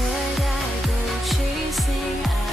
Would I go chasing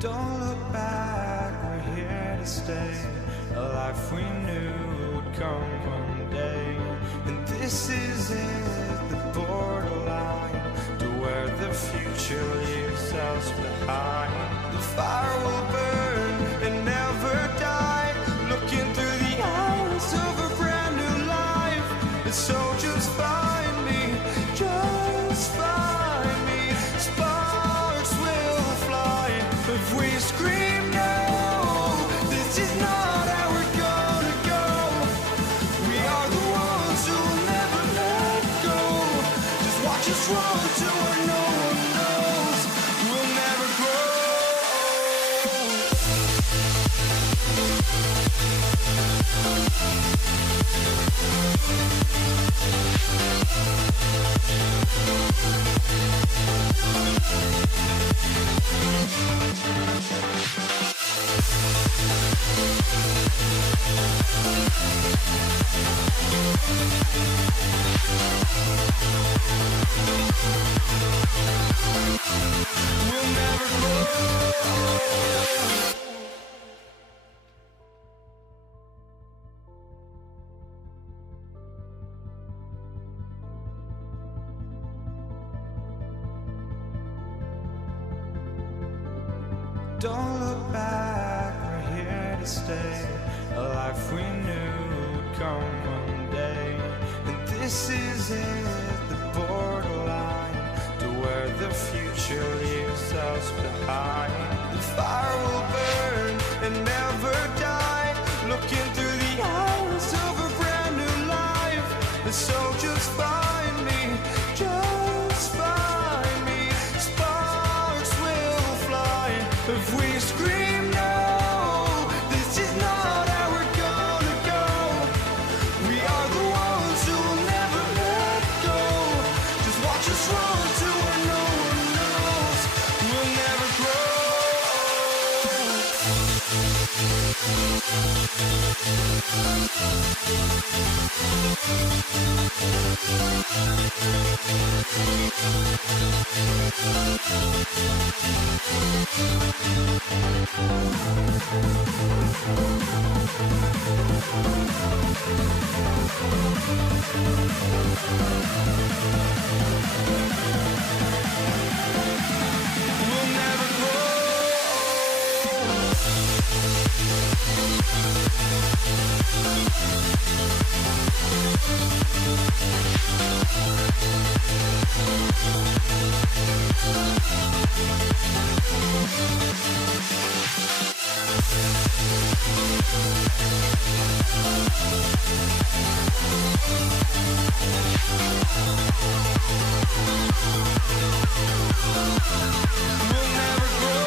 Don't look back, we're here to stay. A life we knew would come one day. And this is it, the borderline to where the future leaves us behind. The fire will burn and never die, looking through the eyes of a brand new life. And so just find me, just find me. Sparks will fly if we scream no. This is not how we're gonna go. We are the ones who will never let go. Just watch us run to where no one knows. We'll never grow. We'll never grow. Don't look back, we're here to stay. A life we knew would come one day. And this is it, the borderline to where the future leaves us behind. The fire will burn and never die, looking through the eyes of a brand new life. And so just find me, just find me. Sparks will fly if we scream no. This is not how we're gonna go. We are the ones who will never let go. Just watch us run to where no one knows. We'll never grow. We'll never grow. We'll never grow.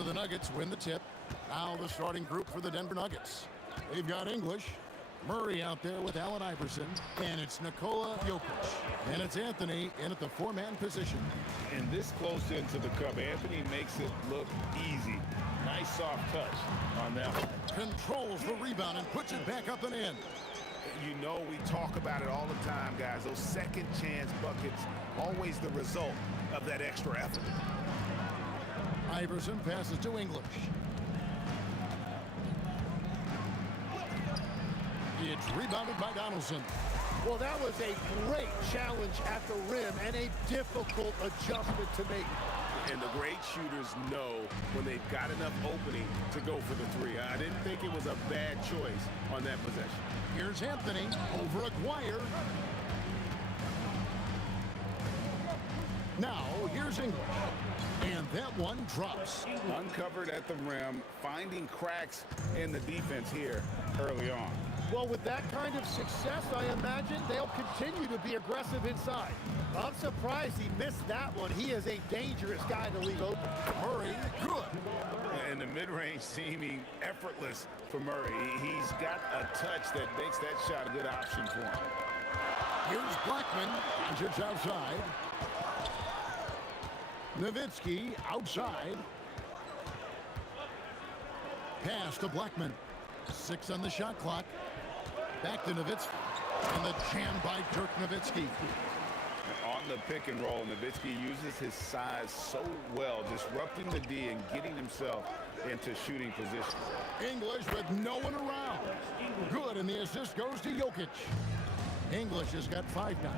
So the Nuggets win the tip. Now the starting group for the Denver Nuggets. They've got English, Murray out there with Allen Iverson, and it's Nikola Jokic. And it's Anthony in at the four-man position. And this close into the cup, Anthony makes it look easy. Nice soft touch on that one. Controls the rebound and puts it back up and in. You know, we talk about it all the time, guys. Those second chance buckets, always the result of that extra effort. Iverson passes to English. It's rebounded by Donaldson. Well, that was a great challenge at the rim and a difficult adjustment to make. And the great shooters know when they've got enough opening to go for the three. I didn't think it was a bad choice on that possession. Here's Anthony over Aguirre. Now, here's English. And that one drops. Uncovered at the rim, finding cracks in the defense here early on. Well, with that kind of success, I imagine they'll continue to be aggressive inside. I'm surprised he missed that one. He is a dangerous guy to leave open. Murray, good. And the mid-range seeming effortless for Murray. He's got a touch that makes that shot a good option for him. Here's Blackman. Just outside. Nowitzki outside. Pass to Blackman. 6 on the shot clock. Back to Nowitzki. And the jam by Dirk Nowitzki. On the pick and roll, Nowitzki uses his size so well, disrupting the D and getting himself into shooting position. English with no one around. Good, and the assist goes to Jokic. English has got 5 now.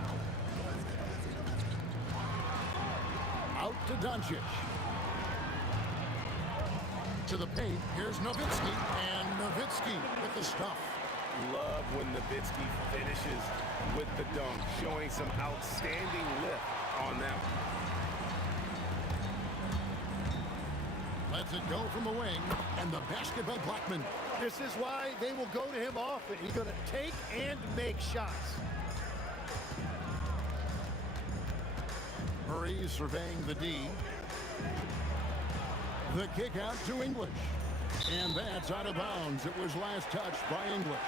Out to Doncic. To the paint, here's Nowitzki, and Nowitzki with the stuff. Love when Nowitzki finishes with the dunk, showing some outstanding lift on that one. Lets it go from the wing, and the basket by Blackman. This is why they will go to him often. He's going to take and make shots. Murray surveying the D. The kick out to English. And that's out of bounds. It was last touched by English.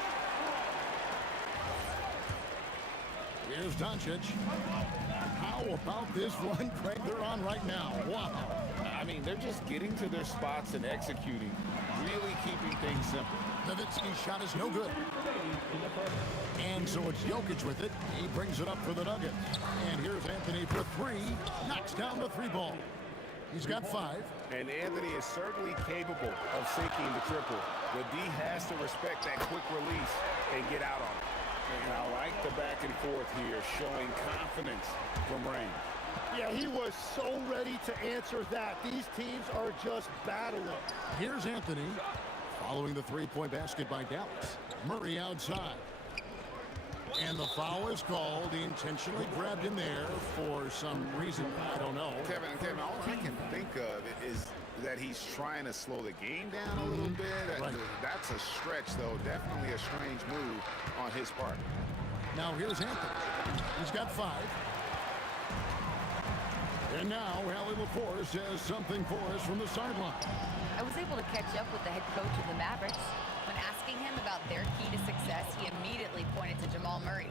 Here's Doncic. How about this one, Craig? They're on right now. Wow. I mean, they're just getting to their spots and executing, really keeping things simple. Nowitzki's shot is no good. And so it's Jokic with it. He brings it up for the Nuggets. And here's Anthony for 3. Knocks down the 3 ball. He's got 5. And Anthony is certainly capable of sinking the triple. The D has to respect that quick release and get out on it. And I like the back and forth here, showing confidence from Rain. Yeah, he was so ready to answer that. These teams are just battling. Here's Anthony following the 3-point basket by Dallas. Murray outside. And the foul is called. He intentionally grabbed him there for some reason. I don't know. Kevin, all I can think of is that he's trying to slow the game down a little bit. Right. That's a stretch, though. Definitely a strange move on his part. Now here's Anthony. He's got 5. And now Allie LaForce has something for us from the sideline. I was able to catch up with the head coach of the Mavericks. When asking him about their key to success, he immediately pointed to Jamal Murray.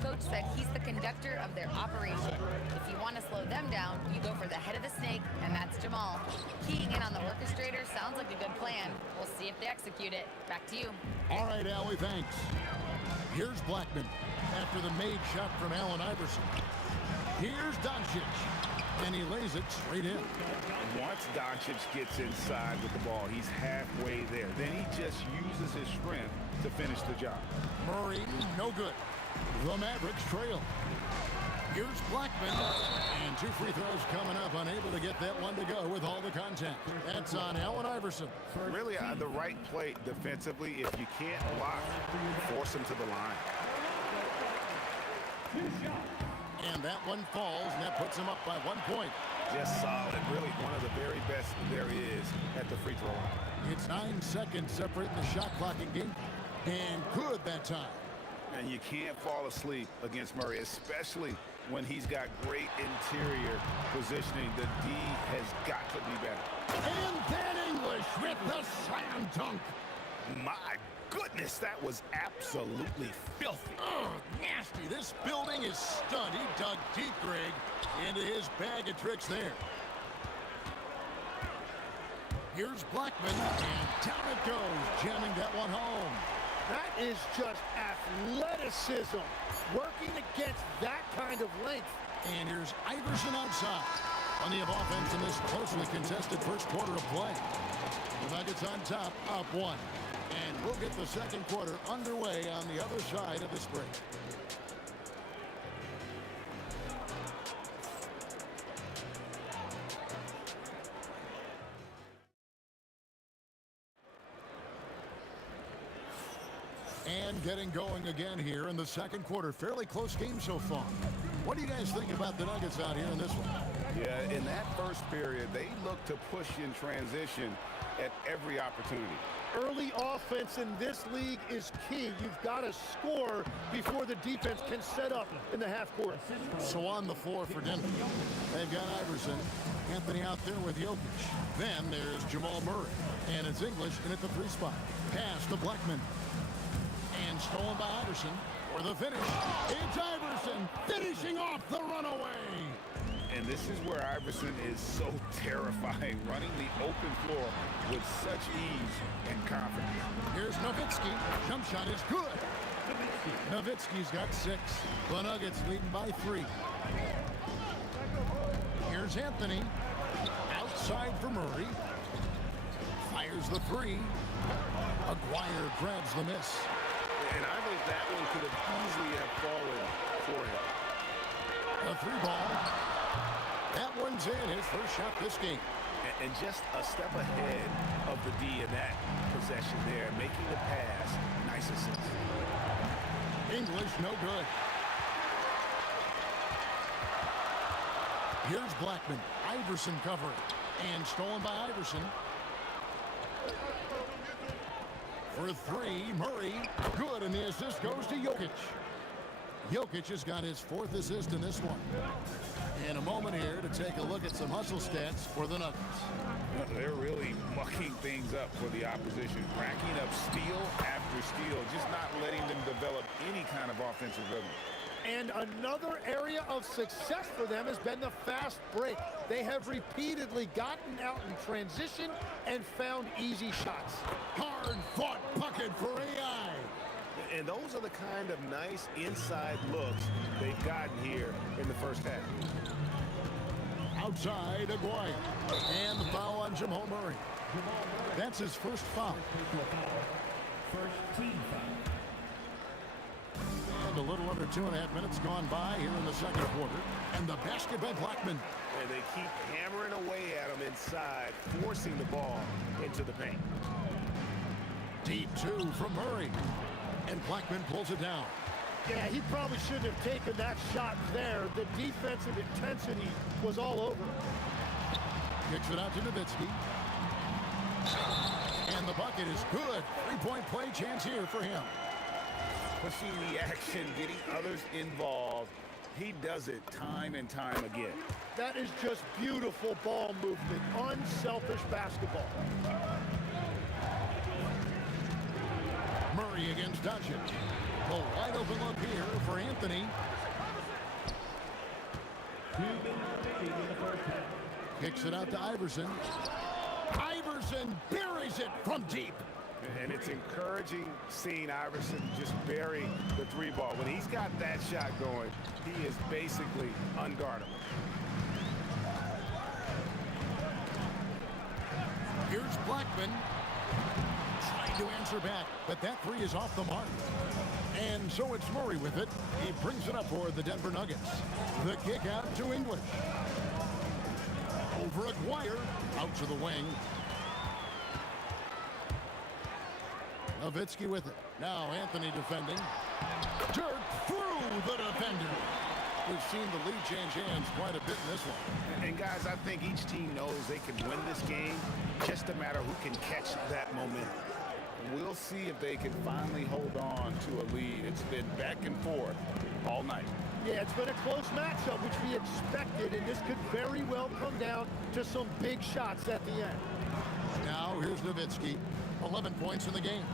Coach said he's the conductor of their operation. If you want to slow them down, you go for the head of the snake, and that's Jamal. Keying in on the orchestrator sounds like a good plan. We'll see if they execute it. Back to you. All right, Allie, thanks. Here's Blackman after the made shot from Allen Iverson. Here's Doncic. And he lays it straight in. Once Doncic gets inside with the ball, he's halfway there. Then he just uses his strength to finish the job. Murray, no good. The Mavericks trail. Here's Blackman. And 2 free throws coming up. Unable to get that one to go with all the contact. That's on Allen Iverson. Really the right play defensively. If you can't block, force him to the line. And that one falls, and that puts him up by 1 point. Just solid. Really one of the very best there is at the free throw line. It's 9 seconds separating the shot clock and game. And good that time. And you can't fall asleep against Murray, especially when he's got great interior positioning. The D has got to be better. And then English with the slam dunk. My goodness, that was absolutely filthy. Oh, nasty. This building is stunned. He dug deep, Greg, into his bag of tricks there. Here's Blackman, and down it goes, jamming that one home. That is just athleticism, working against that kind of length. And here's Iverson outside. Plenty of offense in this closely contested first quarter of play. The Nuggets on top, up 1. And we'll get the second quarter underway on the other side of this break. And getting going again here in the second quarter. Fairly close game so far. What do you guys think about the Nuggets out here in this one? Yeah, in that first period, they look to push in transition at every opportunity. Early offense in this league is key. You've got to score before the defense can set up in the half court. So on the floor for Denver, they've got Iverson, Anthony out there with Jokic. Then there's Jamal Murray, and it's English in at the 3 spot. Pass to Blackman. And stolen by Iverson for the finish. It's Iverson finishing off the runaway. And this is where Iverson is so terrifying, running the open floor with such ease and confidence. Here's Nowitzki. Jump shot is good. Nowitzki's got 6. The Nuggets leading by 3. Here's Anthony. Outside for Murray. Fires the 3. Aguirre grabs the miss. And I think that one could have easily have fallen for him. A 3 ball. That one's in, his first shot this game. And just a step ahead of the D in that possession there, making the pass. Nice assist. English, no good. Here's Blackman. Iverson covering. And stolen by Iverson. For 3, Murray. Good, and the assist goes to Jokic. Jokic has got his 4th assist in this one. In a moment here to take a look at some hustle stats for the Nuggets. They're really mucking things up for the opposition, racking up steal after steal, just not letting them develop any kind of offensive rhythm. And another area of success for them has been the fast break. They have repeatedly gotten out in transition and found easy shots. Hard-fought bucket for AI. And those are the kind of nice inside looks they've gotten here in the first half. Outside, Aguirre. And the foul on Jamal Murray. That's his first foul. First team foul. And a little under 2.5 minutes gone by here in the second quarter. And the basket by Blackman. And they keep hammering away at him inside, forcing the ball into the paint. Deep 2 from Murray. And Blackman pulls it down. Yeah, he probably shouldn't have taken that shot there. The defensive intensity was all over. Kicks it out to Nowitzki. And the bucket is good. 3-point play chance here for him. Pushing the action, getting others involved. He does it time and time again. That is just beautiful ball movement, unselfish basketball. Murray against Doncic. A wide open look here for Anthony. 2 minutes remaining in the first half. Kicks it out to Iverson. Iverson buries it from deep. And it's encouraging seeing Iverson just bury the 3 ball. When he's got that shot going, he is basically unguardable. Here's Blackman. Trying to answer back, but that three is off the mark. And so it's Murray with it. He brings it up for the Denver Nuggets. The kick out to English. Over Aguirre, out to the wing. Nowitzki with it. Now Anthony defending. Dirk through the defender. We've seen the lead change hands quite a bit in this one. And guys, I think each team knows they can win this game. Just a matter who can catch that momentum. We'll see if they can finally hold on to a lead. It's been back and forth all night. Yeah, it's been a close matchup, which we expected, and this could very well come down to some big shots at the end. Now here's Nowitzki. 11 points in the game.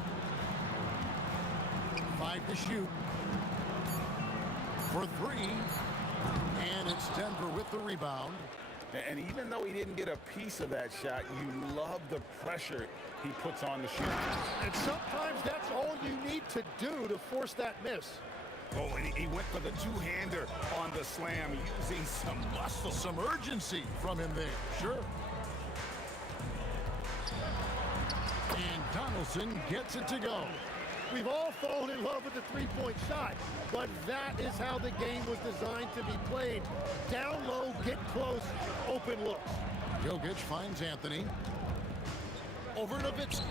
5 to shoot. For 3. And it's Denver with the rebound. And even though he didn't get a piece of that shot, you love the pressure he puts on the shooter. And sometimes that's all you need to do to force that miss. Oh, and he went for the two-hander on the slam, using some muscle. Some urgency from him there, sure. And Donaldson gets it to go. We've all fallen in love with the three-point shot, but that is how the game was designed to be played. Down low, get close, open looks. Jokic finds Anthony. Over Nowitzki.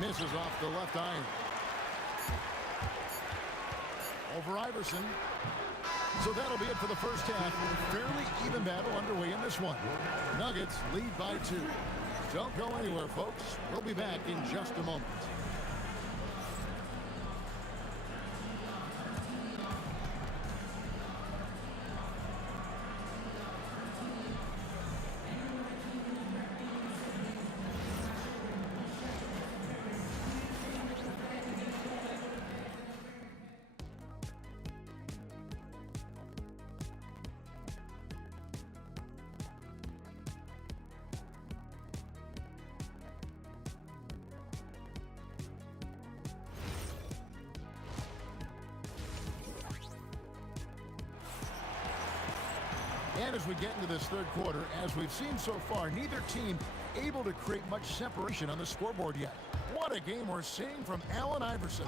Misses off the left iron. Over Iverson. So that'll be it for the first half. Fairly even battle underway in this one. Nuggets lead by 2. Don't go anywhere, folks. We'll be back in just a moment. And as we get into this third quarter, as we've seen so far, neither team able to create much separation on the scoreboard yet. What a game we're seeing from Allen Iverson.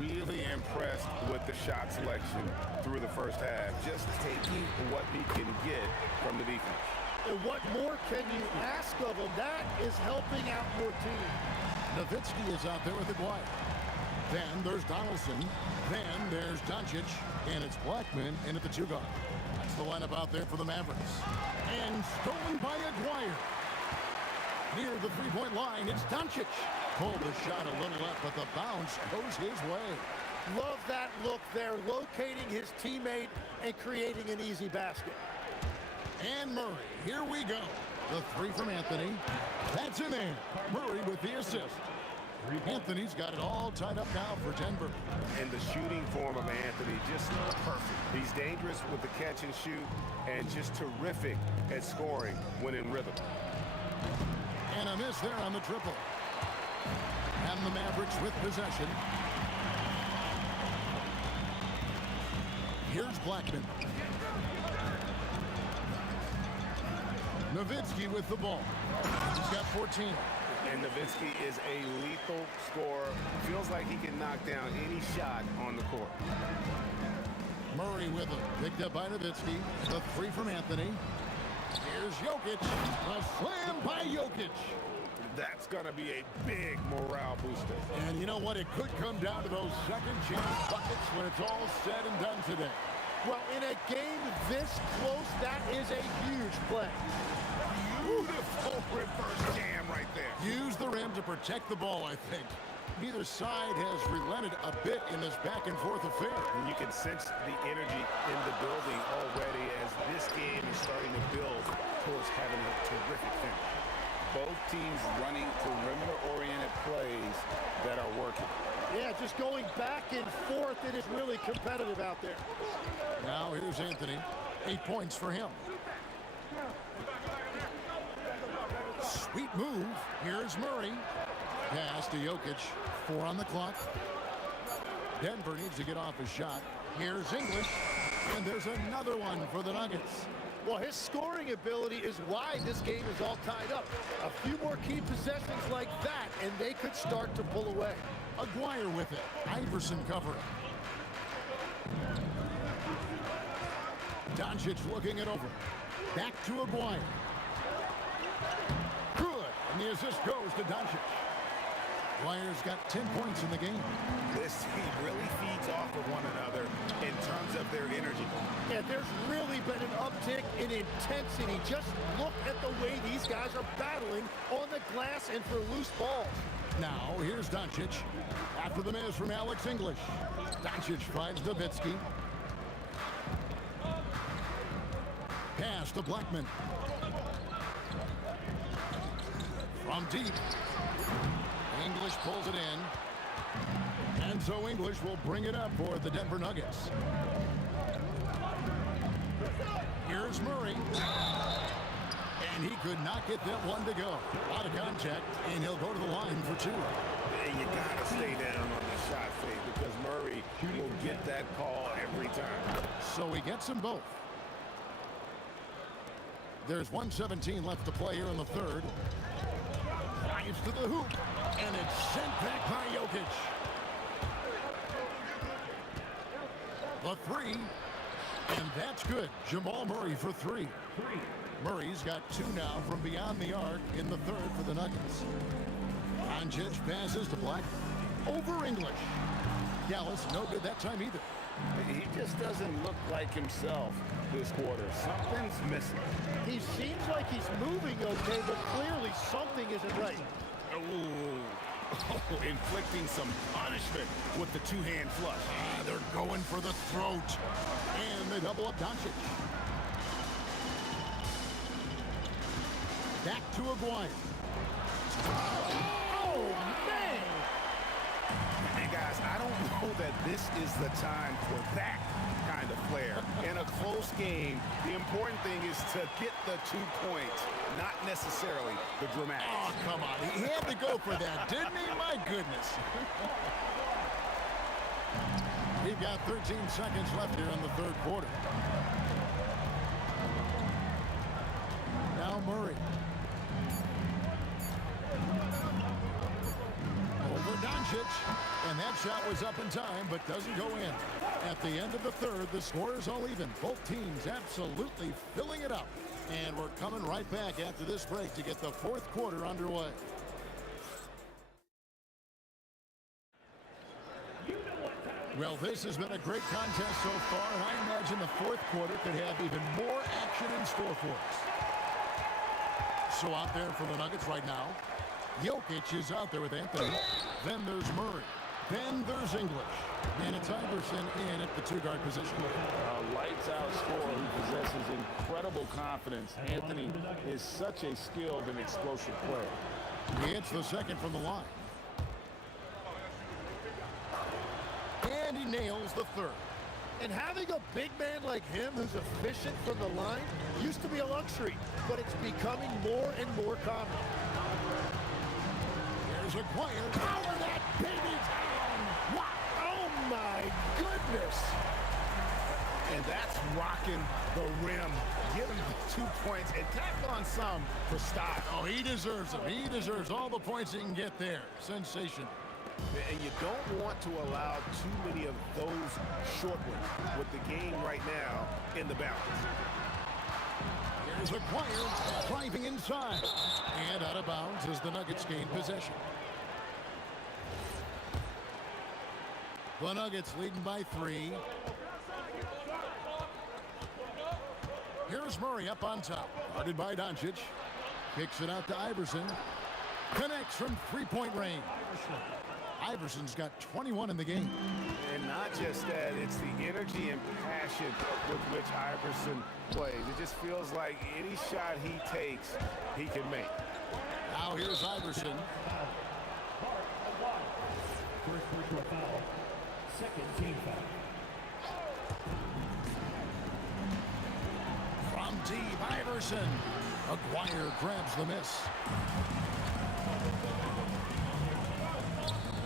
Really impressed with the shot selection through the first half. Just taking what he can get from the defense. And what more can you ask of him? That is helping out your team. Nowitzki is out there with Aguirre. Then there's Donaldson. Then there's Doncic. And it's Blackman in at the 2-guard. That's the lineup out there for the Mavericks. And stolen by Aguirre. Near the three-point line, it's Doncic. Pulled the shot a little left, but the bounce goes his way. Love that look there, locating his teammate and creating an easy basket. And Murray, here we go. The 3 from Anthony. That's in there. Murray with the assist. Anthony's got it all tied up now for Denver. And the shooting form of Anthony, just perfect. He's dangerous with the catch and shoot and just terrific at scoring when in rhythm. And a miss there on the triple. And the Mavericks with possession. Here's Blackman. Nowitzki with the ball. He's got 14. And Nowitzki is a lethal scorer. Feels like he can knock down any shot on the court. Murray with it. Picked up by Nowitzki. The 3 from Anthony. Here's Jokic. A slam by Jokic. That's going to be a big morale booster. And you know what? It could come down to those second chance buckets when it's all said and done today. Well, in a game this close, that is a huge play. Beautiful reverse jam right there. Use the rim to protect the ball, I think. Neither side has relented a bit in this back-and-forth affair. And you can sense the energy in the building already as this game is starting to build towards having a terrific finish. Both teams running perimeter-oriented plays that are working. Yeah, just going back and forth, it is really competitive out there. Now here's Anthony. 8 points for him. Sweet move. Here's Murray. Pass to Jokic. 4 on the clock. Denver needs to get off a shot. Here's English. And there's another one for the Nuggets. Well, his scoring ability is why this game is all tied up. A few more key possessions like that, and they could start to pull away. Aguirre with it. Iverson covering. Doncic looking it over. Back to Aguirre. Good. And the assist goes to Doncic. Aguirre's got 10 points in the game. This team really feeds off of one another in terms of their energy. Yeah, there's really been an uptick in intensity. Just look at the way these guys are battling on the glass and for loose balls. Now, here's Doncic. After the miss from Alex English. Doncic finds Nowitzki. Pass to Blackman. From deep. English pulls it in. And so English will bring it up for the Denver Nuggets. Here's Murray. And he could not get that one to go. Out of contact, and he'll go to the line for two. And you got to stay down on the shot fake because Murray will get that call every time. So he gets them both. There's 1:17 left to play here in the third. Drives to the hoop, and it's sent back by Jokic. The three, and that's good. Jamal Murray for three. Murray's got two now from beyond the arc in the third for the Nuggets. Doncic passes to Black. Over English. Dallas no good that time either. He just doesn't look like himself this quarter. Something's missing. He seems like he's moving okay, but clearly something isn't right. Oh, inflicting some punishment with the two-hand flush. They're going for the throat. And they double up Doncic. Back to Aguirre. Oh, man! And guys, I don't know that this is the time for that kind of flair. In a close game, the important thing is to get the 2 points, not necessarily the dramatics. Oh, come on. He had to go for that, didn't he? My goodness. We've got 13 seconds left here in the third quarter. Now Murray. Over Doncic. And that shot was up in time, but doesn't go in. At the end of the third, the score is all even. Both teams absolutely filling it up. And we're coming right back after this break to get the fourth quarter underway. Well, this has been a great contest so far, and I imagine the fourth quarter could have even more action in store for us. So out there for the Nuggets right now, Jokic is out there with Anthony. Then there's Murray. Then there's English. And it's Iverson in at the two-guard position. A lights-out scorer who possesses incredible confidence. Anthony is such a skilled and explosive player. He hits the second from the line. And he nails the third. And having a big man like him who's efficient from the line used to be a luxury, but it's becoming more and more common. There's Aguirre. Power that baby down! Wow! Oh my goodness! And that's rocking the rim. Give him the 2 points and tack on some for style. Oh, he deserves them. He deserves all the points he can get there. Sensation. And you don't want to allow too many of those short ones with the game right now in the balance. Here's Aguirre driving inside. And out of bounds as the Nuggets gain possession. The Nuggets leading by 3. Here's Murray up on top. Guarded by Doncic. Kicks it out to Iverson. Connects from three-point range. Iverson's got 21 in the game. And not just that, it's the energy and passion with which Iverson plays. It just feels like any shot he takes, he can make. Now here's Iverson. First personal foul. Second team foul. From deep, Iverson. Aguirre grabs the miss.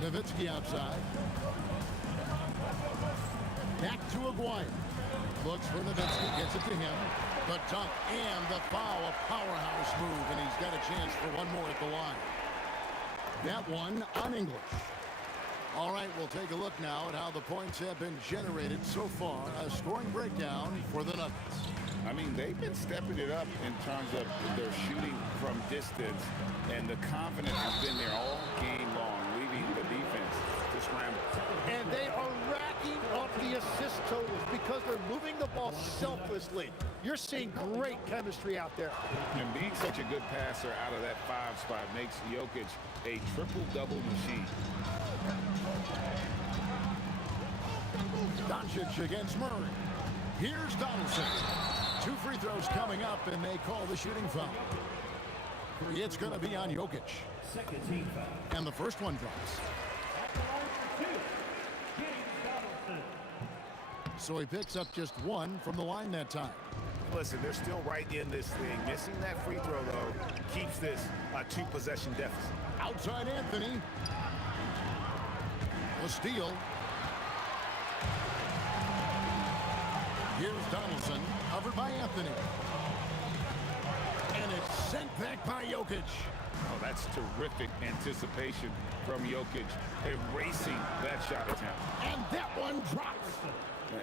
Nowitzki outside. Back to Aguirre. Looks for Nowitzki, gets it to him. The dunk and the foul, a powerhouse move, and he's got a chance for one more at the line. That one on English. All right, we'll take a look now at how the points have been generated so far. A scoring breakdown for the Nuggets. I mean, they've been stepping it up in terms of their shooting from distance, and the confidence has been there all game long, leaving the defense to scramble. And they are racking up the assist totals because they're moving the ball selflessly. You're seeing great chemistry out there. And being such a good passer out of that 5 spot makes Jokic a triple-double machine. Doncic against Murray. Here's Donaldson. 2 free throws coming up, and they call the shooting foul. It's going to be on Jokic. Second team foul. And the first one drops. So he picks up just 1 from the line that time. Listen, they're still right in this thing. Missing that free throw, though, keeps this a 2-possession deficit. Outside Anthony. A steal. Here's Donaldson, covered by Anthony. And it's sent back by Jokic. Oh, that's terrific anticipation from Jokic, erasing that shot attempt. And that one drops.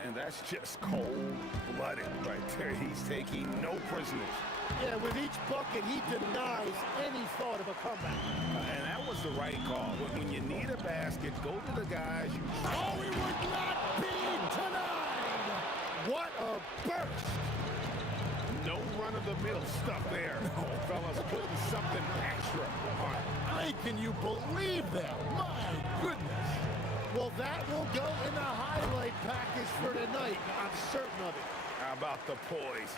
And that's just cold-blooded right there. He's taking no prisoners. Yeah, with each bucket, he denies any thought of a comeback. And that was the right call. When you need a basket, go to the guys you trust. Oh, he would not be denied. What a burst! No run-of-the-mill stuff there. No, fellas, putting something extra on it. Hey, can you believe that? My goodness. Well, that will go in the highlight package for tonight. I'm certain of it. How about the poise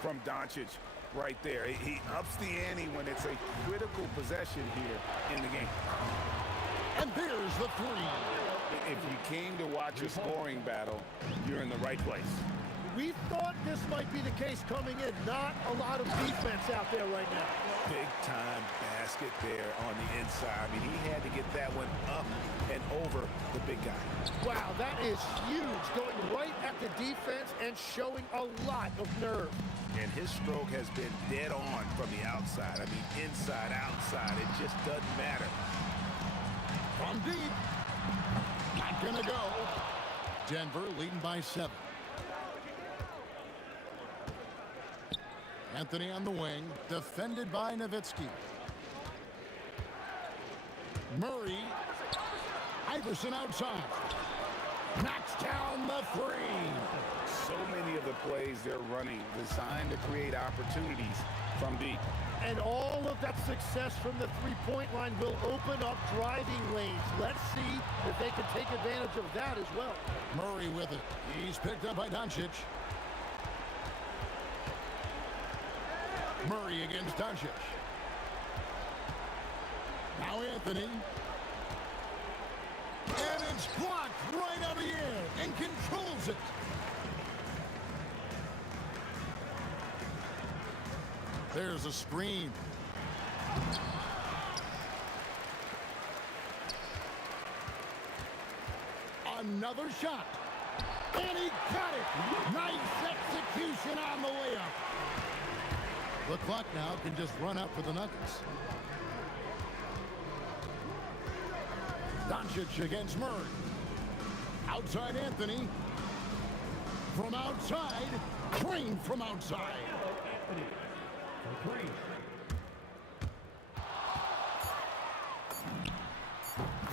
from Doncic right there? He ups the ante when it's a critical possession here in the game. And there's the 3. If you came to watch a scoring battle, you're in the right place. We thought this might be the case coming in. Not a lot of defense out there right now. Big-time basket there on the inside. I mean, he had to get that one up and over the big guy. Wow, that is huge. Going right at the defense and showing a lot of nerve. And his stroke has been dead on from the outside. I mean, inside, outside, it just doesn't matter. From deep. Not gonna go. Denver leading by 7. Anthony on the wing, defended by Nowitzki. Murray. Iverson outside. Knocks down the 3. So many of the plays they're running designed to create opportunities from deep. And all of that success from the three-point line will open up driving lanes. Let's see if they can take advantage of that as well. Murray with it. He's picked up by Doncic. Murray against Doncic. Now Anthony. And it's blocked right out of the air and controls it. There's a screen. Another shot. And he got it. Nice execution on the layup. The clock now can just run out for the Nuggets. Doncic against Murray. Outside Anthony. From outside. Green from outside. Anthony for 3.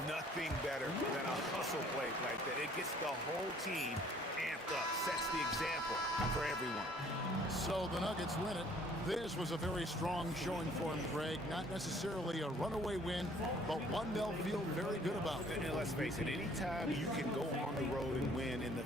Nothing better than a hustle play like that. It gets the whole team amped up, sets the example for everyone. So the Nuggets win it. This was a very strong showing for him, Greg. Not necessarily a runaway win, but one they'll feel very good about. And let's face it, anytime you can go on the road and win in the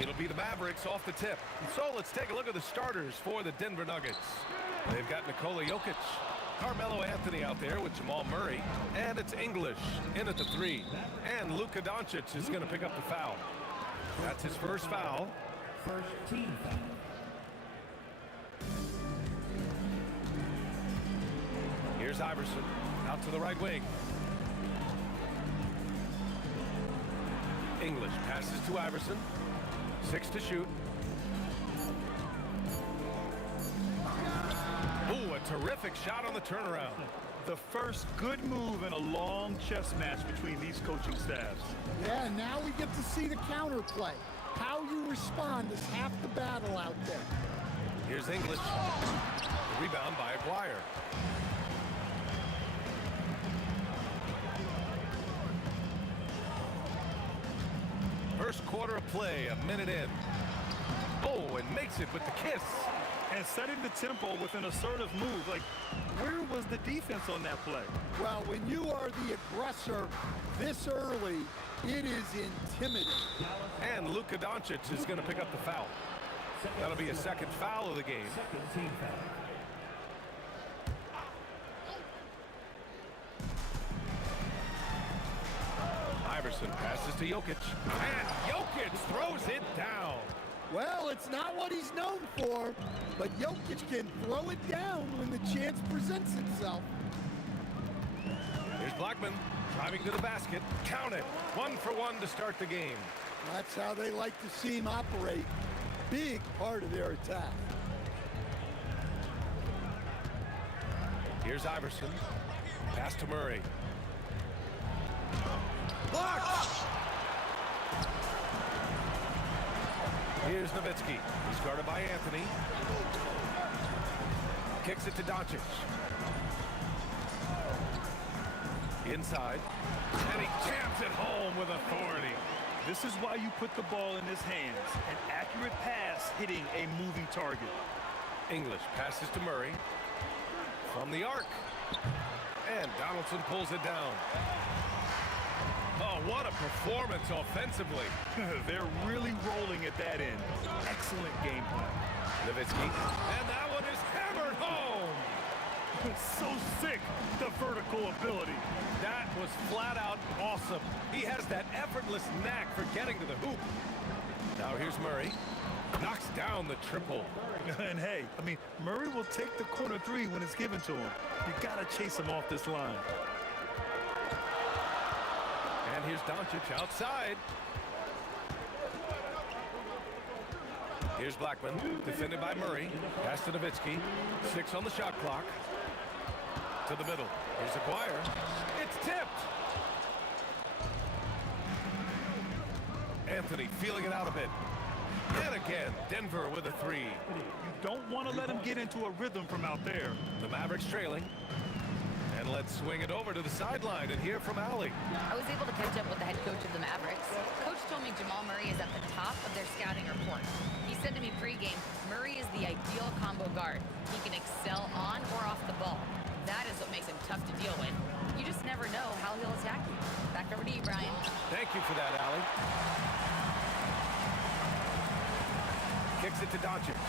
It'll be the Mavericks off the tip. And so let's take a look at the starters for the Denver Nuggets. They've got Nikola Jokic, Carmelo Anthony out there with Jamal Murray. And it's English in at the 3. And Luka Doncic is going to pick up the foul. That's his first foul. First team foul. Here's Iverson out to the right wing. English passes to Iverson. 6 to shoot. Ooh, a terrific shot on the turnaround. The first good move in a long chess match between these coaching staffs. Yeah, now we get to see the counterplay. How you respond is half the battle out there. Here's English. The rebound by Aguirre. First quarter of play, a minute in. Oh, and makes it with the kiss. And setting the tempo with an assertive move. Like, where was the defense on that play? Well, when you are the aggressor this early, it is intimidating. And Luka Doncic is going to pick up the foul. That'll be a second foul of the game. Second team foul. Iverson passes to Jokic. And Jokic throws it down. Well, it's not what he's known for, but Jokic can throw it down when the chance presents itself. Here's Blackman driving to the basket. Count it. 1 for 1 to start the game. That's how they like to see him operate. Big part of their attack. Here's Iverson. Pass to Murray. Blocked! Here's Nowitzki. He's guarded by Anthony. Kicks it to Doncic. Inside. And he jams it home with authority. This is why you put the ball in his hands. An accurate pass hitting a moving target. English passes to Murray. From the arc. And Donaldson pulls it down. Oh, what a performance offensively. They're really rolling at that end. Excellent game plan. Nowitzki. And that one is hammered home. So sick, the vertical ability. That was flat out awesome. He has that effortless knack for getting to the hoop. Now here's Murray. Knocks down the triple. And hey, I mean, Murray will take the corner 3 when it's given to him. You gotta chase him off this line. And here's Doncic outside. Here's Blackman, defended by Murray. Pass to Nowitzki. 6 on the shot clock. To the middle. Here's Aguirre. It's tipped. Anthony feeling it out a bit. And again, Denver with a 3. You don't want to let him get into a rhythm from out there. The Mavericks trailing. And let's swing it over to the sideline and hear from Allie. I was able to catch up with the head coach of the Mavericks. Coach told me Jamal Murray is at the top of their scouting report. He said to me pregame, Murray is the ideal combo guard. He can excel on or off the ball. That is what makes him tough to deal with. You just never know how he'll attack you. Back over to you, Brian. Thank you for that, Allie. Kicks it to Doncic.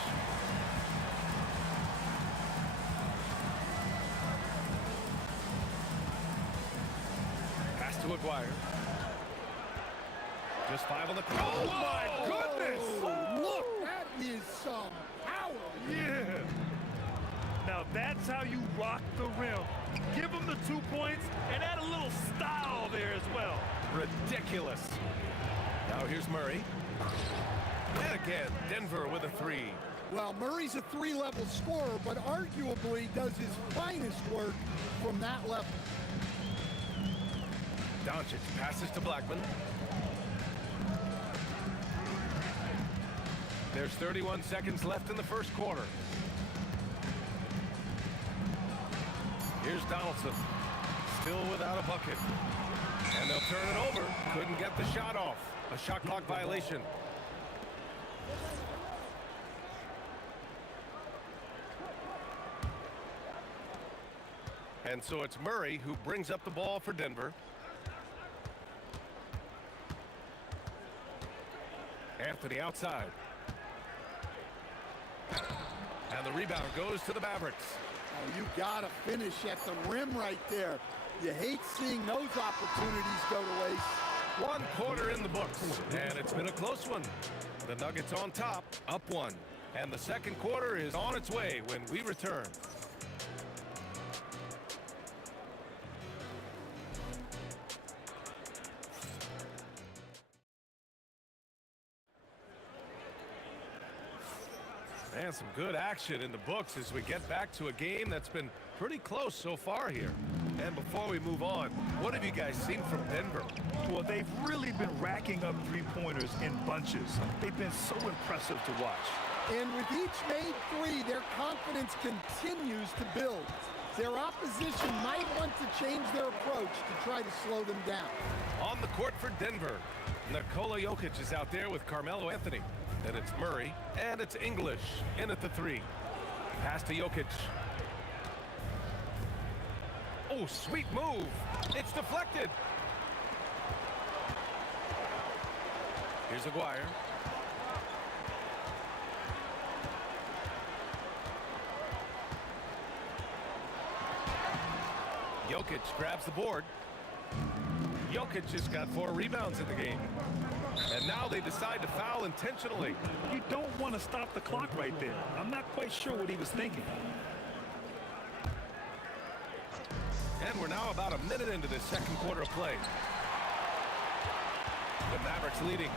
Pass to Aguirre. Just 5 on the clock. Oh, my goodness! Oh, look, that is some power. Yeah. Now that's how you rock the rim. Give him the 2 points and add a little style there as well. Ridiculous. Now here's Murray. And again, Denver with a 3. Well, Murray's a 3-level scorer, but arguably does his finest work from that level. Doncic passes to Blackman. There's 31 seconds left in the first quarter. Here's Donaldson, still without a bucket. And they'll turn it over. Couldn't get the shot off. A shot clock violation. And so it's Murray who brings up the ball for Denver. Anthony outside. And the rebound goes to the Mavericks. You gotta finish at the rim right there. You hate seeing those opportunities go to waste. 1 quarter in the books, and it's been a close one. The Nuggets on top, up 1. And the second quarter is on its way when we return. And some good action in the books as we get back to a game that's been pretty close so far here. And before we move on, what have you guys seen from Denver? Well, they've really been racking up three-pointers in bunches. They've been so impressive to watch. And with each made three, their confidence continues to build. Their opposition might want to change their approach to try to slow them down. On the court for Denver, Nikola Jokic is out there with Carmelo Anthony. Then it's Murray, and it's English in at the 3. Pass to Jokic. Oh, sweet move. It's deflected. Here's Aguirre. Jokic grabs the board. Jokic has got 4 rebounds in the game. And now they decide to foul intentionally. You don't want to stop the clock right there. I'm not quite sure what he was thinking. And we're now about a minute into this second quarter of play. The Mavericks leading.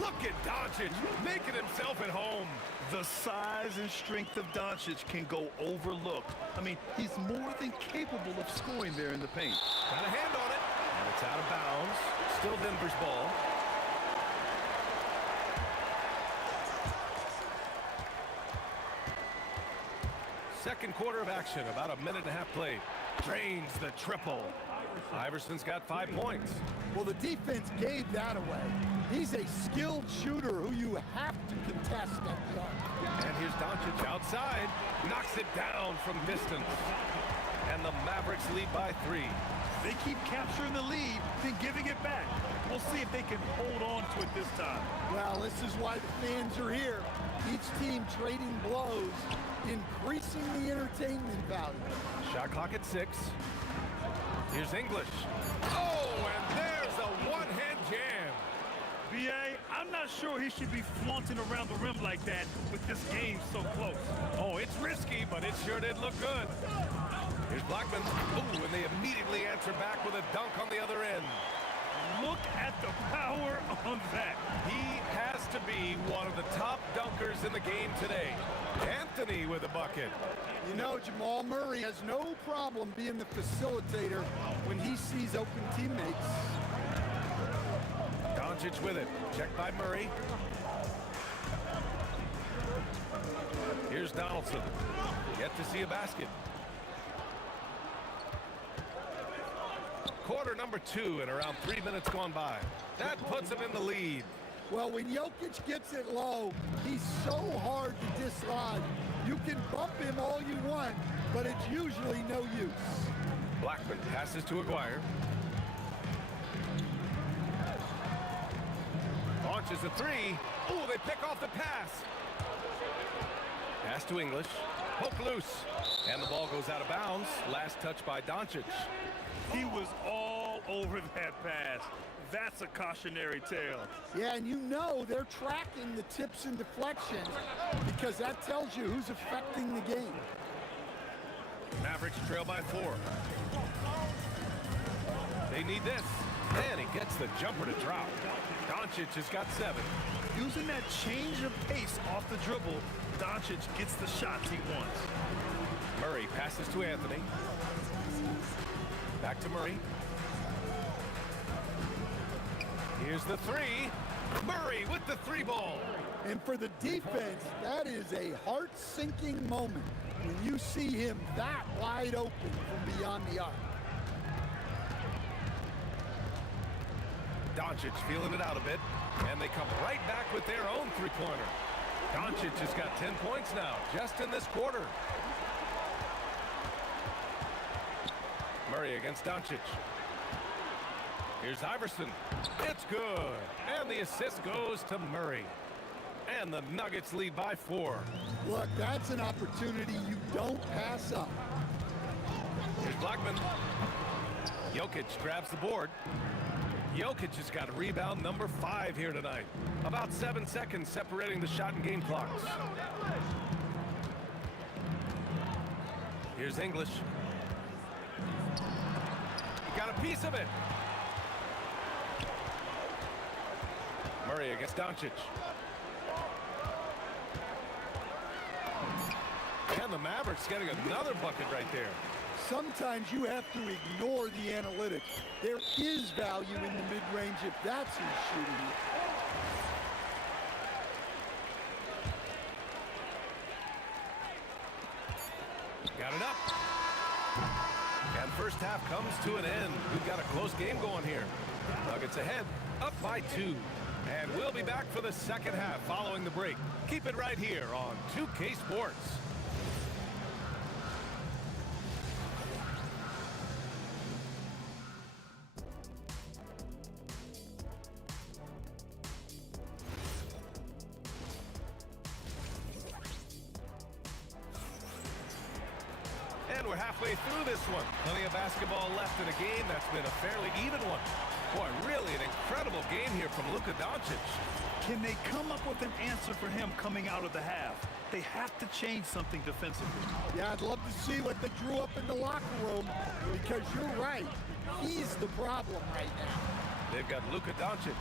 Look at Doncic making himself at home. The size and strength of Doncic can go overlooked. I mean, he's more than capable of scoring there in the paint. Got a hand on it. And it's out of bounds. Still Denver's ball. Second quarter of action, about a minute and a half played. Drains the triple. Iverson's got 5 points. Well, the defense gave that away. He's a skilled shooter who you have to contest at the arc. And here's Doncic outside. Knocks it down from distance. And the Mavericks lead by 3. They keep capturing the lead, then giving it back. We'll see if they can hold on to it this time. Well, this is why the fans are here. Each team trading blows, increasing the entertainment value. Shot clock at 6. Here's English. Oh, and there's a one-hand jam. B.A., I'm not sure he should be flaunting around the rim like that with this game so close. Oh, it's risky, but it sure did look good. Here's Blackman. Oh, and they immediately answer back with a dunk on the other end. Look at the power on that. He has to be one of the top dunkers in the game today. Anthony with a bucket. You know, Jamal Murray has no problem being the facilitator when he sees open teammates. Doncic with it. Checked by Murray. Here's Donaldson. Yet to see a basket. Quarter number 2 and around 3 minutes gone by. That puts him in the lead. Well, when Jokic gets it low, he's so hard to dislodge. You can bump him all you want, but it's usually no use. Blackman passes to Aguirre. Launches a 3. Oh, they pick off the pass. Pass to English. Poke loose. And the ball goes out of bounds. Last touch by Doncic. He was all over that pass. That's a cautionary tale. Yeah, and you know they're tracking the tips and deflections because that tells you who's affecting the game. Mavericks trail by 4. They need this. And he gets the jumper to drop. Doncic has got 7. Using that change of pace off the dribble, Doncic gets the shots he wants. Murray passes to Anthony. Back to Murray. Here's the 3. Murray with the 3 ball. And for the defense, that is a heart-sinking moment when you see him that wide open from beyond the arc. Doncic feeling it out a bit, and they come right back with their own 3-pointer. Doncic has got 10 points now, just in this quarter. Murray against Doncic. Here's Iverson. It's good. And the assist goes to Murray. And the Nuggets lead by 4. Look, that's an opportunity you don't pass up. Here's Blackman. Jokic grabs the board. Jokic has got rebound number 5 here tonight. About 7 seconds separating the shot and game clocks. Here's English. He got a piece of it. Murray against Doncic. And the Mavericks getting another bucket right there. Sometimes you have to ignore the analytics. There is value in the mid-range if that's who's shooting it. Got it up. And first half comes to an end. We've got a close game going here. Nuggets ahead, up by 2. And we'll be back for the second half following the break. Keep it right here on 2K Sports. And we're halfway through this one. Plenty of basketball left in a game that's been a fairly even one. Boy, really an incredible game here from Luka Doncic. Can they come up with an answer for him coming out of the half? They have to change something defensively. Yeah, I'd love to see what they drew up in the locker room, because you're right. He's the problem right now. They've got Luka Doncic,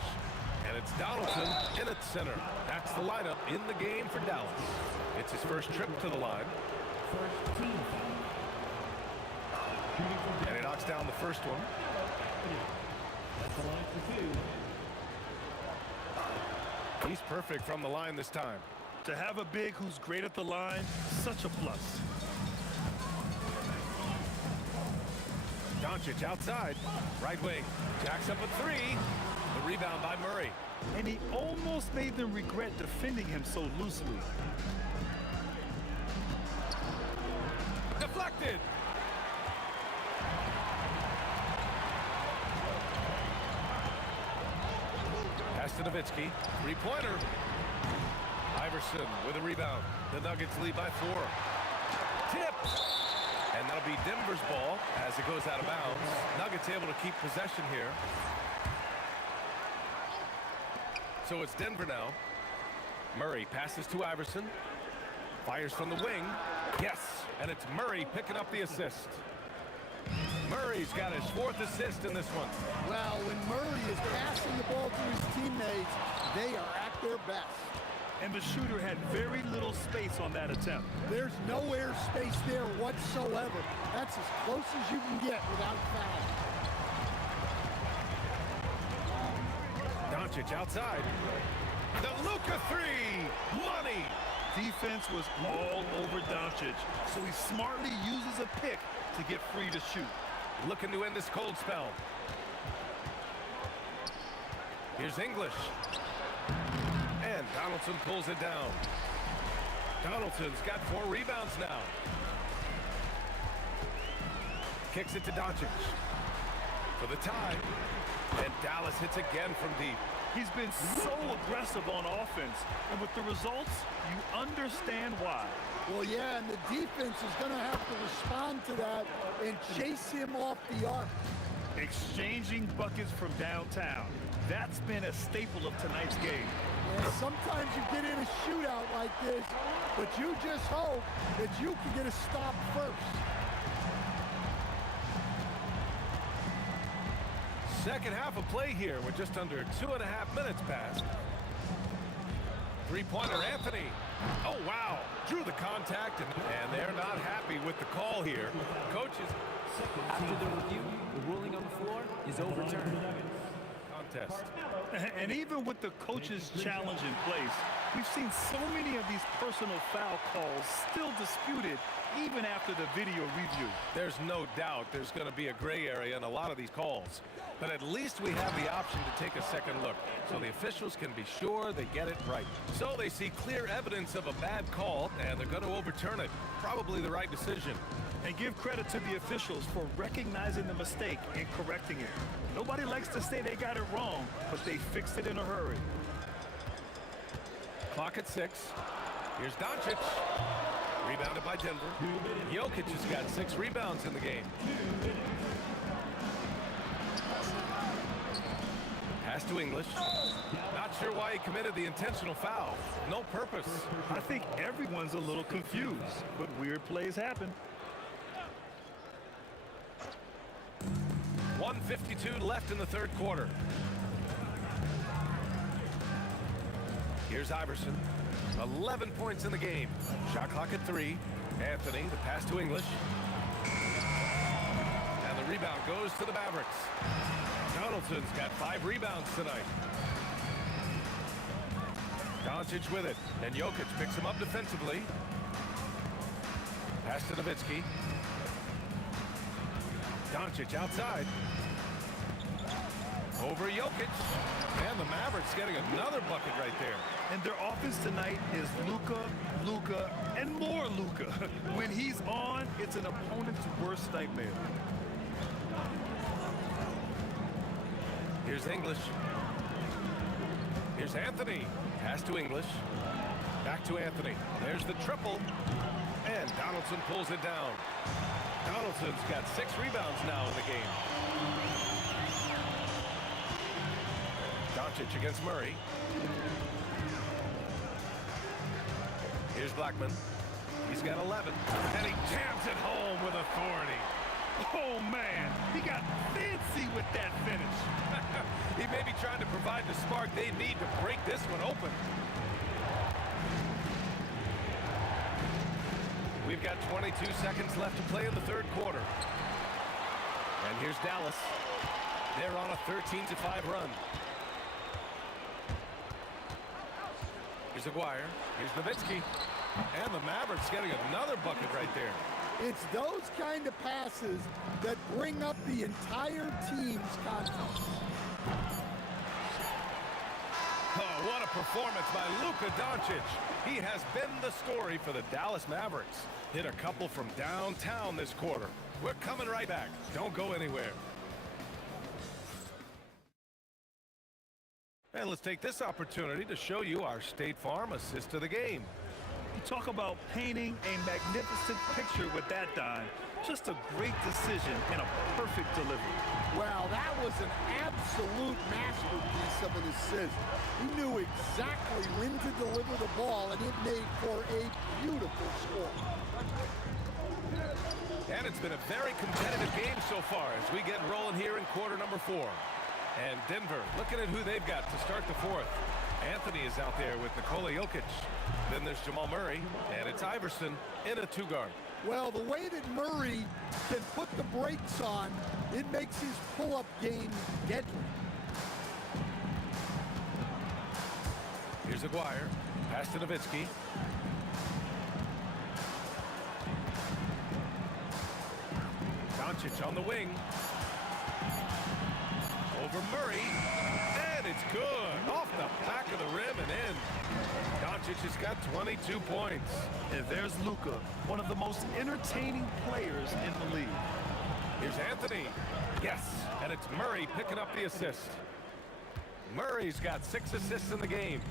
and it's Donaldson in at center. That's the lineup in the game for Dallas. It's his first trip to the line. First team foul. And he knocks down the first one. That's the line for 2. He's perfect from the line this time. To have a big who's great at the line, such a plus. Doncic outside. Right wing. Jacks up a 3. The rebound by Murray. And he almost made them regret defending him so loosely. Deflected. Pass to Nowitzki. 3-pointer. Iverson with a rebound. The Nuggets lead by 4. Tipped. And that'll be Denver's ball as it goes out of bounds. Nuggets able to keep possession here. So it's Denver now. Murray passes to Iverson. Fires from the wing. Yes. And it's Murray picking up the assist. Murray's got his 4th assist in this one. Well, when Murray is passing the ball to his teammates, they are at their best. And the shooter had very little space on that attempt. There's no air space there whatsoever. That's as close as you can get without fouling. Doncic outside. The Luka 3. Money. Defense was all over Doncic, so he smartly uses a pick to get free to shoot. Looking to end this cold spell. Here's English. And Donaldson pulls it down. Donaldson's got 4 rebounds now. Kicks it to Doncic for the tie. And Dallas hits again from deep. He's been so aggressive on offense, and with the results, you understand why. Well, yeah, and the defense is going to have to respond to that and chase him off the arc. Exchanging buckets from downtown. That's been a staple of tonight's game. And sometimes you get in a shootout like this, but you just hope that you can get a stop first. Second half of play here with just under 2.5 minutes passed. 3-pointer Anthony. Oh, wow. Drew the contact, and they're not happy with the call here. Coaches. After the review, the ruling on the floor is overturned. Contest. And even with the coach's challenge in place, we've seen so many of these personal foul calls still disputed even after the video review. There's no doubt there's going to be a gray area in a lot of these calls. But at least we have the option to take a second look, so the officials can be sure they get it right. So they see clear evidence of a bad call, and they're going to overturn it. Probably the right decision. And give credit to the officials for recognizing the mistake and correcting it. Nobody likes to say they got it wrong, but they fixed it in a hurry. Clock at 6. Here's Doncic. Rebounded by Denver. Jokic has got 6 rebounds in the game. Pass to English. Not sure why he committed the intentional foul. No purpose. I think everyone's a little confused, but weird plays happen. 1:52 left in the third quarter. Here's Iverson. 11 points in the game. Shot clock at 3. Anthony, the pass to English. And the rebound goes to the Mavericks. Donaldson's got 5 rebounds tonight. Doncic with it. And Jokic picks him up defensively. Pass to Nowitzki. Doncic outside. Over Jokic. And the Mavericks getting another bucket right there. And their offense tonight is Luka, and more Luka. When he's on, it's an opponent's worst nightmare. Here's English. Here's Anthony. Pass to English. Back to Anthony. There's the triple. And Donaldson pulls it down. Donaldson's got 6 rebounds now in the game. Doncic against Murray. Here's Blackman. He's got 11. And he jams it home with authority. Oh, man, he got fancy with that finish. He may be trying to provide the spark they need to break this one open. We've got 22 seconds left to play in the third quarter. And here's Dallas. They're on a 13-5 run. Here's Aguirre. Here's Nowitzki. And the Mavericks getting another bucket right there. It's those kind of passes that bring up the entire team's confidence. Oh, what a performance by Luka Doncic. He has been the story for the Dallas Mavericks. Hit a couple from downtown this quarter. We're coming right back. Don't go anywhere. And let's take this opportunity to show you our State Farm assist of the game. You talk about painting a magnificent picture with that dime. Just a great decision and a perfect delivery. Well, that was an absolute masterpiece of an assist. He knew exactly when to deliver the ball, and it made for a beautiful score. And it's been a very competitive game so far as we get rolling here in quarter number 4. And Denver looking at who they've got to start the fourth. Anthony is out there with Nikola Jokic. Then there's Jamal Murray, and it's Iverson in a 2-guard. Well, the way that Murray can put the brakes on, it makes his pull-up game deadly. Here's Aguirre. Pass to Nowitzki. Doncic on the wing. Over Murray. And it's good. Off the back of the rim and in. Doncic has got 22 points. And there's Luka, one of the most entertaining players in the league. Here's Anthony. Yes, and it's Murray picking up the assist. Murray's got 6 assists in the game.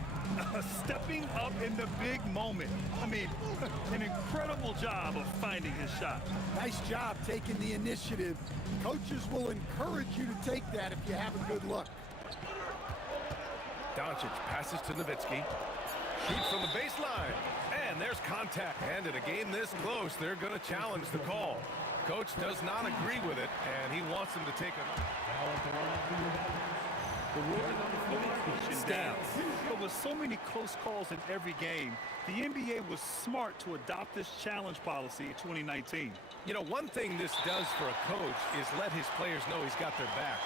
Stepping up in the big moment. I mean, an incredible job of finding his shot. Nice job taking the initiative. Coaches will encourage you to take that if you have a good look. Doncic passes to Nowitzki. Shoots from the baseline. And there's contact. And in a game this close, they're going to challenge the call. Coach does not agree with it, and he wants him to take it. The ruling on the floor stands. But with so many close calls in every game, the NBA was smart to adopt this challenge policy in 2019. You know, one thing this does for a coach is let his players know he's got their back.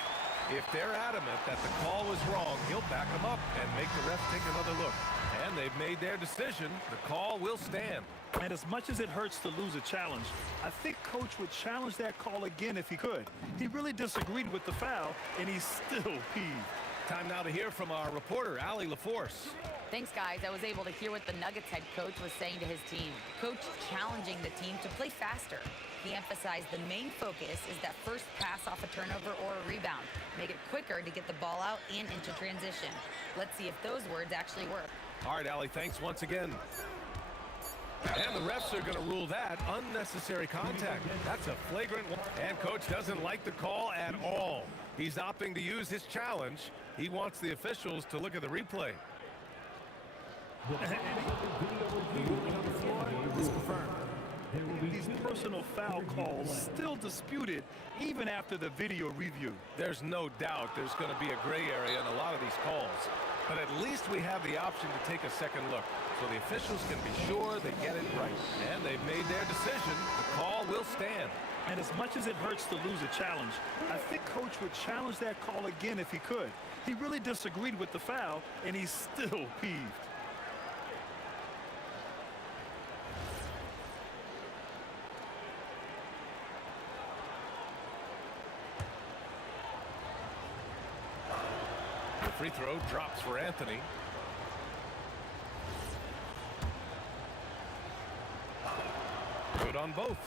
If they're adamant that the call was wrong, he'll back them up and make the ref take another look. And they've made their decision. The call will stand. And as much as it hurts to lose a challenge, I think Coach would challenge that call again if he could. He really disagreed with the foul, and he's still peeved. Time now to hear from our reporter, Allie LaForce. Thanks, guys. I was able to hear what the Nuggets head coach was saying to his team. Coach challenging the team to play faster. He emphasized the main focus is that first pass off a turnover or a rebound. Make it quicker to get the ball out and into transition. Let's see if those words actually work. All right, Allie, thanks once again. And the refs are going to rule that unnecessary contact. That's a flagrant one. And coach doesn't like the call at all. He's opting to use his challenge. He wants the officials to look at the replay. These personal foul calls still disputed even after the video review. There's no doubt there's going to be a gray area in a lot of these calls. But at least we have the option to take a second look, so the officials can be sure they get it right. And they've made their decision. The call will stand. And as much as it hurts to lose a challenge, I think Coach would challenge that call again if he could. He really disagreed with the foul, and he's still peeved. The free throw drops for Anthony. Good on both.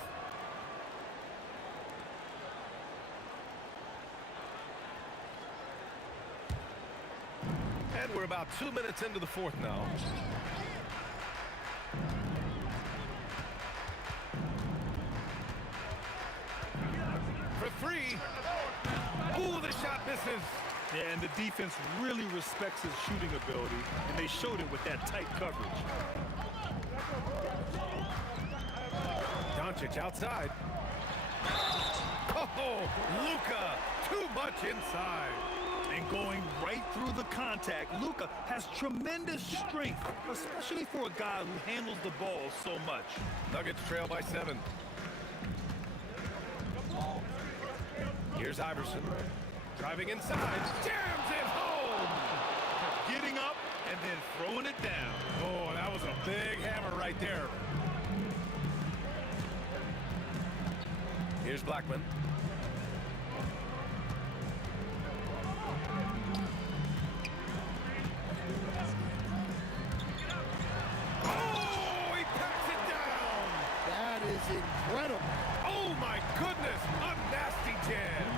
And we're about 2 minutes into the fourth now. For three. Ooh, the shot misses. Yeah, and the defense really respects his shooting ability, and they showed it with that tight coverage. Doncic outside. Oh, Luka, too much inside. And going right through the contact, Luka has tremendous strength, especially for a guy who handles the ball so much. Nuggets trail by 7. Here's Iverson. Driving inside, jams it home! Getting up and then throwing it down. Oh, that was a big hammer right there. Here's Blackman. Oh, he packs it down! That is incredible. Oh my goodness, a nasty jam!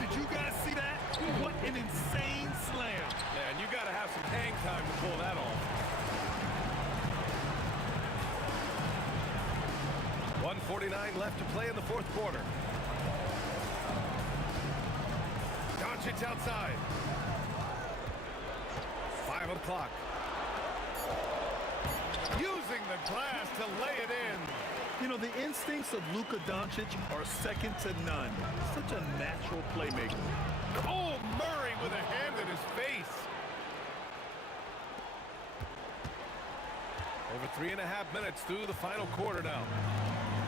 Did you guys see that? What an insane slam. Man, you gotta have some hang time to pull that off. 1:49 left to play in the fourth quarter. Doncic outside. 5 o'clock. Using the glass to lay it in. You know, the instincts of Luka Doncic are second to none. Such a natural playmaker. Oh, Murray with a hand in his face. Over 3.5 minutes through the final quarter now.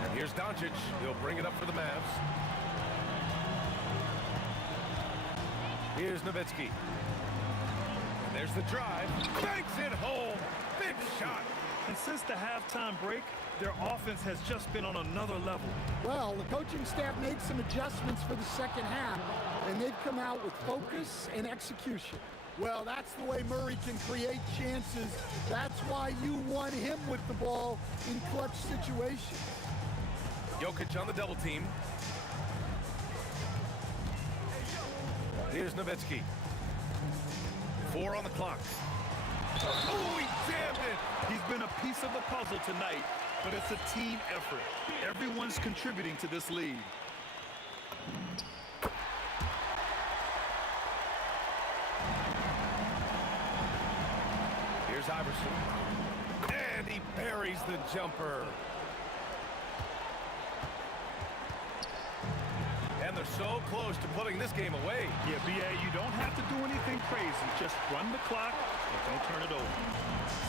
And here's Doncic. He'll bring it up for the Mavs. Here's Nowitzki. And there's the drive. Banks it home. Big shot. And since the halftime break, their offense has just been on another level. Well, the coaching staff made some adjustments for the second half, and they've come out with focus and execution. Well, that's the way Murray can create chances. That's why you want him with the ball in clutch situations. Jokic on the double team. Here's Nowitzki. 4 on the clock. Oh, he jammed it. He's been a piece of the puzzle tonight, but it's a team effort. Everyone's contributing to this lead. Here's Iverson. And he buries the jumper. And they're so close to putting this game away. Yeah, B.A., you don't have to do anything crazy. Just run the clock and don't turn it over.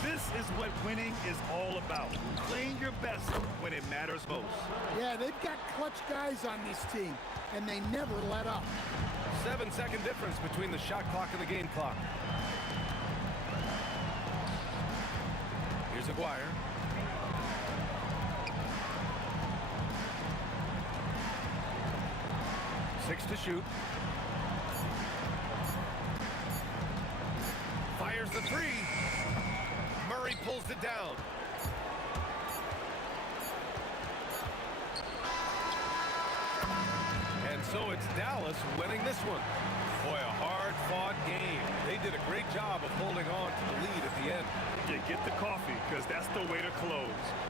This is what winning is all about. Playing your best when it matters most. Yeah, they've got clutch guys on this team, and they never let up. 7-second difference between the shot clock and the game clock. Here's Aguirre. Six to shoot. Fires the three. Murray pulls it down. So it's Dallas winning this one. Boy, a hard-fought game. They did a great job of holding on to the lead at the end. Yeah, get the coffee, because that's the way to close.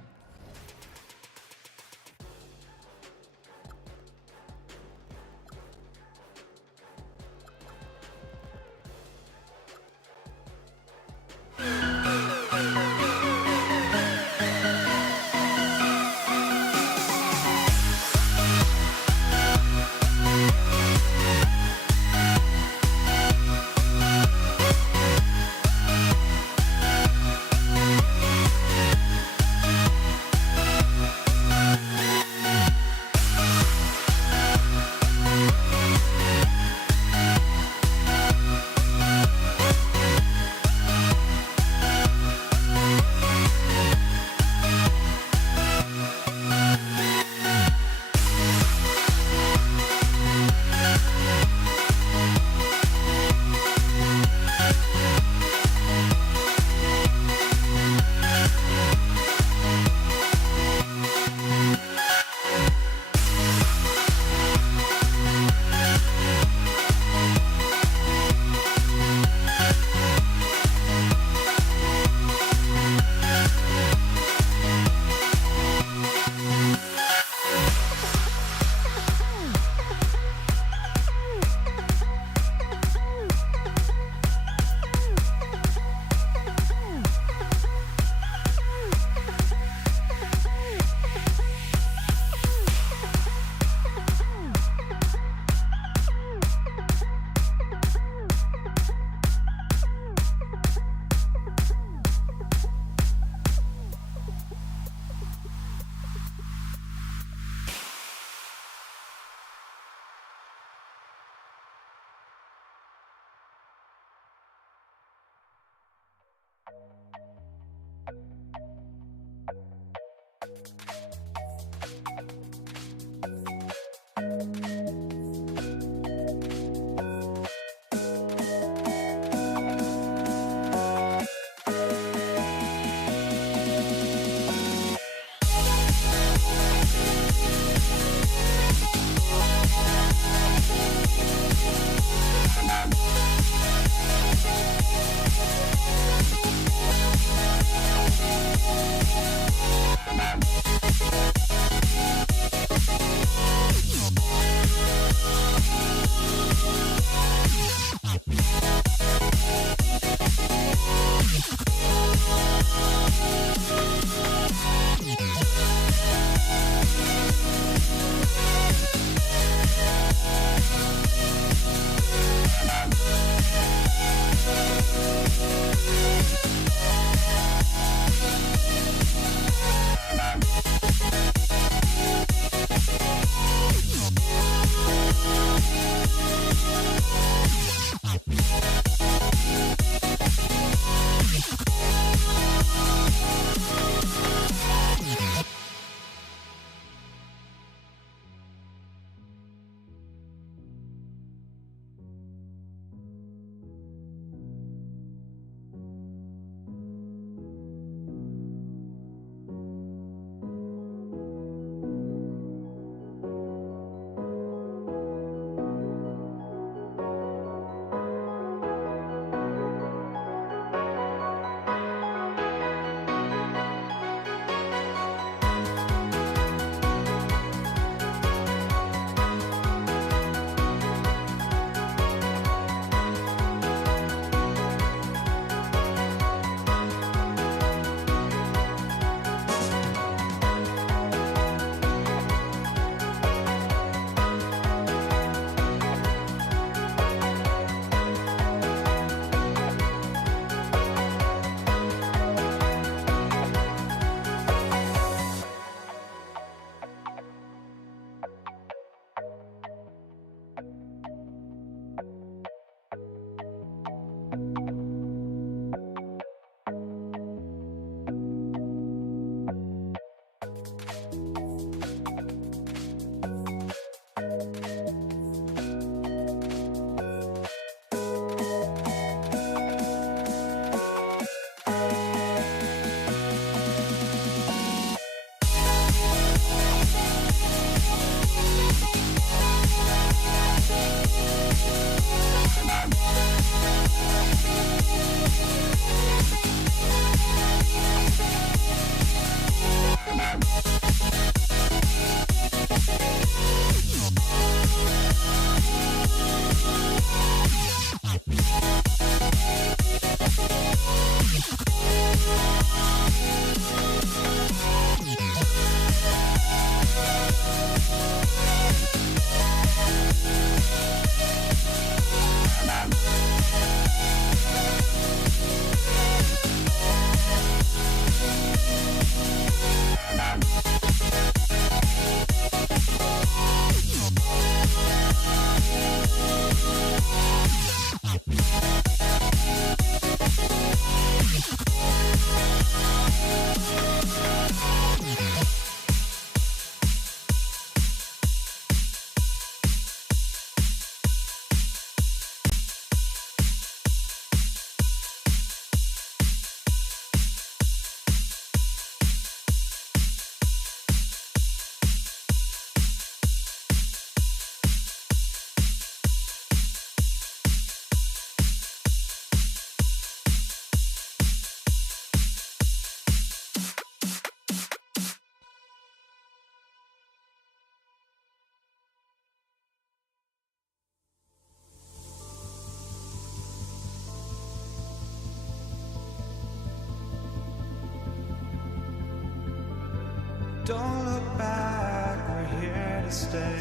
Don't look back, we're here to stay.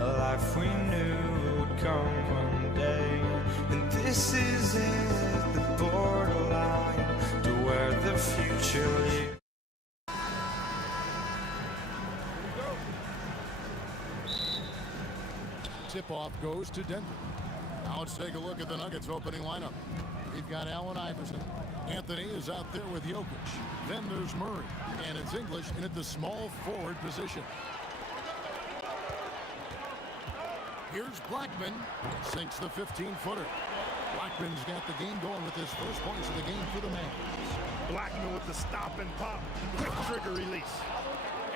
A life we knew would come one day. And this is it, the borderline to where the future leads. Tip-off goes to Denver. Now let's take a look at the Nuggets opening lineup. We've got Allen Iverson. Anthony is out there with Jokic. Then there's Murray. And it's English in at the small forward position. Here's Blackman. Sinks the 15-footer. Blackman's got the game going with his first points of the game for the Mavs. Blackman with the stop and pop. Quick trigger release.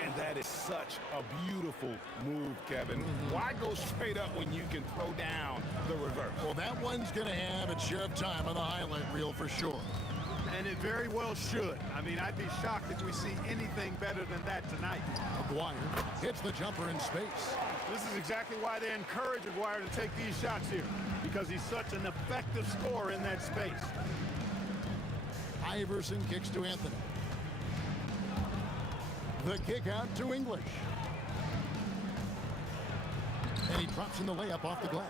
And that is such a beautiful move, Kevin. Why go straight up when you can throw down the reverse? Well, that one's going to have its share of time on the highlight reel for sure. And it very well should. I mean, I'd be shocked if we see anything better than that tonight. Aguirre hits the jumper in space. This is exactly why they encourage Aguirre to take these shots here, because he's such an effective scorer in that space. Iverson kicks to Anthony. The kick out to English. And he drops in the layup off the glass.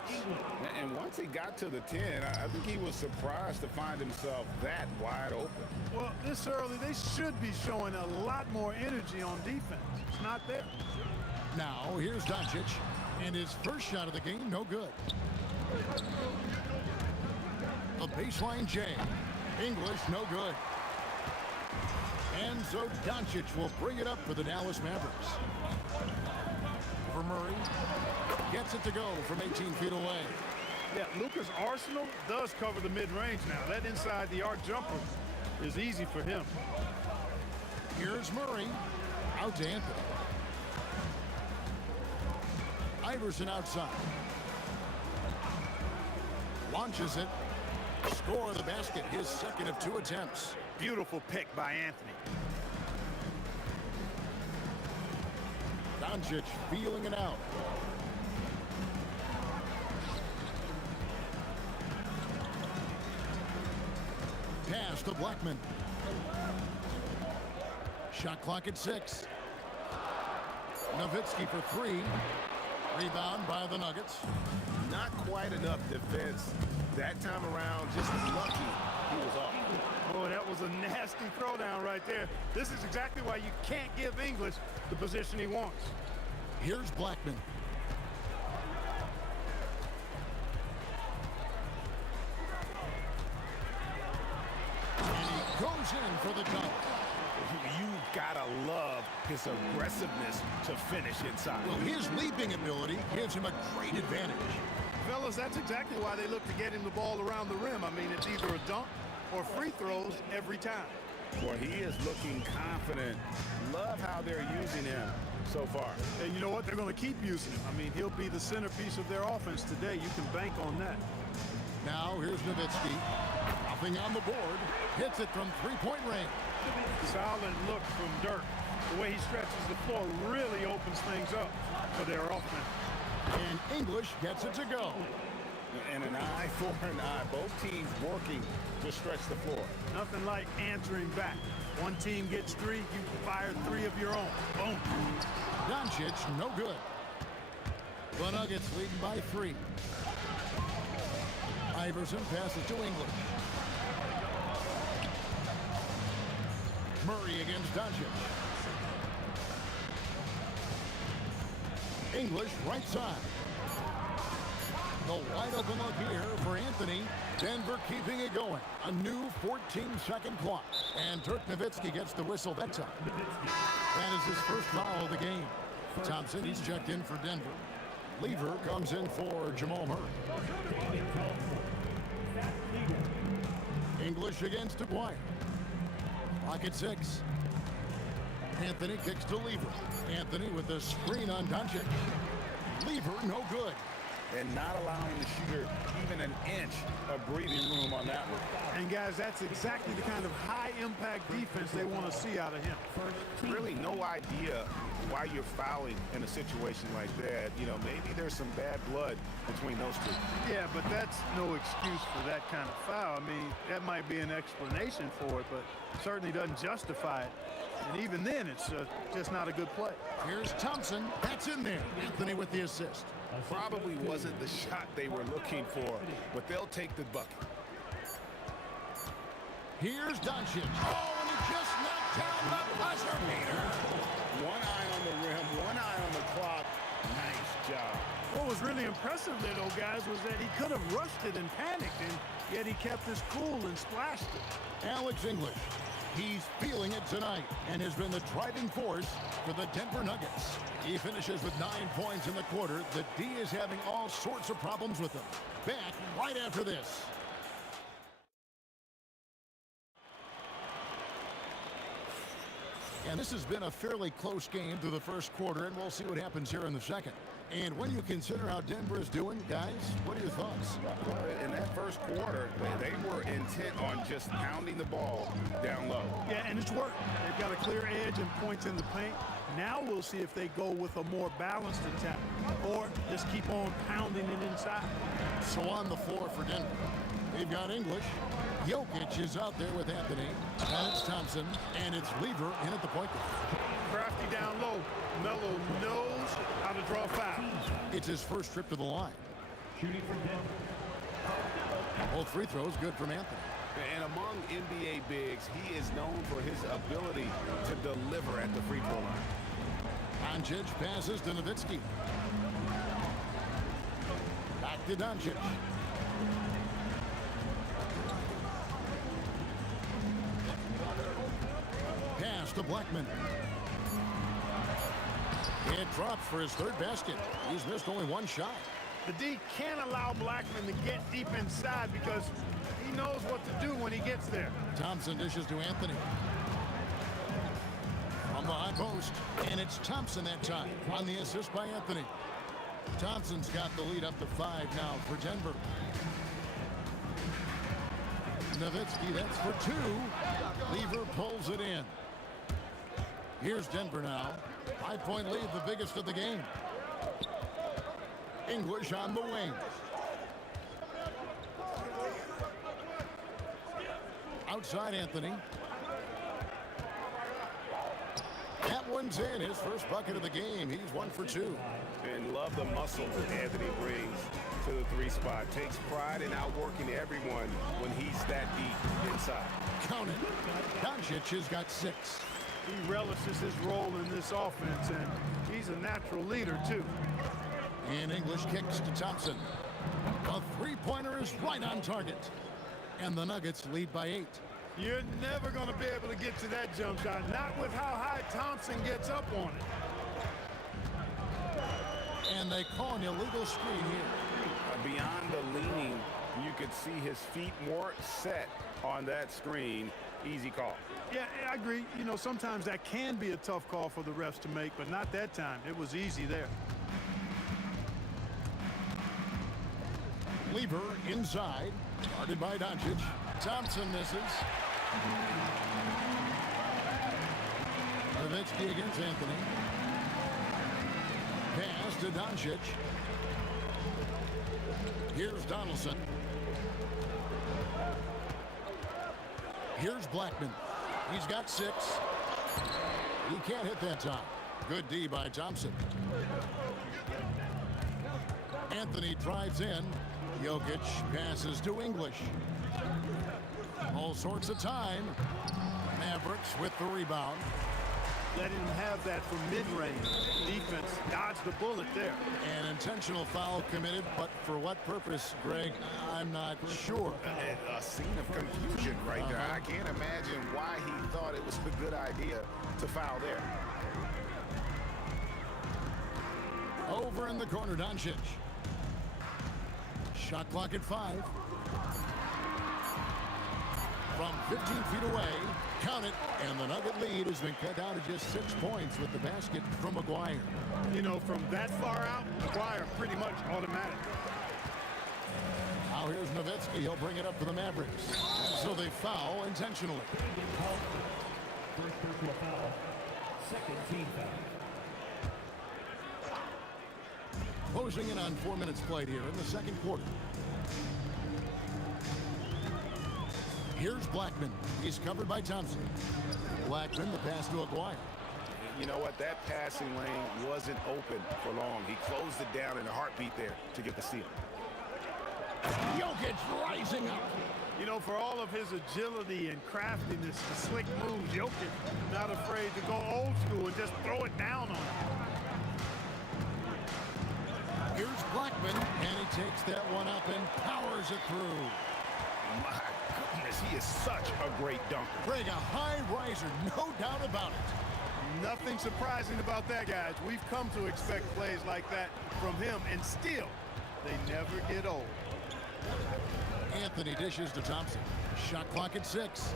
And once he got to the 10, I think he was surprised to find himself that wide open. Well, this early, they should be showing a lot more energy on defense. It's not there. Now, here's Doncic. And his first shot of the game, no good. A baseline J. English, no good. And so Doncic will bring it up for the Dallas Mavericks. For Murray. Gets it to go from 18 feet away. Yeah, Luka's arsenal does cover the mid-range now. That inside the arc jumper is easy for him. Here's Murray. Out to Anthony. Iverson outside. Launches it. Score the basket. His second of 2 attempts. Beautiful pick by Anthony. Doncic feeling it out. Pass to Blackman. Shot clock at 6. Nowitzki for 3. Rebound by the Nuggets. Not quite enough defense that time around. Just lucky he was off. Boy, that was a nasty throwdown right there. This is exactly why you can't give English the position he wants. Here's Blackman. And he goes in for the dunk. You gotta love his aggressiveness to finish inside. Well, his leaping ability gives him a great advantage. Fellas, that's exactly why they look to get him the ball around the rim. I mean, it's either a dunk or free throws every time. Well, he is looking confident. Love how they're using him so far. And you know what? They're going to keep using him. I mean, he'll be the centerpiece of their offense today. You can bank on that. Now, here's Nowitzki. Nothing on the board. Hits it from three-point range. Solid look from Dirk. The way he stretches the floor really opens things up for their offense. And English gets it to go. And an eye for an eye. Both teams working to stretch the floor. Nothing like answering back. One team gets 3, you fire 3 of your own. Boom. Doncic, no good. The Nuggets leading by 3. Iverson passes to English. Murray against Doncic. English right side. The wide open look here for Anthony. Denver keeping it going. A new 14-second clock. And Dirk Nowitzki gets the whistle that time. That is his first foul of the game. Thompson, he's checked in for Denver. Lever comes in for Jamal Murray. English against Aguirre. Clock at 6. Anthony kicks to Lever. Anthony with the screen on Doncic. Lever, no good. And not allowing the shooter even an inch of breathing room on that one. And guys, that's exactly the kind of high high-impact defense they want to see out of him. Really no idea why you're fouling in a situation like that. You know, maybe there's some bad blood between those two. Yeah, but that's no excuse for that kind of foul. I mean, that might be an explanation for it, but certainly doesn't justify it. And even then, it's just not a good play. Here's Thompson. That's in there. Anthony with the assist. Probably wasn't the shot they were looking for, but they'll take the bucket. Here's Doncic. Oh, and he just knocked down the buzzer beater. One eye on the rim, one eye on the clock. Nice job. What was really impressive there, though, guys, was that he could have rushed it and panicked, and yet he kept his cool and splashed it. Alex English. He's feeling it tonight and has been the driving force for the Denver Nuggets. He finishes with 9 points in the quarter. The D is having all sorts of problems with him. Back right after this. And this has been a fairly close game through the first quarter, and we'll see what happens here in the second. And when you consider how Denver is doing, guys, what are your thoughts? In that first quarter, they were intent on just pounding the ball down low. Yeah, and it's worked. They've got a clear edge and points in the paint. Now we'll see if they go with a more balanced attack or just keep on pounding it inside. So on the floor for Denver, they've got English. Jokic is out there with Anthony. And it's Thompson. And it's Lever in at the point guard. Crafty down low. Melo knows how to draw fouls. It's his first trip to the line. Shooting from Denver. Both free throws good from Anthony. And among NBA bigs, he is known for his ability to deliver at the free throw line. Doncic passes to Nowitzki. Back to Doncic. Pass to Blackman. It drops for his third basket. He's missed only one shot. The D can't allow Blackman to get deep inside because he knows what to do when he gets there. Thompson dishes to Anthony. From the high post. And it's Thompson that time on the assist by Anthony. Thompson's got the lead up to 5 now for Denver. Nowitzki, that's for 2. Lever pulls it in. Here's Denver now. 5-point lead, the biggest of the game. English on the wing. Outside Anthony. That one's in. His first bucket of the game. He's 1 for 2. And love the muscle that Anthony brings to the 3 spot. Takes pride in outworking everyone when he's that deep inside. Count it. Doncic has got 6. He relishes his role in this offense, and he's a natural leader, too. And English kicks to Thompson. A three-pointer is right on target. And the Nuggets lead by 8. You're never going to be able to get to that jump shot, not with how high Thompson gets up on it. And they call an illegal screen here. Beyond the leaning, you could see his feet more set on that screen. Easy call. Yeah, I agree. You know, sometimes that can be a tough call for the refs to make, but not that time. It was easy there. Lever inside, guarded by Doncic. Thompson misses. Nowitzki against Anthony. Pass to Doncic. Here's Donaldson. Here's Blackman. He's got 6. He can't hit that time. Good D by Thompson. Anthony drives in. Jokic passes to English. All sorts of time. Mavericks with the rebound. Let him have that from mid-range. Defense dodged the bullet there. An intentional foul committed, but for what purpose, Greg? I'm not sure. A scene of confusion right there. I can't imagine why he thought it was a good idea to foul there. Over in the corner, Doncic. Shot clock at 5. From 15 feet away, count it, and the Nugget lead has been cut down to just 6 points with the basket from McGuire. You know, from that far out, McGuire pretty much automatic. Now here's Nowitzki. He'll bring it up for the Mavericks. And so they foul intentionally. First personal foul. Second team foul. Closing in on 4 minutes played here in the second quarter. Here's Blackman. He's covered by Thompson. Blackman, the pass to Aguirre. You know what? That passing lane wasn't open for long. He closed it down in a heartbeat there to get the steal. Jokic rising up. You know, for all of his agility and craftiness, the slick moves, Jokic not afraid to go old school and just throw it down on him. Here's Blackman, and he takes that one up and powers it through. My goodness, he is such a great dunker. Greg, a high riser, no doubt about it. Nothing surprising about that, guys. We've come to expect plays like that from him, and still, they never get old. Anthony dishes to Thompson. Shot clock at 6.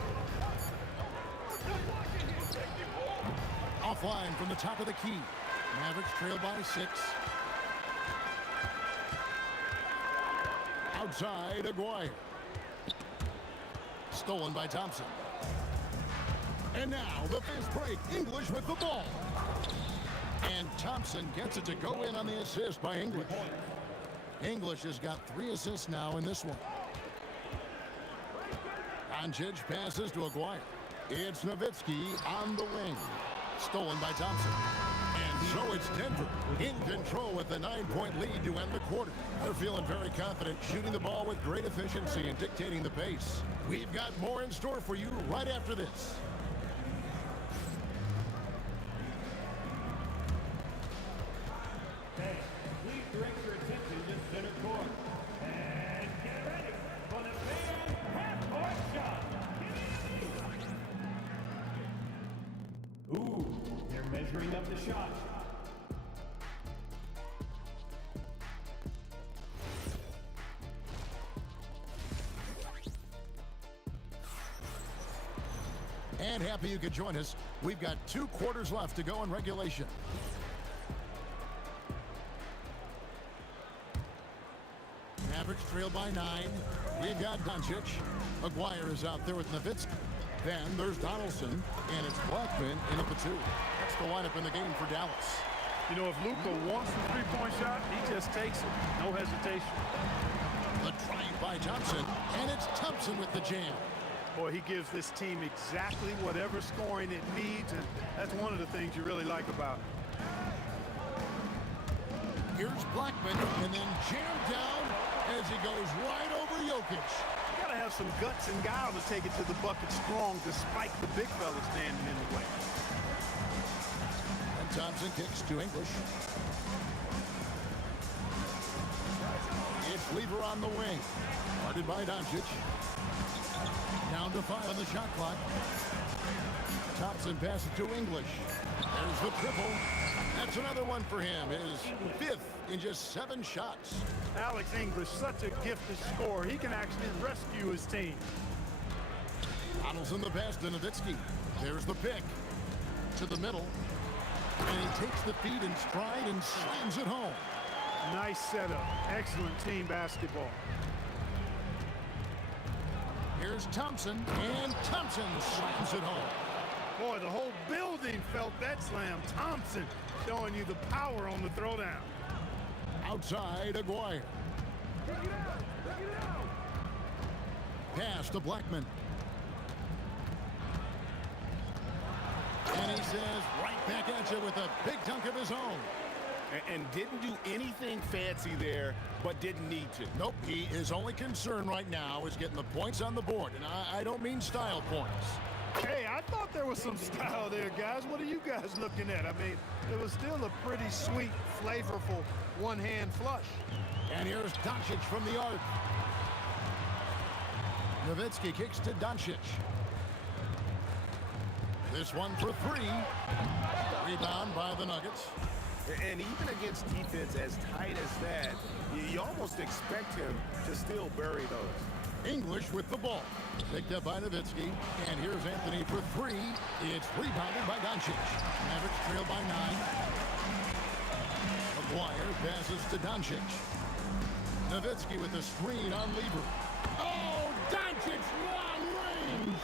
Offline from the top of the key. Mavericks trail by 6. Outside, Aguirre. Stolen by Thompson. And now the fast break. English with the ball. And Thompson gets it to go in on the assist by English. English has got 3 assists now in this one. Doncic passes to Aguirre. It's Nowitzki on the wing. Stolen by Thompson. And so it's Denver in control with the 9-point lead to end the quarter. They're feeling very confident, shooting the ball with great efficiency and dictating the pace. We've got more in store for you right after this. Hey, please direct your attention to center court. And get ready for the big half-court shot. Ooh, they're measuring up the shot. And happy you could join us. We've got 2 quarters left to go in regulation. Mavericks trail by 9. We've got Doncic. Aguirre is out there with Nowitzki. Then there's Donaldson, and it's Blackman in at the 2. That's the lineup in the game for Dallas. You know, if Luka wants the three-point shot, he just takes it. No hesitation. The drive by Thompson, and it's Thompson with the jam. Boy, he gives this team exactly whatever scoring it needs, and that's one of the things you really like about it. Here's Blackman, and then jammed down as he goes right over Jokic. You gotta have some guts and guile to take it to the bucket strong despite the big fella standing in the way. And Thompson kicks to English. It's Lever on the wing. Guarded by Doncic. Down to 5 on the shot clock. Thompson passes to English. There's the triple. That's another one for him. His 5th in just 7 shots. Alex English, such a gifted scorer. He can actually rescue his team. Donaldson the pass to Nowitzki. There's the pick. To the middle. And he takes the feed in stride and slams it home. Nice setup. Excellent team basketball. Here's Thompson, and Thompson slams it home. Boy, the whole building felt that slam. Thompson showing you the power on the throwdown. Outside, Aguirre. Pass to Blackman. And he says, right back at you with a big dunk of his own. And didn't do anything fancy there, but didn't need to. Nope, his only concern right now is getting the points on the board. And I don't mean style points. Hey, I thought there was some style there, guys. What are you guys looking at? I mean, it was still a pretty sweet, flavorful one-hand flush. And here's Doncic from the arc. Nowitzki kicks to Doncic. This one for 3. Rebound by the Nuggets. And even against defense as tight as that, you almost expect him to still bury those. English with the ball. Picked up by Nowitzki. And here's Anthony for 3. It's rebounded by Doncic. Mavericks trail by 9. Aguirre passes to Doncic. Nowitzki with the screen on Lieber. Oh, Doncic, long range.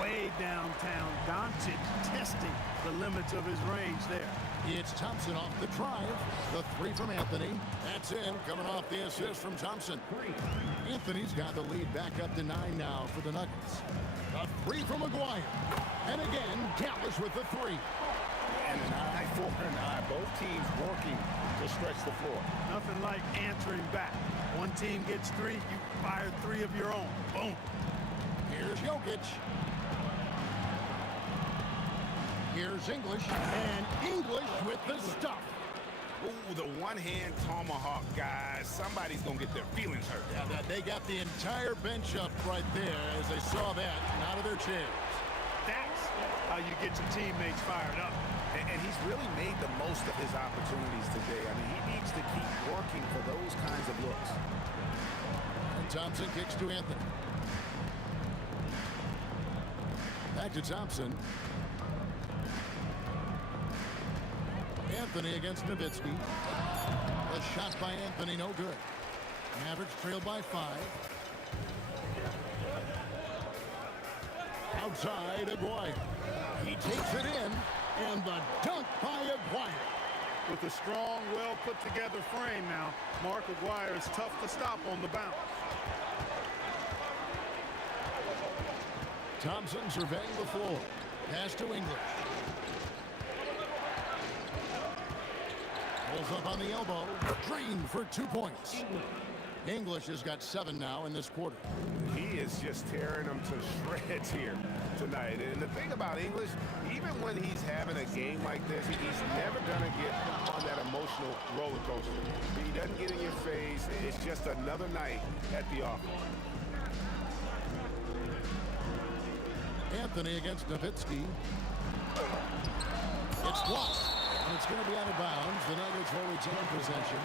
Way downtown. Doncic testing the limits of his range there. It's Thompson off the drive. The three from Anthony. That's in, coming off the assist from Thompson. Anthony's got the lead back up to 9 now for the Nuggets. A three from Maguire. And again, Dallas with the three. And an eye for an eye. Both teams working to stretch the floor. Nothing like answering back. One team gets three, you fire three of your own. Boom. Here's Jokic. Here's English. And English with the stuff. Ooh, the one-hand tomahawk, guys. Somebody's going to get their feelings hurt. Yeah, they got the entire bench up right there as they saw that and out of their chairs. That's how you get your teammates fired up. And he's really made the most of his opportunities today. I mean, he needs to keep working for those kinds of looks. And Thompson kicks to Anthony. Back to Thompson. Anthony against Nowitzki. The shot by Anthony, no good. Mavericks trail by 5. Outside, Aguirre. He takes it in, and the dunk by Aguirre. With a strong, well-put-together frame now, Mark Aguirre is tough to stop on the bounce. Thompson surveying the floor. Pass to English. Pulls up on the elbow. Green for 2 points. English has got 7 now in this quarter. He is just tearing them to shreds here tonight. And the thing about English, even when he's having a game like this, he's never going to get on that emotional roller coaster. He doesn't get in your face. It's just another night at the office. Anthony against Nowitzki. It's blocked. And it's going to be out of bounds. The Nuggets will retain possession.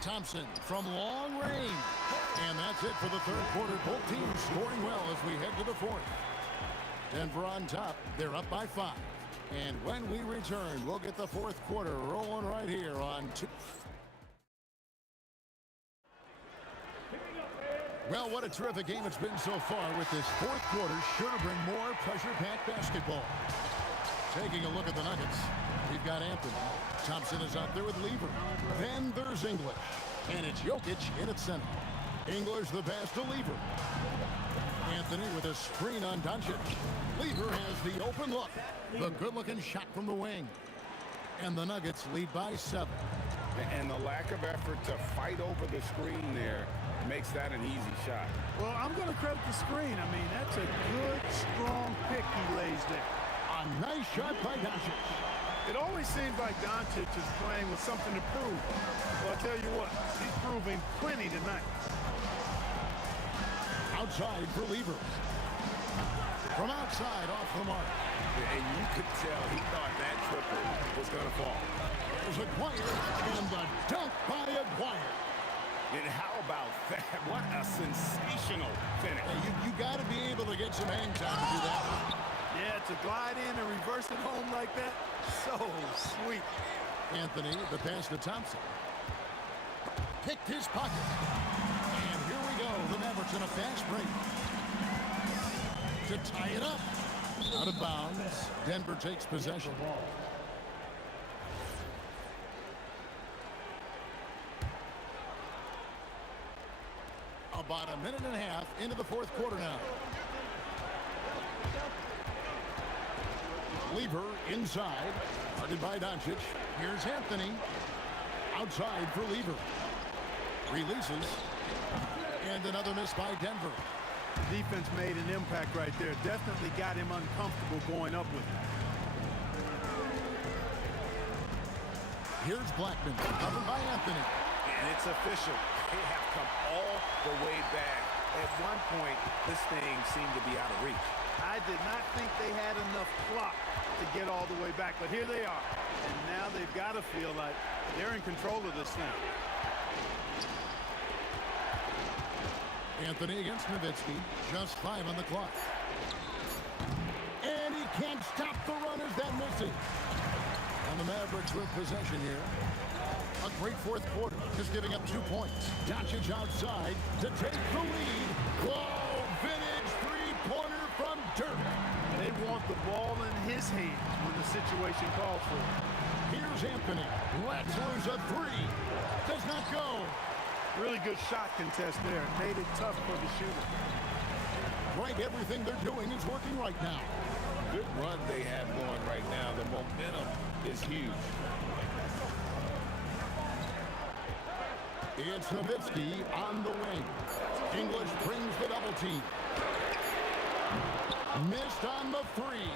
Thompson from long range. And that's it for the third quarter. Both teams scoring well as we head to the fourth. Denver on top. They're up by 5. And when we return, we'll get the fourth quarter rolling right here on 2. Well, what a terrific game it's been so far with this fourth quarter. Sure to bring more pressure-packed basketball. Taking a look at the Nuggets, we've got Anthony. Thompson is out there with Lieber. Then there's English. And it's Jokic in at center. English the pass to Lieber. Anthony with a screen on Doncic. Lieber has the open look. The good-looking shot from the wing. And the Nuggets lead by 7. And the lack of effort to fight over the screen there makes that an easy shot. Well, I'm going to credit the screen. I mean, that's a good, strong pick he lays there. A nice shot by Doncic. It always seems like Doncic is playing with something to prove. Well, I'll tell you what, he's proving plenty tonight. Outside for Lieber. From outside, off the mark. And you could tell he thought that triple was going to fall. There's Aguirre, and the dunk by Aguirre. And how about that? What a sensational finish. Hey, you got to be able to get some hang time to do that. Yeah, to glide in and reverse it home like that, so sweet. Anthony, the pass to Thompson. Picked his pocket. And here we go. The Mavericks in a fast break. To tie it up. Out of bounds. Denver takes possession. About a minute and a half into the fourth quarter now. Lieber inside. Guarded by Doncic. Here's Anthony. Outside for Lieber. Releases. And another miss by Denver. Defense made an impact right there. Definitely got him uncomfortable going up with it. Here's Blackman. Covered by Anthony. And it's official. They have come all the way back. At one point, this thing seemed to be out of reach. I did not think they had enough clock to get all the way back, but here they are. And now they've got to feel like they're in control of this thing. Anthony against Nowitzki. Just 5 on the clock. And he can't stop the run as that misses. with possession here. A great fourth quarter, just giving up 2 points. Doncic outside to take the lead. Whoa, vintage three-pointer from Dirk. They want the ball in his hands when the situation calls for it. Here's Anthony. Lets loose a three. Does not go. Really good shot contest there. Made it tough for the shooter. Right, everything they're doing is working right now. Good run they have going right now. The momentum is huge. It's Nowitzki on the wing. English brings the double team. Missed on the three.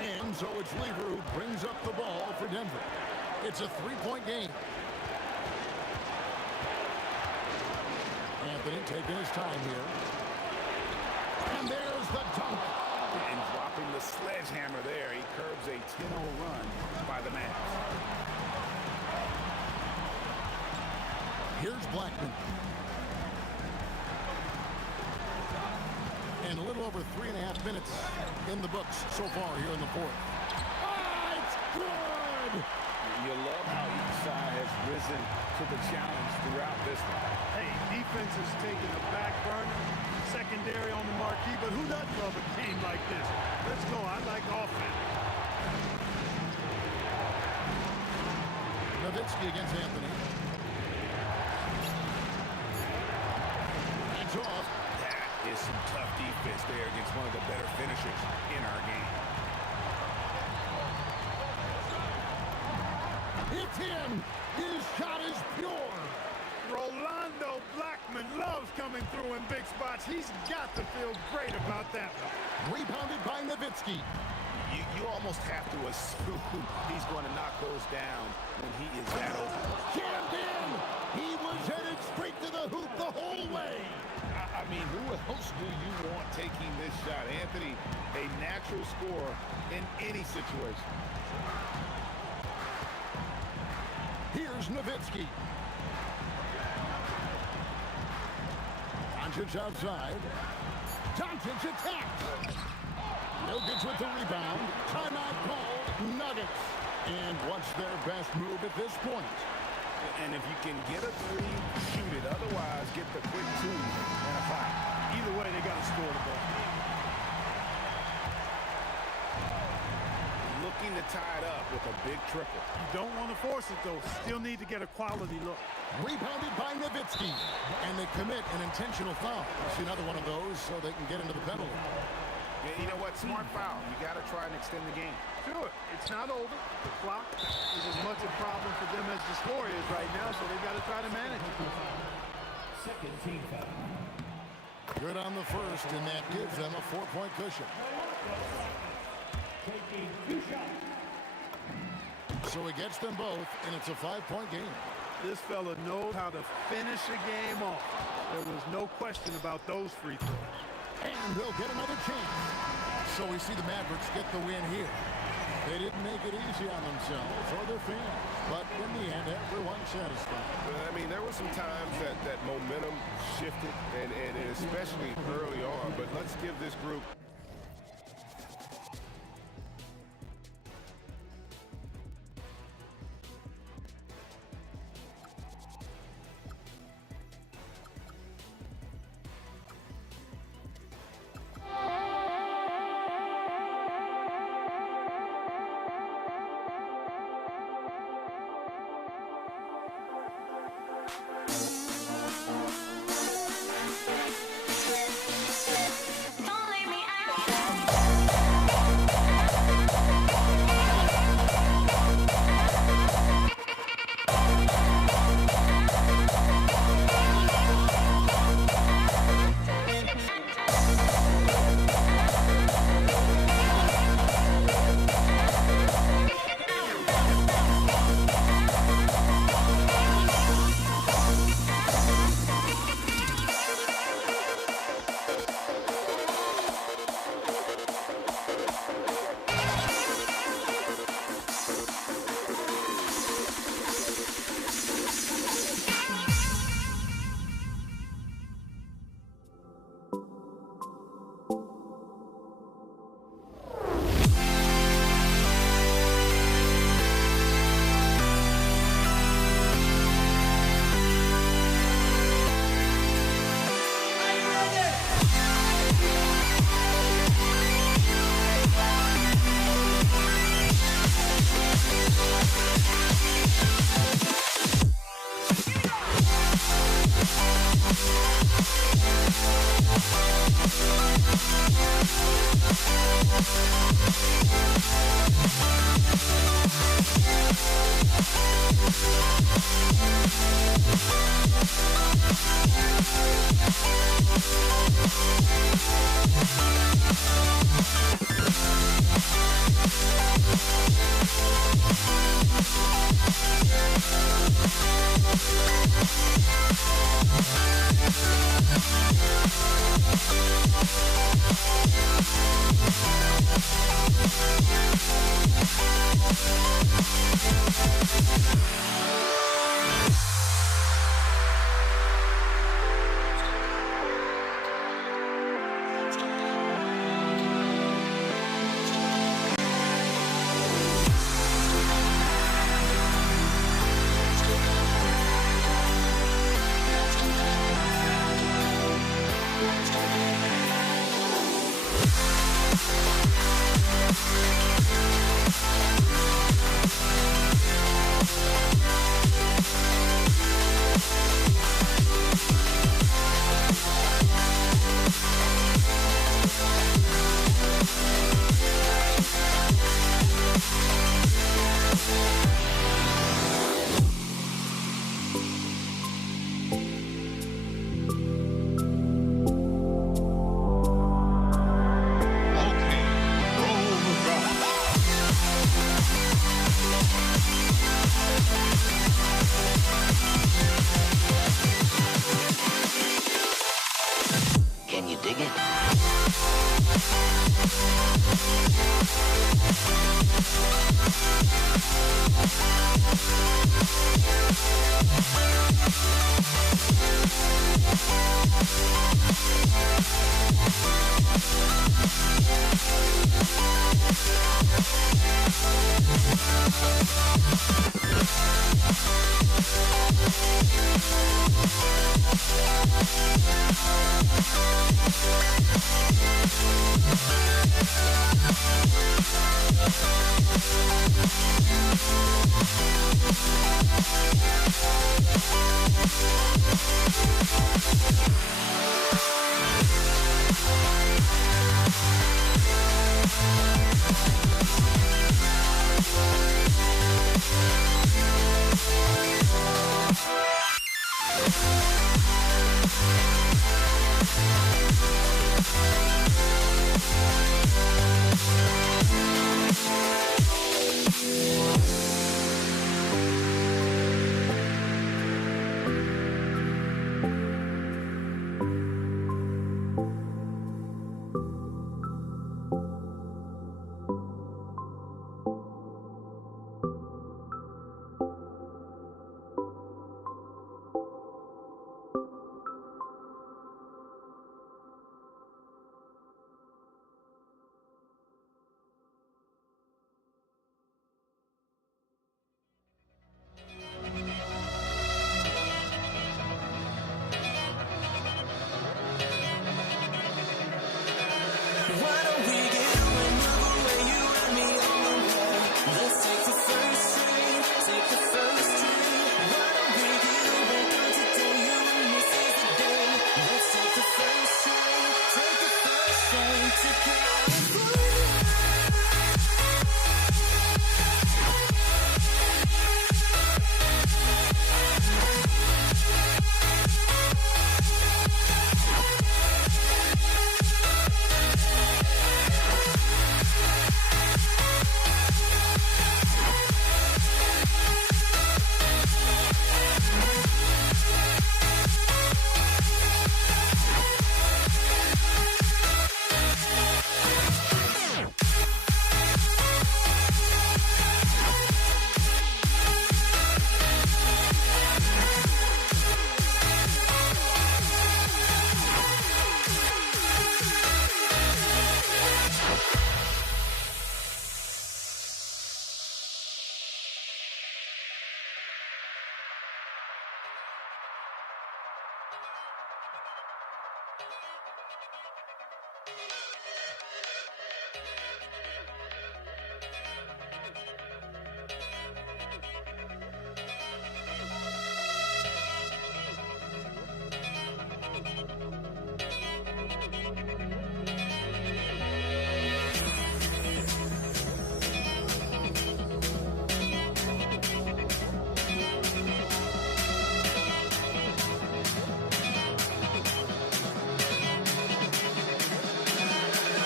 And so it's Lever who brings up the ball for Denver. It's a three-point game. Anthony taking his time here. And there's the dunk. And dropping the sledgehammer there. He curbs a 10-0 run by the Mavs. Here's Blackman. And a little over 3.5 minutes in the books so far here in the fourth. Oh, it's good! You love how each side has risen to the challenge throughout this one. Hey, defense is taking a back burner, secondary on the marquee, but who doesn't love a game like this? Let's go. I like offense. Nowitzki against Anthony. Hands off. That is some tough defense there against one of the better finishers in our game. It's in. His shot is pure. Rolando Blackman loves coming through in big spots. He's got to feel great about that one. Rebounded by Nowitzki. You almost have to assume he's going to knock those down when he is that open. Jammed in. He was headed straight to the hoop the whole way. I mean, who else do you want taking this shot? Anthony, a natural scorer in any situation. Here's Nowitzki. Doncic outside. Doncic attacks. Jokic with the rebound. Timeout call. Nuggets. And what's their best move at this point? And if you can get a three, shoot it. Otherwise, get the quick two and a foul. Either way, they got to score the ball. Looking to tie it up with a big triple. You don't want to force it, though. Still need to get a quality look. Rebounded by Nowitzki. And they commit an intentional foul. See another one of those so they can get into the penalty. Yeah, you know what? Smart foul. You got to try and extend the game. Sure, it's not over. The clock is as much a problem for them as the score is right now, so they got to try to manage it. Second team foul. Good on the first, and that gives them a 4-point cushion. Taking 2 shots. So he gets them both, and it's a 5-point game. This fella knows how to finish a game off. There was no question about those free throws. And they'll get another chance. So we see the Mavericks get the win here. They didn't make it easy on themselves or their fans. But in the end, everyone's satisfied. I mean, there were some times that momentum shifted, and especially early on. But let's give this group Don't leave me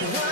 What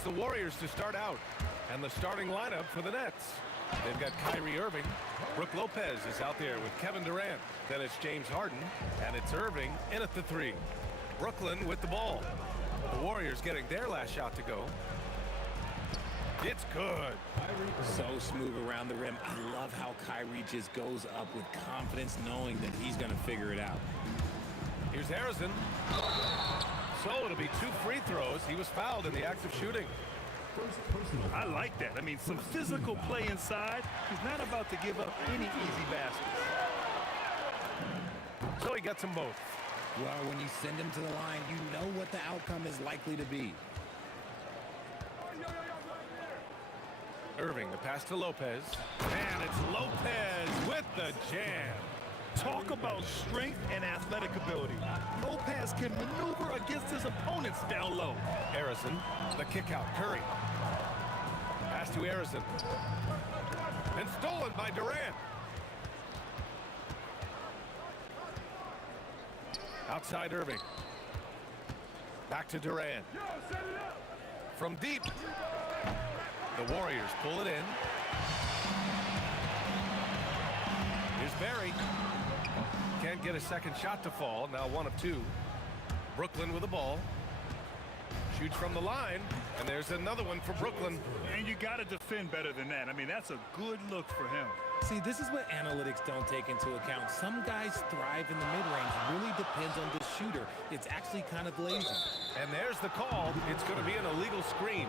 It's the Warriors to start out. And the starting lineup for the Nets. They've got Kyrie Irving. Brook Lopez is out there with Kevin Durant. Then it's James Harden. And it's Irving in at the 3. Brooklyn with the ball. The Warriors getting their last shot to go. It's good. So smooth around the rim. I love how Kyrie just goes up with confidence knowing that he's going to figure it out. Here's Harrison. So it'll be 2 free throws. He was fouled in the act of shooting. I like that. I mean, some physical play inside. He's not about to give up any easy baskets. So he gets them both. Well, when you send him to the line, you know what the outcome is likely to be. Irving, the pass to Lopez. And it's Lopez with the jam. Talk about strength and athletic ability. Lopez can maneuver against his opponents down low. Harrison, the kick out. Curry. Pass to Harrison. And stolen by Durant. Outside Irving. Back to Durant. From deep. The Warriors pull it in. Here's Barry. Can't get a second shot to fall. Now 1 of 2. Brooklyn with the ball. Shoots from the line. And there's another one for Brooklyn. And you got to defend better than that. I mean, that's a good look for him. See, this is what analytics don't take into account. Some guys thrive in the mid-range. Really depends on the shooter. It's actually kind of lazy. And there's the call. It's going to be an illegal screen.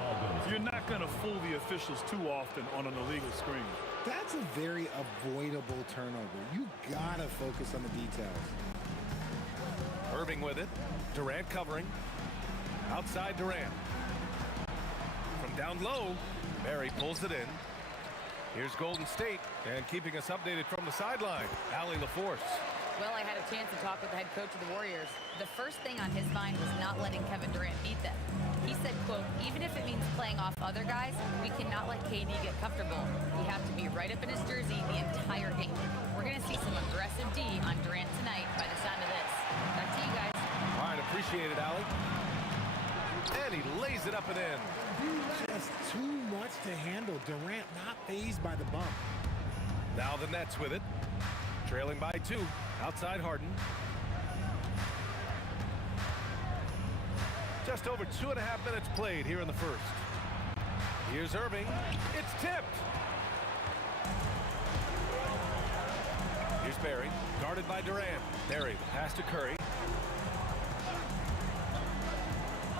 You're not going to fool the officials too often on an illegal screen. That's a very avoidable turnover. You gotta focus on the details. Irving with it. Durant covering. Outside Durant. From down low, Barry pulls it in. Here's Golden State, and keeping us updated from the sideline, Allie LaForce. Well, I had a chance to talk with the head coach of the Warriors. The first thing on his mind was not letting Kevin Durant beat them. He said, quote, even if it means playing off other guys, we cannot let KD get comfortable. We have to be right up in his jersey the entire game. We're going to see some aggressive D on Durant tonight by the sound of this. Back to you guys. All right, appreciate it, Allie. And he lays it up and in. Just too much to handle. Durant not fazed by the bump. Now the Nets with it. Trailing by 2. Outside Harden. Just over 2.5 minutes played here in the first. Here's Irving. It's tipped. Here's Barry. Guarded by Durant. Barry, the pass to Curry.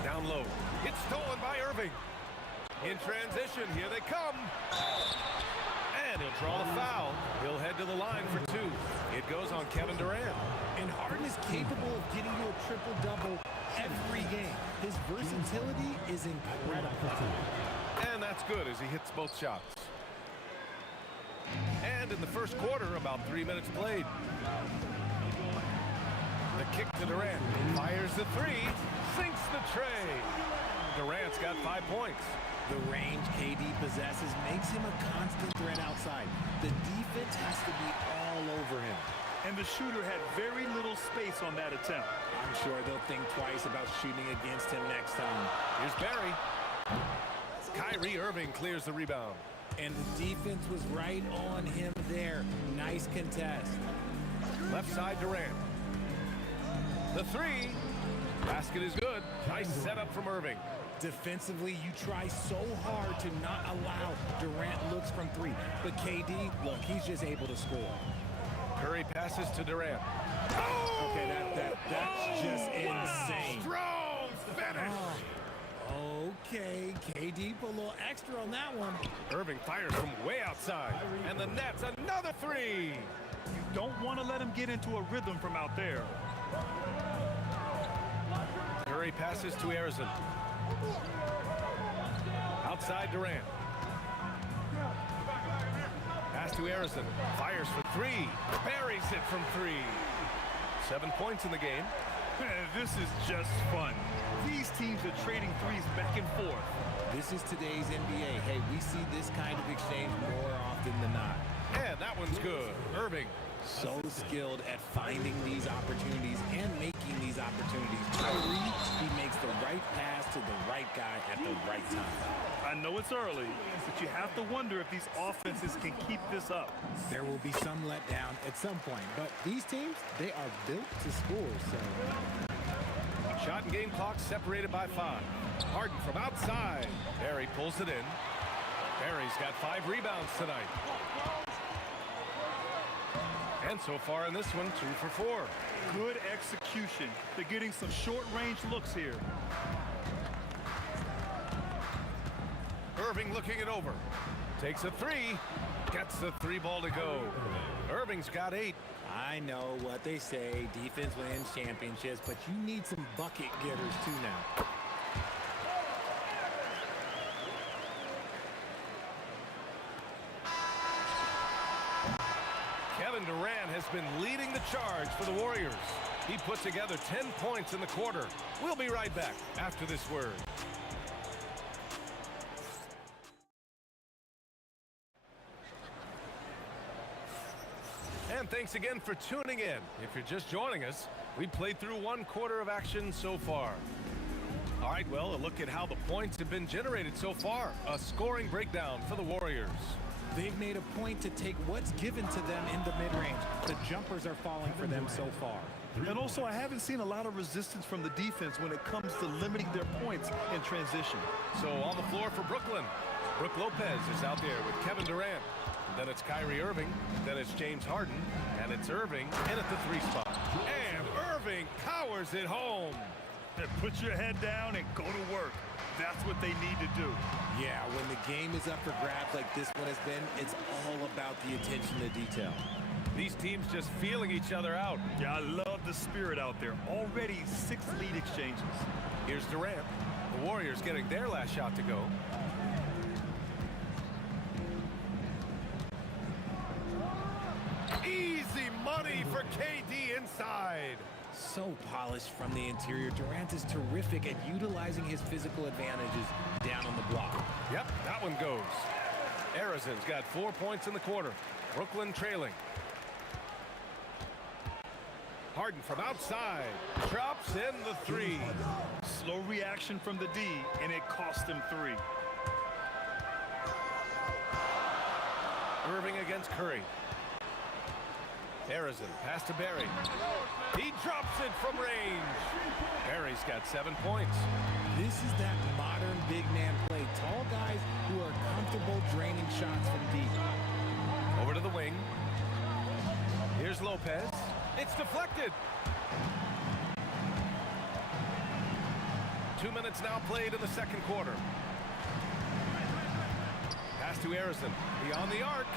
Down low. It's stolen by Irving. In transition, here they come. And he'll draw the foul. He'll head to the line for 2. It goes on Kevin Durant. And Harden is capable of getting you a triple-double every game. His versatility is incredible. And that's good as he hits both shots. And in the first quarter, about 3 minutes played. The kick to Durant. Fires the 3. Sinks the tray. Durant's got 5 points. The range KD possesses makes him a constant threat outside. The defense has to be all over him. And the shooter had very little space on that attempt. I'm sure they'll think twice about shooting against him next time. Here's Barry. Kyrie Irving clears the rebound. And the defense was right on him there. Nice contest. Left side Durant. The 3. Basket is good. Nice setup from Irving. Defensively, you try so hard to not allow Durant looks from 3. But KD, look, he's just able to score. Curry passes to Durant. Oh! Okay, that's just insane. Strong finish. Okay, KD put a little extra on that one. Irving fires from way outside. And the Nets, another 3. You don't want to let him get into a rhythm from out there. Curry passes to Harrison. Outside Durant. Pass to Harrison. Fires for 3. Buries it from 3. 7 points in the game. This is just fun. These teams are trading threes back and forth. This is today's NBA. Hey, we see this kind of exchange more often than not. And that one's good. Irving So skilled at finding these opportunities and making these opportunities. Kyrie, he makes the right pass to the right guy at the right time. I know it's early, but you have to wonder if these offenses can keep this up. There will be some letdown at some point, but these teams, they are built to score, so... Shot and game clock separated by 5. Harden from outside. Barry pulls it in. Barry's got 5 rebounds tonight. And so far in this one, 2 for 4. Good execution. They're getting some short-range looks here. Irving looking it over. Takes a 3. Gets the 3 ball to go. Irving's got 8. I know what they say, defense wins championships, but you need some bucket getters too now. Kevin Durant has been leading the charge for the Warriors. He put together 10 points in the quarter. We'll be right back after this word. And thanks again for tuning in. If you're just joining us, we played through 1 quarter of action so far. All right, well, a look at how the points have been generated so far. A scoring breakdown for the Warriors. They've made a point to take what's given to them in the mid-range. The jumpers are falling for them so far. And also, I haven't seen a lot of resistance from the defense when it comes to limiting their points in transition. So on the floor for Brooklyn, Brook Lopez is out there with Kevin Durant. Then it's Kyrie Irving. Then it's James Harden. And it's Irving in at the 3 spot. And Irving powers it home. Put your head down and go to work. That's what they need to do. Yeah, when the game is up for grabs like this one has been, it's all about the attention to detail. These teams just feeling each other out. Yeah, I love the spirit out there. Already 6 lead exchanges. Here's Durant. The Warriors getting their last shot to go. Easy money for KD inside. So polished from the interior. Durant is terrific at utilizing his physical advantages down on the block. Yep, that one goes. Arizon's got 4 points in the quarter. Brooklyn trailing. Harden from outside. Drops in the 3. Slow reaction from the D, and it cost him 3. Irving against Curry. Arizon pass to Barry. He drops it from range. Barry's got 7 points. This is that modern big man play. Tall guys who are comfortable draining shots from deep. Over to the wing. Here's Lopez. It's deflected. 2 minutes now played in the second quarter. Pass to Arizon. Beyond the arc.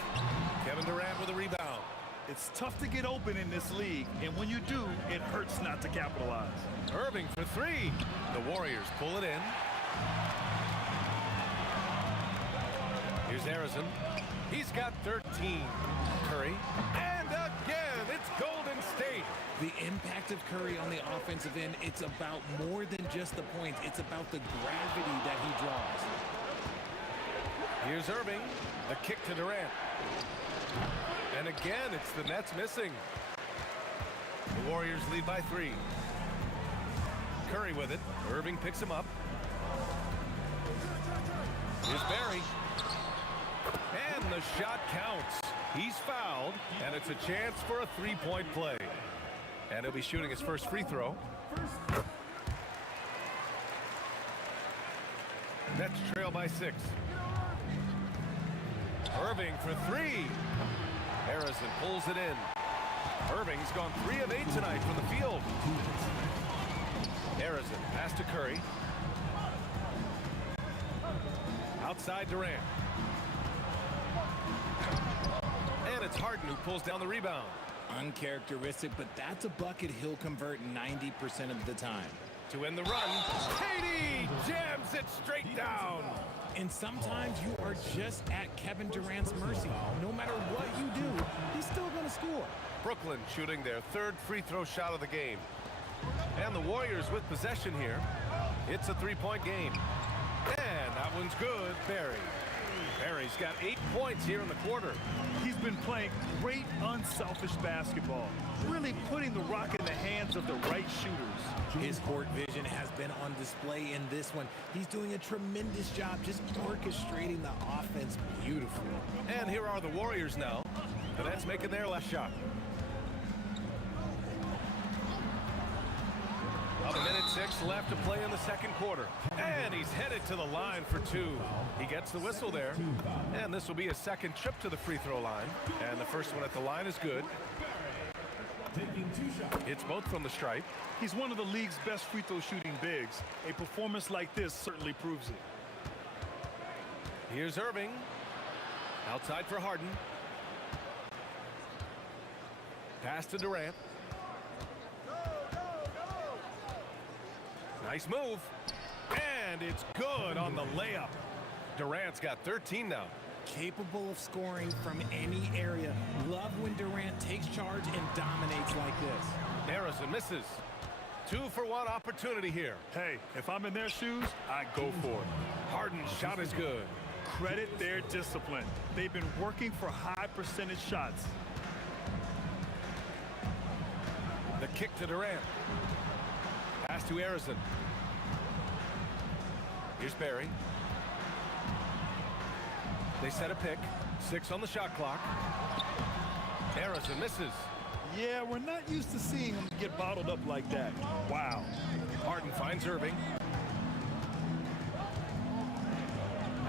Kevin Durant with a rebound. It's tough to get open in this league, and when you do, it hurts not to capitalize. Irving for 3. The Warriors pull it in. Here's Arizon. He's got 13. Curry. And again, it's Golden State. The impact of Curry on the offensive end, it's about more than just the points. It's about the gravity that he draws. Here's Irving. The kick to Durant. And again, it's the Nets missing. The Warriors lead by 3. Curry with it. Irving picks him up. Here's Barry. And the shot counts. He's fouled, and it's a chance for a 3-point play. And he'll be shooting his first free throw. Nets trail by 6. Irving for 3. Harrison pulls it in. Irving's gone 3 of 8 tonight from the field. Harrison pass to Curry. Outside Durant. And it's Harden who pulls down the rebound. Uncharacteristic, but that's a bucket he'll convert 90% of the time. To end the run, KD jams it straight down. And sometimes you are just at Kevin Durant's mercy. No matter what you do, he's still going to score. Brooklyn shooting their 3rd free throw shot of the game. And the Warriors with possession here. It's a 3-point game. And that one's good. Barry. Barry's Irving's got 8 points here in the quarter. He's been playing great unselfish basketball, really putting the rock in the hands of the right shooters. His court vision has been on display in this one. He's doing a tremendous job just orchestrating the offense beautifully. And here are the Warriors now. The Nets making their last shot. A minute 6 left to play in the second quarter. And he's headed to the line for 2. He gets the whistle there. And this will be a second trip to the free throw line. And the first one at the line is good. It's both from the stripe. He's one of the league's best free throw shooting bigs. A performance like this certainly proves it. Here's Irving. Outside for Harden. Pass to Durant. Nice move. And it's good on the layup. Durant's got 13 now. Capable of scoring from any area. Love when Durant takes charge and dominates like this. Harrison misses. 2-for-1 opportunity here. Hey, if I'm in their shoes, I go for it. Harden's shot is good. Credit their discipline. They've been working for high percentage shots. The kick to Durant. Pass to Harrison. Here's Barry. They set a pick. 6 on the shot clock. Harrison misses. Yeah, we're not used to seeing him get bottled up like that. Wow. Harden finds Irving.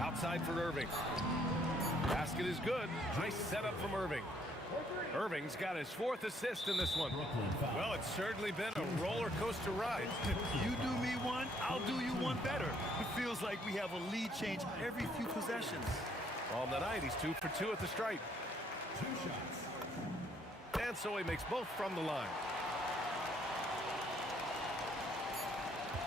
Outside for Irving. Basket is good. Nice setup from Irving. Irving's got his 4th assist in this one. Well, it's certainly been a roller coaster ride. You do me one, I'll do you one better. It feels like we have a lead change every few possessions. On the night, he's 2 for 2 at the stripe. And so he makes both from the line.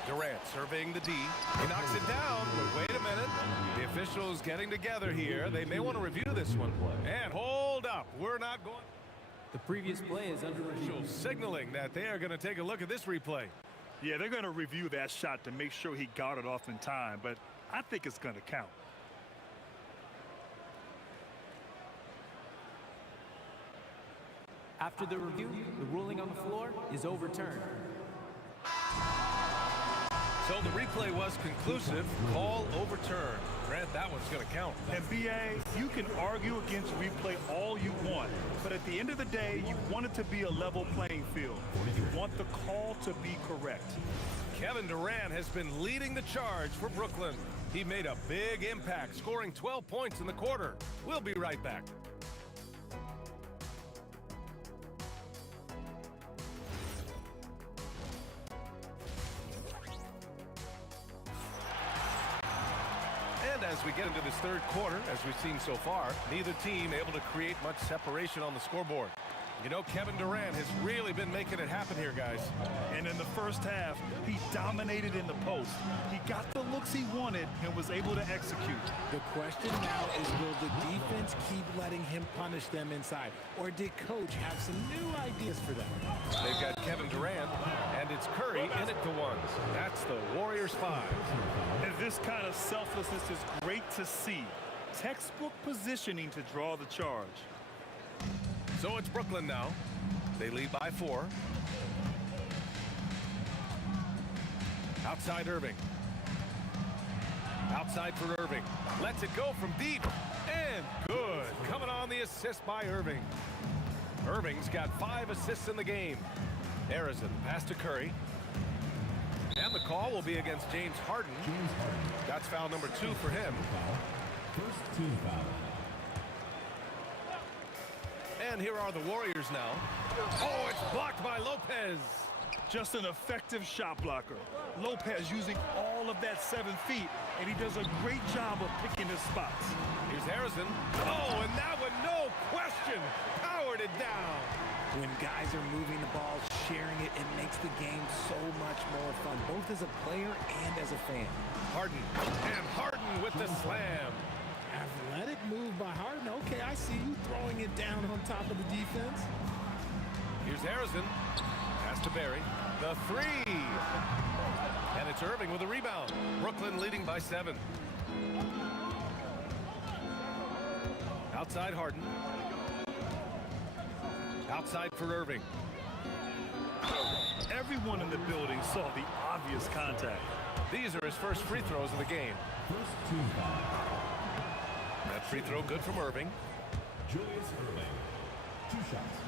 Durant surveying the D. He knocks it down. But wait a minute. The officials getting together here. They may want to review this one. And hold up. We're not going. The previous play is under review. Signaling that they are going to take a look at this replay. Yeah, they're going to review that shot to make sure he got it off in time, but I think it's going to count. After the review, the ruling on the floor is overturned. So the replay was conclusive. Call overturned. Grant, that one's going to count. And BA, you can argue against replay all you want, but at the end of the day, you want it to be a level playing field. You want the call to be correct. Kevin Durant has been leading the charge for Brooklyn. He made a big impact, scoring 12 points in the quarter. We'll be right back. As we get into this third quarter, as we've seen so far, neither team able to create much separation on the scoreboard. You know, Kevin Durant has really been making it happen here, guys. And in the first half, he dominated in the post. He got the looks he wanted and was able to execute. The question now is, will the defense keep letting him punish them inside? Or did Coach have some new ideas for them? They've got Kevin Durant, and it's Curry in it to 1. That's the Warriors 5. And this kind of selflessness is great to see. Textbook positioning to draw the charge. So it's Brooklyn now. They lead by 4. Outside Irving. Outside for Irving. Lets it go from deep. And good. Coming on the assist by Irving. Irving's got 5 assists in the game. Harrison, pass to Curry. And the call will be against James Harden. That's foul number 2 for him. First team foul. And here are the Warriors now. Oh, it's blocked by Lopez. Just an effective shot blocker. Lopez using all of that 7 feet, and he does a great job of picking his spots. Here's Harrison. Oh, and that one, no question, powered it down. When guys are moving the ball, sharing it, it makes the game so much more fun, both as a player and as a fan. Harden, and Harden with the slam. Athletic move by Harden. Okay, I see you throwing it down on top of the defense. Here's Harrison. Pass to Barry. The 3. And it's Irving with a rebound. Brooklyn leading by 7. Outside Harden. Outside for Irving. Everyone in the building saw the obvious contact. These are his first free throws of the game. That free throw good from Irving. Julius Irving, 2 shots.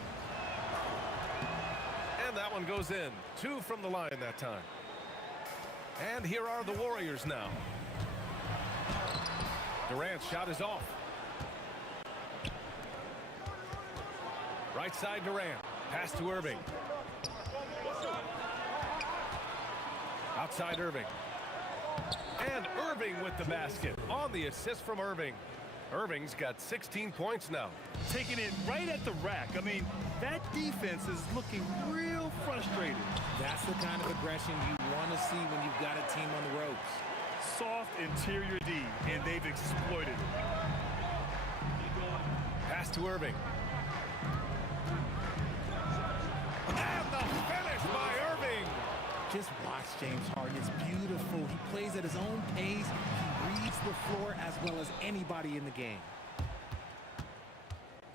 And that one goes in. 2 from the line that time. And here are the Warriors now. Durant's shot is off. Right side Durant. Pass to Irving. Outside Irving. And Irving with the basket on the assist from Irving. Irving's got 16 points now. Taking it right at the rack. I mean, that defense is looking real frustrated. That's the kind of aggression you want to see when you've got a team on the ropes. Soft interior D, and they've exploited it. Pass to Irving. And the finish by Irving. Just watch James Harden. It's beautiful. He plays at his own pace. He reads the floor as well as anybody in the game.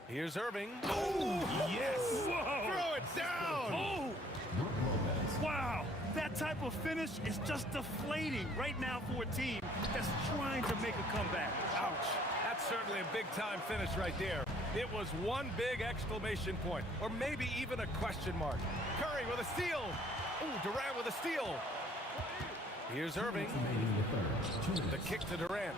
Here's Irving. Oh, yes. Whoa. Throw it down. Oh. Wow. That type of finish is just deflating right now for a team that's trying to make a comeback. Ouch. That's certainly a big-time finish right there. It was one big exclamation point, or maybe even a question mark. Curry with a steal. Ooh, Durant with a steal. Here's Irving. The kick to Durant.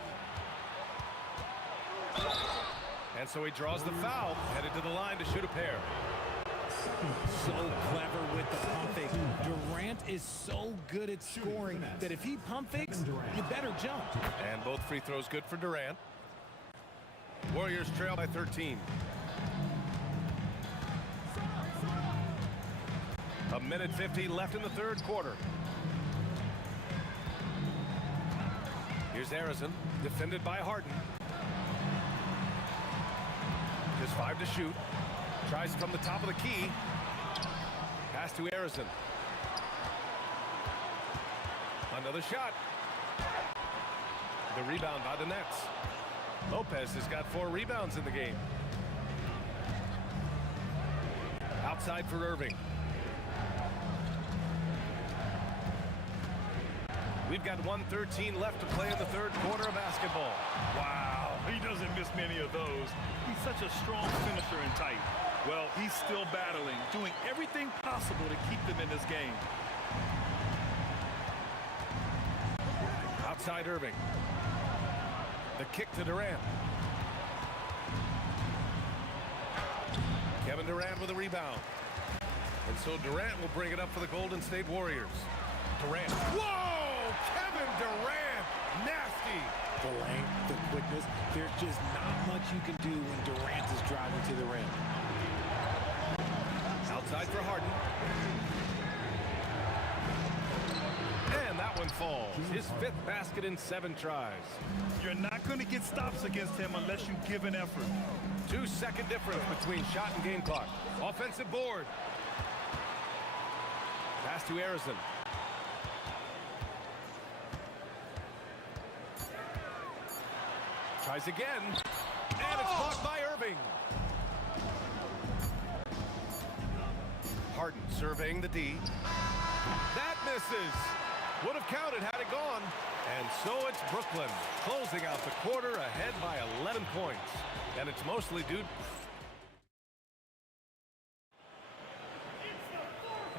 And so he draws the foul, headed to the line to shoot a pair. So clever with the pump fake. Durant is so good at scoring that if he pump fakes, you better jump. And both free throws good for Durant. Warriors trail by 13. A minute 50 left in the third quarter. Here's Harrison, defended by Harden. Just 5 to shoot. Tries from the top of the key. Pass to Harrison. Another shot. The rebound by the Nets. Lopez has got 4 rebounds in the game. Outside for Irving. We've got 1:13 left to play in the third quarter of basketball. Wow, he doesn't miss many of those. He's such a strong finisher and tight. Well, he's still battling, doing everything possible to keep them in this game. Outside Irving. The kick to Durant. Kevin Durant with a rebound. And so Durant will bring it up for the Golden State Warriors. Durant. Whoa! Kevin Durant! Nasty! The length, the quickness, there's just not much you can do when Durant is driving to the rim. Outside for Harden. And that one falls. His 5th basket in 7 tries. You're not going to get stops against him unless you give an effort. 2-second difference between shot and game clock. Offensive board. Pass to Harrison. Tries again. And it's blocked by Irving. Harden surveying the D. That misses. Would have counted had it gone. And so it's Brooklyn closing out the quarter ahead by 11 points. And it's mostly due.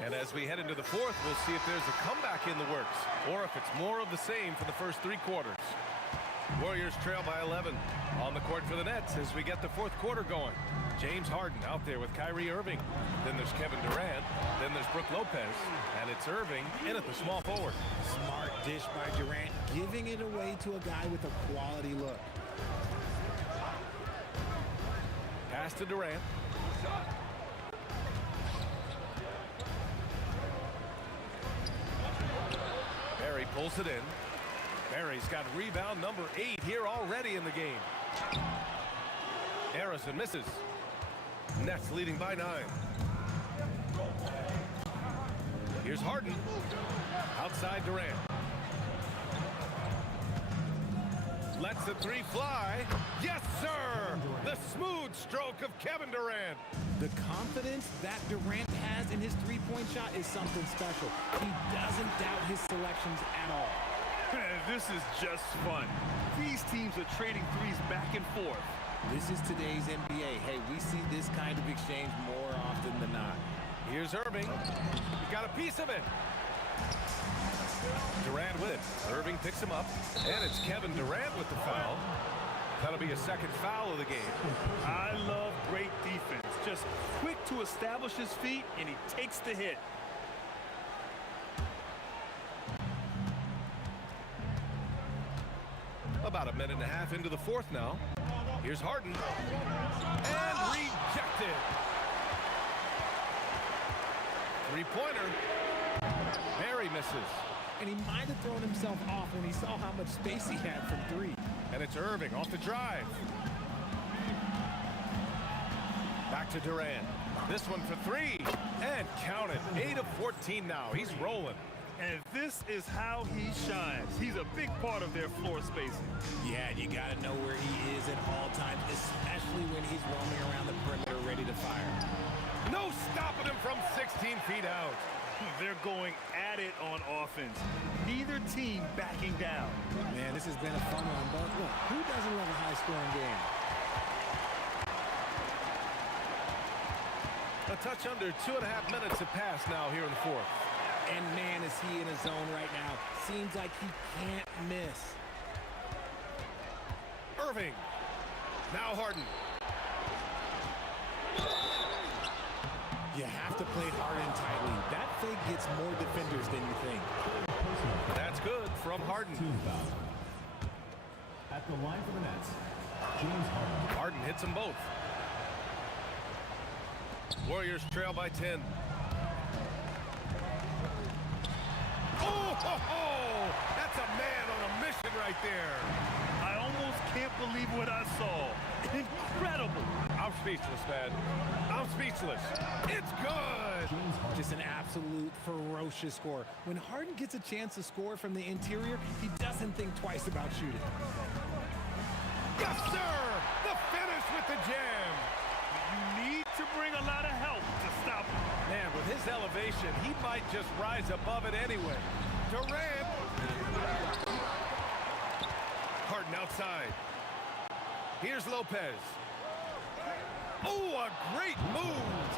And as we head into the fourth, we'll see if there's a comeback in the works or if it's more of the same for the first 3 quarters. Warriors trail by 11 on the court for the Nets as we get the fourth quarter going. James Harden out there with Kyrie Irving. Then there's Kevin Durant. Then there's Brook Lopez. And it's Irving in at the small forward. Smart dish by Durant, giving it away to a guy with a quality look. Pass to Durant. Barry pulls it in. Barry's got rebound number 8 here already in the game. Harrison misses. Nets leading by 9. Here's Harden. Outside Durant. Lets the 3 fly. Yes, sir! The of Kevin Durant. The confidence that Durant has in his three-point shot is something special. He doesn't doubt his selections at all. This is just fun. These teams are trading threes back and forth. This is today's NBA. Hey, we see this kind of exchange more often than not. Here's Irving. He got a piece of it. Durant with it. Irving picks him up. And it's Kevin Durant with the foul. That'll be a second foul of the game. I love great defense. Just quick to establish his feet, and he takes the hit. About a minute and a half into the fourth now. Here's Harden. And rejected. Three-pointer. Barry misses. And he might have thrown himself off when he saw how much space he had from three. And it's Irving off the drive. Back to Durant. This one for three. And count it. 8 of 14 now. He's rolling. And this is how he shines. He's a big part of their floor spacing. Yeah, you got to know where he is at all times, especially when he's roaming around the perimeter ready to fire. No stopping him from 16 feet out. They're going at it on offense. Neither team backing down. Man, this has been a fun one, but look, who doesn't love a high-scoring game? A touch under 2.5 minutes have passed now here in the fourth. And man, is he in a zone right now. Seems like he can't miss. Irving. Now Harden. You have to play hard and tightly. That fake gets more defenders than you think. That's good from Harden. At the line for the Nets, James Harden. Harden hits them both. Warriors trail by 10. Oh, that's a man on a mission right there. I almost can't believe what I saw. Incredible. I'm speechless, man. I'm speechless. It's good. Just an absolute ferocious score. When Harden gets a chance to score from the interior, he doesn't think twice about shooting. Yes, sir. The finish with the jam. You need to bring a lot of help to stop him. Man, with his elevation, he might just rise above it anyway. Durant. Harden outside. Here's Lopez. Oh, a great move.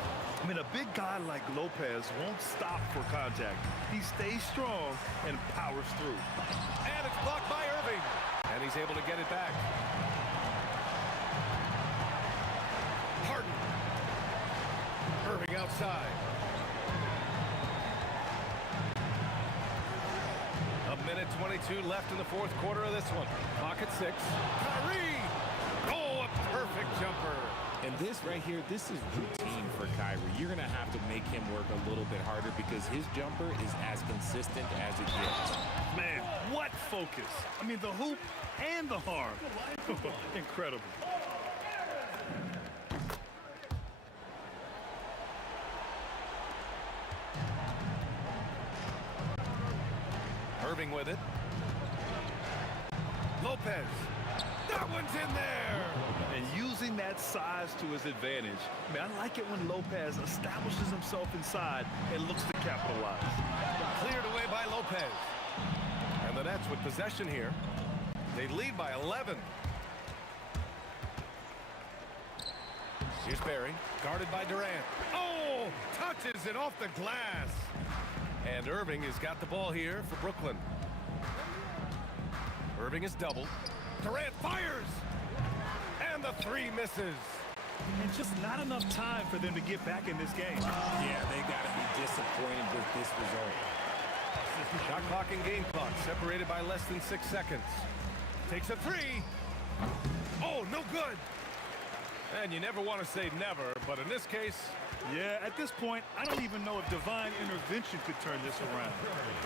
I mean, a big guy like Lopez won't stop for contact. He stays strong and powers through. And it's blocked by Irving. And he's able to get it back. Harden. Irving outside. A minute 22 left in the fourth quarter of this one. Clock at 6. Kyrie! Oh, a perfect jumper. And this right here, this is routine for Kyrie. You're going to have to make him work a little bit harder because his jumper is as consistent as it gets. Man, what focus. I mean, the hoop and the harm. Incredible. Irving with it. Lopez. That one's in there. And using that size to his advantage. I mean, I like it when Lopez establishes himself inside and looks to capitalize. Cleared away by Lopez. And the Nets with possession here. They lead by 11. Here's Barry, guarded by Durant. Oh, touches it off the glass. And Irving has got the ball here for Brooklyn. Irving is doubled. Durant fires. And the three misses. And just not enough time for them to get back in this game. Yeah, they got to be disappointed with this result. Shot clock and game clock separated by less than 6 seconds. Takes a three. Oh, no good. And you never want to say never, but in this case... Yeah, at this point, I don't even know if divine intervention could turn this around.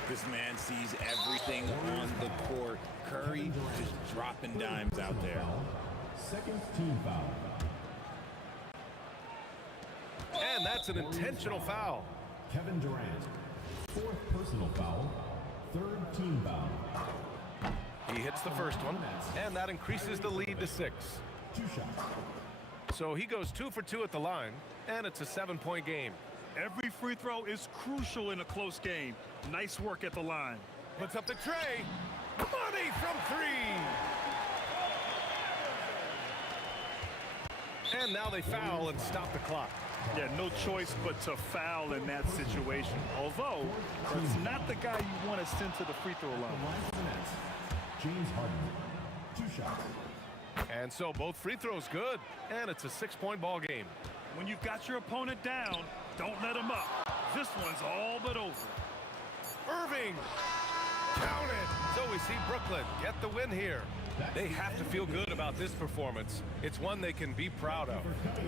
This man sees everything on the court. Curry just dropping dimes out there. Second team foul. And that's an intentional foul. Kevin Durant. Fourth personal foul. Third team foul. He hits the first one, and that increases the lead to 6. Two shots. So he goes 2 for 2 at the line, and it's a 7-point game. Every free throw is crucial in a close game. Nice work at the line. Puts up the tray. Money from 3. And now they foul and stop the clock. Yeah, no choice but to foul in that situation. Although, it's not the guy you want to send to the free throw line. James Harden, 2 shots. And so both free throws good, and it's a 6-point ball game. When you've got your opponent down, don't let him up. This one's all but over. Irving, count it. So we see Brooklyn get the win here. They have to feel good about this performance. It's one they can be proud of.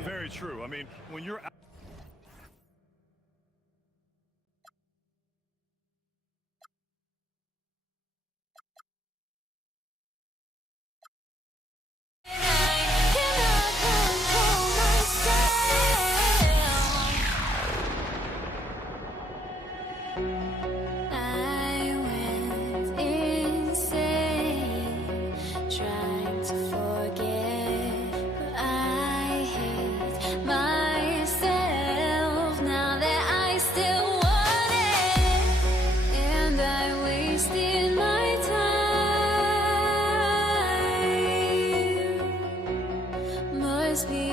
Very true. I mean, when you're out my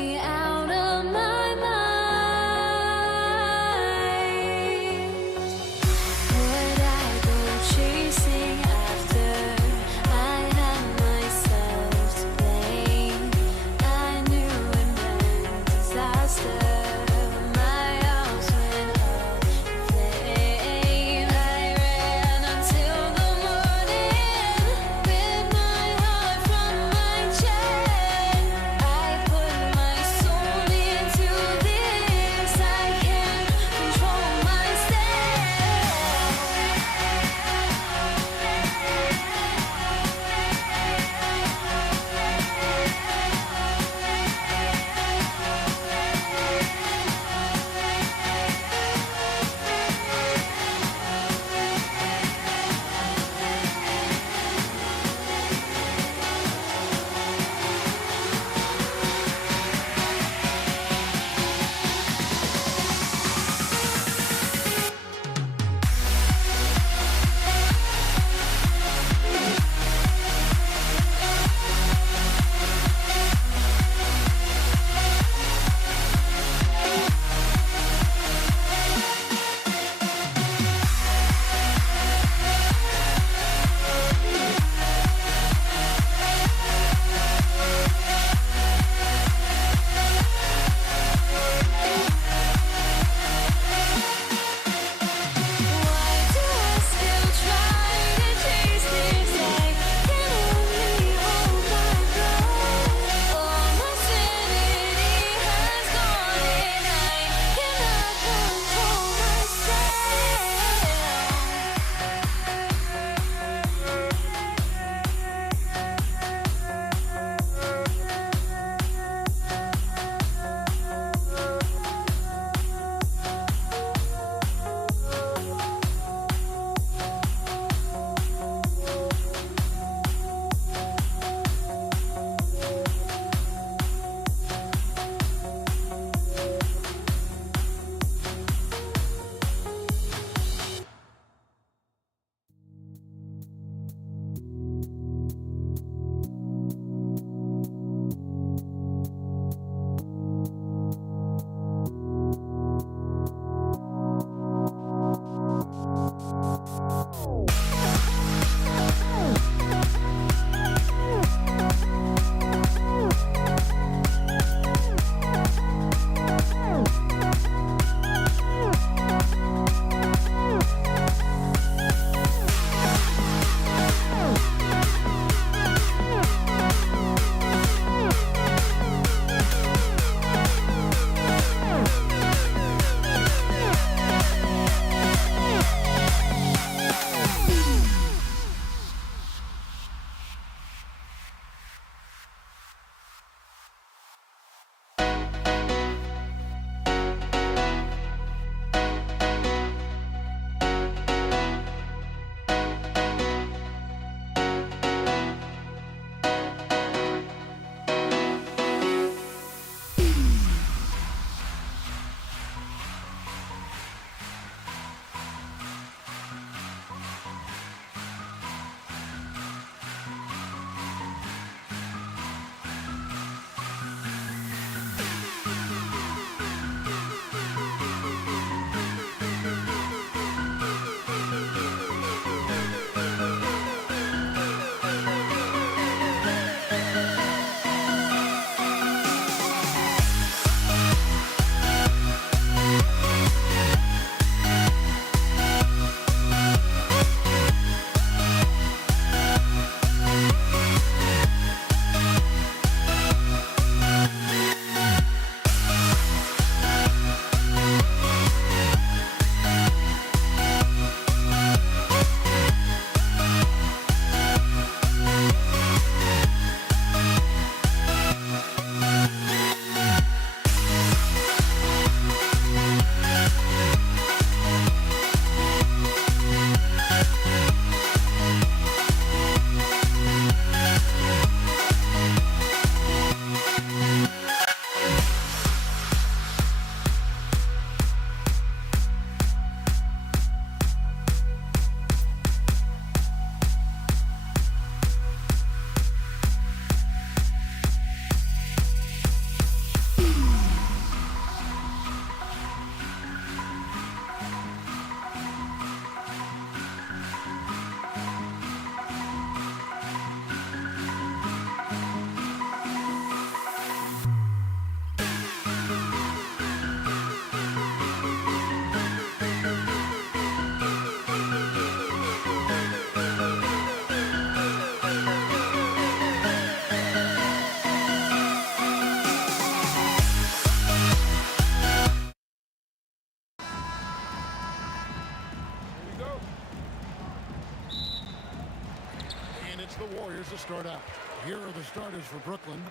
start out. Here are the starters for Brooklyn.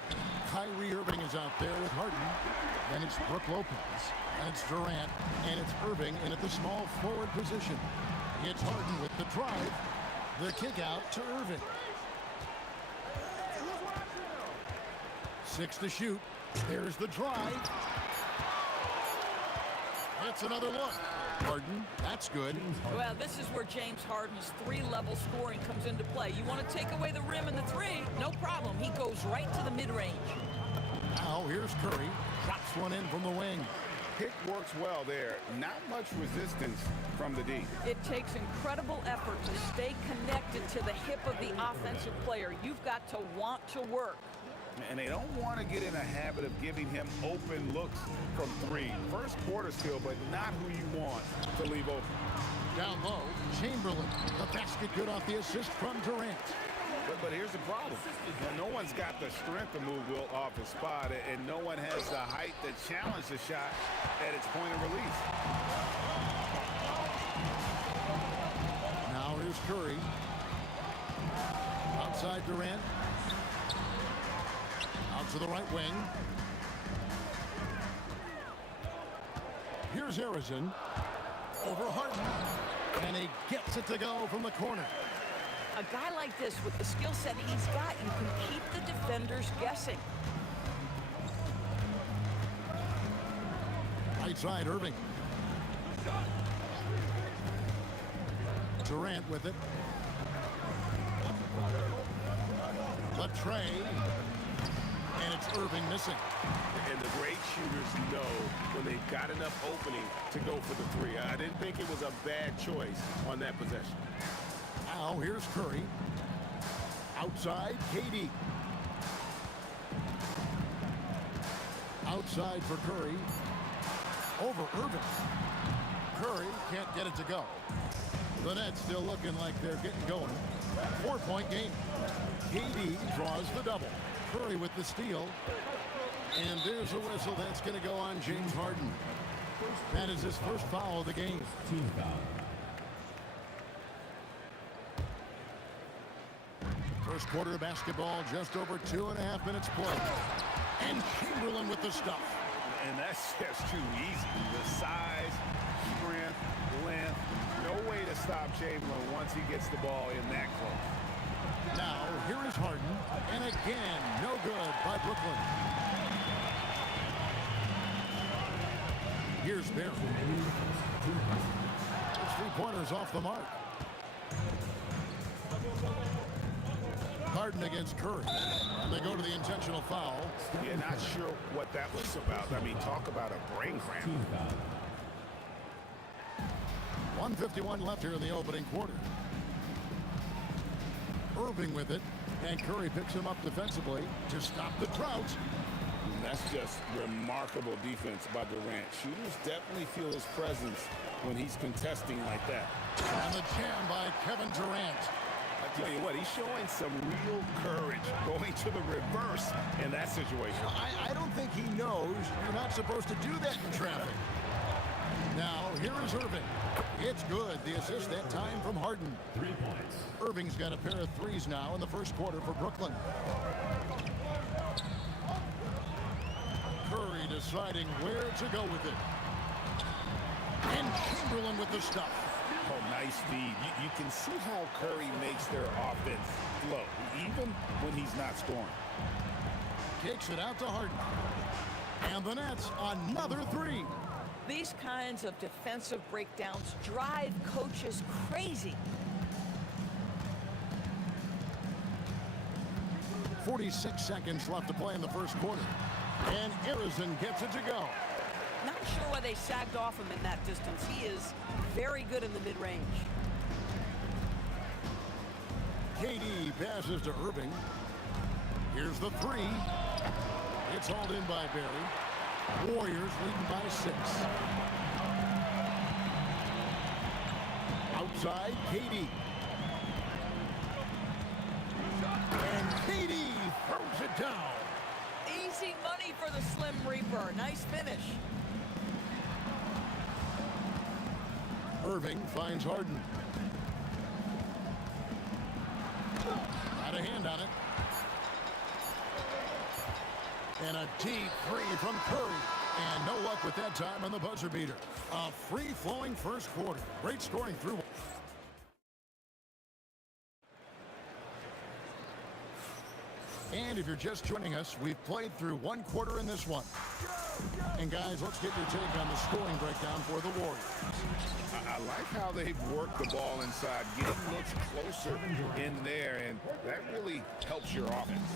Kyrie Irving is out there with Harden. Then it's Brook Lopez. And it's Durant. And it's Irving in at the small forward position. It's Harden with the drive. The kick out to Irving. 6 to shoot. There's the drive. It's another look. Harden, that's good. Well, this is where James Harden's three-level scoring comes into play. You want to take away the rim and the three, no problem. He goes right to the mid-range. Now here's Curry. Drops one in from the wing. Pick works well there. Not much resistance from the D. It takes incredible effort to stay connected to the hip of the offensive player. You've got to want to work. And they don't want to get in a habit of giving him open looks from three. First quarter still, but not who you want to leave open. Down low, Chamberlain. The basket good off the assist from Durant. But here's the problem. No one's got the strength to move Wilt off his spot, and no one has the height to challenge the shot at its point of release. Now here's Curry. Outside Durant. Out to the right wing. Here's Harrison. Over Harden. And he gets it to go from the corner. A guy like this, with the skill set he's got, you can keep the defenders guessing. Right side, Irving. Durant with it. The tray. And it's Irving missing. And the great shooters know when they've got enough opening to go for the three. I didn't think it was a bad choice on that possession. Now here's Curry. Outside, KD. Outside for Curry. Over Irving. Curry can't get it to go. The Nets still looking like they're getting going. 4-point game. KD draws the double. Curry with the steal. And there's a whistle that's going to go on James Harden. That is his first foul of the game. Team foul. First quarter of basketball, just over 2.5 minutes played. And Chamberlain with the stuff. And that's just too easy. The size, strength, length. No way to stop Chamberlain once he gets the ball in that close. Now, here is Harden. And again, no good by Brooklyn. Here's Barry. Those three-pointers off the mark. Harden against Curry. And they go to the intentional foul. Yeah, not sure what that was about. I mean, talk about a brain cramp. 1:51 left here in the opening quarter. Irving with it. And Curry picks him up defensively to stop the drought. That's just remarkable defense by Durant. Shooters definitely feel his presence when he's contesting like that. And the jam by Kevin Durant. I tell you what, he's showing some real courage going to the reverse in that situation. I don't think he knows you're not supposed to do that in traffic. Now, here is Irving. It's good. The assist that time from Harden. 3 points. Irving's got a pair of threes now in the first quarter for Brooklyn. Curry deciding where to go with it. And Chamberlain with the stuff. Oh, nice feed. You can see how Curry makes their offense flow, even when he's not scoring. Kicks it out to Harden. And the Nets, another three. These kinds of defensive breakdowns drive coaches crazy. 46 seconds left to play in the first quarter. And Harrison gets it to go. Not sure why they sagged off him in that distance. He is very good in the mid-range. KD passes to Irving. Here's the three. It's hauled in by Barry. Warriors leading by 6. Outside, KD. And KD throws it down. Easy money for the Slim Reaper. Nice finish. Irving finds Harden. Got a hand on it. And a deep three from Curry. And no luck with that time on the buzzer beater. A free-flowing first quarter. Great scoring through. And if you're just joining us, we've played through one quarter in this one. And guys, let's get your take on the scoring breakdown for the Warriors. I like how they've worked the ball inside, getting looks closer in there, and that really helps your offense.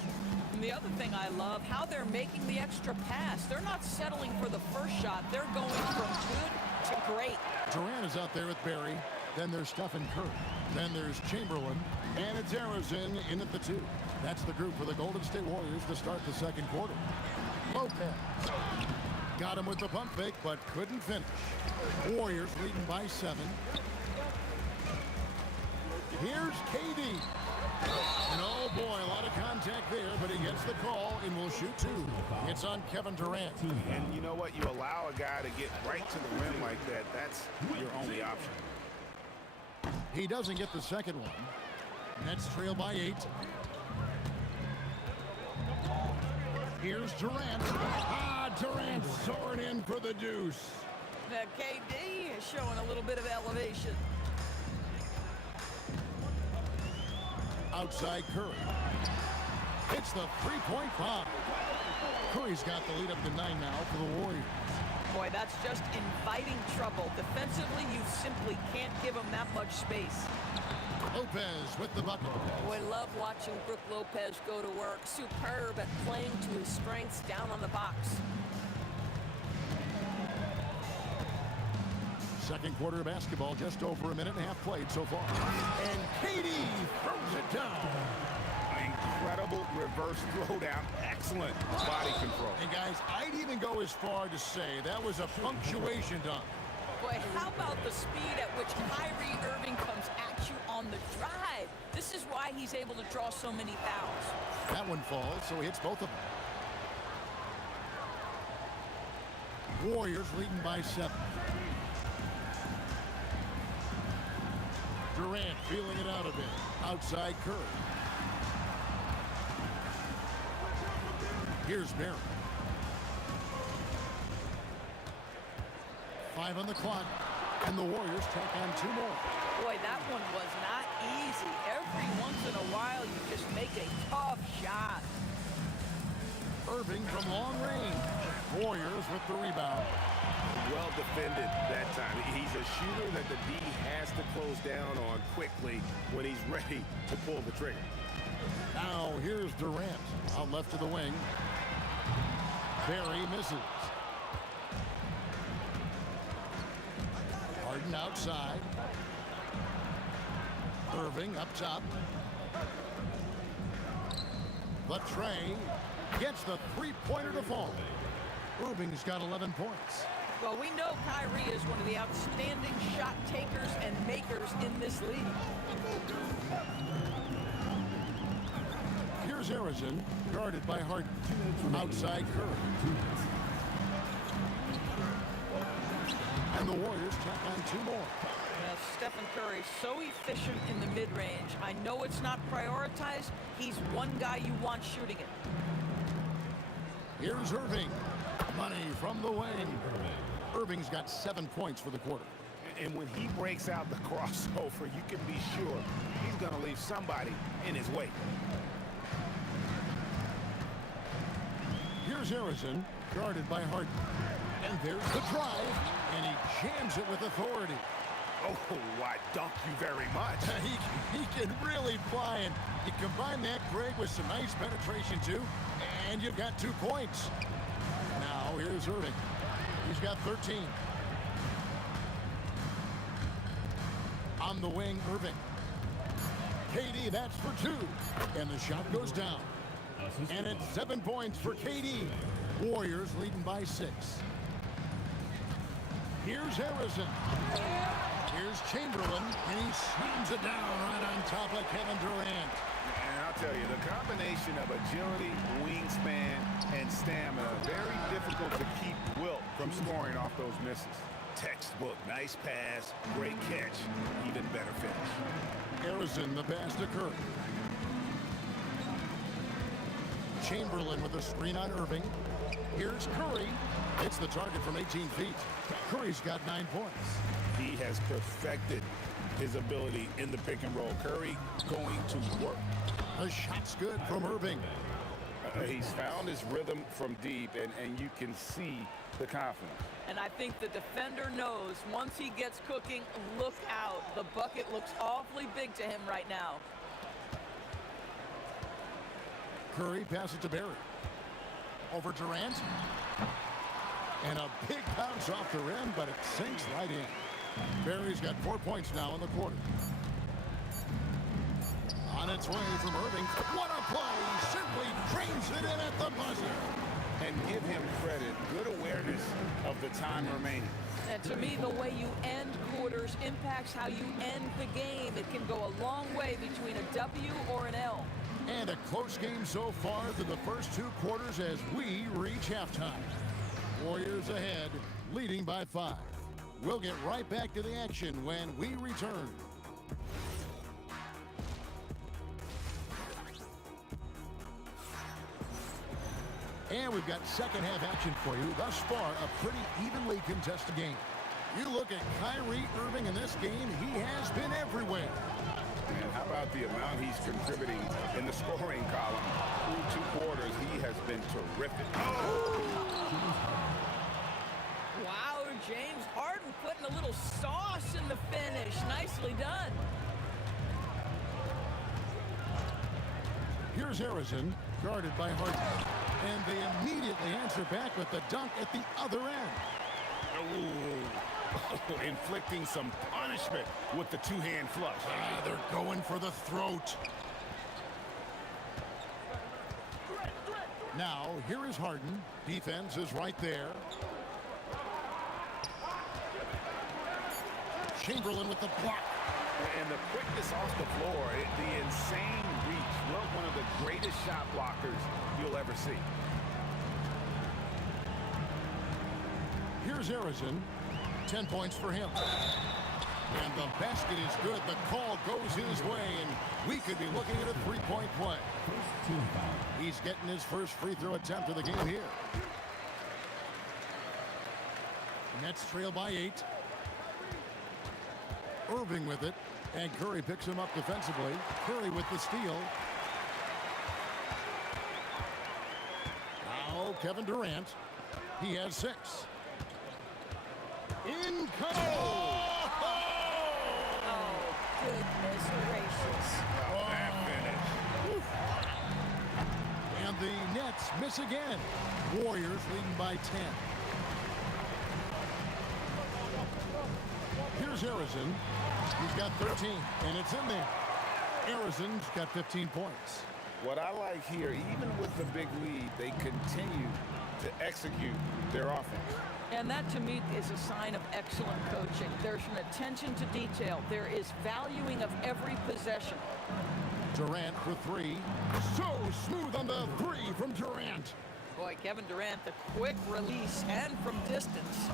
And the other thing I love, how they're making the extra pass. They're not settling for the first shot. They're going from good to great. Durant is out there with Barry. Then there's Stephen Curry. Then there's Chamberlain. And it's Arizona in at the 2. That's the group for the Golden State Warriors to start the second quarter. Lopez. Got him with the pump fake, but couldn't finish. Warriors leading by 7. Here's KD. And oh boy, a lot of contact there, but he gets the call and will shoot 2. It's on Kevin Durant. And you know what? You allow a guy to get right to the rim like that. That's your only option. He doesn't get the second one. Nets trail by 8. Here's Durant. Durant soaring in for the deuce. Now KD is showing a little bit of elevation. Outside Curry. It's the three-point bomb. Curry's got the lead up to 9 now for the Warriors. Boy, that's just inviting trouble. Defensively, you simply can't give him that much space. Lopez with the bucket. Boy, love watching Brook Lopez go to work. Superb at playing to his strengths down on the box. Second quarter of basketball, just over a minute and a half played so far. And KD throws it down. Incredible reverse throwdown. Excellent body control. And guys, I'd even go as far to say that was a punctuation dunk. Boy, how about the speed at which Kyrie Irving comes at you on the drive? This is why he's able to draw so many fouls. That one falls, so he hits both of them. Warriors leading by 7. Durant feeling it out a bit. Outside Curry. Here's Barry. 5 on the clock. And the Warriors tack on 2 more. Boy, that one was not easy. Every once in a while, you just make a tough shot. Irving from long range. Warriors with the rebound. Well defended that time. He's a shooter that the D has to close down on quickly when he's ready to pull the trigger. Now here's Durant out left to the wing. Barry misses. Harden outside. Irving up top. The tray gets the three-pointer to fall. Irving's got 11 points. Well, we know Kyrie is one of the outstanding shot takers and makers in this league. Here's Harrison, guarded by Harden. Outside Curry. And the Warriors tack on 2 more. Now, Stephen Curry, so efficient in the mid-range. I know it's not prioritized. He's one guy you want shooting it. Here's Irving. Money from the wing. Irving's got 7 points for the quarter. And when he breaks out the crossover, you can be sure he's going to leave somebody in his way. Here's Harrison, guarded by Harden. And there's the drive, and he jams it with authority. Oh, I dunk you very much. He can really fly, and you combine that, Greg, with some nice penetration, too, and you've got 2 points. Now, here's Irving. He's got 13. On the wing, Irving. KD, that's for 2. And the shot goes down. And it's 7 points for KD. Warriors leading by 6. Here's Harrison. Here's Chamberlain, and he slams it down right on top of Kevin Durant. And I'll tell you, the combination of agility, wingspan, and stamina, very difficult to keep Wilt from scoring off those misses. Textbook, nice pass, great catch, even better finish. Harrison, the pass to Curry. Chamberlain with a screen on Irving. Here's Curry. It's the target from 18 feet. Curry's got 9 points. He has perfected his ability in the pick and roll. Curry going to work. The shot's good from Irving. He's found his rhythm from deep, and you can see the confidence. And I think the defender knows once he gets cooking, look out. The bucket looks awfully big to him right now. Curry passes to Barry. Over Durant. And a big bounce off the rim, but it sinks right in. Barry's got 4 points now in the quarter. On its way from Irving. What a play! Simply drains it in at the buzzer. And give him credit. Good awareness of the time remaining. And to me, the way you end quarters impacts how you end the game. It can go a long way between a W or an L. And a close game so far through the first 2 quarters as we reach halftime. Warriors ahead, leading by 5. We'll get right back to the action when we return. And we've got second half action for you. Thus far, a pretty evenly contested game. You look at Kyrie Irving in this game, he has been everywhere. And how about the amount he's contributing in the scoring column? Through 2 quarters, he has been terrific. Wow, James Harden putting a little sauce in the finish. Nicely done. Here's Harrison, guarded by Harden. And they immediately answer back with the dunk at the other end. Ooh. Inflicting some punishment with the 2-hand flush. They're going for the throat. Now, here is Harden. Defense is right there. Chamberlain with the block. And the quickness off the floor, the insane reach. Well, one of the greatest shot blockers you'll ever see. Here's Harrison. 10 points for him. And the basket is good. The call goes his way, and we could be looking at a 3-point play. He's getting his first free throw attempt of the game here. Nets trail by 8. Irving with it, and Curry picks him up defensively. Curry with the steal. Now Kevin Durant. He has 6. In comes. Oh, goodness gracious. That finish. And the Nets miss again. Warriors leading by 10. Here's Harrison. He's got 13, and it's in there. Harrison's got 15 points. What I like here, even with the big lead, they continue to execute their offense. And that, to me, is a sign of excellent coaching. There's an attention to detail. There is valuing of every possession. Durant for 3. So smooth on the 3 from Durant. Boy, Kevin Durant, the quick release and from distance.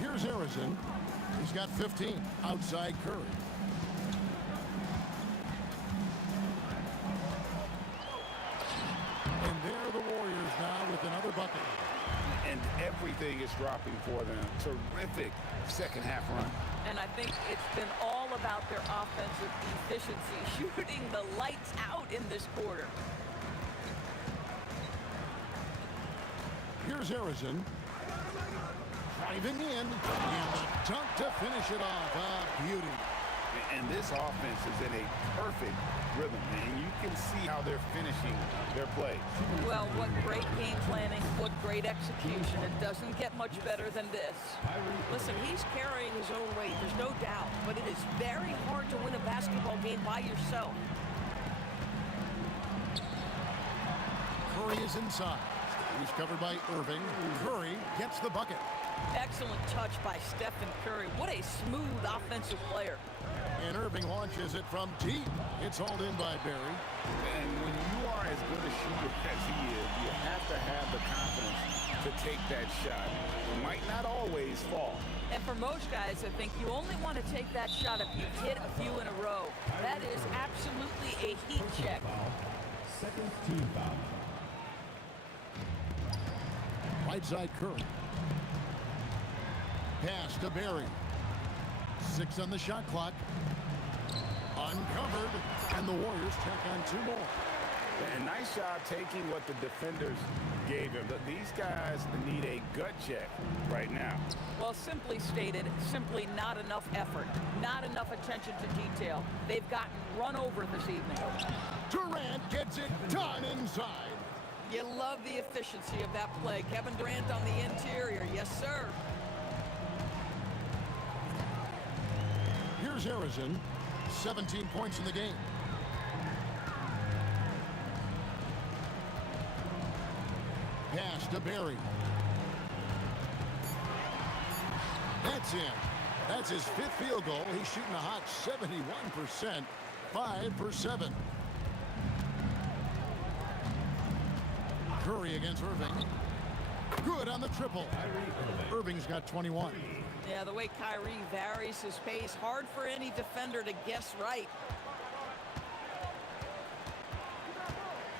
Here's Harrison. He's got 15 outside Curry. And there are the Warriors now with another bucket. And everything is dropping for them. Terrific second half run. And I think it's been all about their offensive efficiency, shooting the lights out in this quarter. Here's Harrison. Driving in, and the dunk to finish it off. Beauty. And this offense is in a perfect rhythm, and you can see how they're finishing their play. Well, what great game planning, what great execution. It doesn't get much better than this. Listen, he's carrying his own weight, there's no doubt, but it is very hard to win a basketball game by yourself. Curry is inside. He's covered by Irving. Curry gets the bucket. Excellent touch by Stephen Curry. What a smooth offensive player. And Irving launches it from deep. It's hauled in by Barry. And when you are as good a shooter as he is, you have to have the confidence to take that shot. It might not always fall. And for most guys, I think you only want to take that shot if you've hit a few in a row. That is absolutely a heat check. Second team foul. Right side Curry. Pass to Barry. 6 on the shot clock. Uncovered, and the Warriors tack on 2 more. And nice job taking what the defenders gave him. These guys need a gut check right now. Well, simply stated, simply not enough effort, not enough attention to detail. They've gotten run over this evening. Durant gets it done inside. You love the efficiency of that play. Kevin Durant on the interior. Yes, sir. Here's Harrison. 17 points in the game. Pass to Barry. That's in. That's his 5th field goal. He's shooting a hot 71%. 5 for 7. Curry against Irving. Good on the triple. Irving's got 21. Yeah, the way Kyrie varies his pace, hard for any defender to guess right.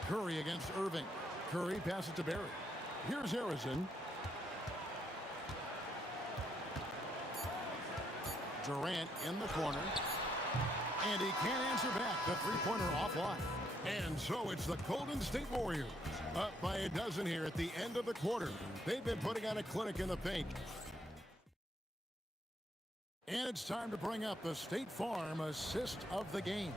Curry against Irving. Curry passes to Barry. Here's Harrison. Durant in the corner. And he can't answer back. The three-pointer offline. And so it's the Golden State Warriors. Up by a dozen here at the end of the quarter. They've been putting on a clinic in the paint. And it's time to bring up the State Farm assist of the game.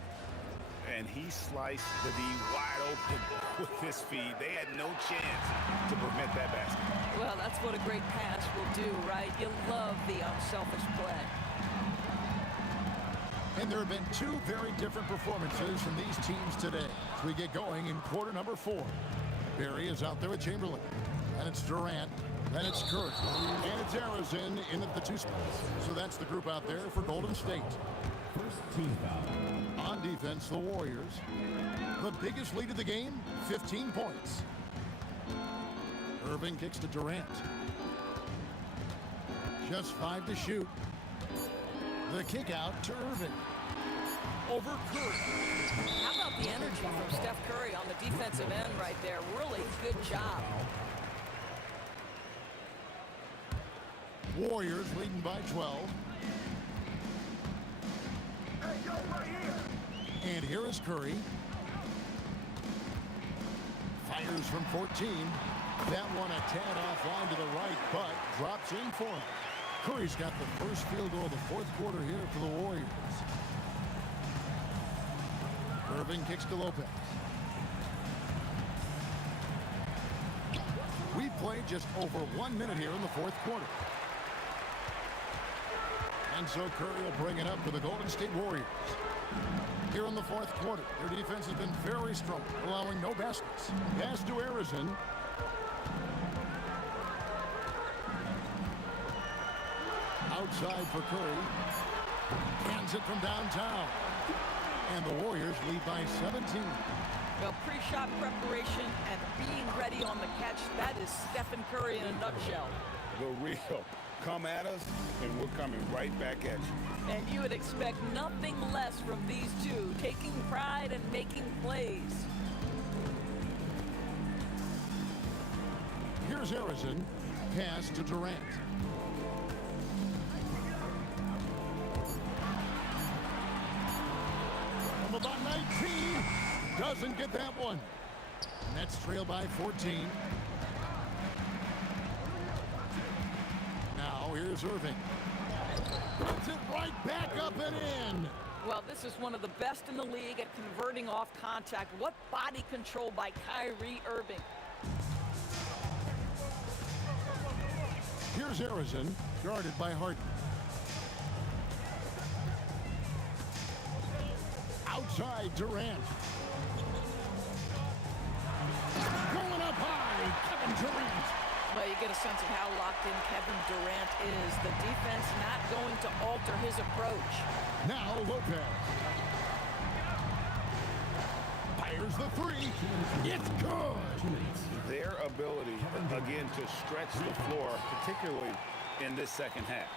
And he sliced the D wide open with his feed. They had no chance to prevent that basket. Well, that's what a great pass will do, right? You love the unselfish play. And there have been 2 very different performances from these teams today as we get going in quarter number 4. Barry is out there with Chamberlain. And it's Durant. Then it's Curry. And it's Harrison in at the 2 spots. So that's the group out there for Golden State. First team foul. On defense, the Warriors. The biggest lead of the game, 15 points. Irving kicks to Durant. Just 5 to shoot. The kick out to Irving. Over Curry. How about the energy from Steph Curry on the defensive end right there? Really good job. Warriors leading by 12. And here is Curry. Fires from 14. That one a tad offline to the right, but drops in for him. Curry's got the first field goal of the 4th quarter here for the Warriors. Irving kicks to Lopez. We played just over 1 minute here in the 4th quarter. And so Curry will bring it up for the Golden State Warriors. Here in the 4th quarter, their defense has been very strong, allowing no baskets. Pass to Harrison. Outside for Curry. Hands it from downtown. And the Warriors lead by 17. Well, pre-shot preparation and being ready on the catch, that is Stephen Curry in a nutshell. The real. Come at us, and we're coming right back at you. And you would expect nothing less from these two, taking pride and making plays. Here's Harrison. Pass to Durant. From about 19. Doesn't get that one. Nets trail by 14. Now here's Irving. Puts it right back up and in. Well, this is one of the best in the league at converting off contact. What body control by Kyrie Irving. Here's Harrison, guarded by Harden. Outside, Durant. Going up high, Kevin Durant. Well, you get a sense of how locked in Kevin Durant is. The defense not going to alter his approach. Now Lopez. Fires the 3. It's good. their ability, again, to stretch the floor, particularly in this second half.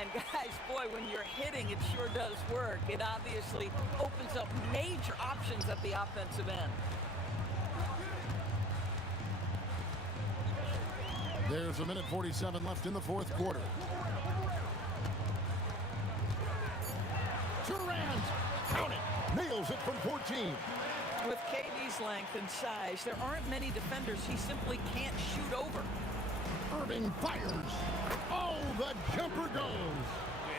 And guys, boy, when you're hitting, it sure does work. It obviously opens up major options at the offensive end. There's 1:47 left in the fourth quarter. Durant, count it, nails it from 14. With KD's length and size, there aren't many defenders he simply can't shoot over. Irving fires. Oh, the jumper goes.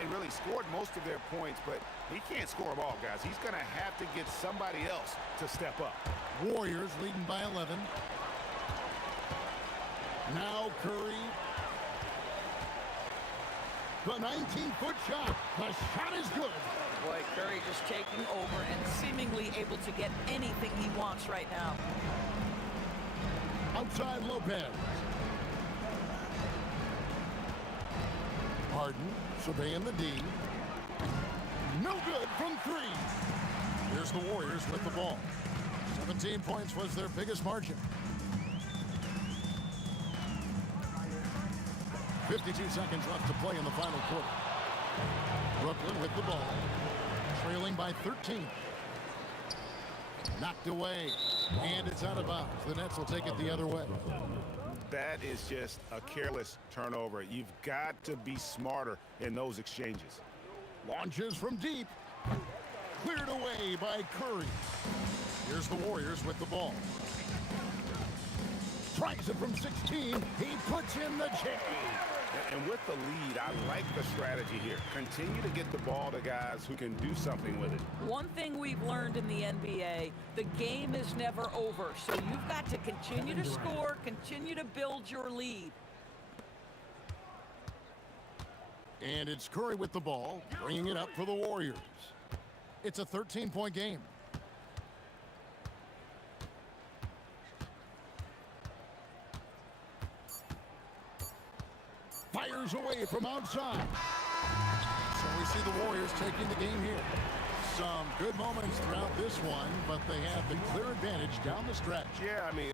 He really scored most of their points, but he can't score them all, guys. He's going to have to get somebody else to step up. Warriors leading by 11. Now Curry. The 19-foot shot. The shot is good. Boy, Curry just taking over and seemingly able to get anything he wants right now. Outside Lopez. Harden surveying the D. No good from three. Here's the Warriors with the ball. 17 points was their biggest margin. 52 seconds left to play in the final quarter. Brooklyn with the ball. Trailing by 13. Knocked away. And it's out of bounds. The Nets will take it the other way. That is just a careless turnover. You've got to be smarter in those exchanges. Launches from deep. Cleared away by Curry. Here's the Warriors with the ball. Tries it from 16. He puts in the J. And with the lead, I like the strategy here. Continue to get the ball to guys who can do something with it. One thing we've learned in the NBA, the game is never over. So you've got to continue to score, continue to build your lead. And it's Curry with the ball, bringing it up for the Warriors. It's a 13-point game. Fires away from outside. So we see the Warriors taking the game here. Some good moments throughout this one, but they have the clear advantage down the stretch. Yeah, I mean...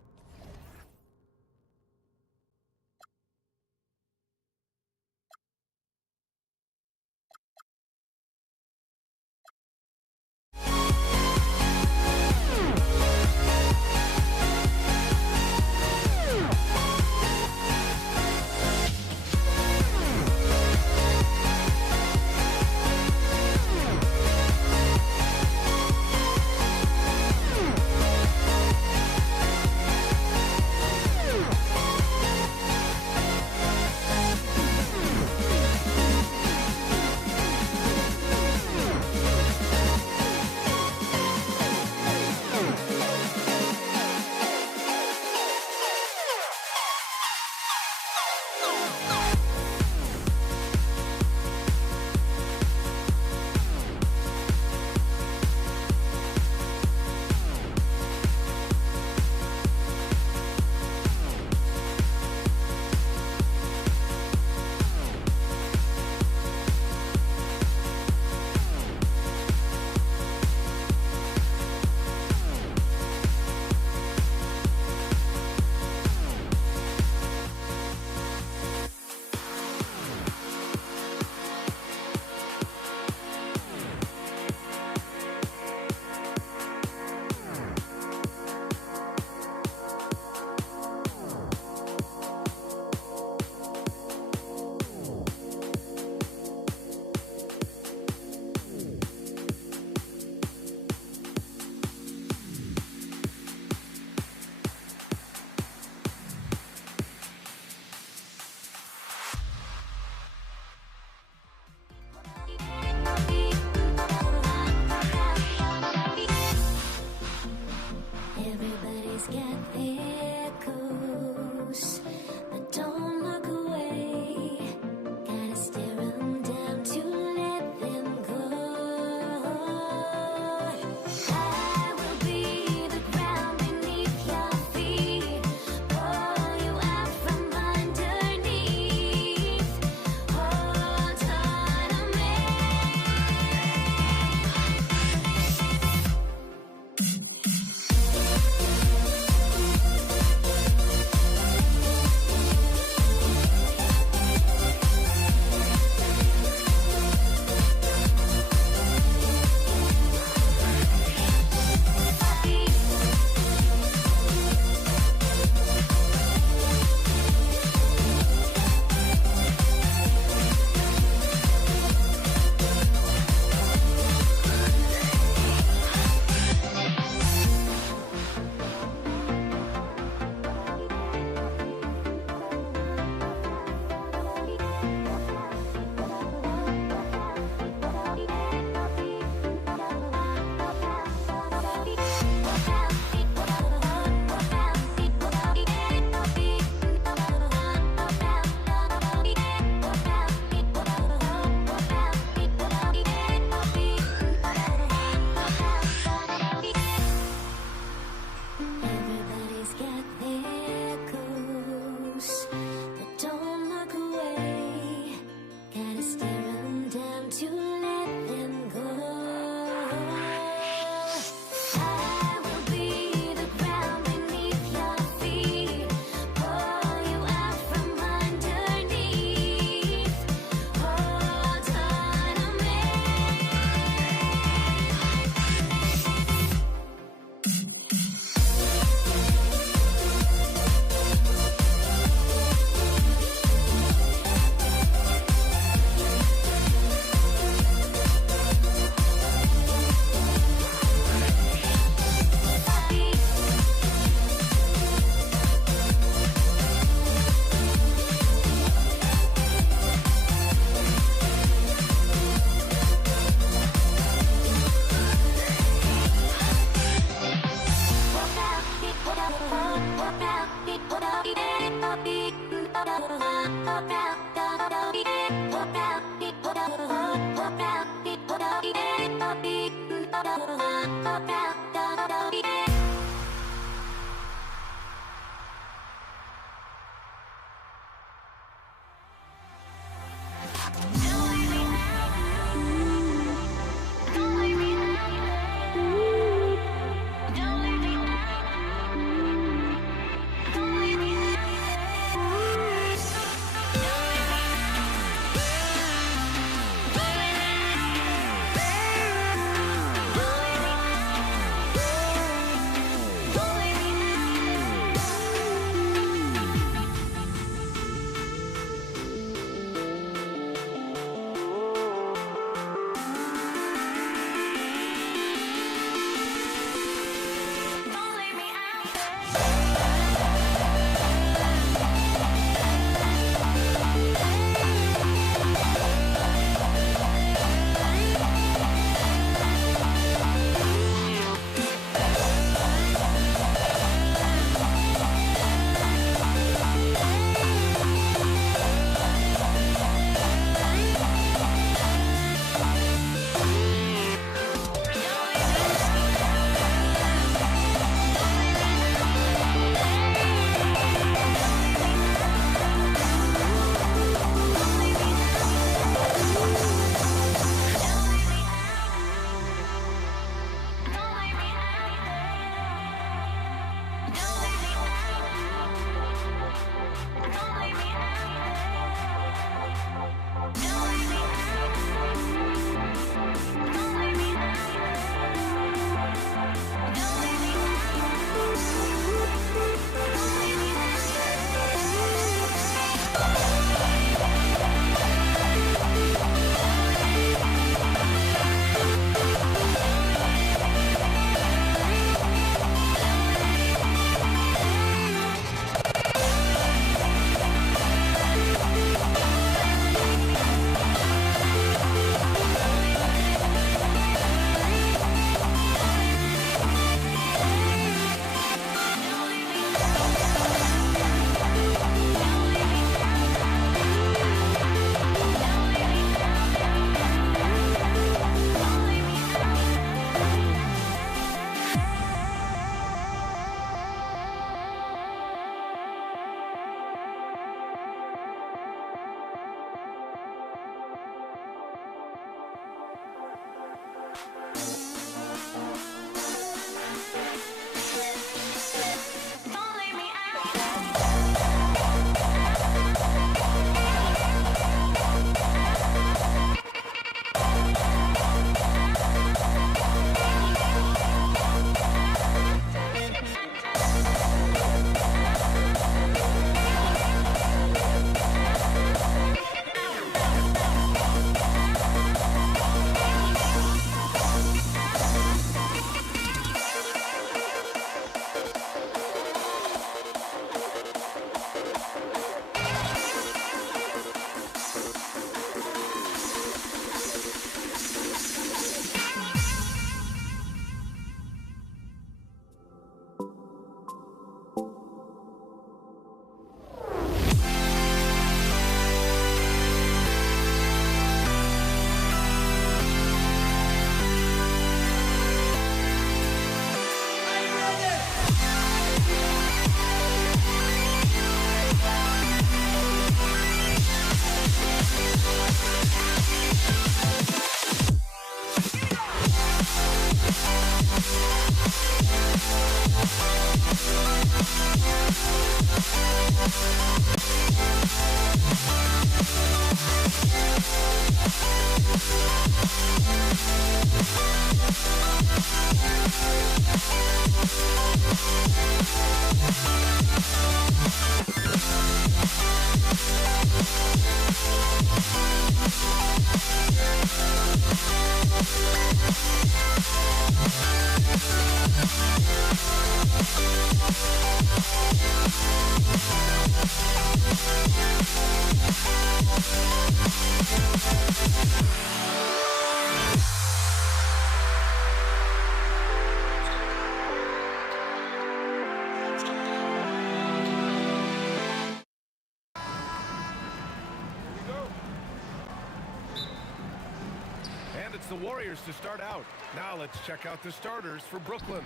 It's the Warriors to start out. Now let's check out the starters for Brooklyn.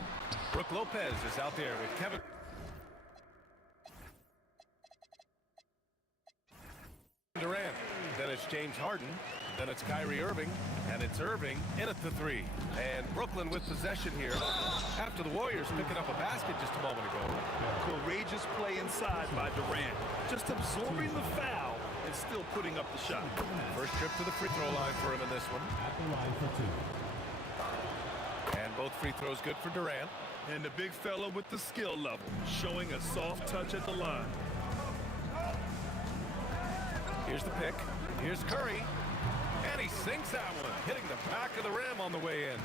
Brook Lopez is out there with Kevin Durant. Then it's James Harden. Then it's Kyrie Irving. And it's Irving in at the three. And Brooklyn with possession here after the Warriors picking up a basket just a moment ago. Courageous play inside by Durant. Just absorbing the foul and still putting up the shot. First trip to the free throw line for him in this one. At the line for two. And both free throws good for Durant. And the big fella with the skill level, showing a soft touch at the line. Here's the pick. Here's Curry. And he sinks that one, hitting the back of the rim on the way in.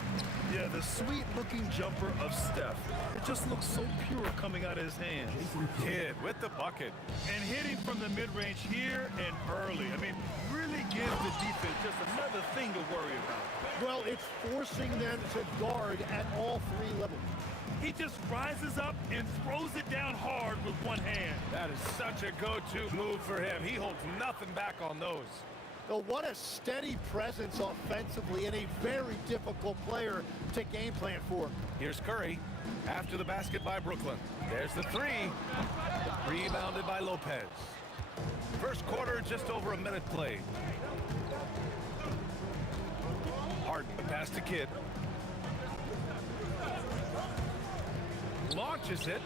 Yeah, the sweet-looking jumper of Steph. It just looks so pure coming out of his hands. Kidd with the bucket. And hitting from the mid-range here and early. I mean, really gives the defense just another thing to worry about. Well, it's forcing them to guard at all three levels. He just rises up and throws it down hard with one hand. That is such a go-to move for him. He holds nothing back on those. So what a steady presence offensively and a very difficult player to game plan for. Here's Curry after the basket by Brooklyn. There's the three. Rebounded by Lopez. First quarter, just over a minute played. Harden pass to Kidd. Launches it.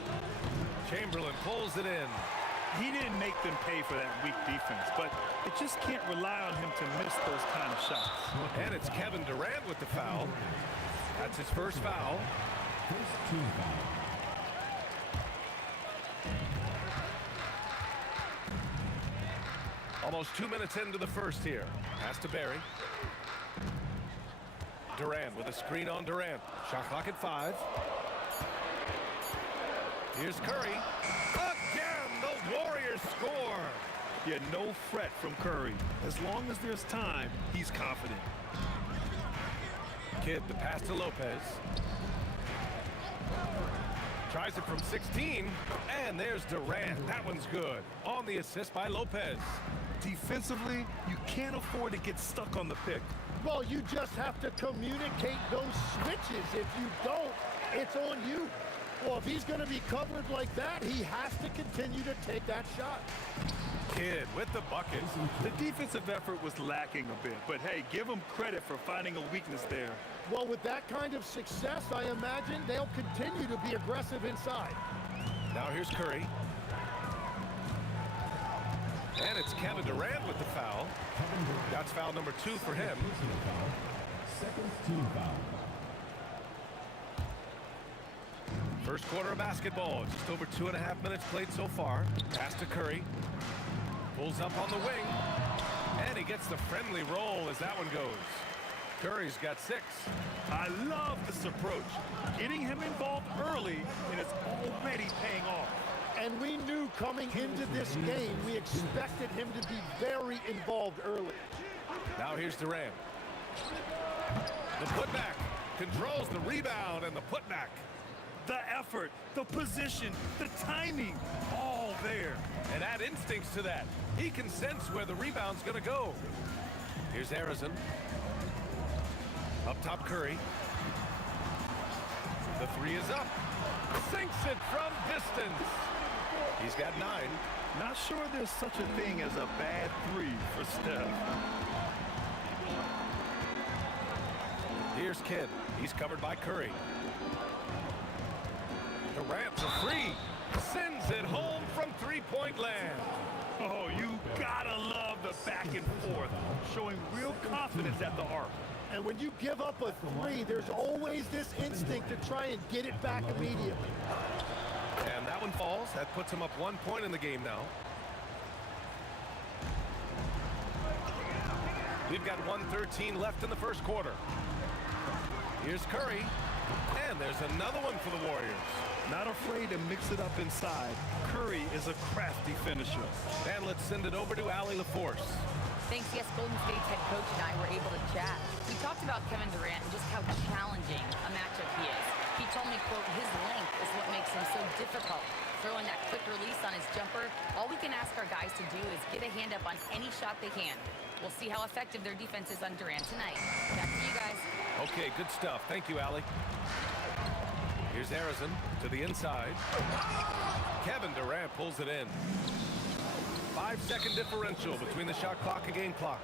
Chamberlain pulls it in. He didn't make them pay for that weak defense, but it just can't rely on him to miss those kind of shots. And it's Kevin Durant with the foul. That's his first foul. First team foul. Almost 2 minutes into the first here. Pass to Barry. Durant with a screen on Durant. Shot clock at 5. Here's Curry. Again, the Warriors score. Yeah, no fret from Curry. As long as there's time, he's confident. Kidd, the pass to Lopez. Tries it from 16, and there's Durant. That one's good. On the assist by Lopez. Defensively, you can't afford to get stuck on the pick. Well, you just have to communicate those switches. If you don't, it's on you. Well, if he's going to be covered like that, he has to continue to take that shot. Kidd with the bucket. The defensive effort was lacking a bit, but hey, give him credit for finding a weakness there. Well, with that kind of success, I imagine they'll continue to be aggressive inside. Now here's Curry. And it's Kevin Durant with the foul. That's foul number 2 for him. Second team foul. First quarter of basketball. Just over 2.5 minutes played so far. Pass to Curry. Pulls up on the wing. And he gets the friendly roll as that one goes. Curry's got 6. I love this approach. Getting him involved early, and it's already paying off. And we knew coming into this game, we expected him to be very involved early. Now here's Durant. The putback. Controls the rebound and the putback. The effort, the position, the timing, all there. And add instincts to that. He can sense where the rebound's going to go. Here's Harrison. Up top, Curry. The 3 is up. Sinks it from distance. He's got 9. Not sure there's such a thing as a bad 3 for Steph. Here's Kidd. He's covered by Curry. Durant for 3. Sends it home from 3-point land. Oh, you gotta love the back and forth, showing real confidence at the arc. And when you give up a 3, there's always this instinct to try and get it back immediately. And that one falls. That puts him up 1 point in the game now. We've got 1:13 left in the first quarter. Here's Curry. And there's another one for the Warriors. Not afraid to mix it up inside. Curry is a crafty finisher. And let's send it over to Allie LaForce. Thanks. Yes, Golden State's head coach and I were able to chat. We talked about Kevin Durant and just how challenging a matchup he is. He told me, quote, his length is what makes him so difficult. Throwing that quick release on his jumper, all we can ask our guys to do is get a hand up on any shot they can. We'll see how effective their defense is on Durant tonight. Back to you guys. Okay, good stuff. Thank you, Allie. Here's Harrison to the inside. Kevin Durant pulls it in. 5-second differential between the shot clock and game clock.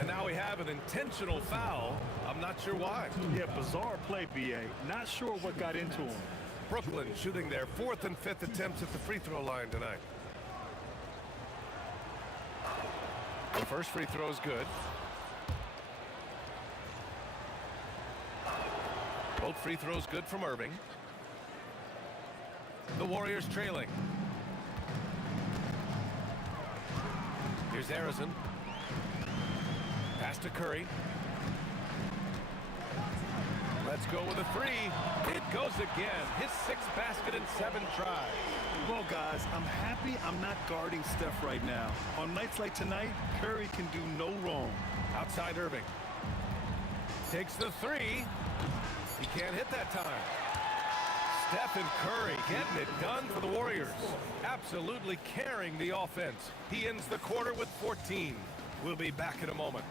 And now we have an intentional foul. I'm not sure why. Yeah, bizarre play, B.A. Not sure what got into him. Brooklyn shooting their 4th and 5th attempts at the free throw line tonight. The first free throw is good. Both free throws good from Irving. The Warriors trailing. Here's Harrison. Pass to Curry. Let's go with a three. It goes again. His 6th basket in 7 tries. Well, guys, I'm happy I'm not guarding Steph right now. On nights like tonight, Curry can do no wrong. Outside Irving. Takes the three. He can't hit that time. Stephen Curry getting it done for the Warriors. Absolutely carrying the offense. He ends the quarter with 14. We'll be back in a moment.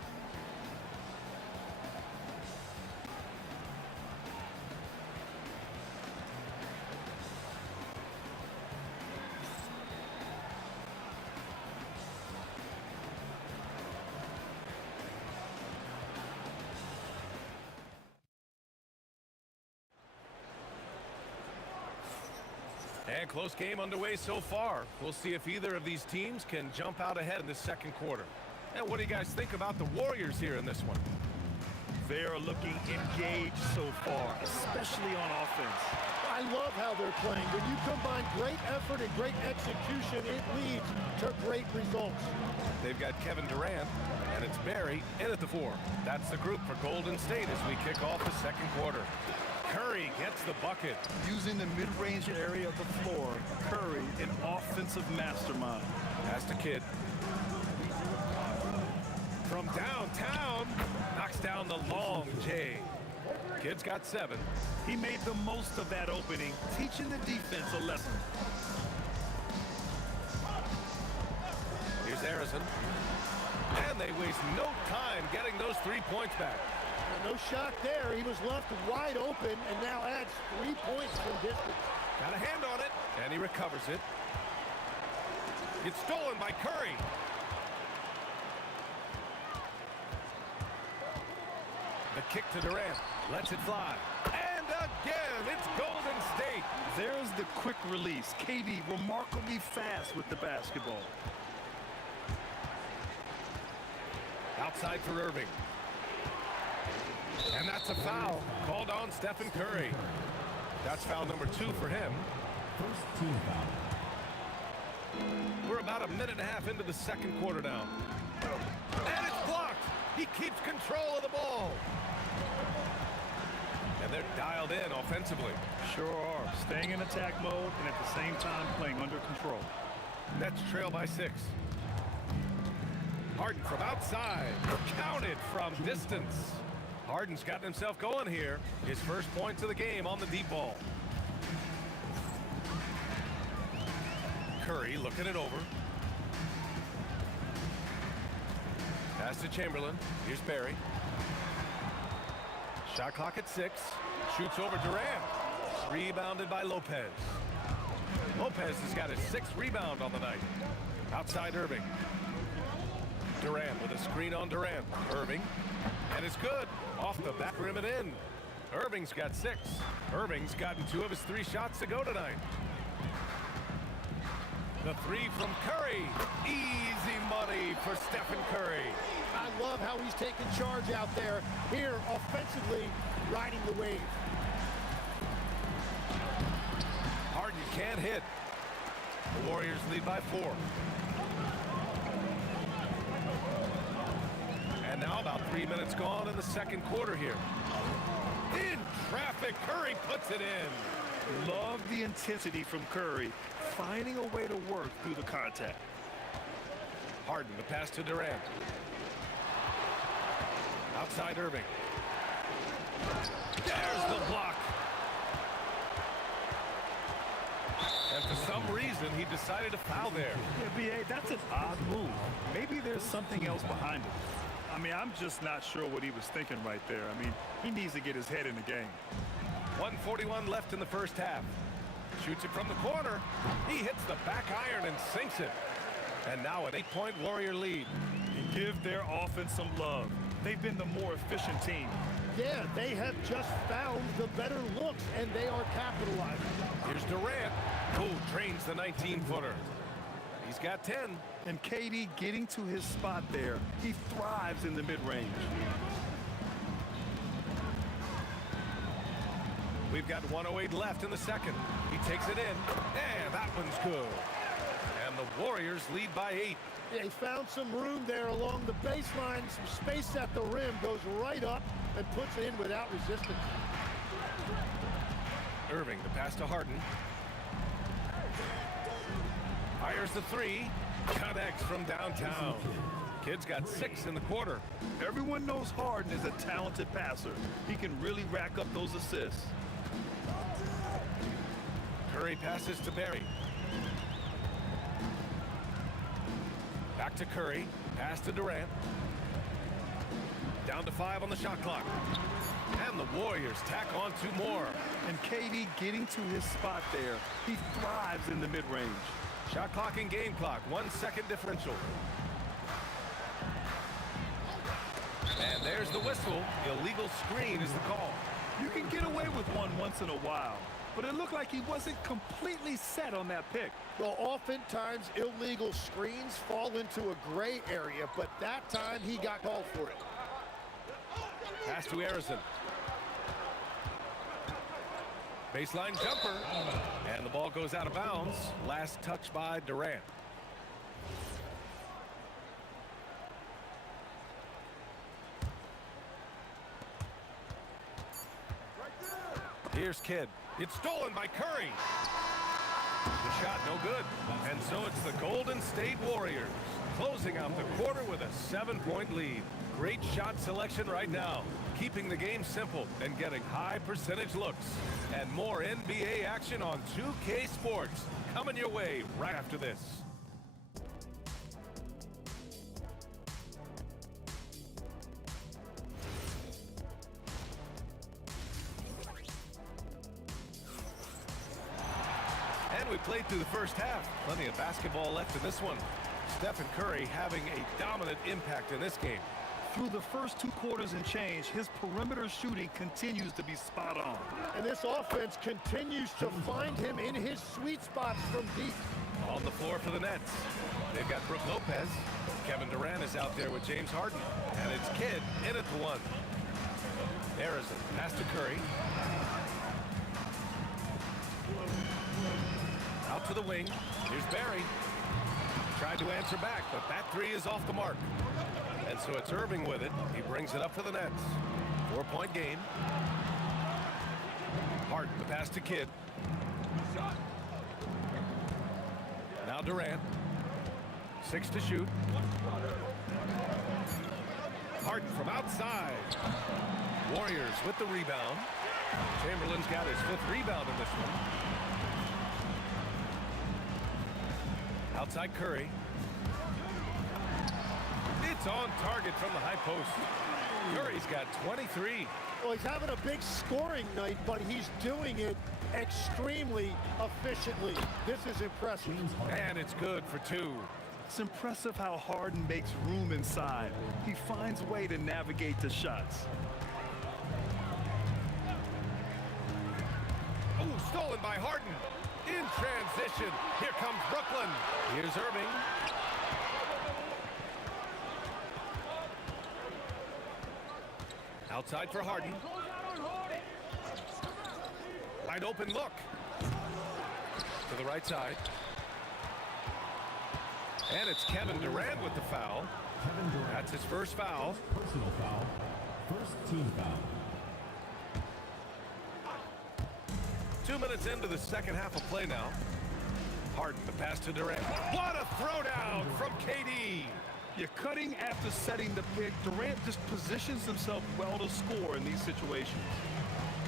And close game underway so far. We'll see if either of these teams can jump out ahead in the second quarter. And what do you guys think about the Warriors here in this one? They're looking engaged so far, especially on offense. I love how they're playing. When you combine great effort and great execution, it leads to great results. They've got Kevin Durant, and it's Barry in at the 4. That's the group for Golden State as we kick off the second quarter. Curry gets the bucket. Using the mid-range area of the floor, Curry, an offensive mastermind. Pass to Kidd. From downtown, knocks down the long J. Kidd's got 7. He made the most of that opening, teaching the defense a lesson. Here's Harrison. And they waste no time getting those 3 points back. No shock there. He was left wide open and now adds 3 points from distance. Got a hand on it, and he recovers it. It's stolen by Curry. The kick to Durant. Lets it fly. And again, it's Golden State. There's the quick release. KD remarkably fast with the basketball. Outside for Irving. And that's a foul called on Stephen Curry. That's foul number 2 for him. First team foul. We're about a minute and a half into the second quarter now. And it's blocked. He keeps control of the ball. And they're dialed in offensively. Sure are. Staying in attack mode and at the same time playing under control. Nets trail by 6. Harden from outside. Counted from distance. Harden's gotten himself going here. His first points of the game on the deep ball. Curry looking it over. Pass to Chamberlain. Here's Barry. Shot clock at 6. Shoots over Durant. Rebounded by Lopez. Lopez has got his 6th rebound on the night. Outside Irving. Durant with a screen on Durant. Irving. And it's good. Off the back rim and in. Irving's got 6. Irving's gotten 2 of his 3 shots to go tonight. The 3 from Curry. Easy money for Stephen Curry. I love how he's taking charge out there. Here, offensively, riding the wave. Harden can't hit. The Warriors lead by 4. And now about 3 minutes gone in the second quarter here. In traffic, Curry puts it in. Love the intensity from Curry, finding a way to work through the contact. Harden, the pass to Durant. Outside Irving. There's the block. And for some reason, he decided to foul there. Yeah, B.A., that's an odd move. Maybe there's something else behind it. I mean, I'm just not sure what he was thinking right there. I mean, he needs to get his head in the game. 1:41 left in the first half. Shoots it from the corner. He hits the back iron and sinks it. And now an 8-point Warrior lead. Give their offense some love. They've been the more efficient team. Yeah, they have just found the better looks, and they are capitalizing. Here's Durant, who drains the 19-footer. He's got 10. And KD getting to his spot there. He thrives in the mid-range. We've got 1:08 left in the second. He takes it in, and that one's good. And the Warriors lead by 8. Yeah, he found some room there along the baseline, some space at the rim, goes right up and puts it in without resistance. Irving, the pass to Harden. Fires the 3, connects from downtown. Kid's got 6 in the quarter. Everyone knows Harden is a talented passer. He can really rack up those assists. Curry passes to Barry. Back to Curry. Pass to Durant. Down to 5 on the shot clock. And the Warriors tack on 2 more. And KD getting to his spot there. He thrives in the mid-range. Shot clock and game clock. 1 second differential. And there's the whistle. Illegal screen is the call. You can get away with one once in a while, but it looked like he wasn't completely set on that pick. Well, oftentimes illegal screens fall into a gray area, but that time he got called for it. Pass to Harrison. Baseline jumper. And the ball goes out of bounds. Last touch by Durant. Here's Kidd. It's stolen by Curry. The shot no good. And so it's the Golden State Warriors closing out the quarter with a 7-point lead. Great shot selection right now, keeping the game simple and getting high percentage looks. And more NBA action on 2K Sports coming your way right after this. And we played through the first half. Plenty of basketball left in this one. Stephen Curry having a dominant impact in this game. Through the first 2 quarters and change, his perimeter shooting continues to be spot on. And this offense continues to find him in his sweet spots from deep. On the floor for the Nets. They've got Brook Lopez. Kevin Durant is out there with James Harden. And it's Kidd in at the 1. Harrison, pass to Curry. Out to the wing. Here's Barry. Tried to answer back, but that 3 is off the mark. And so it's Irving with it. He brings it up for the Nets. 4-point game. Harden, the pass to Kidd. Now Durant. 6 to shoot. Harden from outside. Warriors with the rebound. Chamberlain's got his 5th rebound in this one. Outside Curry. It's on target from the high post. Curry's got 23. Well, he's having a big scoring night, but he's doing it extremely efficiently. This is impressive. And it's good for 2. It's impressive how Harden makes room inside. He finds a way to navigate the shots. Oh, stolen by Harden. In transition. Here comes Brooklyn. Here's Irving. Outside for Harden. Wide open look. To the right side. And it's Kevin Durant with the foul. That's his first foul. Personal foul. First team foul. 2 minutes into the second half of play now. Harden, the pass to Durant. What a throwdown from KD. You're cutting after setting the pick. Durant just positions himself well to score in these situations.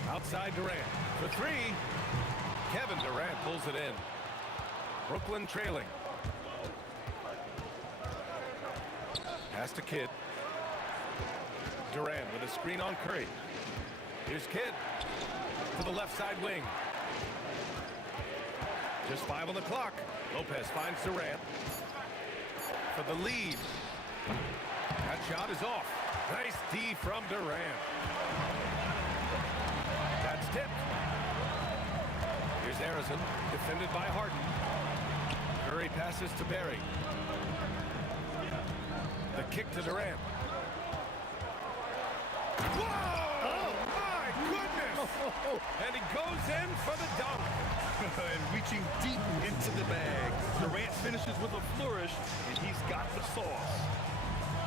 Outside Durant for 3. Kevin Durant pulls it in. Brooklyn trailing. Pass to Kidd. Durant with a screen on Curry. Here's Kidd to the left side wing. Just 5 on the clock. Lopez finds Durant for the lead. That shot is off. Nice D from Durant. That's tipped. Here's Arizon, defended by Harden. Curry passes to Barry. The kick to Durant. Whoa! Oh, my goodness! And he goes in for the dunk. And reaching deep into the bag. Durant finishes with a flourish, and he's got the sauce.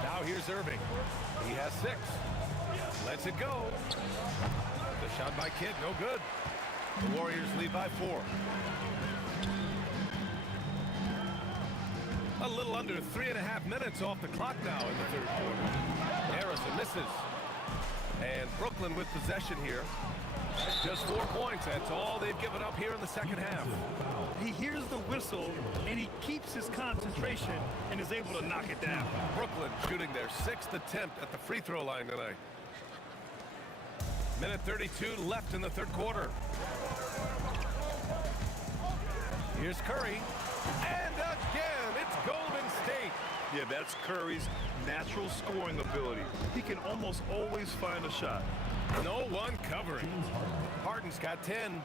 Now here's Irving. He has 6. Lets it go. The shot by Kidd, no good. The Warriors lead by 4. A little under 3.5 minutes off the clock now in the third quarter. Harrison misses. And Brooklyn with possession here. Just 4 points. That's all they've given up here in the second half. He hears the whistle, and he keeps his concentration and is able to knock it down. Brooklyn shooting their 6th attempt at the free throw line tonight. Minute 32 left in the third quarter. Here's Curry. And again, it's Golden State. Yeah, that's Curry's natural scoring ability. He can almost always find a shot. No one covering. Harden's got 10.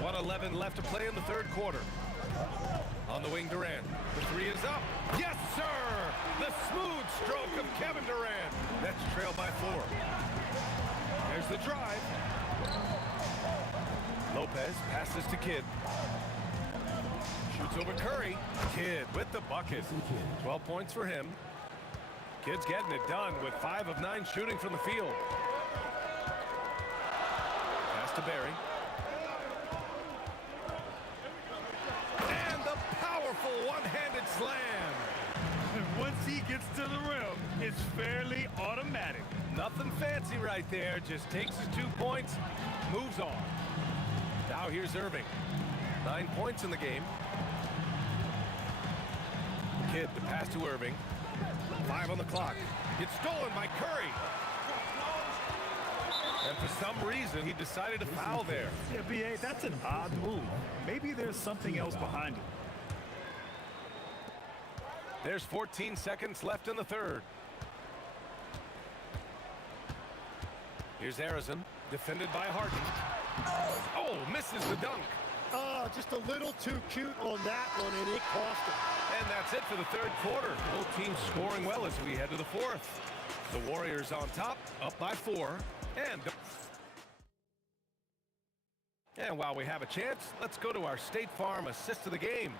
1:11 left to play in the third quarter. On the wing, Durant. The 3 is up. Yes, sir! The smooth stroke of Kevin Durant. That's trailed by 4. There's the drive. Lopez passes to Kidd. Shoots over Curry. Kidd with the bucket. 12 points for him. Kidd's getting it done with 5 of 9 shooting from the field. Pass to Barry. And the powerful one-handed slam. Once he gets to the rim, it's fairly automatic. Nothing fancy right there. Just takes his 2 points, moves on. Now here's Irving. 9 points in the game. Kidd to pass to Irving. 5 on the clock. It's stolen by Curry. And for some reason, he decided to foul there. Yeah, B.A., that's an odd move. Maybe there's something else behind it. There's 14 seconds left in the third. Here's Arizon, defended by Harden. Oh, misses the dunk. Oh, just a little too cute on that one, and it cost him. And that's it for the third quarter. Both teams scoring well as we head to the fourth. The Warriors on top, up by 4. And while we have a chance, let's go to our State Farm assist of the game.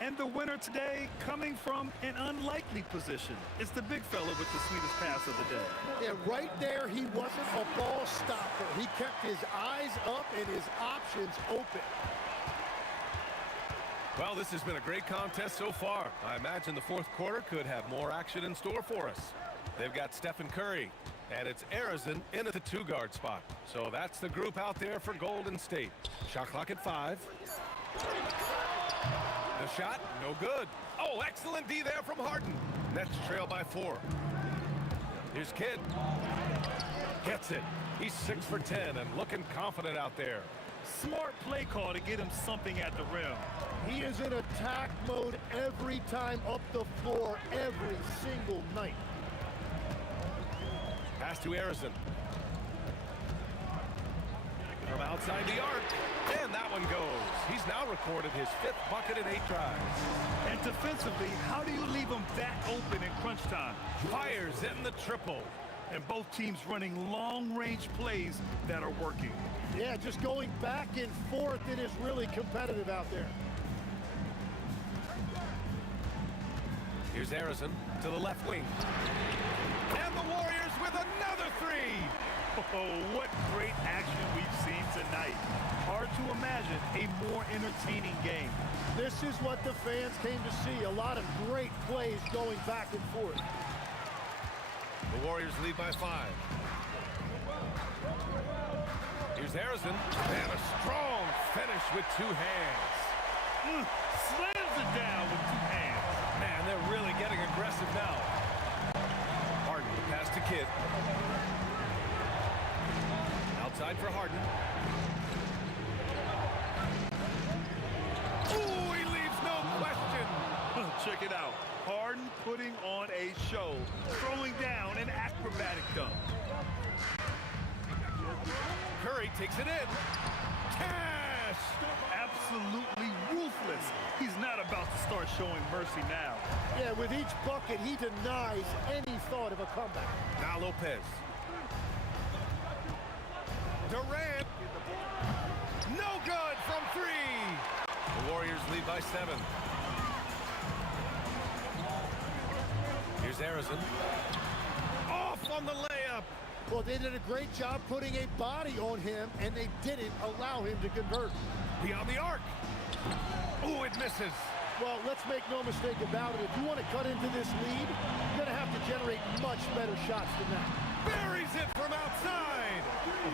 And the winner today coming from an unlikely position. It's the big fella with the sweetest pass of the day. Yeah, right there, he wasn't a ball stopper. He kept his eyes up and his options open. Well, this has been a great contest so far. I imagine the fourth quarter could have more action in store for us. They've got Stephen Curry, and it's Arizon in at the 2-guard spot. So that's the group out there for Golden State. Shot clock at 5. The shot, no good. Oh, excellent D there from Harden. Nets trail by 4. Here's Kidd. Gets it. He's 6 for 10 and looking confident out there. Smart play call to get him something at the rim. He is in attack mode every time up the floor, every single night. Pass to Arizon. From outside the arc, and that one goes. He's now recorded his 5th bucket in 8 drives. And defensively, how do you leave him that open in crunch time? Fires in the triple. And both teams running long-range plays that are working. Yeah, just going back and forth, it is really competitive out there. Here's Arizon to the left wing. And the Warriors with another 3. Oh, what great action we've seen tonight. Hard to imagine a more entertaining game. This is what the fans came to see. A lot of great plays going back and forth. The Warriors lead by 5. Here's Arizon, and a strong finish with 2 hands. Slams it down with 2 hands. Man, they're really getting aggressive now. Harden pass to Kidd. for Harden. Ooh, he leaves no question. Check it out. Harden putting on a show, throwing down an acrobatic dunk. Curry takes it in. Cash! Absolutely ruthless. He's not about to start showing mercy now. Yeah, with each bucket, he denies any thought of a comeback. Now Lopez. Durant. No good from three. The Warriors lead by 7. Here's Harrison. Off on the layup. Well, they did a great job putting a body on him, and they didn't allow him to convert. Beyond the arc. Oh, it misses. Well, let's make no mistake about it. If you want to cut into this lead, you're going to have to generate much better shots than that. Buries it from outside.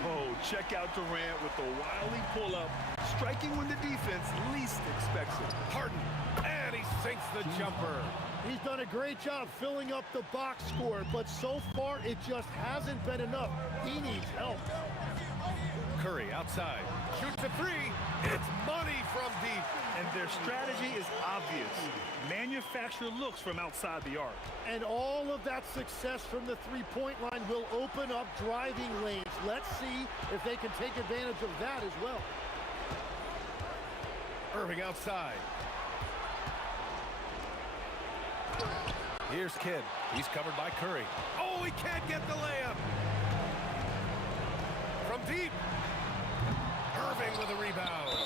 Oh, check out Durant with the wily pull-up, striking when the defense least expects it. Harden, and he sinks the jumper. He's done a great job filling up the box score, but so far it just hasn't been enough. He needs help. Curry outside. Shoots a three. It's money from deep. And their strategy is obvious. Manufacture looks from outside the arc. And all of that success from the three-point line will open up driving lanes. Let's see if they can take advantage of that as well. Irving outside. Here's Kidd. He's covered by Curry. Oh, he can't get the layup. From deep. Irving with a rebound.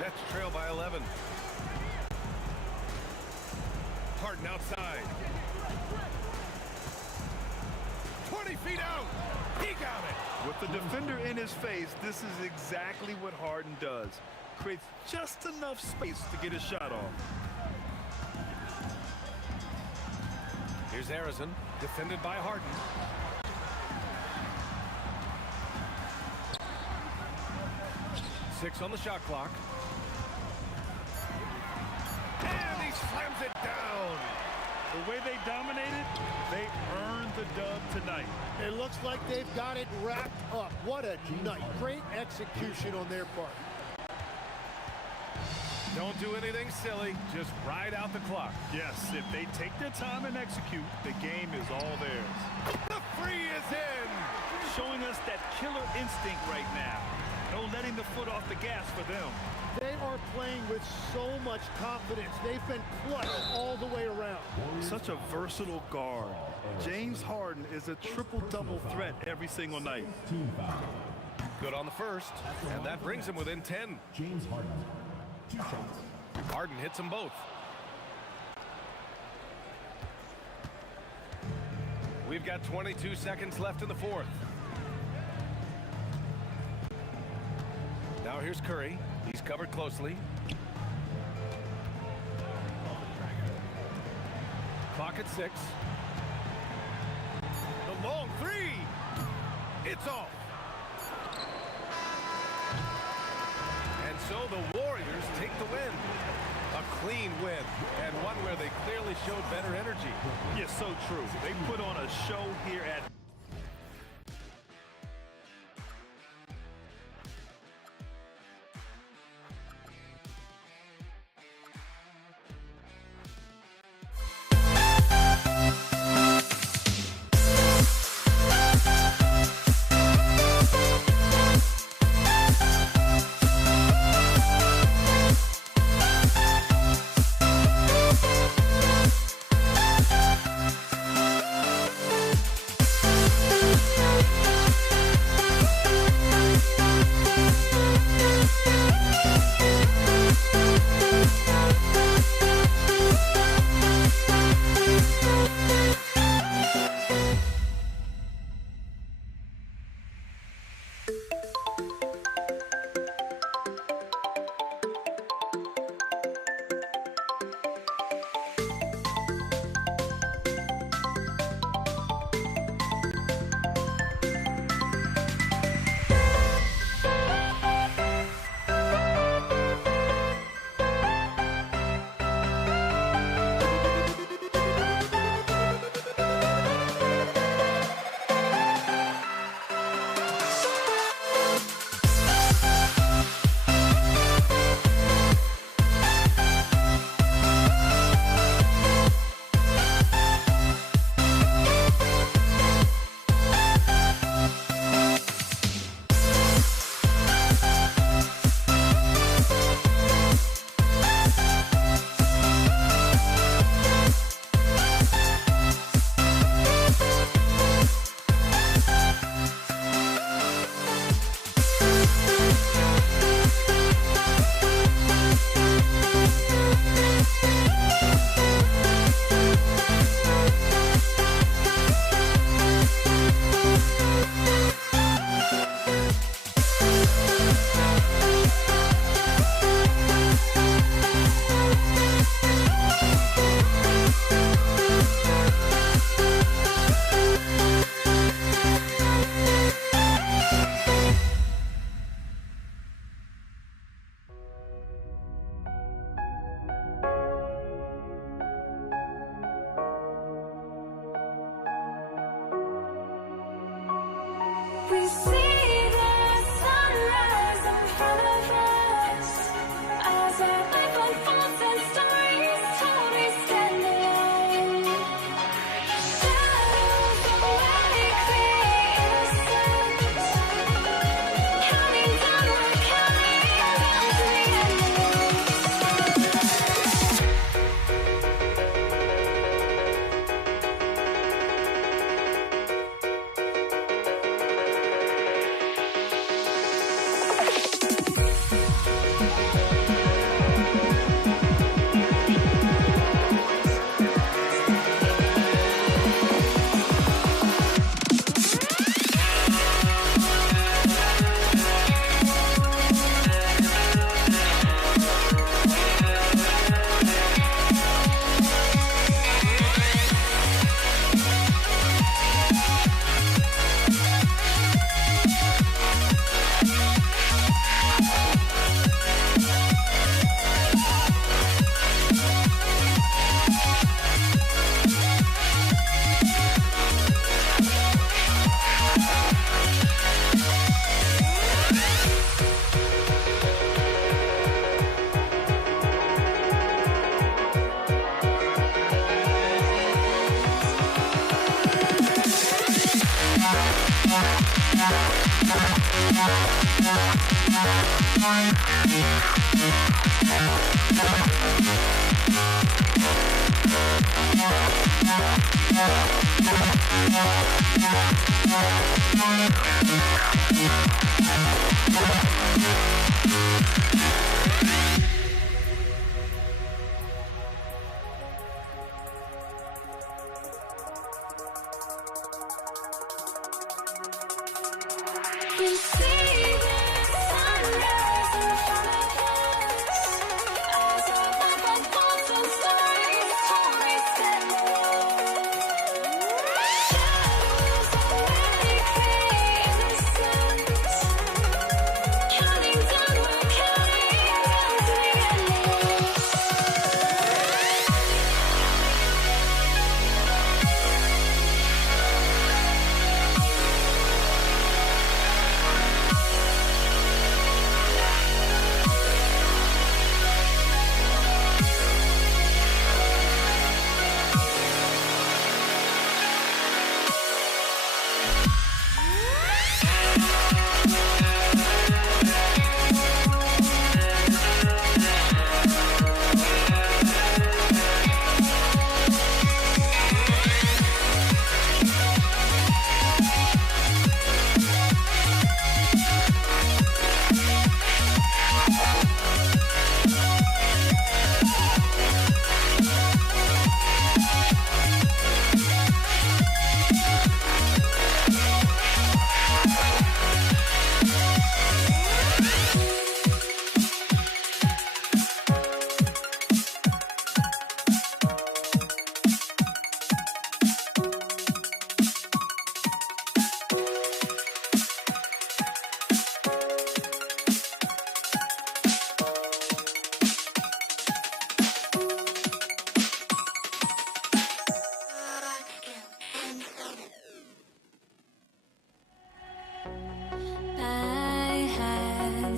Nets trail by 11. Harden outside. 20 feet out. He got it. With the defender in his face, this is exactly what Harden does. Creates just enough space to get his shot off. Here's Harrison, defended by Harden. Six on the shot clock. And he slams it down. The way they dominated, they earned the dub tonight. It looks like they've got it wrapped up. What a night. Great execution on their part. Don't do anything silly. Just ride out the clock. Yes, if they take their time and execute, the game is all theirs. The three is in. Showing us that killer instinct right now. No letting the foot off the gas for them. They are playing with so much confidence. They've been clutch all the way around. Such a versatile guard. James Harden is a triple-double threat every single night. Good on the first, and that brings him within 10. James Harden, 2 shots. Harden hits them both. We've got 22 seconds left in the fourth. Now here's Curry. He's covered closely. Clock at 6. The long three. It's off. And so the Warriors take the win. A clean win, and one where they clearly showed better energy. Yes, so true. They put on a show here at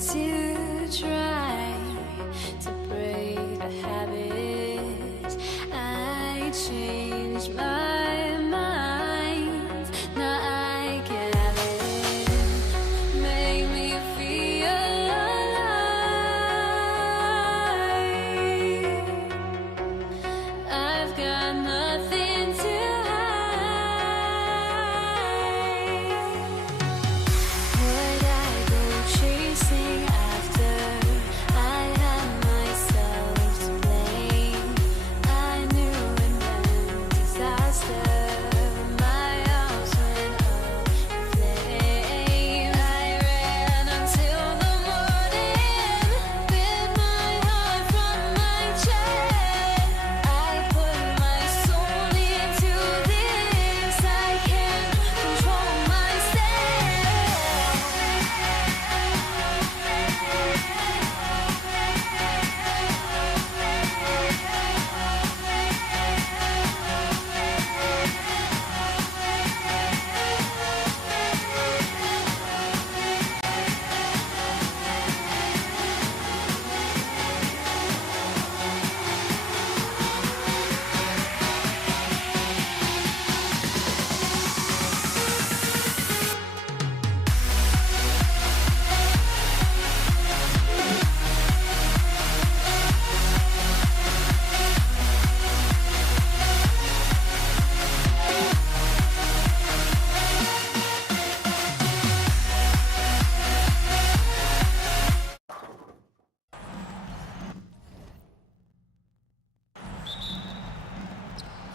To try to break the habit, I changed my mind. Now I can have it. Make me feel alive. I've got nothing to would I go chasing after? I had myself to blame. I knew it meant disaster. My arms went up in flames. I ran until the morning with my heart from my chest. I put my soul into this. I can't control myself.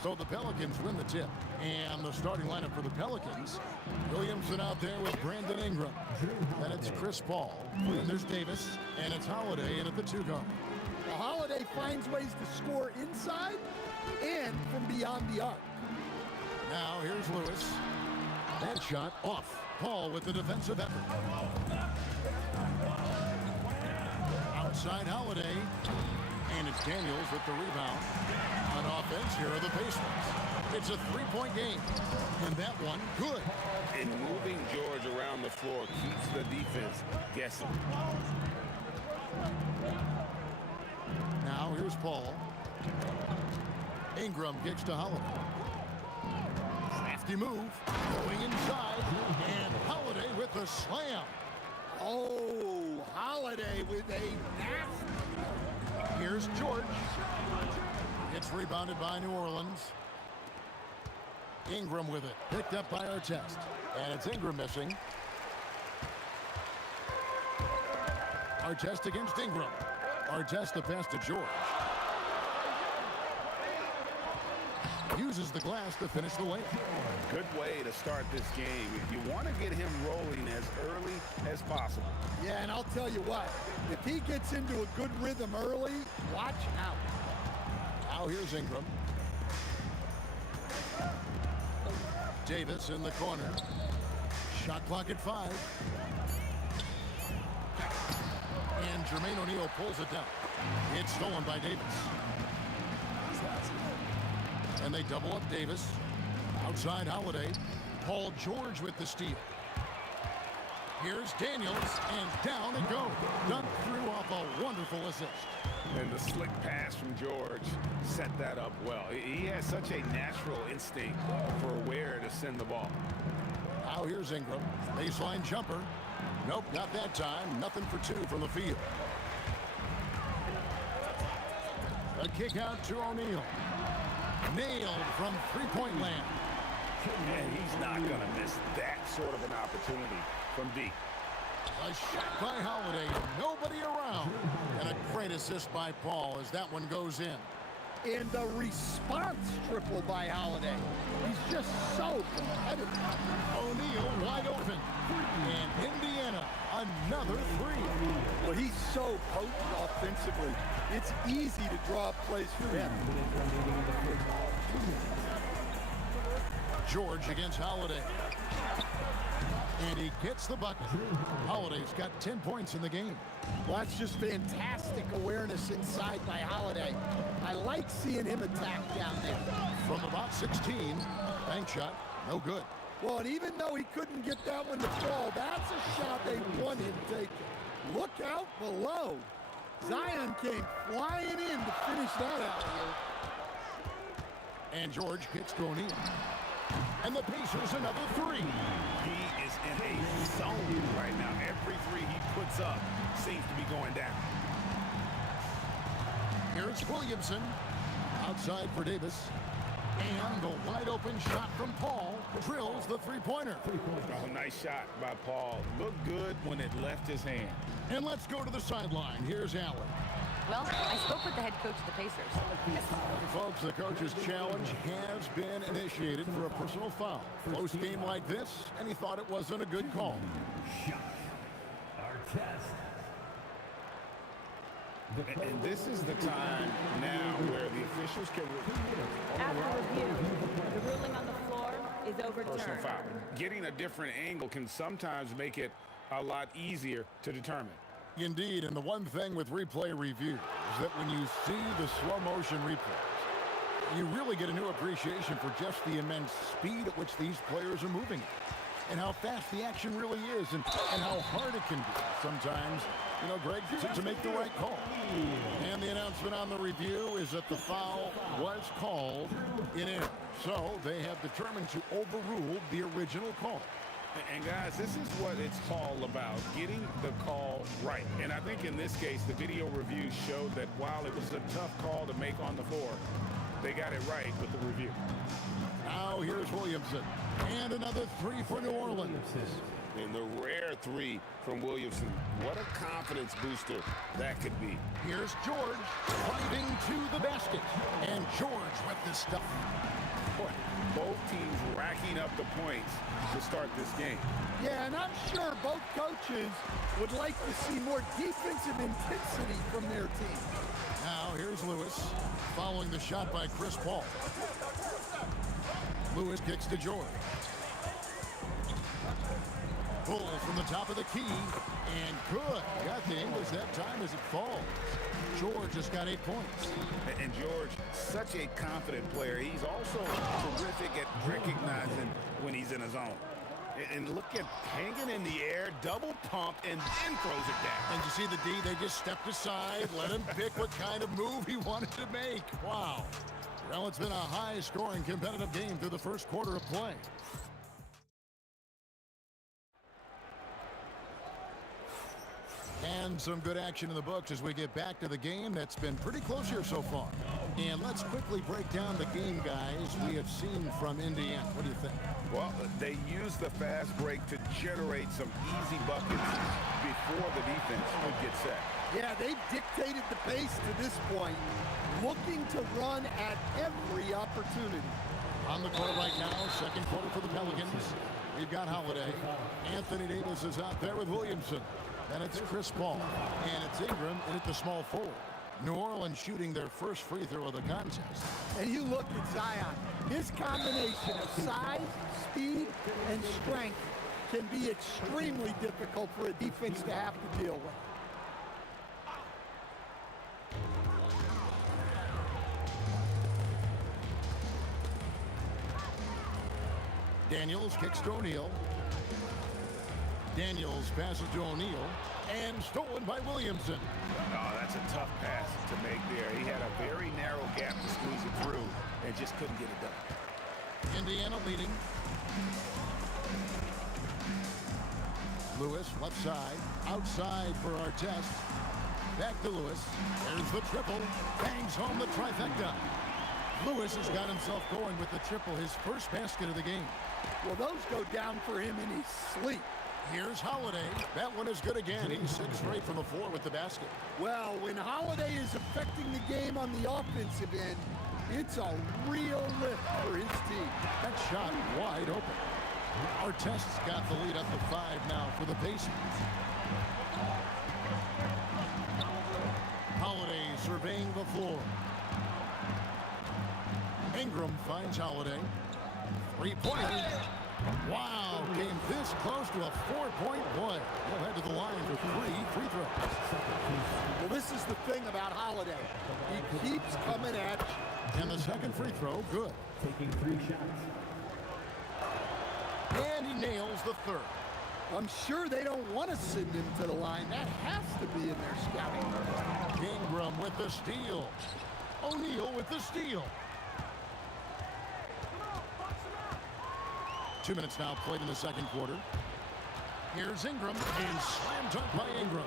So the Pelicans win the tip. And the starting lineup for the Pelicans, Williamson out there with Brandon Ingram. Then it's Chris Paul. And there's Davis. And it's Holiday in at the 2 guard. Well, Holiday finds ways to score inside and from beyond the arc. Now here's Lewis. That shot off. Paul with the defensive effort. Outside Holiday. And it's Daniels with the rebound. On offense, here are the Pacers. It's a 3-point game. And that one, good. And moving George around the floor keeps the defense guessing. Now here's Paul. Ingram kicks to Holiday. Crafty move. Going inside. And Holiday with the slam. Oh, Holiday with a nasty. Here's George. It's rebounded by New Orleans. Ingram with it. Picked up by Artest. And it's Ingram missing. Artest against Ingram. Artest the pass to George. Uses the glass to finish the layup. Good way to start this game. You want to get him rolling as early as possible. Yeah, and I'll tell you what, if he gets into a good rhythm early, watch out. Now here's Ingram. Davis in the corner. Shot clock at 5. And Jermaine O'Neal pulls it down. It's stolen by Davis. And they double up Davis. Outside Holiday. Paul George with the steal. Here's Daniels, and down it goes. Dunked through off a wonderful assist. And the slick pass from George set that up well. He has such a natural instinct for where to send the ball. Now here's Ingram. Baseline jumper. Nope, not that time. Nothing for 2 from the field. A kick out to O'Neal. Nailed from three-point land. And he's not going to miss that sort of an opportunity from deep. A shot by Holiday. Nobody around. And a great assist by Paul as that one goes in. And the response triple by Holiday. He's just so competitive. O'Neal wide open. And Indiana, another 3. Well, he's so potent offensively. It's easy to draw up plays for him. George against Holiday. And he gets the bucket. Holiday's got 10 points in the game. Well, that's just fantastic awareness inside by Holiday. I like seeing him attack down there. From about 16, bank shot, no good. Well, and even though he couldn't get that one to fall, that's a shot they want him taking. Look out below. Zion came flying in to finish that out here. And George gets to O'Neal. And the Pacers another 3. He is in a zone right now. Every 3 he puts up seems to be going down. Here's Williamson. Outside for Davis. And the wide open shot from Paul drills the three-pointer. Oh, nice shot by Paul. Looked good when it left his hand. And let's go to the sideline. Here's Allen. Well, I spoke with the head coach of the Pacers. Folks, the coach's challenge has been initiated for a personal foul. Close game like this, and he thought it wasn't a good call. Shot. Artest. And this is the time now where the officials can... After review, the ruling on the floor is overturned. Personal foul. Getting a different angle can sometimes make it a lot easier to determine. Indeed, and the one thing with replay review is that when you see the slow motion replays, you really get a new appreciation for just the immense speed at which these players are moving and how fast the action really is and how hard it can be sometimes, you know, Greg, to make the right call. And the announcement on the review is that the foul was called in error. So they have determined to overrule the original call. And guys, this is what it's all about, getting the call right. And I think in this case, the video review showed that while it was a tough call to make on the floor, they got it right with the review. Now here's Williamson. And another 3 for New Orleans. And the rare 3 from Williamson. What a confidence booster that could be. Here's George driving to the basket. And George with the stuff. Boy, both teams racking up the points to start this game. Yeah, and I'm sure both coaches would like to see more defensive intensity from their team. Now here's Lewis following the shot by Chris Paul. Lewis kicks to George. Pull from the top of the key, and good. Got the English that time as it falls. George has got 8 points. And George, such a confident player. He's also terrific at recognizing when he's in a zone. And look at hanging in the air, double pump, and then throws it down. And you see the D, they just stepped aside, let him pick what kind of move he wanted to make. Wow. Well, it's been a high-scoring competitive game through the first quarter of play. And some good action in the books as we get back to the game that's been pretty close here so far. And let's quickly break down the game, guys, we have seen from Indiana. What do you think? Well, they used the fast break to generate some easy buckets before the defense would get set. Yeah, they've dictated the pace to this point, looking to run at every opportunity. On the court right now, second quarter for the Pelicans. We've got Holiday. Anthony Davis is out there with Williamson. Then it's Chris Paul. And it's Ingram in at the small forward. New Orleans shooting their first free throw of the contest. And you look at Zion. His combination of size, speed, and strength can be extremely difficult for a defense to have to deal with. Daniels kicks to O'Neal. Daniels passes to O'Neal. And stolen by Williamson. Oh, that's a tough pass to make there. He had a very narrow gap to squeeze it through and just couldn't get it done. Indiana leading. Lewis, left side. Outside for Artest. Back to Lewis. There's the triple. Bangs home the trifecta. Lewis has got himself going with the triple, his first basket of the game. Well, those go down for him in his sleep. Here's Holiday. That one is good again. He's 6 straight from the floor with the basket. Well, when Holiday is affecting the game on the offensive end, it's a real lift for his team. That shot wide open. Artest's got the lead up to 5 now for the Pacers. Holiday surveying the floor. Ingram finds Holiday. 3-pointer. Wow, came this close to a 4-point play. He'll head to the line for 3 free throws. Well, this is the thing about Holiday. He keeps coming at you. And the second free throw, good. Taking 3 shots. And he nails the third. I'm sure they don't want to send him to the line. That has to be in their scouting. Ingram with the steal. O'Neal with the steal. 2 minutes now played in the second quarter. Here's Ingram, and slam dunk by Ingram.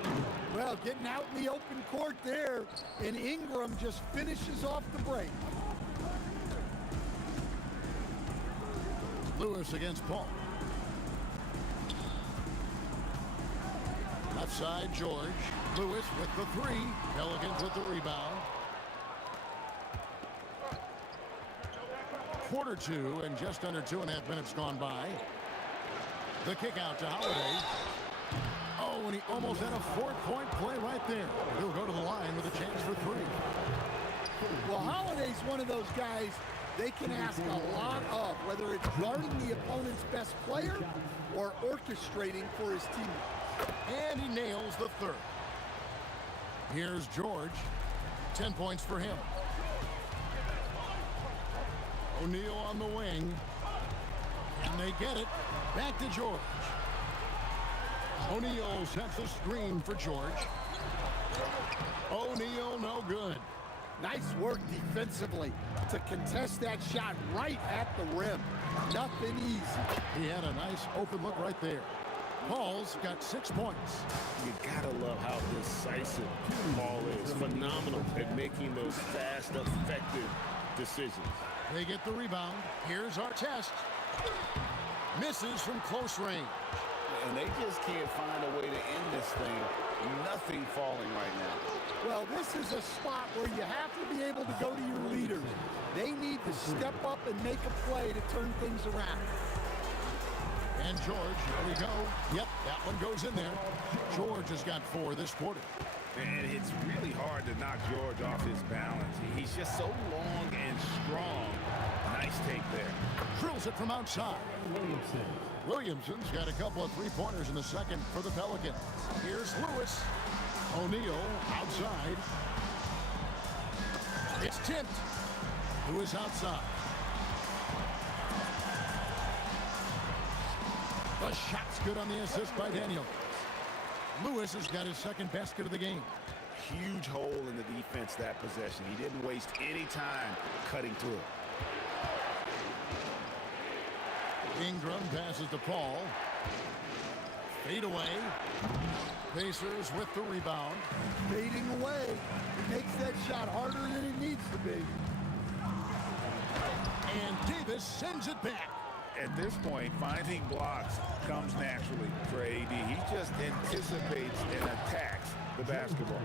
Well, getting out in the open court there, and Ingram just finishes off the break. Lewis against Paul. Left side, George. Lewis with the 3. Pelicans with the rebound. Quarter 2 and just under 2.5 minutes gone by. The kick out to Holiday. Oh, and he almost had a 4-point play right there. He'll go to the line with a chance for 3. Well, Holiday's one of those guys they can ask a lot of, whether it's guarding the opponent's best player or orchestrating for his teammates. And he nails the third. Here's George. 10 points for him. O'Neal on the wing. And they get it. Back to George. O'Neal sets a screen for George. O'Neal no good. Nice work defensively to contest that shot right at the rim. Nothing easy. He had a nice open look right there. Paul's got 6 points. You gotta love how decisive Paul is. Phenomenal at making those fast, effective decisions. They get the rebound. Here's Artest. Misses from close range. And they just can't find a way to end this thing. Nothing falling right now. Well, this is a spot where you have to be able to go to your leaders. They need to step up and make a play to turn things around. And George, here we go. Yep, that one goes in there. George has got 4 this quarter. And it's really hard to knock George off his balance. He's just so long and strong. Nice take there. Drills it from outside. Williamson's got a couple of 3-pointers in the second for the Pelicans. Here's Lewis. O'Neal outside. It's tipped. Lewis outside. The shot's good on the assist by Daniels. Lewis has got his second basket of the game. Huge hole in the defense that possession. He didn't waste any time cutting through it. Ingram passes to Paul. Fade away. Pacers with the rebound. Fading away. It makes that shot harder than it needs to be. And Davis sends it back. At this point, finding blocks comes naturally for AD. He just anticipates and attacks the basketball.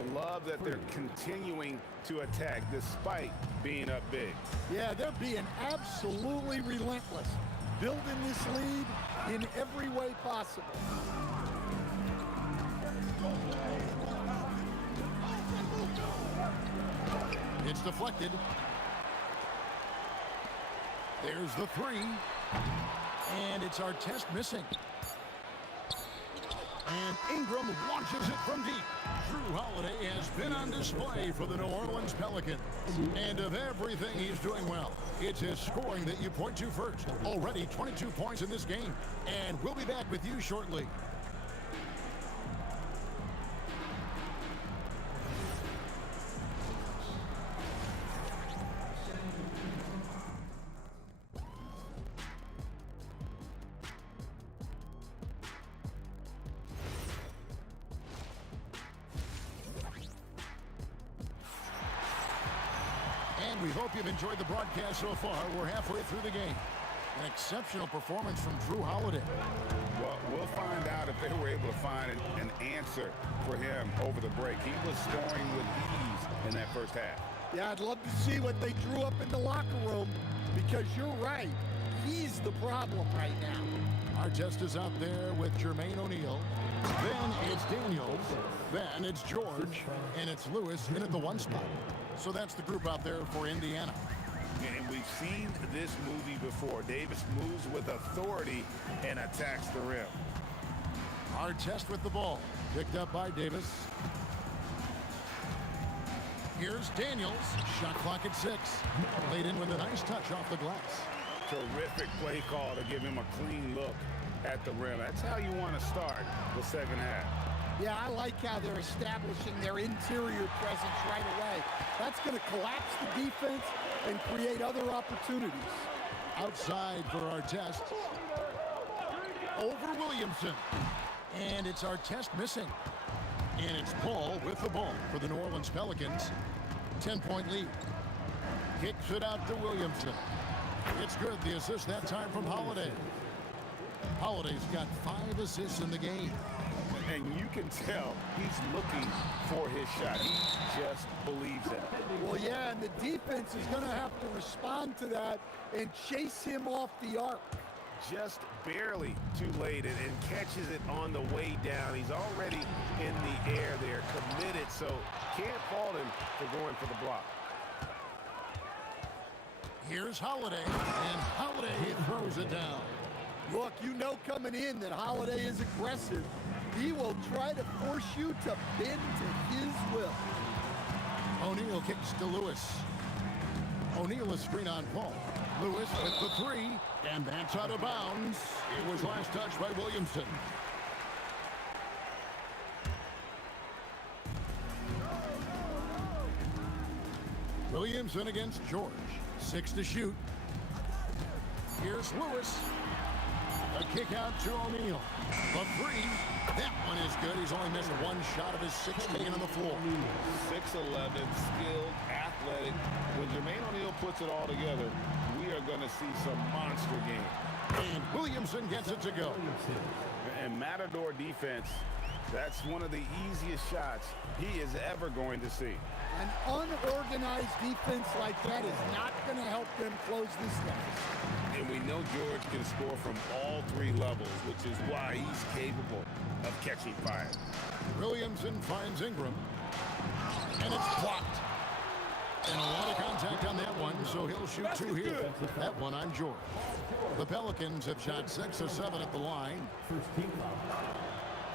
I love that they're continuing to attack despite being up big. Yeah, they're being absolutely relentless, building this lead in every way possible. It's deflected. There's the three. And it's Artest missing. And Ingram launches it from deep. Drew Holiday has been on display for the New Orleans Pelicans. And of everything he's doing well, it's his scoring that you point to first. Already 22 points in this game. And we'll be back with you shortly. And we hope you've enjoyed the broadcast so far. We're halfway through the game. An exceptional performance from Drew Holiday. Well, we'll find out if they were able to find an answer for him over the break. He was scoring with ease in that first half. Yeah, I'd love to see what they drew up in the locker room, because you're right. He's the problem right now. Artest is out there with Jermaine O'Neal. Then it's Daniels. Then it's George. And it's Lewis in at the one spot. So that's the group out there for Indiana. And we've seen this movie before. Davis moves with authority and attacks the rim. Artest with the ball. Picked up by Davis. Here's Daniels. Shot clock at 6. Laid in with a nice touch off the glass. Terrific play call to give him a clean look at the rim. That's how you want to start the second half. Yeah, I like how they're establishing their interior presence right away. That's going to collapse the defense and create other opportunities. Outside for Artest. Over Williamson. And it's Artest missing. And it's Paul with the ball for the New Orleans Pelicans. 10-point lead. Kicks it out to Williamson. It's good. The assist that time from Holiday. Holiday's got 5 assists in the game. And you can tell he's looking for his shot. He just believes it. Well, yeah, and the defense is going to have to respond to that and chase him off the arc. Just barely too late and catches it on the way down. He's already in the air there, committed, so can't fault him for going for the block. Here's Holiday, and Holiday throws it down. Look, you know coming in that Holiday is aggressive. He will try to force you to bend to his will. O'Neal kicks to Lewis. O'Neal is screen on Paul. Lewis with the 3, and that's out of bounds. It was last touched by Williamson. Williamson against George. 6 to shoot. Here's Lewis. A kick out to O'Neal. The 3. That one is good. He's only missed 1 shot of his 16 on the floor. 6'11", skilled, athletic. When Jermaine O'Neal puts it all together, we are going to see some monster game. And Williamson gets it to go. And Matador defense, that's one of the easiest shots he is ever going to see. An unorganized defense like that is not going to help them close this game. And we know George can score from all 3 levels, which is why he's capable of catching fire. Williamson finds Ingram. And it's blocked. And a lot of contact on that one, so he'll shoot 2 here. That one on George. The Pelicans have shot 6 or 7 at the line.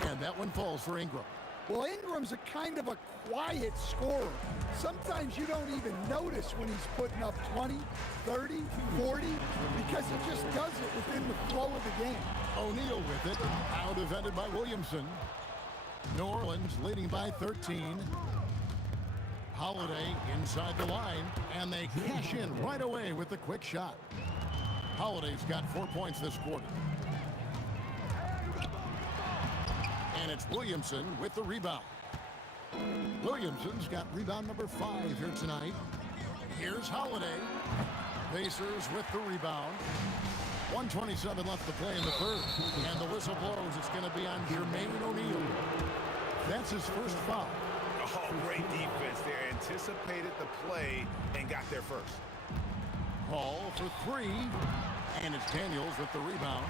And that one falls for Ingram. Well, Ingram's a kind of a quiet scorer. Sometimes you don't even notice when he's putting up 20, 30, 40, because he just does it within the flow of the game. O'Neal with it, out defended by Williamson. New Orleans leading by 13. Holiday inside the line, and they cash in right away with the quick shot. Holiday's got 4 points this quarter. And And it's Williamson with the rebound. Williamson's got rebound number 5 here tonight. Here's Holiday. Pacers with the rebound. 1:27 left to play in the third. And the whistle blows. It's going to be on Jermaine O'Neal. That's his first foul. Oh, great defense there. Anticipated the play and got there first. Hall for 3. And it's Daniels with the rebound.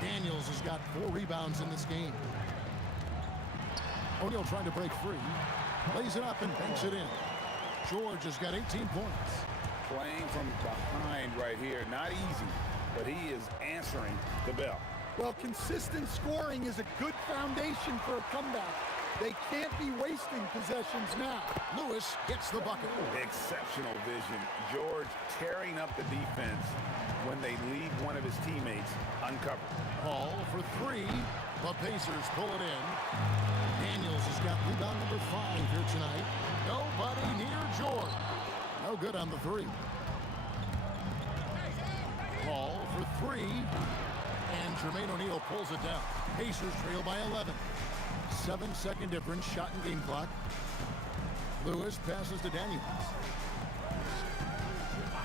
Daniels has got 4 rebounds in this game. O'Neal trying to break free. Lays it up and banks it in. George has got 18 points. Playing from behind right here. Not easy, but he is answering the bell. Well, consistent scoring is a good foundation for a comeback. They can't be wasting possessions now. Lewis gets the bucket. Exceptional vision. George tearing up the defense when they leave one of his teammates uncovered. Hall for 3. The Pacers pull it in. Daniels has got rebound number 5 here tonight. Nobody near George. No good on the 3. Hall for 3. And Jermaine O'Neal pulls it down. Pacers trail by 11. 7-second difference, shot and game clock. Lewis passes to Daniels.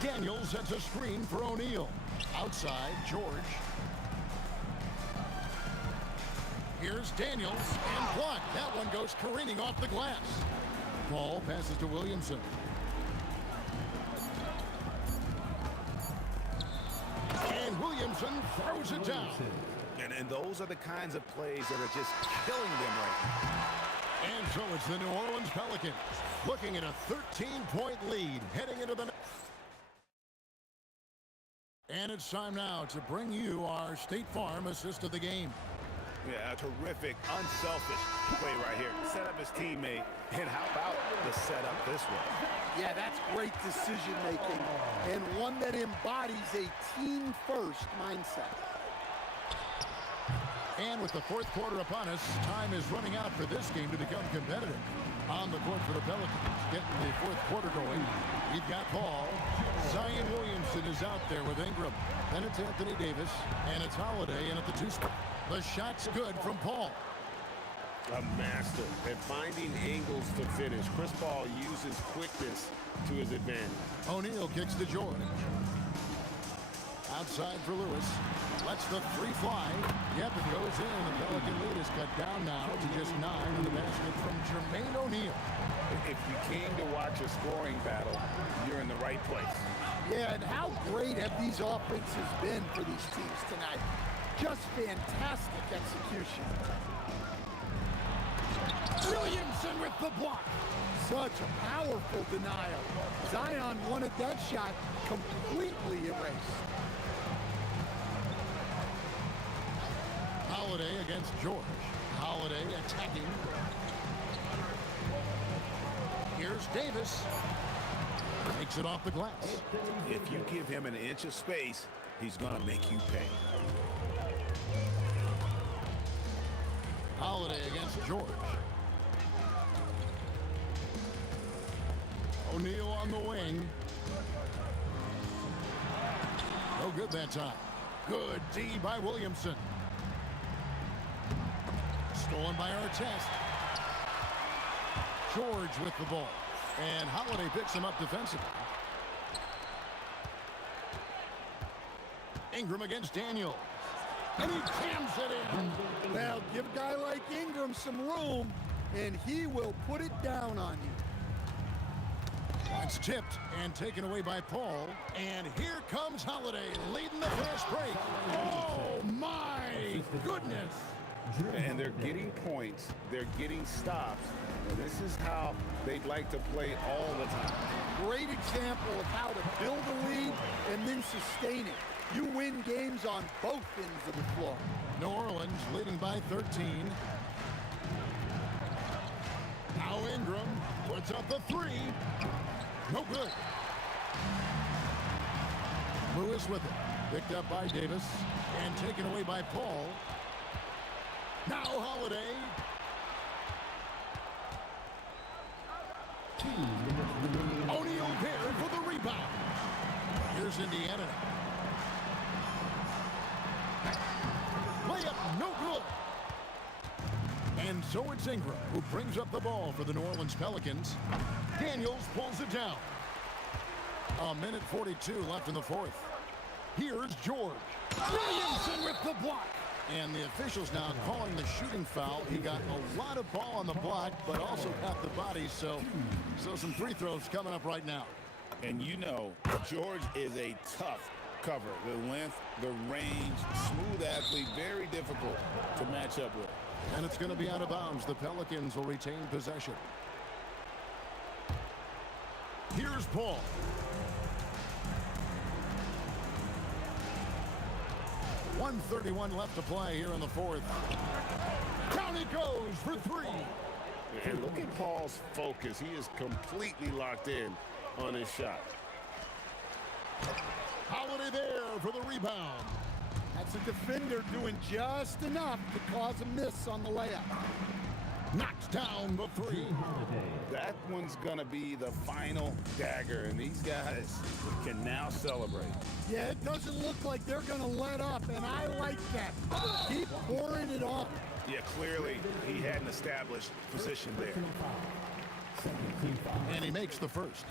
Daniels sets a screen for O'Neal. Outside, George. Here's Daniels, and blocked. That one goes careening off the glass. Ball passes to Williamson. And Williamson throws it down. And those are the kinds of plays that are just killing them right now. And so it's the New Orleans Pelicans looking at a 13-point lead heading into the... And it's time now to bring you our State Farm assist of the game. Yeah, a terrific, unselfish play right here. Set up his teammate, and how about the setup this way? Yeah, that's great decision-making, and one that embodies a team-first mindset. And with the fourth quarter upon us, time is running out for this game to become competitive. On the court for the Pelicans, getting the fourth quarter going. We've got Paul. Zion Williamson is out there with Ingram. Then it's Anthony Davis, and it's Holiday in at the 2 spot. The shot's good from Paul. A master at finding angles to finish. Chris Paul uses quickness to his advantage. O'Neal kicks to George. Outside for Lewis. Lets the 3 fly. Yep, it goes in. The Pelican lead is cut down now to just 9 in the basket from Jermaine O'Neal. If you came to watch a scoring battle, you're in the right place. Yeah, and how great have these offenses been for these teams tonight? Just fantastic execution. Williamson with the block. Such a powerful denial. Zion wanted that shot completely erased. Holiday against George. Holiday attacking. Here's Davis. Takes it off the glass. If you give him an inch of space, he's going to make you pay. Holiday against George. O'Neal on the wing. No good that time. Good D by Williamson. Stolen by Artest. George with the ball. And Holiday picks him up defensively. Ingram against Daniel. And he jams it in. Well, give a guy like Ingram some room, and he will put it down on you. It's tipped and taken away by Paul. And here comes Holiday leading the fast break. Oh, my goodness. And they're getting points. They're getting stops. And this is how they'd like to play all the time. Great example of how to build a lead and then sustain it. You win games on both ends of the floor. New Orleans leading by 13. Now Ingram puts up the 3. No good. Lewis with it. Picked up by Davis and taken away by Paul. Now Holiday. O'Neal there for the rebound. Here's Indiana. Layup, no good. And so it's Ingram who brings up the ball for the New Orleans Pelicans. Daniels pulls it down. A minute 42 left in the fourth. Here's George. Williamson with the block. And the officials now calling the shooting foul. He got a lot of ball on the block, but also got the body. So some free throws coming up right now. And you know, George is a tough cover. The length, the range, smooth athlete, very difficult to match up with. And it's going to be out of bounds. The Pelicans will retain possession. Here's Paul. .131 left to play here in the fourth. Down he goes for three. And look at Paul's focus. He is completely locked in on his shot. Holiday there for the rebound. That's a defender doing just enough to cause a miss on the layup. Knocks down the three. That one's gonna be the final dagger, and these guys can now celebrate. Yeah, it doesn't look like they're gonna let up, and I like that. Keep pouring it on. Yeah, clearly he had an established position there. And he makes the first.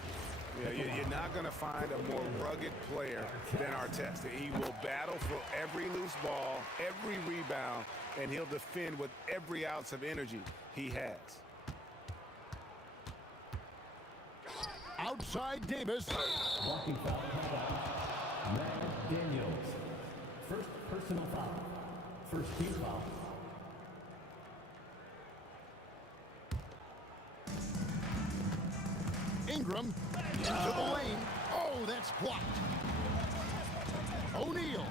Yeah, you're not going to find a more rugged player than Artest. He will battle for every loose ball, every rebound, and he'll defend with every ounce of energy he has. Outside Davis. Blocking foul called on Matt Daniels. First personal foul. First team foul. Ingram into the lane. Oh, that's blocked. O'Neal.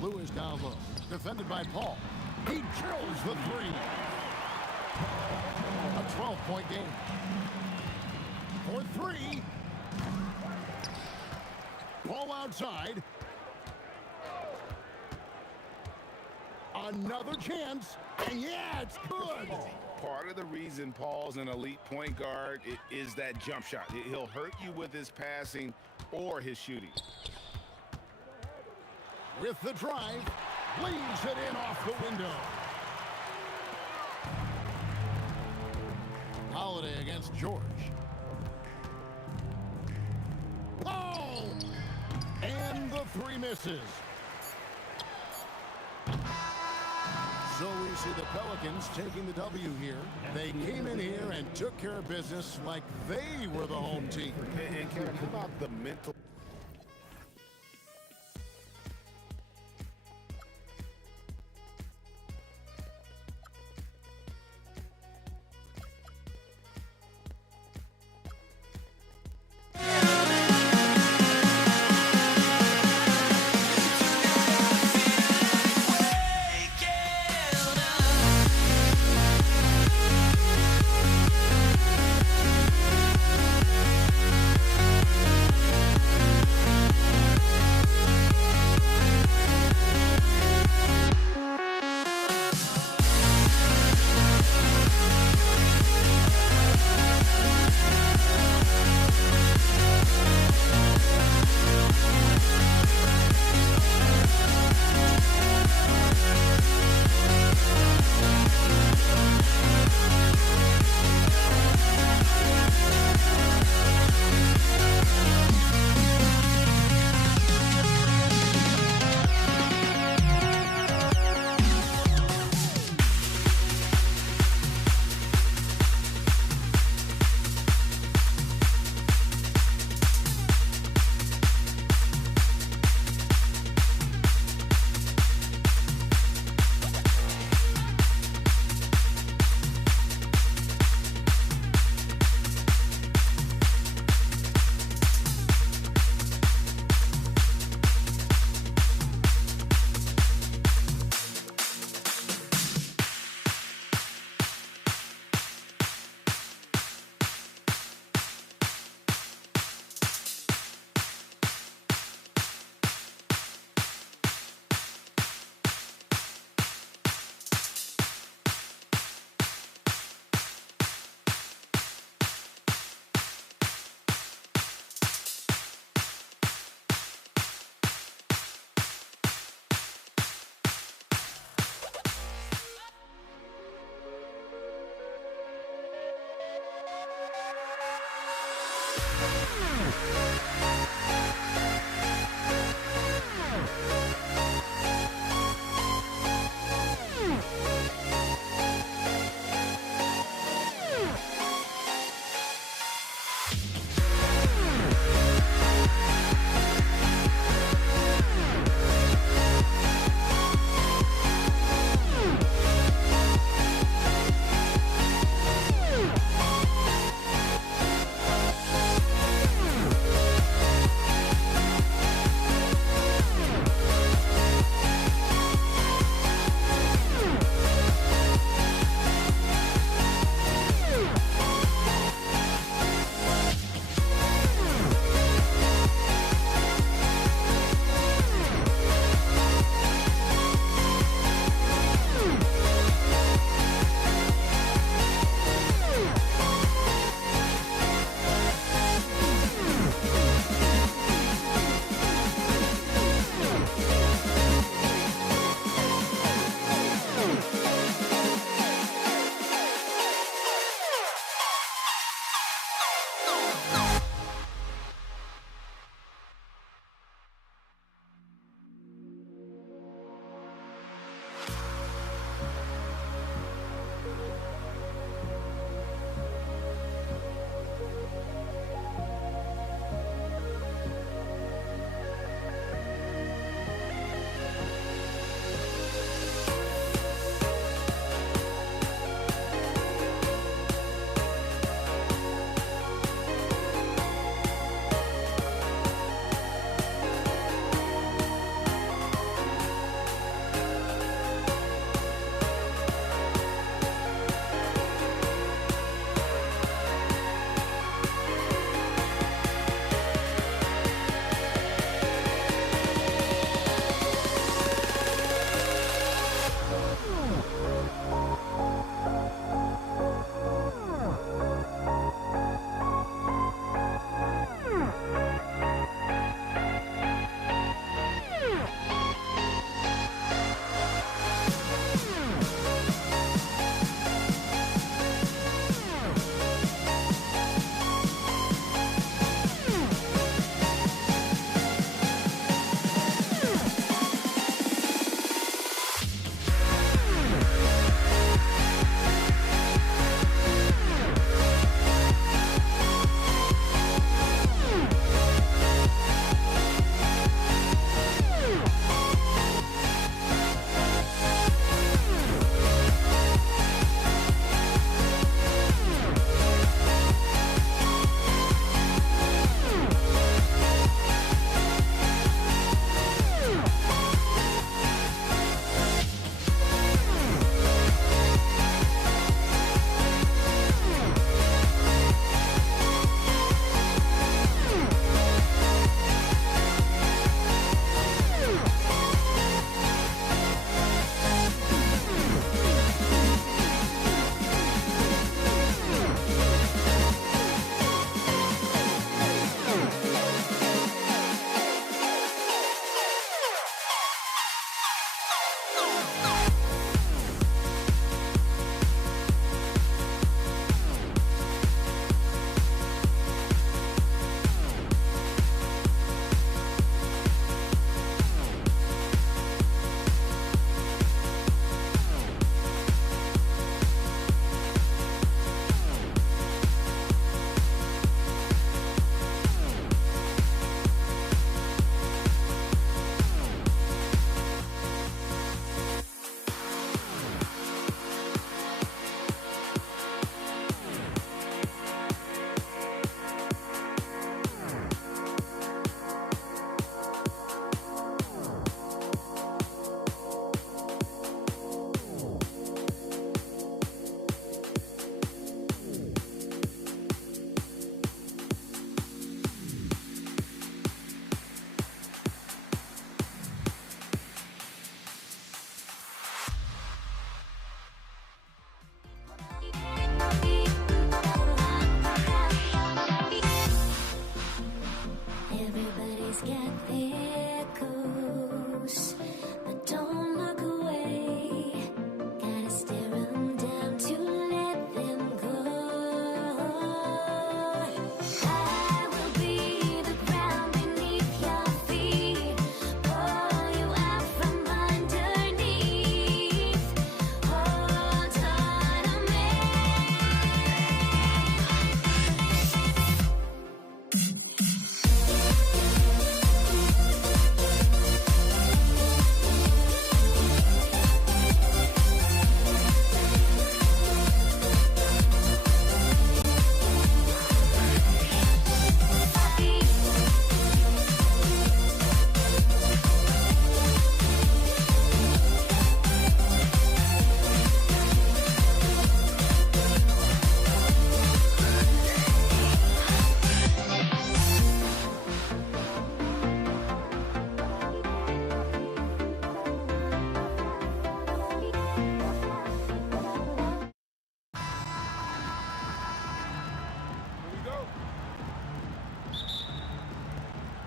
Lewis down low. Defended by Paul. He drills the three. A 12-point game. For three. Paul outside. Another chance. And yeah, it's good. Part of the reason Paul's an elite point guard is that jump shot. He'll hurt you with his passing or his shooting. With the drive, leaves it in off the window. Holiday against George. Oh! And the three misses. So we see the Pelicans taking the W here. They came in here and took care of business like they were the home team. And Kevin, how about the mental?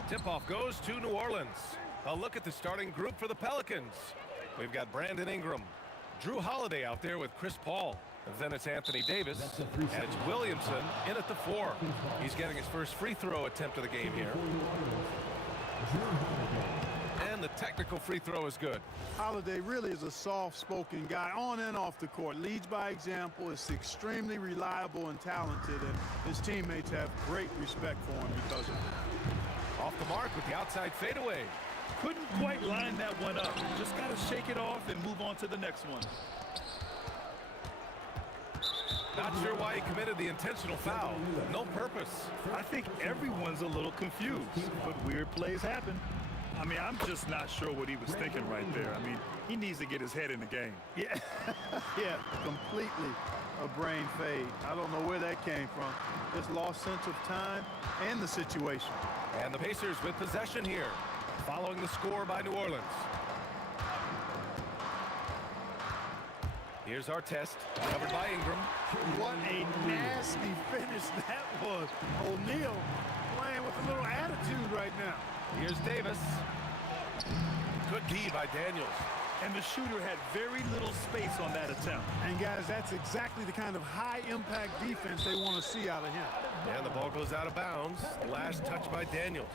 Tip-off goes to New Orleans. A look at the starting group for the Pelicans. We've got Brandon Ingram, Drew Holiday out there with Chris Paul. And then it's Anthony Davis, and it's Williamson in at the 4. He's getting his first free throw attempt of the game here. And the technical free throw is good. Holiday really is a soft-spoken guy on and off the court. Leads by example, is extremely reliable and talented, and his teammates have great respect for him because of it. Off the mark with the outside fadeaway. Couldn't quite line that one up. Just got to shake it off and move on to the next one. Not sure why he committed the intentional foul. No purpose. I think everyone's a little confused, but weird plays happen. I mean, I'm just not sure what he was thinking right there. I mean, he needs to get his head in the game. Yeah, yeah, completely a brain fade. I don't know where that came from. Just lost sense of time and the situation. And the Pacers with possession here, following the score by New Orleans. Here's our test, covered by Ingram. What a nasty finish that was. O'Neal playing with a little attitude right now. Here's Davis. Good D by Daniels. And the shooter had very little space on that attempt. And guys, that's exactly the kind of high-impact defense they want to see out of him. And the ball goes out of bounds. Last touch by Daniels.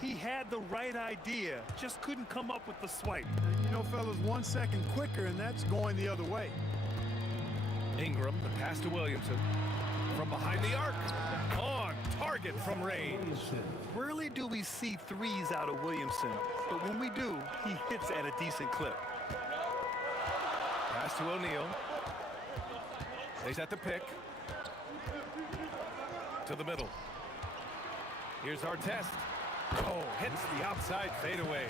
He had the right idea, just couldn't come up with the swipe. You know, fellas, 1 second quicker, and that's going the other way. Ingram, the pass to Williamson. From behind the arc. On target from range. Rarely do we see threes out of Williamson, but when we do, he hits at a decent clip. Pass to O'Neal. They set the pick. To the middle. Here's our test. Oh, hits the outside fadeaway.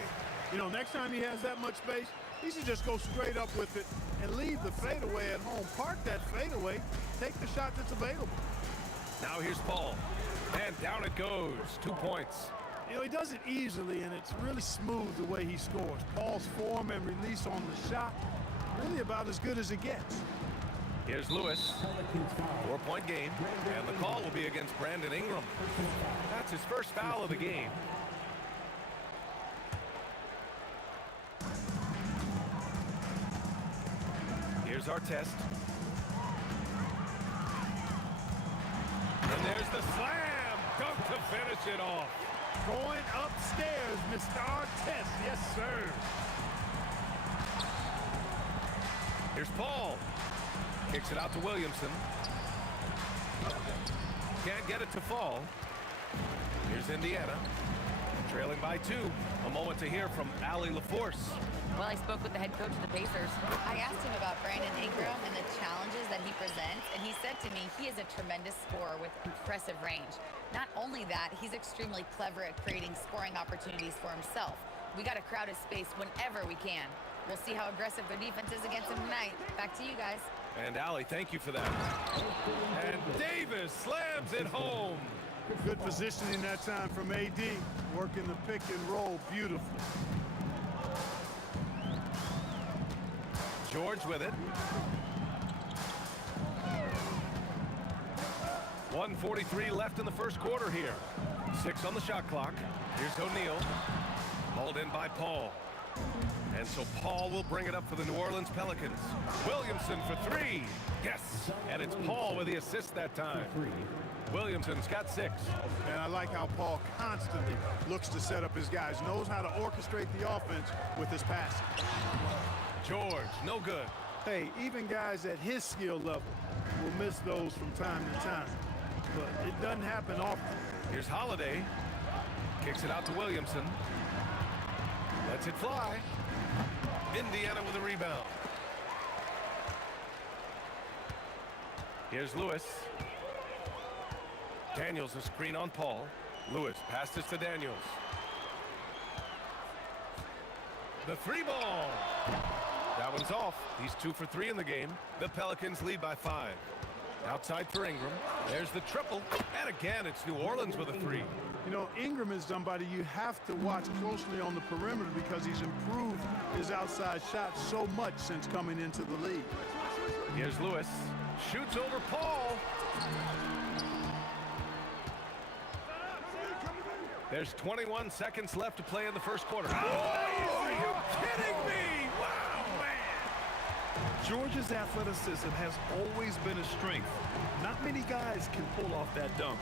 You know, next time he has that much space, he should just go straight up with it and leave the fadeaway at home. Park that fadeaway, take the shot that's available. Now here's Paul. And down it goes. 2 points. You know, he does it easily, and it's really smooth the way he scores. Paul's form and release on the shot, really about as good as it gets. Here's Lewis. 4-point game, and the call will be against Brandon Ingram. That's his first foul of the game. Here's our test. And there's the slam dunk to finish it off. Going upstairs, Mr. Artest. Yes, sir. Here's Paul. Kicks it out to Williamson. Can't get it to fall. Here's Indiana. Trailing by 2. A moment to hear from Allie LaForce. Well, I spoke with the head coach of the Pacers. I asked him about Brandon Ingram and the challenges that he presents, and he said to me he is a tremendous scorer with impressive range. Not only that, he's extremely clever at creating scoring opportunities for himself. We got to crowd his space whenever we can. We'll see how aggressive their defense is against him tonight. Back to you guys. And Allie, thank you for that. And Davis slams it home. Good positioning that time from AD. Working the pick and roll beautifully. George with it. 1:43 left in the first quarter here. 6 on the shot clock. Here's O'Neal. Hauled in by Paul. And so Paul will bring it up for the New Orleans Pelicans. Williamson for 3. Yes. And it's Paul with the assist that time. Williamson's got 6. And I like how Paul constantly looks to set up his guys. Knows how to orchestrate the offense with his passing. George, no good. Hey, even guys at his skill level will miss those from time to time. But it doesn't happen often. Here's Holiday. Kicks it out to Williamson. Lets it fly. Indiana with a rebound. Here's Lewis. Daniels a screen on Paul. Lewis passes to Daniels. The 3 ball. That one's off. He's 2 for 3 in the game. The Pelicans lead by 5. Outside for Ingram. There's the triple. And again, it's New Orleans with a 3. You know, Ingram is somebody you have to watch closely on the perimeter because he's improved his outside shot so much since coming into the league. Here's Lewis. Shoots over Paul. There's 21 seconds left to play in the first quarter. Oh, are you kidding me? Wow, man. Georgia's athleticism has always been a strength. Not many guys can pull off that dunk.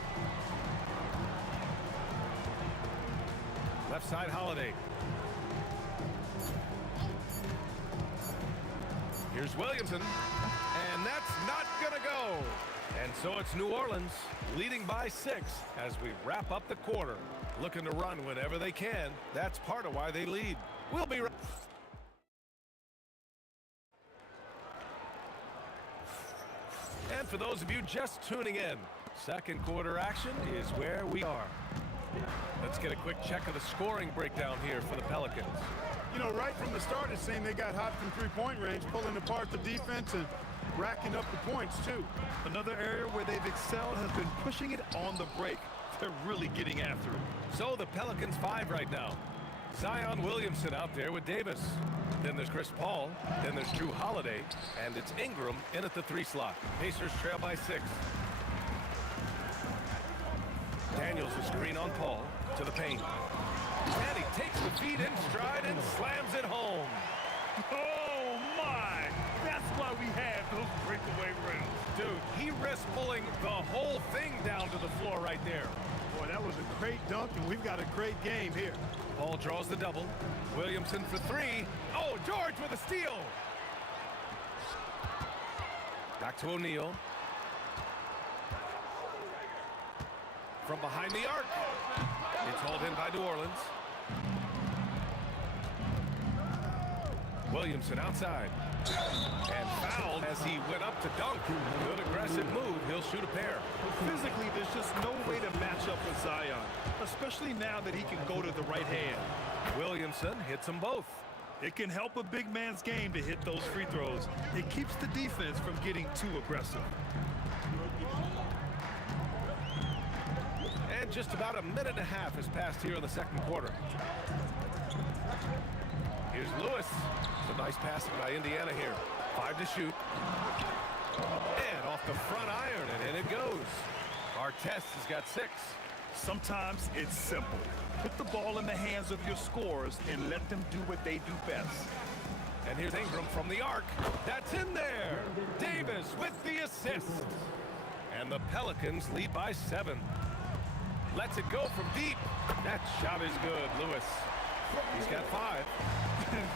Left side, Holiday. Here's Williamson. And that's not gonna go. And so it's New Orleans leading by 6 as we wrap up the quarter. Looking to run whenever they can. That's part of why they lead. We'll be right. And for those of you just tuning in, second quarter action is where we are. Let's get a quick check of the scoring breakdown here for the Pelicans. You know, right from the start, it seemed they got hot from three-point range, pulling apart the defense and racking up the points, too. Another area where they've excelled has been pushing it on the break. They're really getting after it. So the Pelicans 5 right now. Zion Williamson out there with Davis. Then there's Chris Paul. Then there's Drew Holiday. And it's Ingram in at the 3 slot. Pacers trail by 6. Daniels will screen on Paul to the paint. And he takes the feed in stride and slams it home. Oh, my. That's why we have those breakaway rims. Dude, he risked pulling the whole thing down to the floor right there. Boy, that was a great dunk, and we've got a great game here. Paul draws the double. Williamson for 3. Oh, George with a steal. Back to O'Neal. From behind the arc. It's hauled in by New Orleans. Williamson outside. And fouled as he went up to dunk. Good aggressive move. He'll shoot a pair. Physically, there's just no way to match up with Zion, especially now that he can go to the right hand. Williamson hits them both. It can help a big man's game to hit those free throws. It keeps the defense from getting too aggressive. And just about a minute and a half has passed here in the second quarter. Here's Lewis. Some nice passing by Indiana here. 5 to shoot. And off the front iron, and in it goes. Artest has got 6. Sometimes it's simple. Put the ball in the hands of your scorers and let them do what they do best. And here's Ingram from the arc. That's in there. Davis with the assist. And the Pelicans lead by 7. Lets it go from deep. That shot is good, Lewis. He's got 5.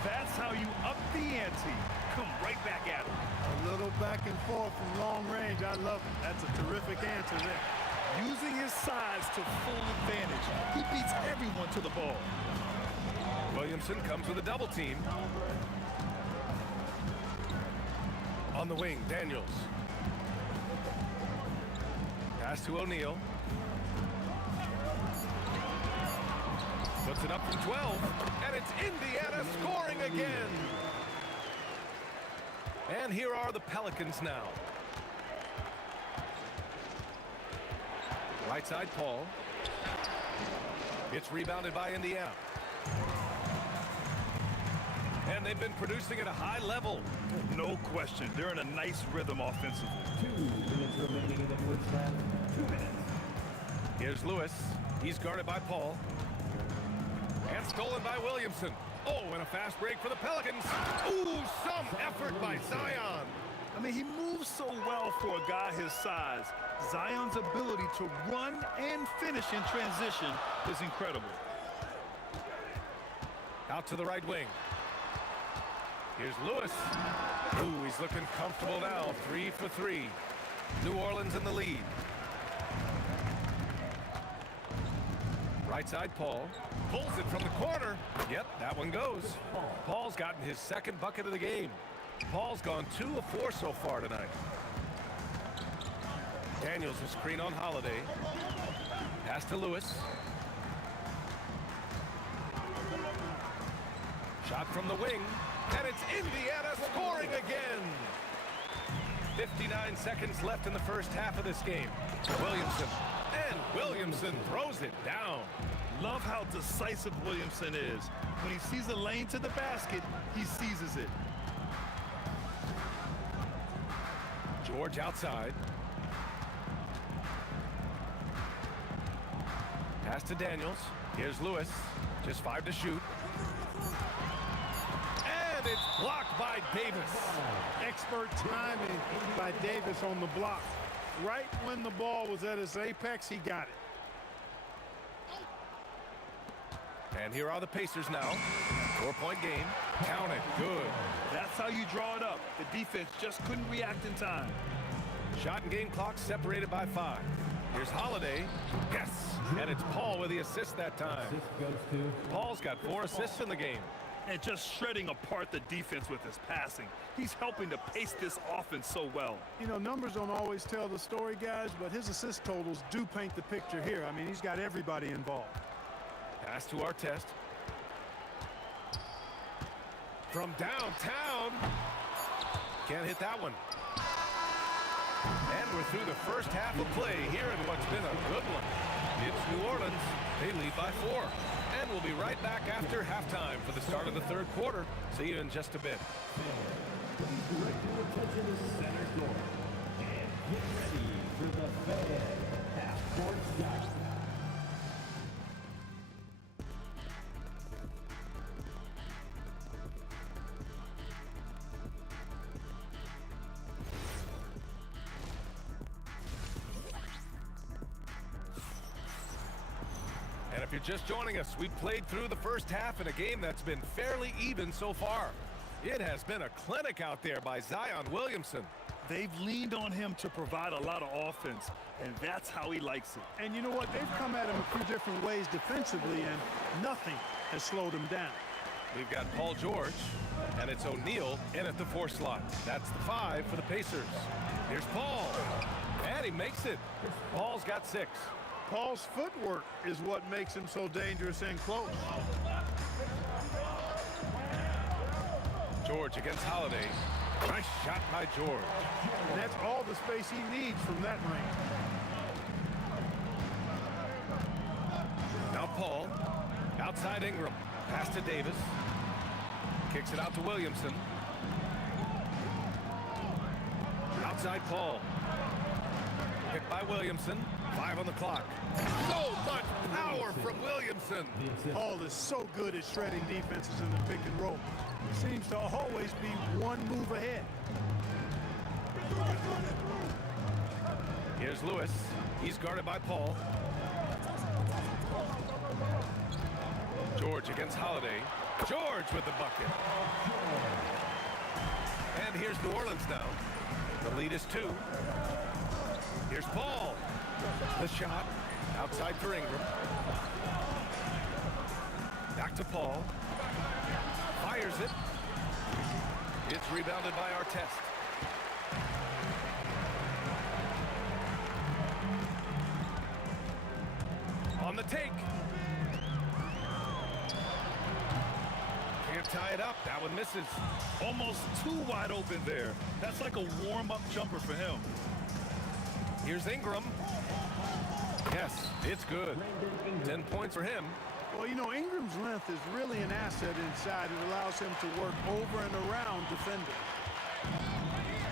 That's how you up the ante. Come right back at him. A little back and forth from long range. I love it. That's a terrific answer there. Using his size to full advantage. He beats everyone to the ball. Williamson comes with a double team. On the wing, Daniels. Pass to O'Neal. Puts it up from 12, and it's Indiana scoring again. And here are the Pelicans now. Right side, Paul. It's rebounded by Indiana. And they've been producing at a high level. No question. They're in a nice rhythm offensively. 2 minutes remaining in the first half. 2 minutes. Here's Lewis. He's guarded by Paul. And stolen by Williamson. Oh, and a fast break for the Pelicans. Ooh, some effort by Zion. I mean, he moves so well for a guy his size. Zion's ability to run and finish in transition is incredible. Out to the right wing. Here's Lewis. Ooh, he's looking comfortable now. 3 for 3. New Orleans in the lead. Right side, Paul. Pulls it from the corner. Yep, that one goes. Paul's gotten his second bucket of the game. Paul's gone 2 of 4 so far tonight. Daniels will screen on Holiday. Pass to Lewis. Shot from the wing. And it's Indiana scoring again. 59 seconds left in the first half of this game. Williamson. And Williamson throws it down. Love how decisive Williamson is. When he sees a lane to the basket, he seizes it. George outside. Pass to Daniels. Here's Lewis. Just 5 to shoot. And it's blocked by Davis. Expert timing by Davis on the block. Right when the ball was at its apex, he got it. And here are the Pacers now. 4-point game. Count it. Good. That's how you draw it up. The defense just couldn't react in time. Shot and game clock separated by 5. Here's Holiday. Yes. And it's Paul with the assist that time. Assist goes to Paul's got 4 assists in the game. And just shredding apart the defense with his passing. He's helping to pace this offense so well. You know, numbers don't always tell the story, guys, but his assist totals do paint the picture here. I mean, he's got everybody involved. Pass to Artest. From downtown. Can't hit that one. And we're through the first half of play here in what's been a good one. It's New Orleans. They lead by 4. And we'll be right back after halftime for the start of the third quarter. See you in just a bit. Please direct your attention to center court. And get ready for the Fan half-court shot. And if you're just joining us, we played through the first half in a game that's been fairly even so far. It has been a clinic out there by Zion Williamson. They've leaned on him to provide a lot of offense, and that's how he likes it. And you know what? They've come at him a few different ways defensively, and nothing has slowed him down. We've got Paul George, and it's O'Neal in at the 4 slot. That's the 5 for the Pacers. Here's Paul, and he makes it. Paul's got 6. Paul's footwork is what makes him so dangerous and close. George against Holiday. Nice shot by George. And that's all the space he needs from that range. Now Paul. Outside Ingram. Pass to Davis. Kicks it out to Williamson. Outside Paul. Picked by Williamson. 5 on the clock. So much power from Williamson. Paul is so good at shredding defenses in the pick and roll. He seems to always be one move ahead. Here's Lewis. He's guarded by Paul. George against Holiday. George with the bucket. And here's New Orleans now. The lead is 2. Here's Paul. The shot. Outside for Ingram. Back to Paul. Fires it. It's rebounded by Artest. On the take. Can't tie it up. That one misses. Almost too wide open there. That's like a warm-up jumper for him. Here's Ingram. Yes, it's good. 10 points for him. Well, you know, Ingram's length is really an asset inside. It allows him to work over and around defenders.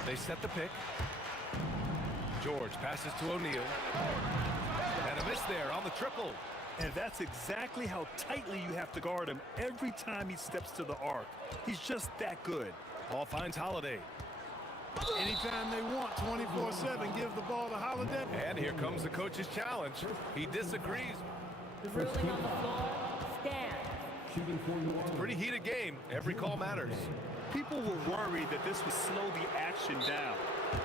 They set the pick. George passes to O'Neal. And a miss there on the triple. And that's exactly how tightly you have to guard him every time he steps to the arc. He's just that good. Ball finds Holiday. Anytime they want, 24/7, give the ball to Holiday. And here comes the coach's challenge. He disagrees. Ruling on the floor, stand. It's a pretty heated game. Every call matters. People were worried that this would slow the action down.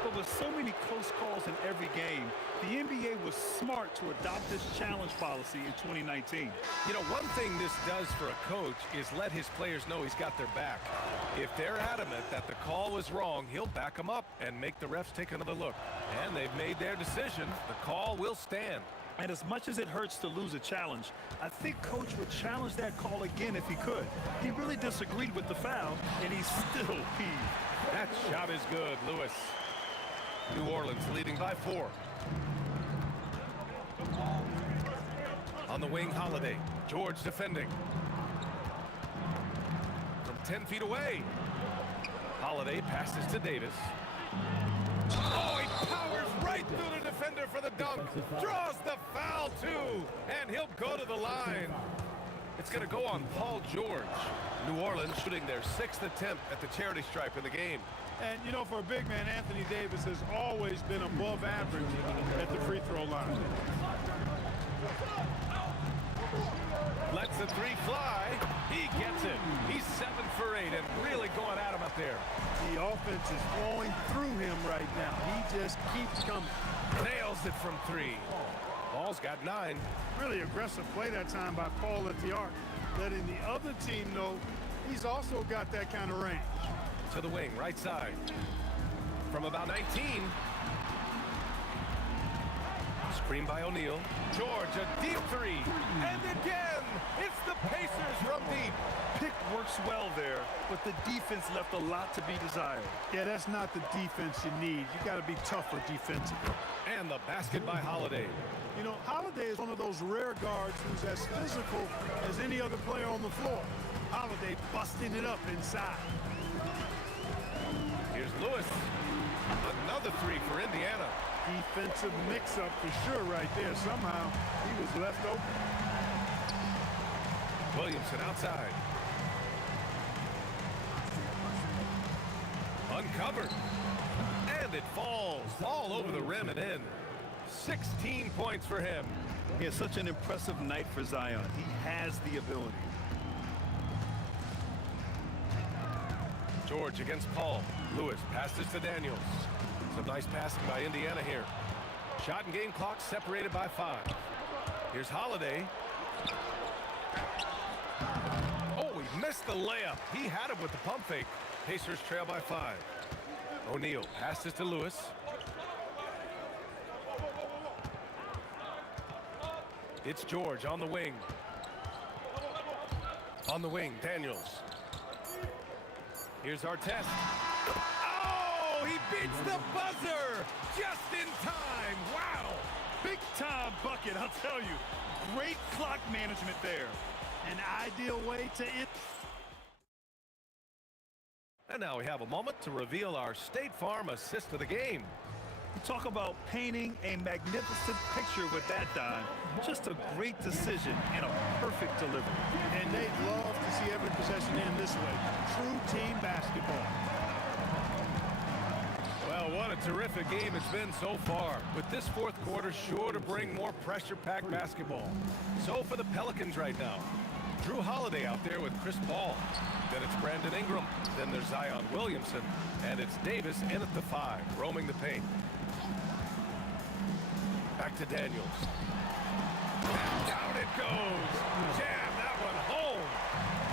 But with so many close calls in every game, the NBA was smart to adopt this challenge policy in 2019. You know, one thing this does for a coach is let his players know he's got their back. If they're adamant that the call was wrong, he'll back them up and make the refs take another look. And they've made their decision. The call will stand. And as much as it hurts to lose a challenge, I think Coach would challenge that call again if he could. He really disagreed with the foul, and he's still peeved. That shot is good, Lewis. New Orleans leading by 4. On the wing, Holiday. George defending. From 10 feet away. Holiday passes to Davis. Oh, he powers right through the defender for the dunk. Draws the foul, too. And he'll go to the line. It's going to go on Paul George. New Orleans shooting their 6th attempt at the charity stripe in the game. And, you know, for a big man, Anthony Davis has always been above average at the free throw line. Lets the 3 fly. He gets it. He's 7 for 8 and really going at him up there. The offense is flowing through him right now. He just keeps coming. Nails it from 3. Ball's got 9. Really aggressive play that time by Paul at the arc, letting the other team know he's also got that kind of range. To the wing, right side. From about 19. Screen by O'Neal. George, a deep three. And again, it's the Pacers from deep. Pick works well there, but the defense left a lot to be desired. Yeah, that's not the defense you need. You got to be tougher defensively. And the basket by Holiday. You know, Holiday is one of those rare guards who's as physical as any other player on the floor. Holiday busting it up inside. Here's Lewis. Another three for Indiana. Defensive mix-up for sure right there. Somehow he was left open. Williamson outside. Uncovered. And it falls all over the rim and in. 16 points for him. He has such an impressive night for Zion. He has the ability. George against Paul. Lewis passes to Daniels. Some nice passing by Indiana here. Shot and game clock separated by 5. Here's Holiday. Oh, he missed the layup. He had him with the pump fake. Pacers trail by 5. O'Neal passes to Lewis. It's George on the wing. On the wing, Daniels. Here's Artest. Oh, he beats the buzzer just in time. Wow. Big time bucket, I'll tell you. Great clock management there. An ideal way to end. And now we have a moment to reveal our State Farm assist of the game. Talk about painting a magnificent picture with that dime. Just a great decision and a perfect delivery. And they'd love to see every possession end this way. True team basketball. Well, what a terrific game it's been so far. With this fourth quarter sure to bring more pressure-packed basketball. So for the Pelicans right now, Drew Holiday out there with Chris Paul. Then it's Brandon Ingram. Then there's Zion Williamson. And it's Davis in at the 5, roaming the paint. Back to Daniels. And down it goes. Jam that one home.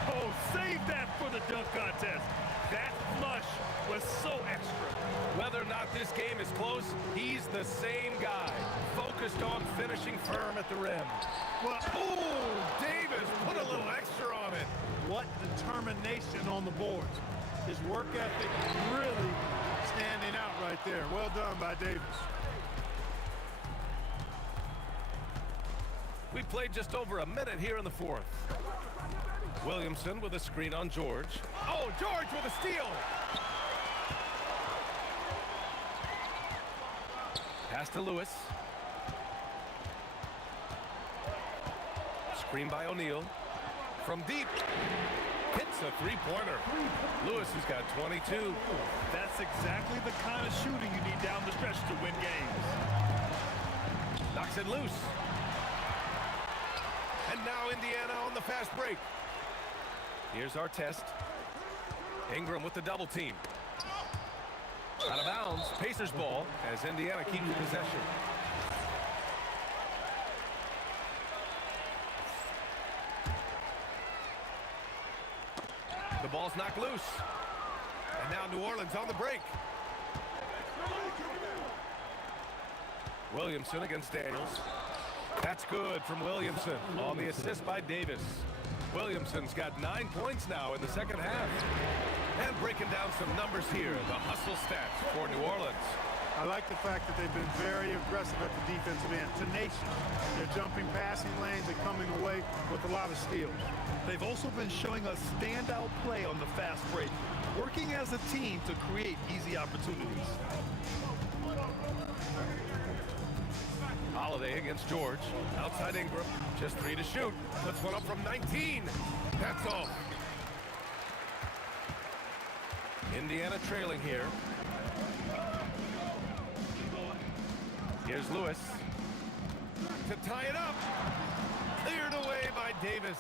Oh, save that for the dunk contest. That flush was so extra. Whether or not this game is close, he's the same guy. Focused on finishing firm at the rim. Well, ooh, Davis put a little extra on it. What determination on the boards. His work ethic really standing out right there. Well done by Davis. We played just over a minute here in the fourth. Williamson with a screen on George. Oh, George with a steal. Pass to Lewis. Screen by O'Neal. From deep. Hits a three-pointer. Lewis has got 22. That's exactly the kind of shooting you need down the stretch to win games. Knocks it loose. And now Indiana on the fast break. Here's Artest. Ingram with the double team. Out of bounds. Pacers ball as Indiana keeps possession. The ball's knocked loose. And now New Orleans on the break. Williamson against Daniels. That's good from Williamson on the assist by Davis. Williamson's got 9 points now in the second half. And breaking down some numbers here, the hustle stats for New Orleans. I like the fact that they've been very aggressive at the defensive end. Tenacious. They're jumping passing lanes and coming away with a lot of steals. They've also been showing us standout play on the fast break, working as a team to create easy opportunities. Holiday against George. Outside Ingram. Just 3 to shoot. Puts one up from 19. That's all. Indiana trailing here. Here's Lewis. To tie it up. Cleared away by Davis.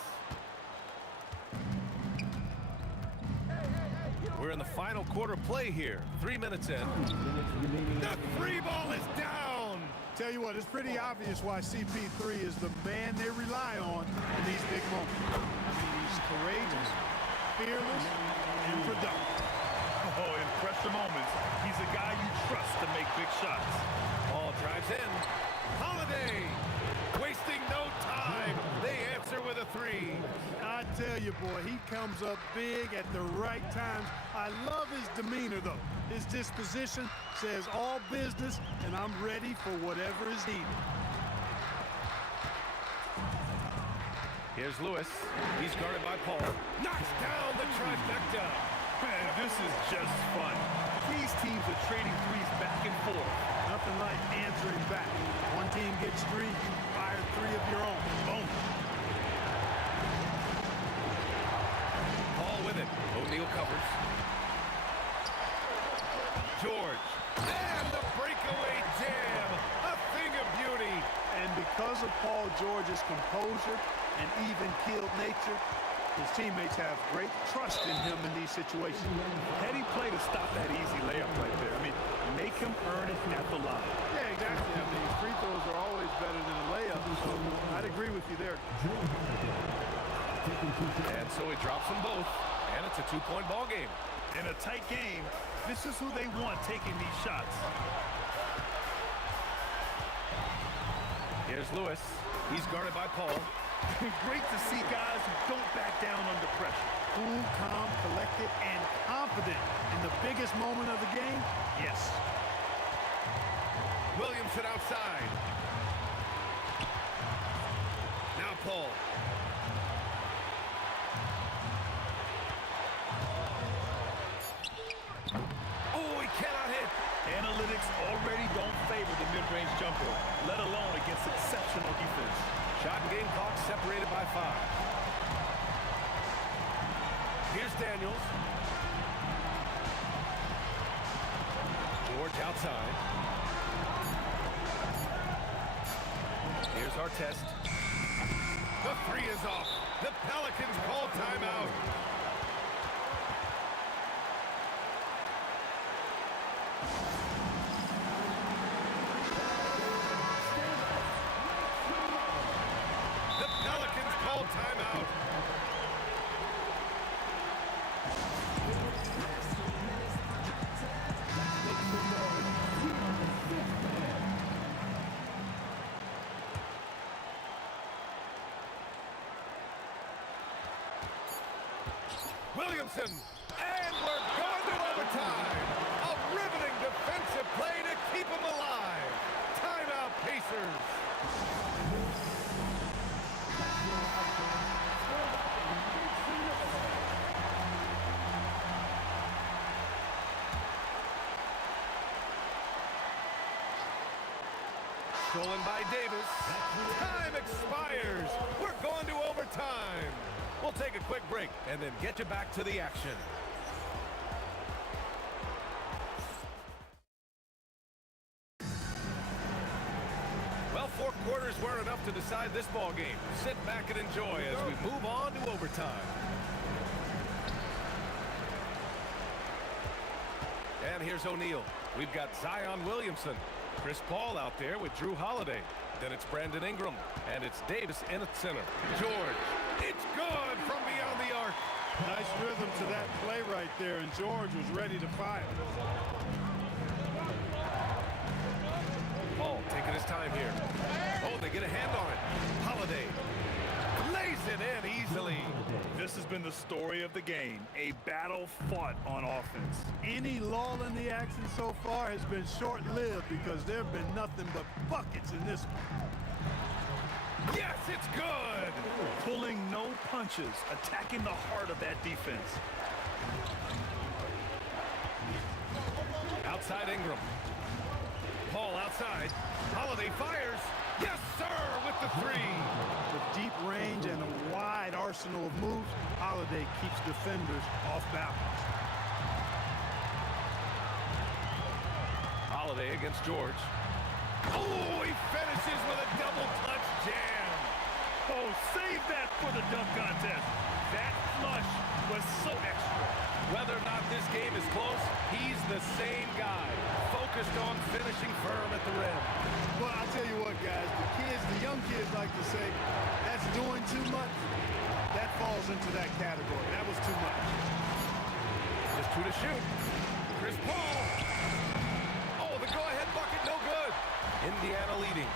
We're in the final quarter play here. 3 minutes in. The three ball is down. Tell you what, it's pretty obvious why CP3 is the man they rely on in these big moments. I mean, he's courageous, fearless, and productive. Oh, in pressure moments, he's a guy you trust to make big shots. Ball drives in. Holiday you, boy. He comes up big at the right times. I love his demeanor, though. His disposition says all business, and I'm ready for whatever is needed. Here's Lewis. He's guarded by Paul. Knocks down the trifecta. Man, this is just fun. These teams are trading threes back and forth. Nothing like answering back. One team gets three, you fire three of your own. Boom. Paul with it. O'Neal covers. George. And the breakaway jam. A thing of beauty. And because of Paul George's composure and even-keeled nature, his teammates have great trust in him in these situations. Heady play to stop that easy layup right there. I mean, make him earn it at the line. Yeah, exactly. I mean, free throws are always better than a layup, so I'd agree with you there. And so he drops them both, and it's a two-point ball game. In a tight game, this is who they want taking these shots. Here's Lewis. He's guarded by Paul. Great to see guys who don't back down under pressure. Cool, calm, collected, and confident in the biggest moment of the game? Yes. Williamson outside. Now Paul. Oh, he cannot hit. Analytics already don't favor the mid-range jumper, let alone against exceptional defense. Shot and game clock separated by 5. Here's Daniels. George outside. Here's Artest. The 3 is off. The Pelicans call timeout. Timeout. Williamson, and we're going to overtime. A riveting defensive play to keep them alive. Timeout, Pacers. Stolen by Davis. Time expires. We're going to overtime. We'll take a quick break and then get you back to the action. Well, 4 quarters weren't enough to decide this ball game. Sit back and enjoy as we move on to overtime. And here's O'Neal. We've got Zion Williamson. Chris Paul out there with Drew Holiday. Then it's Brandon Ingram. And it's Davis in at center. George. It's good from beyond the arc. Nice rhythm to that play right there, and George was ready to fire. Paul taking his time here. Oh, they get a hand on it. Holiday lays it in easily. This has been the story of the game, a battle fought on offense. Any lull in the action so far has been short-lived because there have been nothing but buckets in this one. Yes, it's good. Pulling no punches, attacking the heart of that defense. Outside Ingram. Paul outside. Holiday fires. Yes, sir, with the 3. With deep range and a wide arsenal of moves, Holiday keeps defenders off balance. Holiday against George. Oh, he finishes with a double-clutch jam. Oh, save that for the dunk contest. That flush was so extra. Whether or not this game is close, he's the same guy, focused on finishing firm at the rim. Well, I tell you what, guys, the young kids like to say, that's doing too much. That falls into that category. That was too much. Just 2 to shoot. Chris Paul. Oh, the go-ahead bucket, no good. Indiana leading.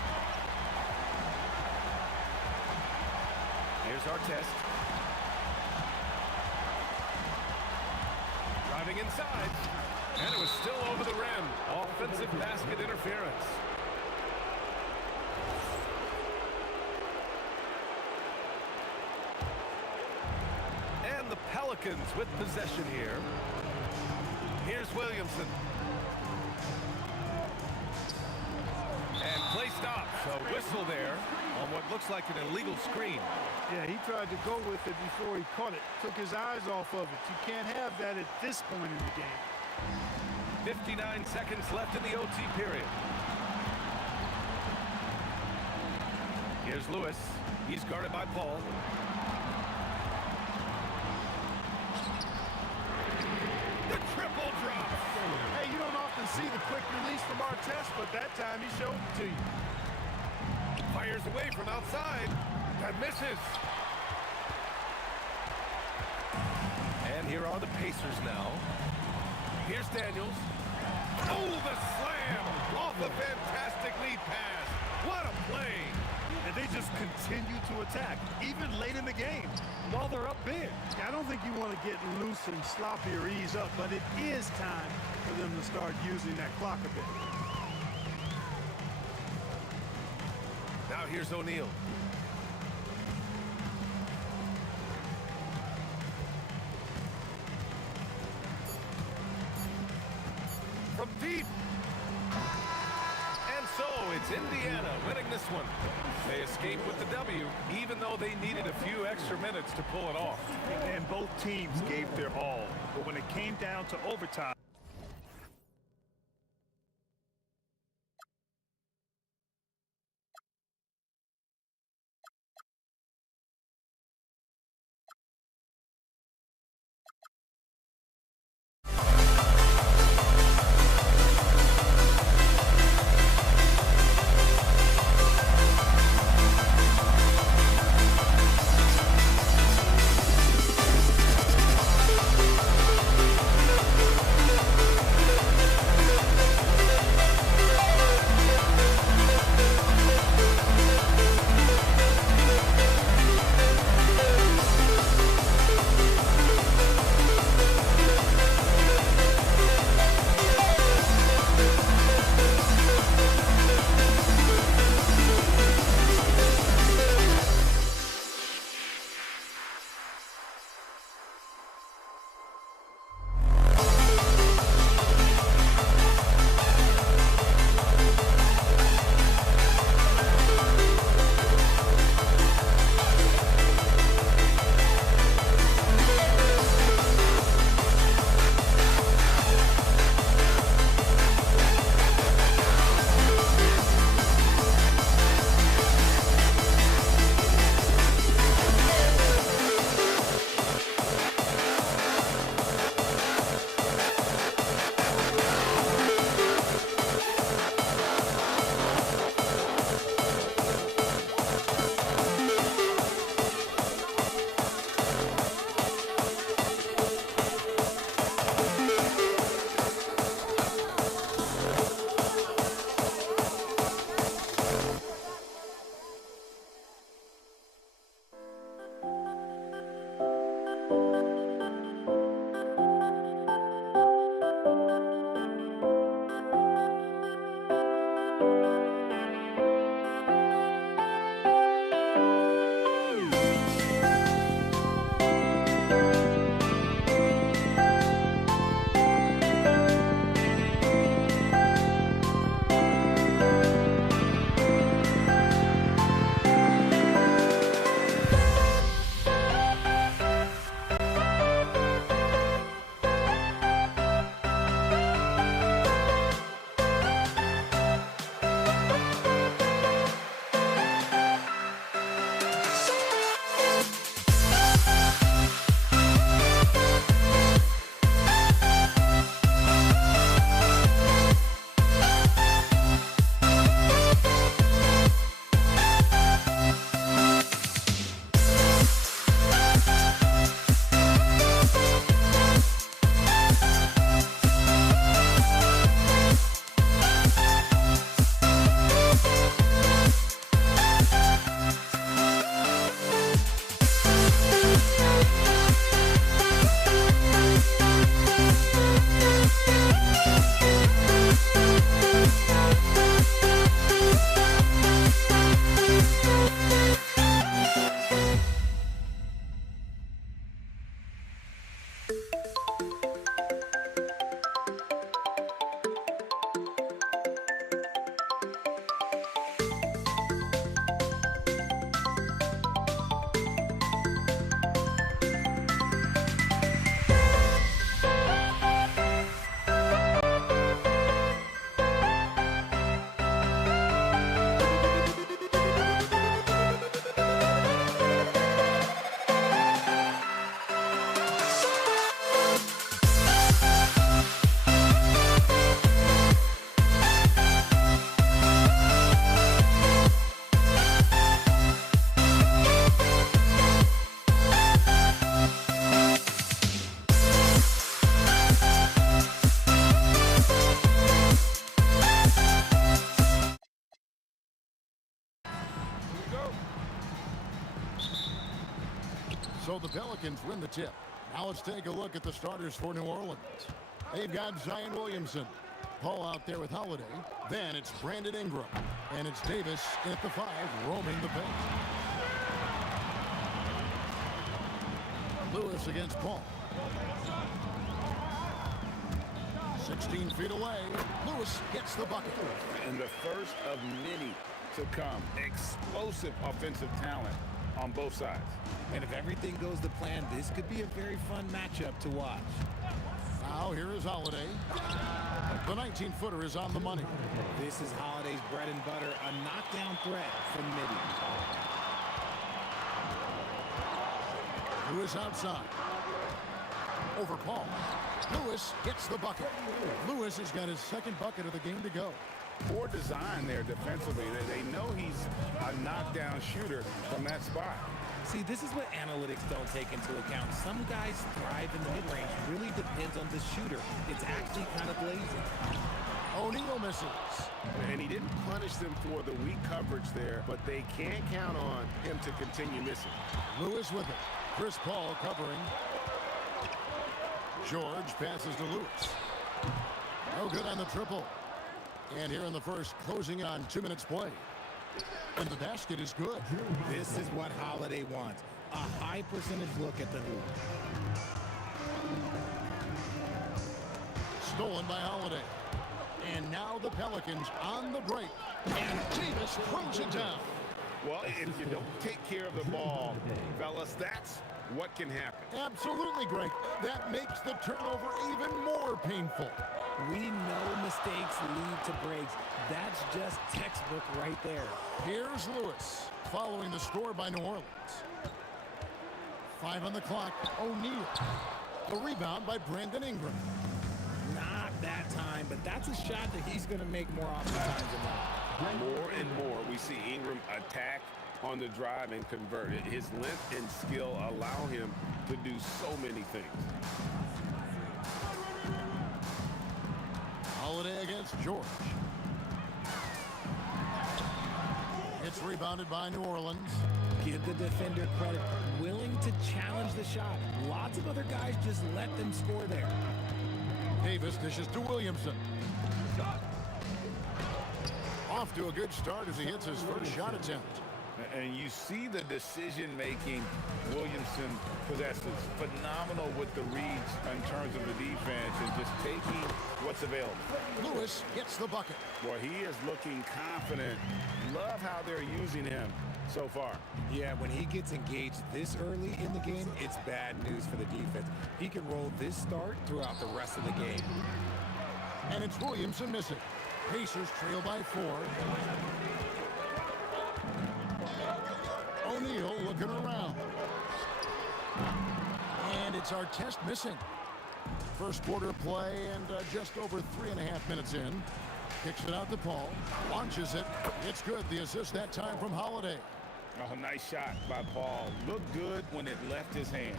Here's Artest. Driving inside. And it was still over the rim. Offensive basket interference. And the Pelicans with possession here. Here's Williamson. And play stops. A whistle there on what looks like an illegal screen. Yeah, he tried to go with it before he caught it. Took his eyes off of it. You can't have that at this point in the game. 59 seconds left in the OT period. Here's Lewis. He's guarded by Paul. The triple drop. Hey, you don't often see the quick release from Artest, but that time he showed it to you. Fires away from outside. That misses. And here are the Pacers now. Here's Daniels. Oh, the slam off the fantastic lead pass. What a play. And they just continue to attack, even late in the game, while they're up big. I don't think you want to get loose and sloppy or ease up, but it is time for them to start using that clock a bit. Now here's O'Neal. From deep. And so it's Indiana winning this one. They escaped with the W, even though they needed a few extra minutes to pull it off. And both teams gave their all. But when it came down to overtime, So the Pelicans win the tip. Now let's take a look at the starters for New Orleans. They've got Zion Williamson. Paul out there with Holiday. Then it's Brandon Ingram. And it's Davis at the 5, roaming the paint. Lewis against Paul. 16 feet away. Lewis gets the bucket. And the first of many to come. Explosive offensive talent on both sides. And if everything goes to plan, this could be a very fun matchup to watch. Now here is Holiday. The 19-footer is on the money. This is Holiday's bread and butter, a knockdown threat from midi. Lewis outside. Over Paul. Lewis gets the bucket. Lewis has got his second bucket of the game to go. Poor design there defensively. They know he's a knockdown shooter from that spot. See, this is what analytics don't take into account. Some guys thrive in the mid-range. Really depends on the shooter. It's actually kind of lazy. O'Neal misses. And he didn't punish them for the weak coverage there, but they can't count on him to continue missing. Lewis with it. Chris Paul covering. George passes to Lewis. No good on the triple. And here in the first, closing on 2 minutes play. And the basket is good. This is what Holiday wants. A high percentage look at the hoop. Stolen by Holiday. And now the Pelicans on the break. And Davis throws it down. Well, if you don't take care of the ball, fellas, that's what can happen. Absolutely, Greg. That makes the turnover even more painful. We know mistakes lead to breaks. That's just textbook right there. Here's Lewis, following the score by New Orleans. 5 on the clock, O'Neal. The rebound by Brandon Ingram. Not that time, but that's a shot that he's going to make more often times than not. More and more, we see Ingram attack on the drive and convert it. His length and skill allow him to do so many things. Holiday against George. It's rebounded by New Orleans. Give the defender credit. Willing to challenge the shot. Lots of other guys just let them score there. Davis dishes to Williamson. Off to a good start as he hits his first shot attempt. And you see the decision-making Williamson possesses. Phenomenal with the reads in terms of the defense and just taking what's available. Lewis gets the bucket. Boy, he is looking confident. Love how they're using him so far. Yeah, when he gets engaged this early in the game, it's bad news for the defense. He can roll this start throughout the rest of the game. And it's Williamson missing. Pacers trail by 4. O'Neal looking around. And it's Artest missing. First quarter play and just over 3.5 minutes in. Kicks it out to Paul. Launches it. It's good. The assist that time from Holiday. Oh, nice shot by Paul. Looked good when it left his hand.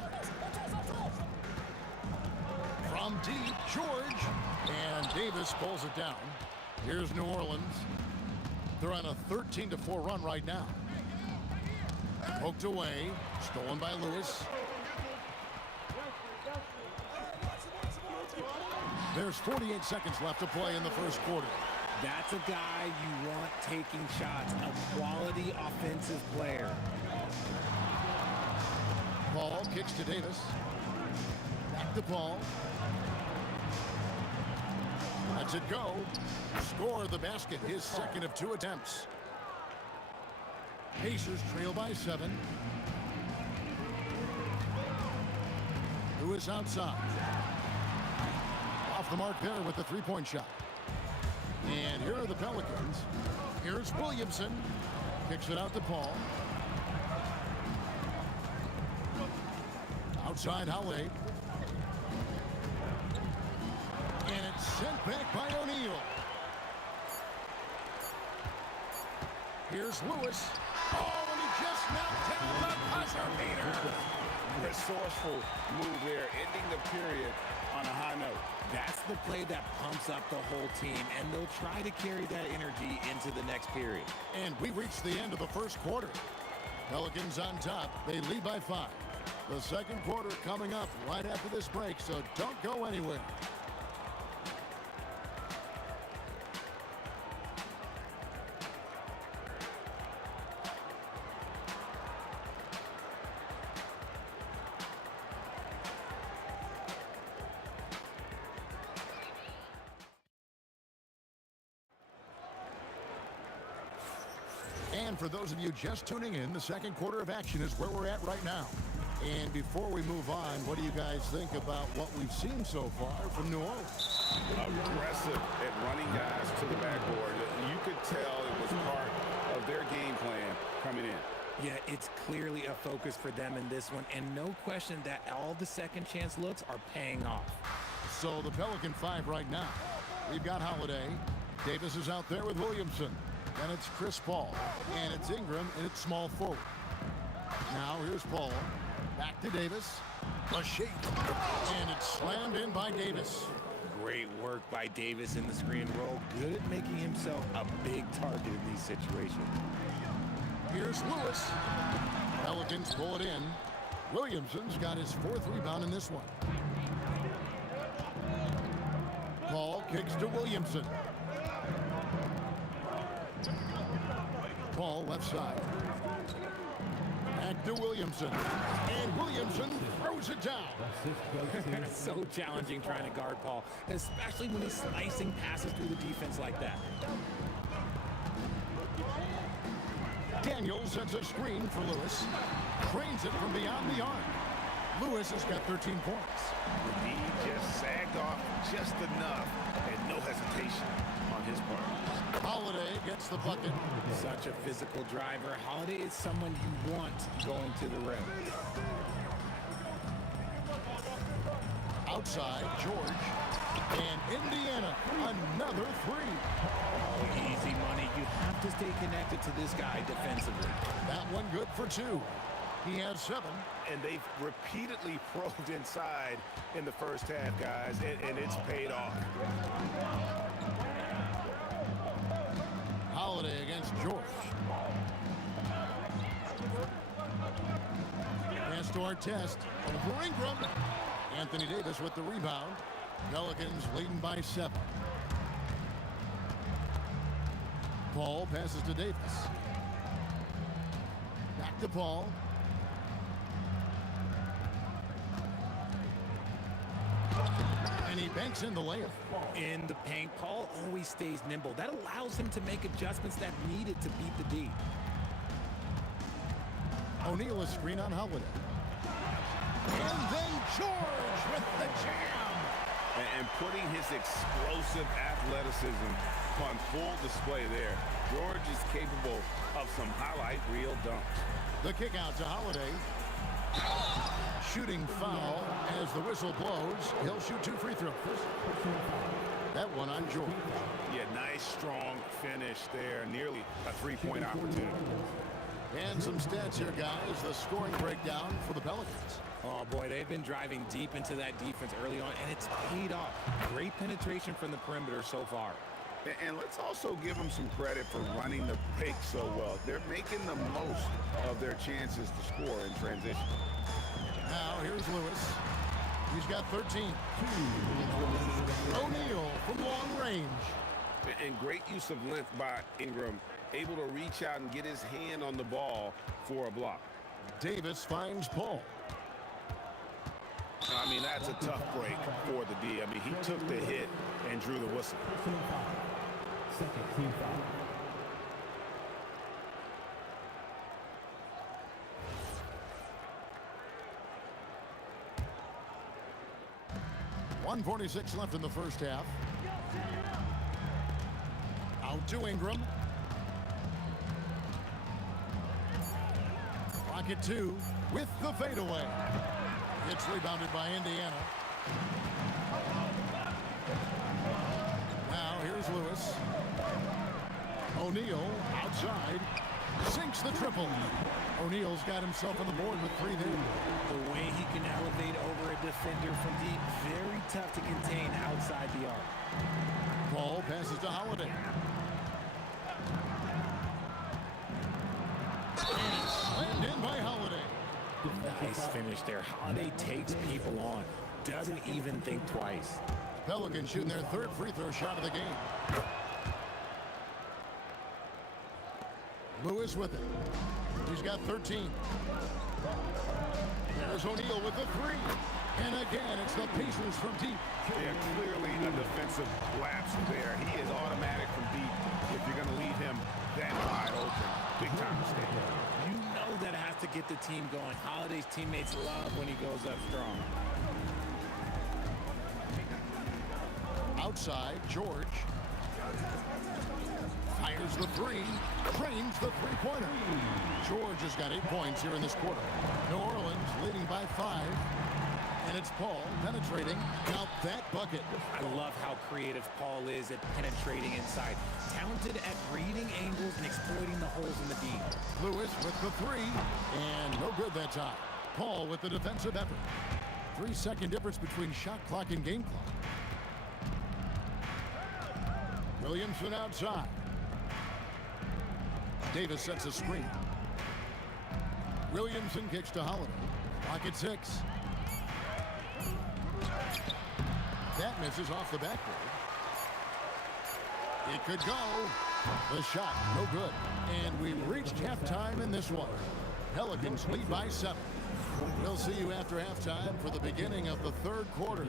From deep, George. And Davis pulls it down. Here's New Orleans. They're on a 13-4 run right now. Poked away. Stolen by Lewis. There's 48 seconds left to play in the first quarter. That's a guy you want taking shots, a quality offensive player. Paul kicks to Davis. Back to Paul. Lets it go. Score the basket, his second of 2 attempts. Pacers trail by 7. Lewis outside. Off the mark there with the three-point shot. And here are the Pelicans. Here's Williamson. Kicks it out to Paul. Outside Holiday. And it's sent back by O'Neal. Here's Lewis. Oh, and he just knocked down the buzzer beater. Resourceful move there, ending the period on a high note. That's the play that pumps up the whole team, and they'll try to carry that energy into the next period. And we reached the end of the first quarter. Pelicans on top. They lead by 5. The second quarter coming up right after this break, so don't go anywhere. And for those of you just tuning in, the second quarter of action is where we're at right now. And before we move on, what do you guys think about what we've seen so far from New Orleans? Aggressive at running guys to the backboard. You could tell it was part of their game plan coming in. Yeah, it's clearly a focus for them in this one, and no question that all the second chance looks are paying off. So the Pelican 5 right now. We've got Holiday. Davis is out there with Williamson. Then it's Chris Paul. And it's Ingram, and it's small forward. Now here's Paul. Back to Davis. A shake. And it's slammed in by Davis. Great work by Davis in the screen roll. Good at making himself a big target in these situations. Here's Lewis. Pelicans pull it in. Williamson's got his fourth rebound in this one. Paul kicks to Williamson. Paul left side. Back to Williamson. And Williamson throws it down. It's so challenging trying to guard Paul, especially when he's slicing passes through the defense like that. Daniels sets a screen for Lewis. Cranes it from beyond the arc. Lewis has got 13 points. The D just sagged off just enough and no hesitation on his part. Holiday gets the bucket. Such a physical driver. Holiday is someone you want going to the rim. Outside, George. And Indiana, another three. Oh, easy money. You have to stay connected to this guy defensively. That one good for two. He has 7. And they've repeatedly probed inside in the first half, guys, and it's paid off. Holiday against George. Pass to Artest. Over Ingram. Anthony Davis with the rebound. Pelicans leading by 7. Paul passes to Davis. Back to Paul. And he banks in the layup. In the paint, Paul always stays nimble. That allows him to make adjustments that needed to beat the D. O'Neal a screen on Holiday. And then George with the jam. And putting his explosive athleticism on full display there. George is capable of some highlight reel dunks. The kick out to Holiday. Shooting foul as the whistle blows. He'll shoot 2 free throws. That one on George. Yeah, nice, strong finish there. Nearly a three-point opportunity. And some stats here, guys. The scoring breakdown for the Pelicans. Oh, boy, they've been driving deep into that defense early on, and it's paid off. Great penetration from the perimeter so far. And let's also give them some credit for running the pick so well. They're making the most of their chances to score in transition. Now, here's Lewis. He's got 13. O'Neal from long range. And great use of length by Ingram, able to reach out and get his hand on the ball for a block. Davis finds Paul. I mean, that's a tough break for the D. I mean, he took the hit and drew the whistle. Second team foul. 1:46 left in the first half. Out to Ingram. Rocket 2 with the fadeaway. It's rebounded by Indiana. Now here's Lewis. O'Neal outside. Sinks the triple. O'Neal's got himself on the board with 3 there. The way he can elevate over a defender from deep, very tough to contain outside the arc. Paul passes to Holiday. And it's slammed in by Holiday. Nice finish there. Holiday takes people on. Doesn't even think twice. Pelicans shooting their third free throw shot of the game. Lewis with it. He's got 13. There's O'Neal with the three. And again, it's the Pacers from deep. Yeah, clearly a defensive lapse there. He is automatic from deep if you're going to leave him that wide open. Big time mistake. You know that has to get the team going. Holiday's teammates love when he goes up strong. Outside, George fires the three, drains the three-pointer. George has got 8 points here in this quarter. New Orleans leading by 5. And it's Paul penetrating. Now that bucket. I love how creative Paul is at penetrating inside. Talented at reading angles and exploiting the holes in the D. Lewis with the three. And no good that time. Paul with the defensive effort. 3-second difference between shot clock and game clock. Williamson outside. Davis sets a screen. Williamson kicks to Holiday. Clock at 6. That misses off the backboard. It could go. The shot, no good. And we've reached halftime in this one. Pelicans lead by 7. We'll see you after halftime for the beginning of the third quarter.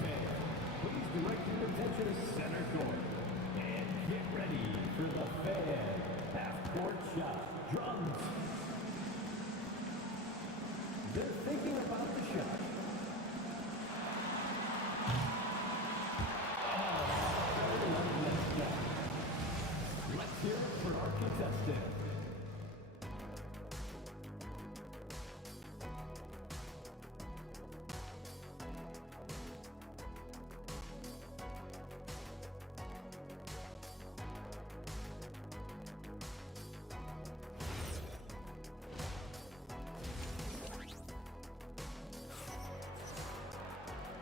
Please direct your attention to center court. And get ready for the Fan half-court shot. Drums. They're thinking about the shot. Let's hear it for our contestant.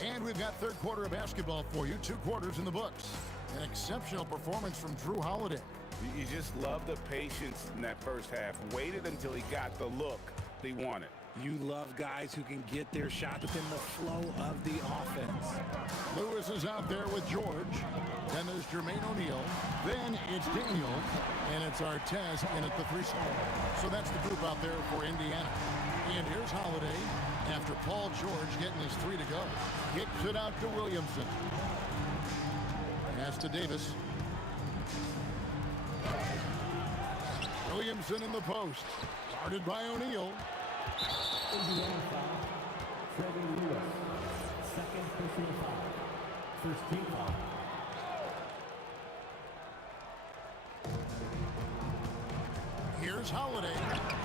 And we've got third quarter of basketball for you. 2 quarters in the books. An exceptional performance from Drew Holiday. You just love the patience in that first half. Waited until he got the look he wanted. You love guys who can get their shot within the flow of the offense. Lewis is out there with George. Then there's Jermaine O'Neal. Then it's Daniels. And it's Artest in at the 3 spot. So that's the group out there for Indiana. And here's Holiday after Paul George getting his 3 to go. Kicks it out to Williamson. Pass to Davis. Williamson in the post. Guarded by O'Neal. Indiana foul. Trevor Lewis. Second personal foul. First team foul. Here's Holiday.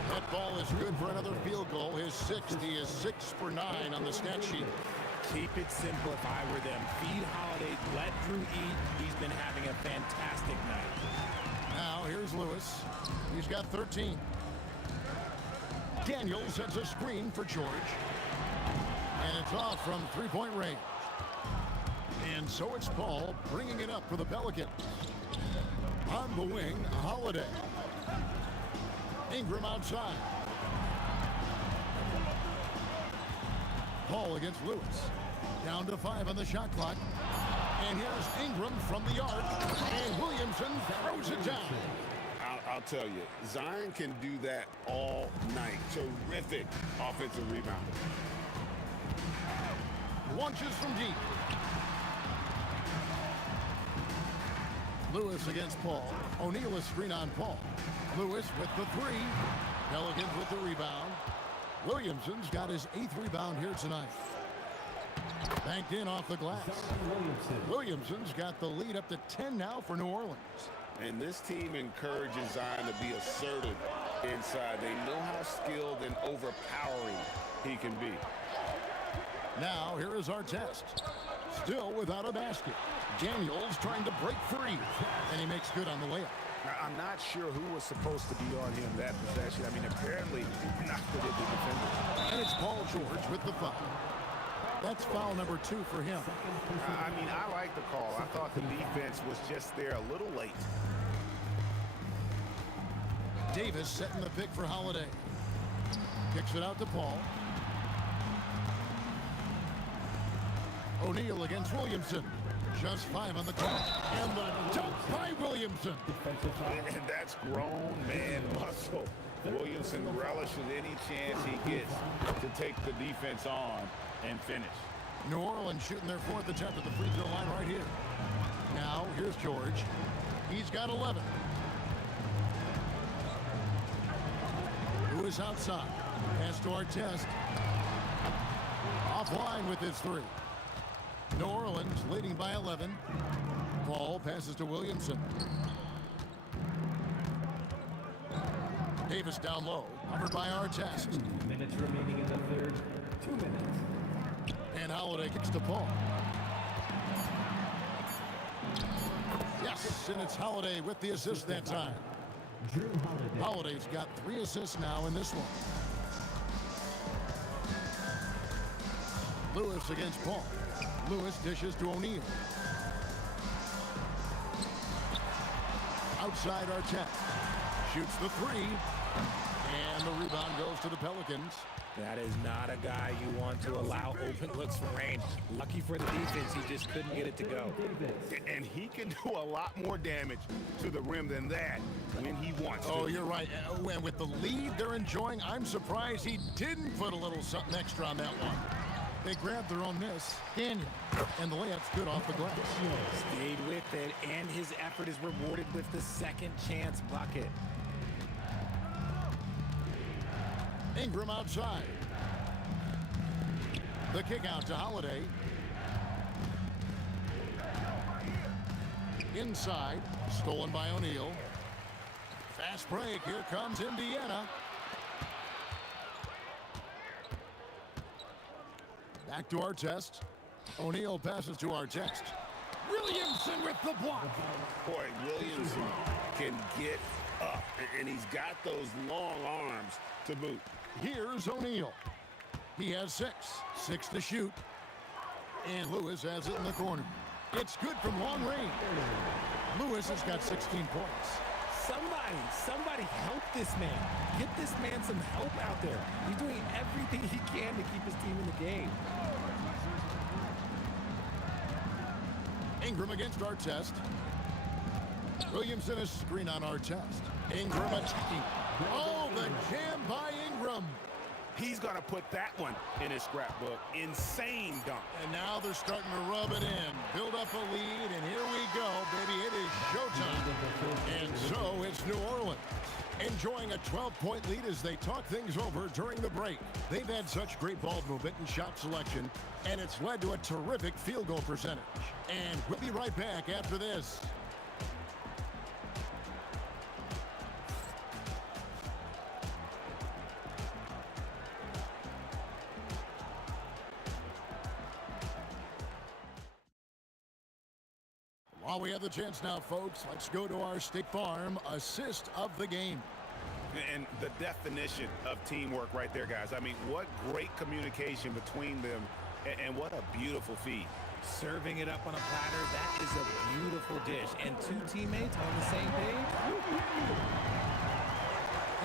That ball is good for another field goal. His 6th. He is 6 for 9 on the stat sheet. Keep it simple if I were them. Feed Holiday. Let Drew eat. He's been having a fantastic night. Now here's Lewis. He's got 13. Daniels sets a screen for George. And it's off from 3-point range. And so it's Paul bringing it up for the Pelicans. On the wing, Holiday. Ingram outside. Paul against Lewis. Down to 5 on the shot clock. And here's Ingram from the arc. And Williamson throws it down. I'll tell you, Zion can do that all night. Terrific offensive rebound. Launches from deep. Lewis against Paul. O'Neal is screen on Paul. Lewis with the 3. Pelicans with the rebound. Williamson's got his 8th rebound here tonight. Banked in off the glass. Williamson's got the lead up to 10 now for New Orleans. And this team encourages Zion to be assertive inside. They know how skilled and overpowering he can be. Now, here is Artest. Still without a basket. Daniels trying to break free. And he makes good on the layup. Now, I'm not sure who was supposed to be on him that possession. I mean, apparently not the defender. And it's Paul George with the foul. That's foul number 2 for him. I mean, I like the call. I thought the defense was just there a little late. Davis setting the pick for Holiday. Kicks it out to Paul. O'Neal against Williamson. Just 5 on the clock. And the dunk by Williamson. And that's grown man muscle. Williamson relishes any chance he gets to take the defense on and finish. New Orleans shooting their 4th attempt at the free throw line right here. Now, here's George. He's got 11. Lewis outside. Pass to Artest. Offline with his 3. New Orleans leading by 11. Paul passes to Williamson. Davis down low. Covered by Artest. 2 minutes remaining in the third. 2 minutes. And Holiday kicks to Paul. Yes, and it's Holiday with the assist that time. Drew Holiday. Holiday's got 3 assists now in this one. Lewis against Paul. Lewis dishes to O'Neal. Outside Artest. Shoots the 3. And the rebound goes to the Pelicans. That is not a guy you want to allow open looks from range. Lucky for the defense, he just couldn't get it to go. And he can do a lot more damage to the rim than that when he wants to. Oh, you're right. And with the lead they're enjoying, I'm surprised he didn't put a little something extra on that one. They grabbed their own miss. Daniel. And the layup's good off the glass. Stayed with it, and his effort is rewarded with the second chance bucket. Ingram outside. The kick out to Holiday. Inside. Stolen by O'Neal. Fast break. Here comes Indiana. Back to Artest. O'Neal passes to Artest. Williamson with the block. Boy, Williamson can get up, and he's got those long arms to boot. Here's O'Neal. He has 6. 6 to shoot. And Lewis has it in the corner. It's good from long range. Lewis has got 16 points. Somebody help this man. Get this man some help out there. He's doing everything he can to keep his team in the game. Ingram against Artest. Williamson is screen on Artest. Ingram attacking. Oh, the jam by Ingram. He's going to put that one in his scrapbook. Insane dunk. And now they're starting to rub it in. Build up a lead, and here we go, baby. It is showtime. And so it's New Orleans enjoying a 12-point lead as they talk things over during the break. They've had such great ball movement and shot selection, and it's led to a terrific field goal percentage. And we'll be right back after this. While we have the chance now, folks, let's go to our State Farm assist of the game. And the definition of teamwork right there, guys. I mean, what great communication between them, and what a beautiful feed. Serving it up on a platter, that is a beautiful dish. And 2 teammates on the same page.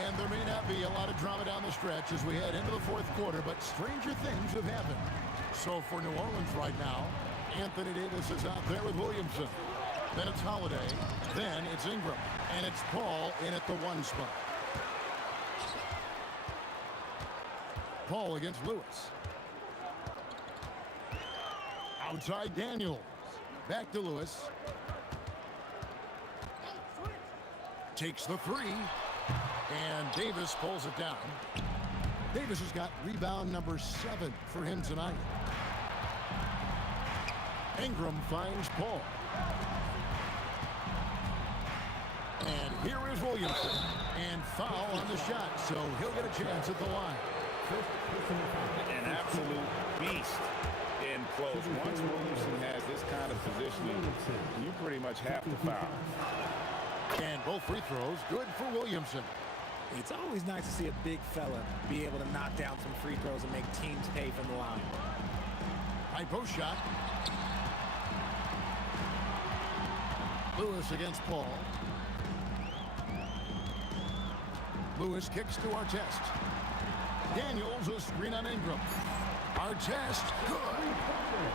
And there may not be a lot of drama down the stretch as we head into the 4th quarter, but stranger things have happened. So for New Orleans right now, Anthony Davis is out there with Williamson. Then it's Holiday. Then it's Ingram. And it's Paul in at the 1 spot. Paul against Lewis. Outside Daniels. Back to Lewis. Takes the 3. And Davis pulls it down. Davis has got rebound number 7 for him tonight. Ingram finds Paul. And here is Williamson. And foul on the shot, so he'll get a chance at the line. An absolute beast in close. Once Williamson has this kind of positioning, you pretty much have to foul. And both free throws good for Williamson. It's always nice to see a big fella be able to knock down some free throws and make teams pay from the line. High post shot. Lewis against Paul. Lewis kicks to Artest. Daniels, a screen on Ingram. Artest, good.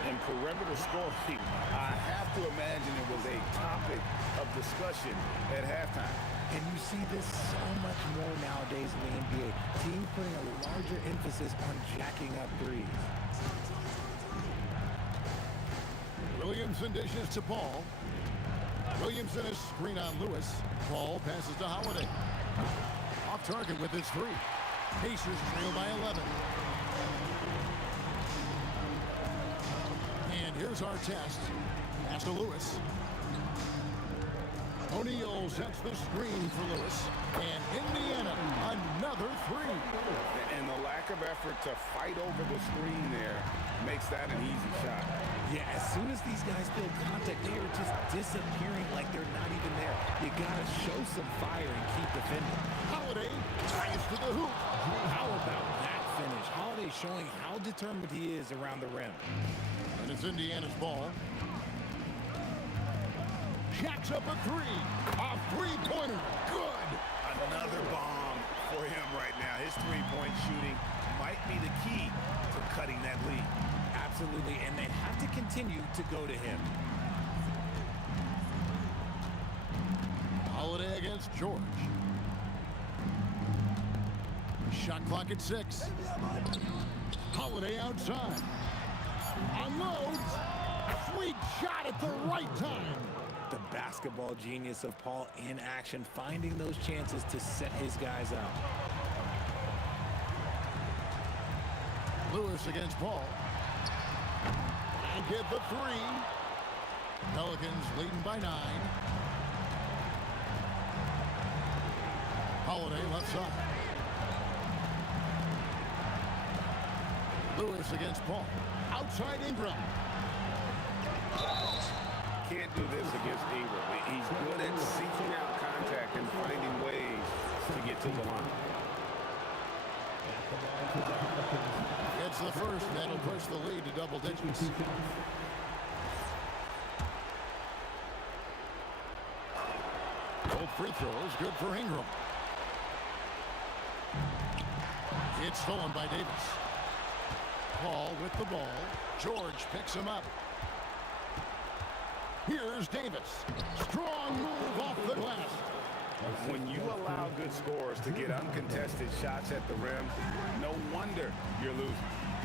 And perimeter scoring, I have to imagine it was a topic of discussion at halftime. And you see this so much more nowadays in the NBA. Teams putting a larger emphasis on jacking up threes. Williamson dishes to Paul. Williamson is screen on Lewis. Paul passes to Holiday. Off target with his three. Pacers trail by 11. And here's Artest. Pass to Lewis. O'Neal sets the screen for Lewis. And Indiana, another three. And the lack of effort to fight over the screen there makes that an easy shot. Yeah, as soon as these guys feel contact, they are just disappearing like they're not even there. You gotta show some fire and keep defending. Holiday ties to the hoop. How about that finish? Holiday showing how determined he is around the rim. And it's Indiana's ball. Jacks up a three. A three-pointer. Good. Another bomb for him right now. His three-point shooting might be the key to cutting that lead. Absolutely, and they have to continue to go to him. Holiday against George. Shot clock at 6. Holiday outside. Unloads. Sweet shot at the right time. The basketball genius of Paul in action, finding those chances to set his guys up. Lewis against Paul. And get the three. Pelicans leading by 9. Holiday left side. Lewis against Paul. Outside Ingram. Can't do this against Ingram. He's good at seeking out contact and finding ways to get to the line. It's the first. That'll push the lead to double digits. Both free throws good for Ingram. It's stolen by Davis. Paul with the ball. George picks him up. Here's Davis. Strong move off the glass. When you allow good scorers to get uncontested shots at the rim, no wonder you're losing.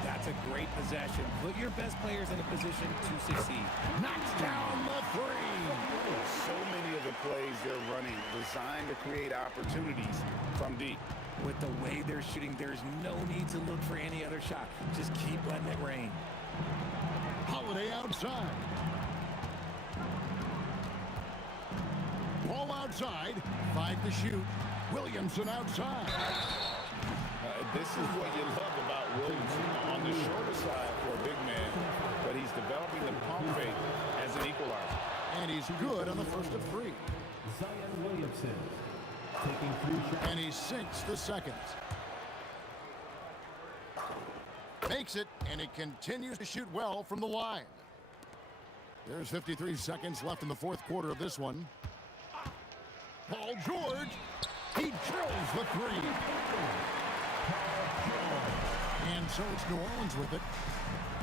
That's a great possession. Put your best players in a position to succeed. Knocks down the three. So many of the plays they're running designed to create opportunities from deep. With the way they're shooting, there's no need to look for any other shot. Just keep letting it rain. Holiday outside. Ball outside. 5 to shoot. Williamson outside. This is what you love about Williamson. On the shorter side for a big man, but he's developing the pump fake as an equalizer. And he's good on the first of 3. Zion Williamson taking 3 shots. And he sinks the second. Makes it, and he continues to shoot well from the line. There's 53 seconds left in the fourth quarter of this one. Paul George, he drills the 3. And so it's New Orleans with it.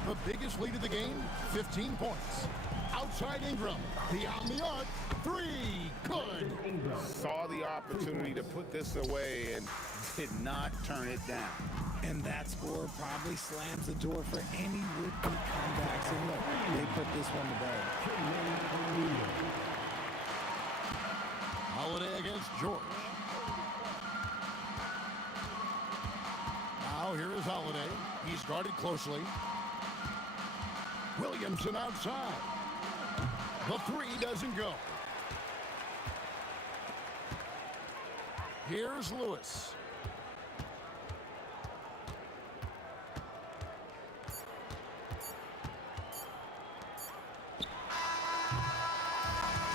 The biggest lead of the game, 15 points. Outside Ingram, beyond the arc, 3, good. Saw the opportunity to put this away and did not turn it down. And that score probably slams the door for any would-be comebacks. And look, they put this one to bed. Holiday against George. Now here is Holiday. He's guarded closely. Williamson outside. The 3 doesn't go. Here's Lewis.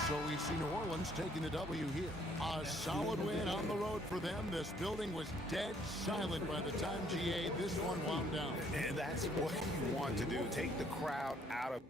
So we see New Orleans taking the W here. A solid win on the road for them. This building was dead silent by the time GA this one wound down. And that's what you want to do. Take the crowd out of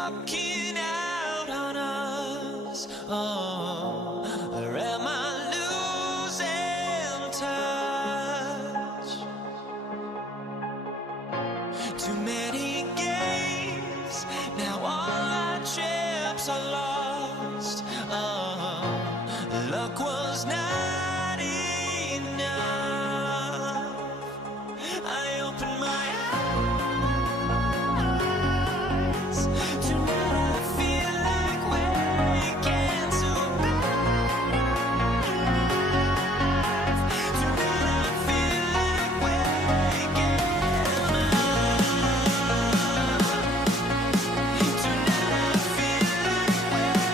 walking out on us? Oh, or am I losing touch? Too many games, now all our chips are lost. Oh, luck was not enough. I opened my eyes. Tonight I feel like waking to life. Tonight I feel like waking up. Tonight I feel like waking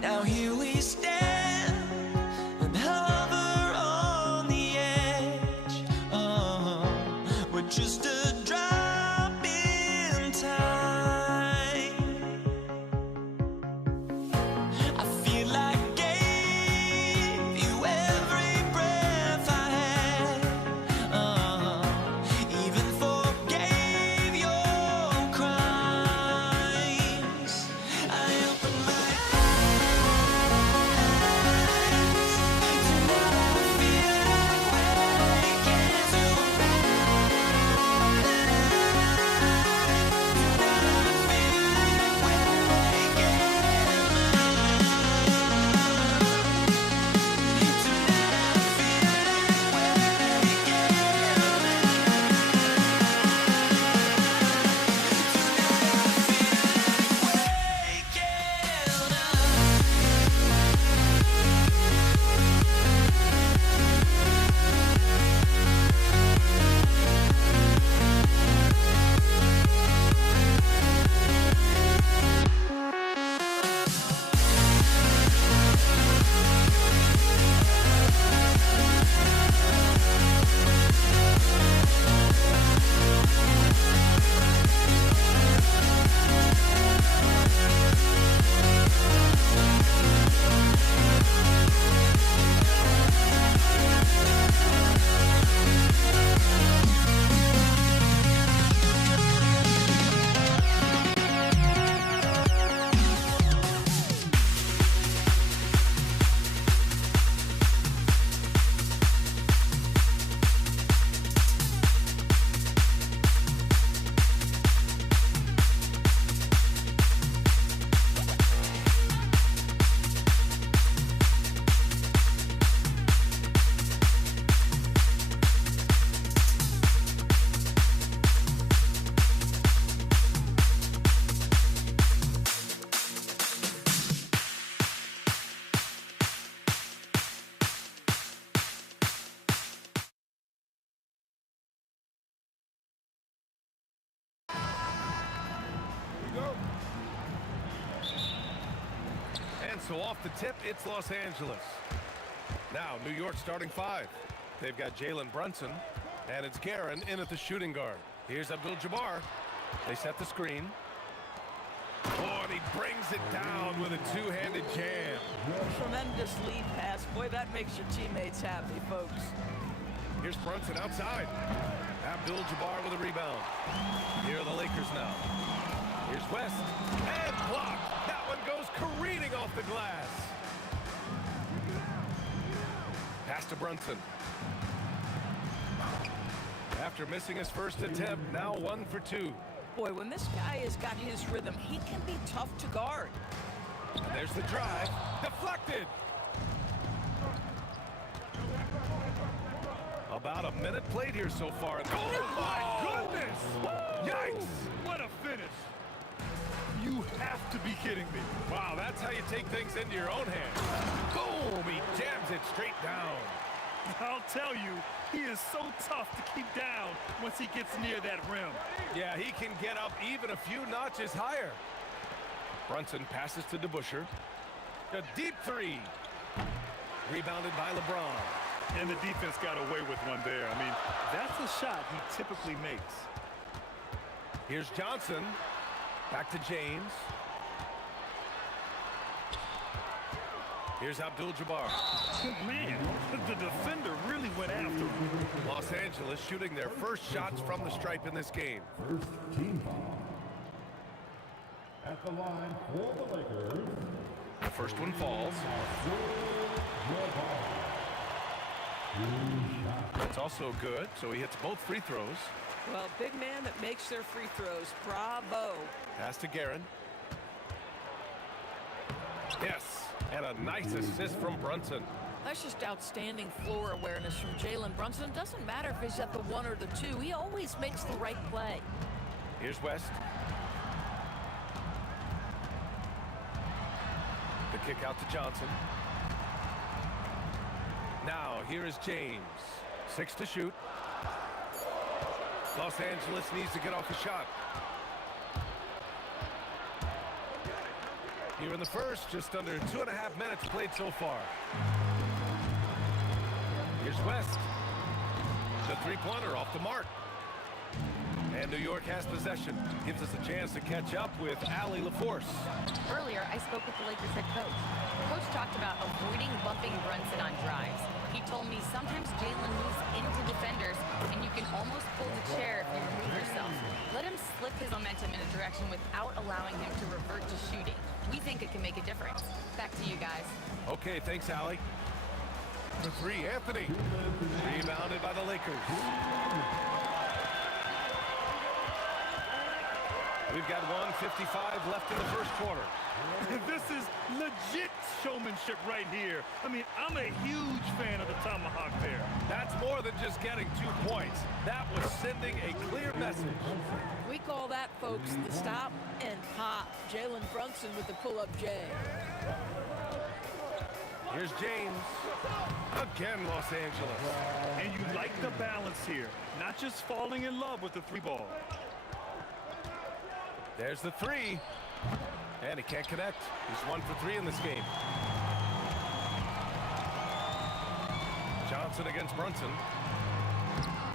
Now here we stand and hover on the edge. Oh, we're just a drop in time. I feel like I gave you every breath I had. Oh, even forgave your crimes. I opened my So off the tip, it's Los Angeles. Now, New York starting five. They've got Jalen Brunson, and it's Guerin in at the shooting guard. Here's Abdul-Jabbar. They set the screen. Oh, and he brings it down with a two-handed jam. Tremendous lead pass. Boy, that makes your teammates happy, folks. Here's Brunson outside. Abdul-Jabbar with a rebound. Here are the Lakers now. Here's West. And blocked. That one goes careening off the glass. Pass to Brunson. After missing his first attempt, now 1 for 2. Boy, when this guy has got his rhythm, he can be tough to guard. And there's the drive. Deflected. About a minute played here so far. Oh, my goodness! Yikes! What a finish! You have to be kidding me. Wow, that's how you take things into your own hands. Boom! He jams it straight down. I'll tell you, he is so tough to keep down once he gets near that rim. Yeah, he can get up even a few notches higher. Brunson passes to DeBusschere. A deep three. Rebounded by LeBron. And the defense got away with one there. I mean, that's a shot he typically makes. Here's Johnson. Back to James. Here's Abdul-Jabbar. Man, the defender really went after him. Los Angeles shooting their first shots from the stripe in this game. First team foul. At the line for the Lakers. The first one falls. That's also good, so he hits both free throws. Well, big man that makes their free throws. Bravo. Pass to Guerin. Yes, and a nice assist from Brunson. That's just outstanding floor awareness from Jalen Brunson. Doesn't matter if he's at the 1 or the 2. He always makes the right play. Here's West. The kick out to Johnson. Now, here is James. 6 to shoot. Los Angeles needs to get off a shot. Here in the first, just under 2.5 minutes played so far. Here's West. The three-pointer off the mark. And New York has possession. Gives us a chance to catch up with Allie LaForce. Earlier, I spoke with the Lakers head coach. Coach talked about avoiding bumping Brunson on drives. He told me sometimes Jalen moves into defenders, and you can almost pull the chair if you remove yourself. Let him slip his momentum in a direction without allowing him to revert to shooting. We think it can make a difference. Back to you guys. Okay, thanks, Allie. The three, Anthony. Rebounded by the Lakers. We've got 1:55 left in the first quarter. This is legit showmanship right here. I mean, I'm a huge fan of the tomahawk there. That's more than just getting 2 points. That was sending a clear message. We call that, folks, the stop and pop. Jalen Brunson with the pull-up J. Here's James. Again, Los Angeles. And you like the balance here. Not just falling in love with the three ball. There's the three. And he can't connect. He's 1 for 3 in this game. Johnson against Brunson.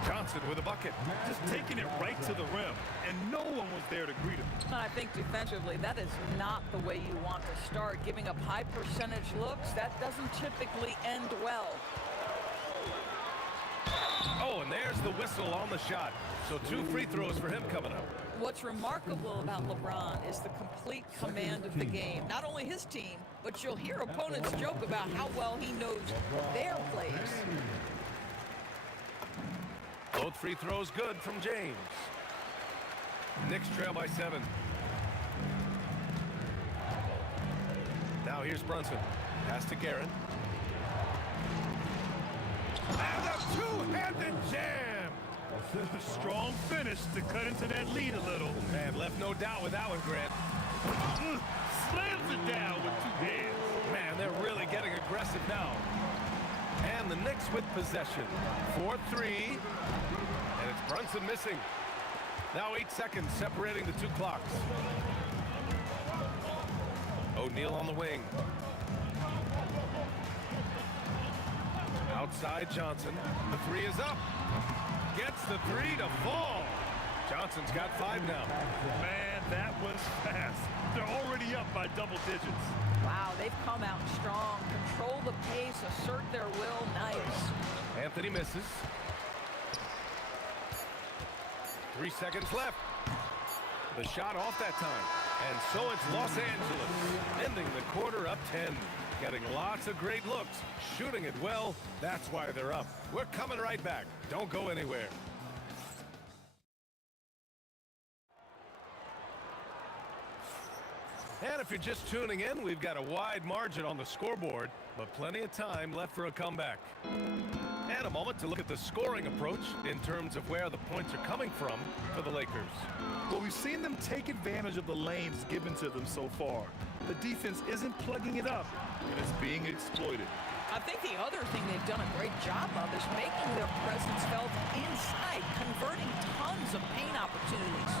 Johnson with a bucket. Just taking it right to the rim, and no one was there to greet him. I think defensively, that is not the way you want to start. Giving up high percentage looks, that doesn't typically end well. Oh, and there's the whistle on the shot. So 2 free throws for him coming up. What's remarkable about LeBron is the complete command of the game. Not only his team, but you'll hear opponents joke about how well he knows their plays. Both free throws good from James. Knicks trail by 7. Now here's Brunson. Pass to Guerin. And a two-handed jam! A strong finish to cut into that lead a little. And left no doubt with that one, Grant. Slams it down with 2 hands. Man, they're really getting aggressive now. And the Knicks with possession. 4-3. And it's Brunson missing. Now 8 seconds separating the 2 clocks. O'Neal on the wing. Outside Johnson. The 3 is up. Gets the 3 to fall. Johnson's got 5 now. Man, that was fast. They're already up by double digits. Wow, they've come out strong. Control the pace, assert their will. Nice. Anthony misses. 3 seconds left. The shot off that time. And so it's Los Angeles, ending the quarter up 10. Getting lots of great looks, shooting it well. That's why they're up. We're coming right back. Don't go anywhere. And if you're just tuning in, we've got a wide margin on the scoreboard, but plenty of time left for a comeback. And a moment to look at the scoring approach in terms of where the points are coming from for the Lakers. Well, we've seen them take advantage of the lanes given to them so far. The defense isn't plugging it up, and it's being exploited. I think the other thing they've done a great job of is making their presence felt inside, converting tons of paint opportunities.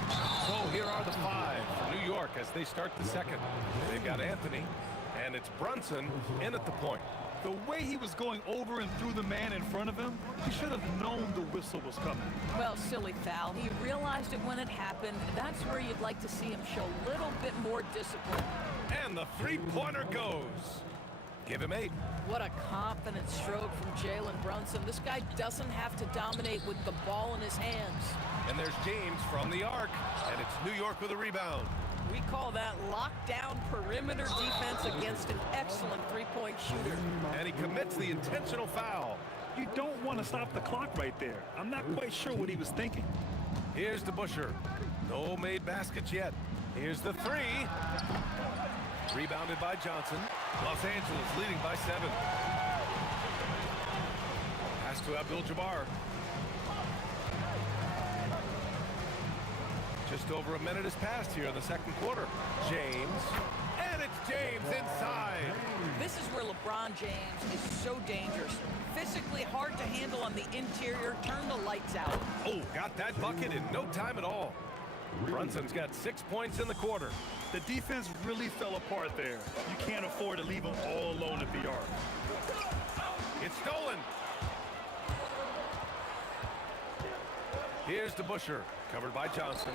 So here are the 5 for New York as they start the second. They've got Anthony, and it's Brunson in at the point. The way he was going over and through the man in front of him, he should have known the whistle was coming. Well, silly foul. He realized it when it happened. That's where you'd like to see him show a little bit more discipline. And the three-pointer goes. Give him 8. What a confident stroke from Jalen Brunson. This guy doesn't have to dominate with the ball in his hands. And there's James from the arc, and it's New York with a rebound. We call that lockdown perimeter defense against an excellent three-point shooter. And he commits the intentional foul. You don't want to stop the clock right there. I'm not quite sure what he was thinking. Here's the Busher. No made baskets yet. Here's the 3. Rebounded by Johnson. Los Angeles leading by 7. Pass to Abdul-Jabbar. Just over a minute has passed here in the second quarter. James. And it's James inside. This is where LeBron James is so dangerous. Physically hard to handle on the interior. Turn the lights out. Oh, got that bucket in no time at all. Brunson's got 6 points in the quarter. The defense really fell apart there. You can't afford to leave them all alone at the arc. It's stolen. Here's the Busher, covered by Johnson.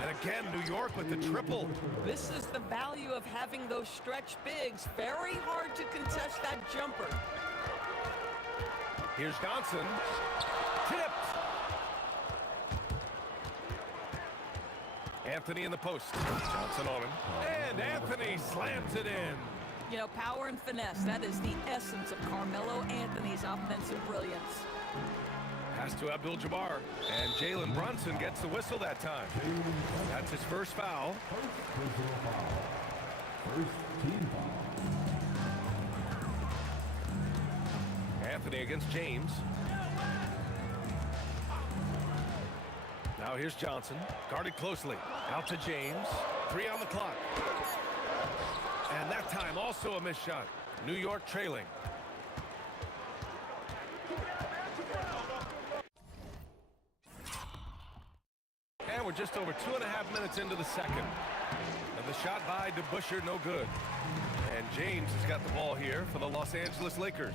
And again, New York with the triple. This is the value of having those stretch bigs. Very hard to contest that jumper. Here's Johnson. Tipped. Anthony in the post. Johnson on him. And Anthony slams it in. You know, power and finesse, that is the essence of Carmelo Anthony's offensive brilliance. Pass to Abdul-Jabbar. And Jalen Brunson gets the whistle that time. That's his first foul. First team foul. Anthony against James. Now here's Johnson, guarded closely. Out to James. 3 on the clock. And that time also a missed shot. New York trailing. And we're just over 2.5 minutes into the second. And the shot by DeBusschere, no good. And James has got the ball here for the Los Angeles Lakers.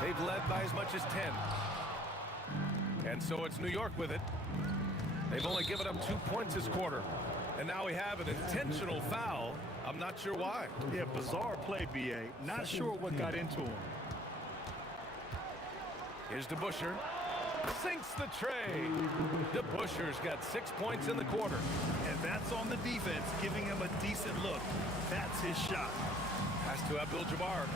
They've led by as much as 10. And so it's New York with it. They've only given up 2 points this quarter. And now we have an intentional foul. I'm not sure why. Yeah, bizarre play, B.A. Not sure what got into him. Here's DeBusschere. Sinks the tray. DeBusschere's got 6 points in the quarter. And that's on the defense, giving him a decent look. That's his shot. Pass to Abdul-Jabbar.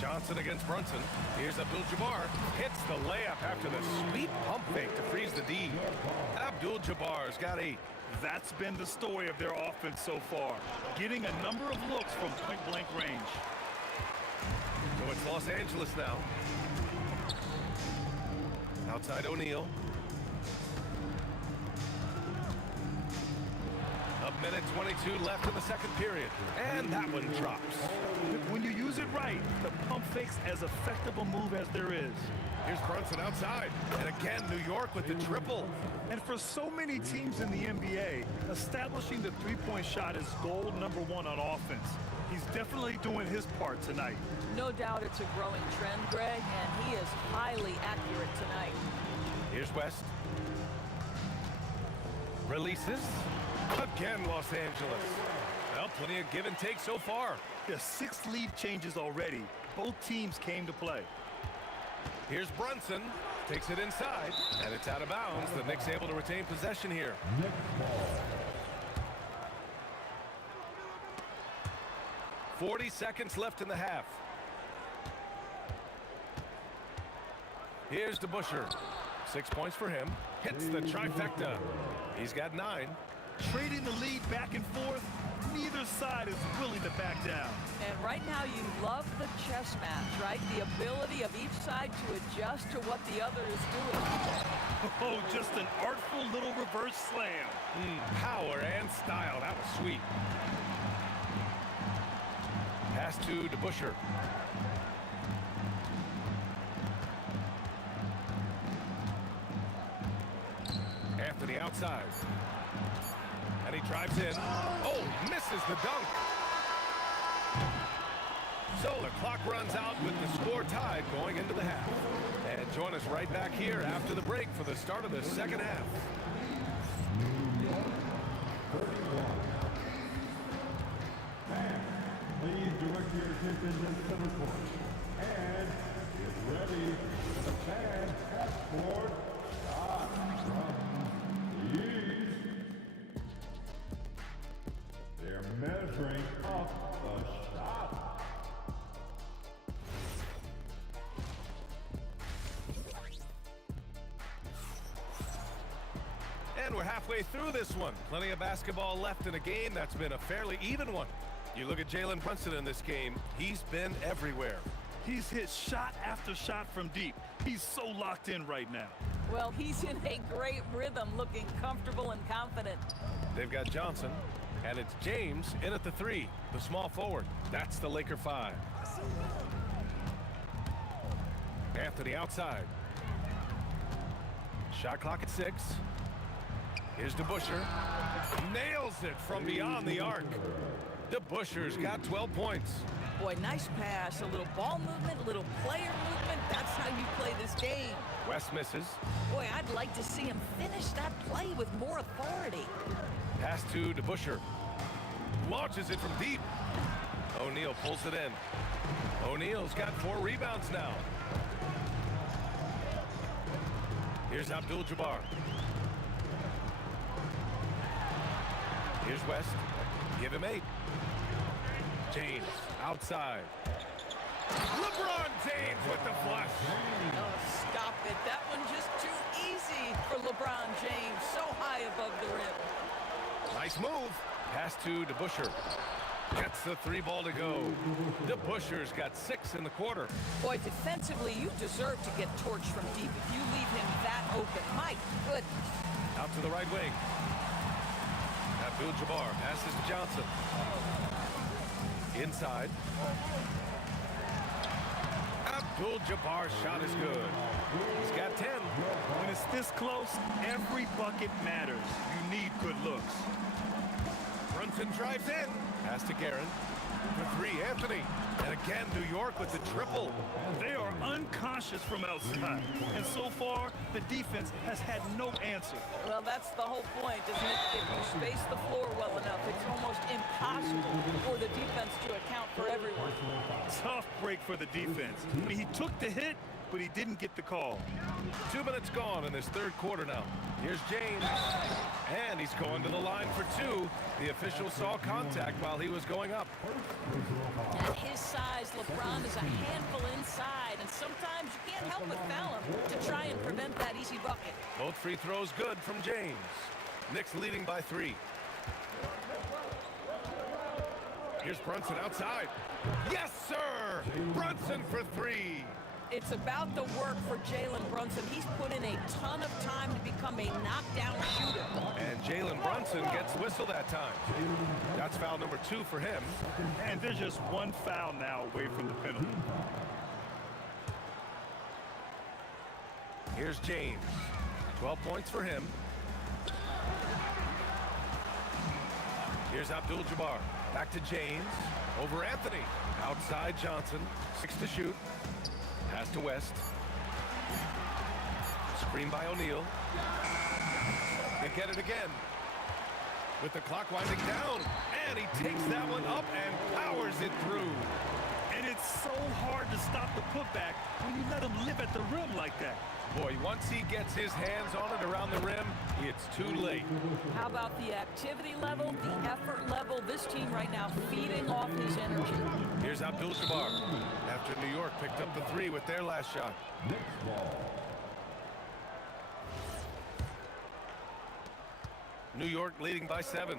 Johnson against Brunson. Here's Abdul-Jabbar. Hits the layup after the sweet pump fake to freeze the D. Abdul-Jabbar's got 8. That's been the story of their offense so far. Getting a number of looks from point-blank range. So it's Los Angeles now. Outside O'Neal. A minute 22 left in the second period. And that one drops. When you use it right, the pump fake's as effective a move as there is. Here's Brunson outside. And again, New York with the triple. And for so many teams in the NBA, establishing the three-point shot is goal number 1 on offense. He's definitely doing his part tonight. No doubt it's a growing trend, Greg, and he is highly accurate tonight. Here's West. Releases. Again, Los Angeles. Well, plenty of give and take so far. There's 6 lead changes already. Both teams came to play. Here's Brunson. Takes it inside, and it's out of bounds. The Knicks able to retain possession here. 40 seconds left in the half. Here's DeBusschere. 6 points for him. Hits the trifecta. He's got 9. Trading the lead back and forth, neither side is willing to back down. And right now you love the chess match, right? The ability of each side to adjust to what the other is doing. Oh, just an artful little reverse slam. Power and style. That was sweet. Pass to DeBuscher. Anthony outside. And he drives in. Oh, misses the dunk. So the clock runs out with the score tied going into the half. And join us right back here after the break for the start of the second half. Please direct your attention to center court. And get ready for the fan half-court shot from the East. They're measuring up the shot. And we're halfway through this one. Plenty of basketball left in a game that's been a fairly even one. You look at Jalen Brunson in this game, he's been everywhere. He's hit shot after shot from deep. He's so locked in right now. Well, he's in a great rhythm, looking comfortable and confident. They've got Johnson, and it's James in at the 3, the small forward. That's the Laker 5. Anthony outside. Shot clock at 6. Here's DeBuscher. Nails it from beyond the arc. DeBuscher's got 12 points. Boy, nice pass, a little ball movement, a little player movement. That's how you play this game. West misses. Boy, I'd like to see him finish that play with more authority. Pass to DeBuscher. Launches it from deep. O'Neal pulls it in. O'Neal's got 4 rebounds now. Here's Abdul-Jabbar. Here's West. Give him 8. James outside. LeBron James with the flush. Oh, stop it. That one just too easy for LeBron James. So high above the rim. Nice move. Pass to DeBuscher. Gets the 3 ball to go. DeBuscher's got 6 in the quarter. Boy, defensively, you deserve to get torched from deep if you leave him that open. My goodness. Out to the right wing. Abdul-Jabbar passes to Johnson. Inside. Abdul-Jabbar's shot is good. He's got 10. When it's this close, every bucket matters. You need good looks. Brunson drives in. Pass to Guerin. For 3, Anthony. And again, New York with the triple. They are unconscious from outside. And so far, the defense has had no answer. Well, that's the whole point, isn't it? If you space the floor well enough, it's almost impossible for the defense to account for everyone. Tough break for the defense. I mean, he took the hit, but he didn't get the call. 2 minutes gone in this third quarter now. Here's James. And he's going to the line for 2. The official saw contact while he was going up. At his size, LeBron is a handful inside, and sometimes you can't help but foul him to try and prevent that easy bucket. Both free throws good from James. Knicks leading by 3. Here's Brunson outside. Yes, sir! Brunson for 3. It's about the work for Jalen Brunson. He's put in a ton of time to become a knockdown shooter. And Jalen Brunson gets the whistle that time. That's foul number 2 for him. And there's just 1 foul now away from the penalty. Here's James. 12 points for him. Here's Abdul-Jabbar. Back to James. Over Anthony. Outside Johnson. 6 to shoot. Pass to West. Screen by O'Neal. They get it again. With the clock winding down. And he takes that one up and powers it through. And it's so hard to stop the putback when you let him live at the rim like that. Boy, once he gets his hands on it around the rim, it's too late. How about the activity level, the effort level? This team right now feeding off his energy. Here's Abdul-Jabbar after New York picked up the 3 with their last shot. New York leading by 7.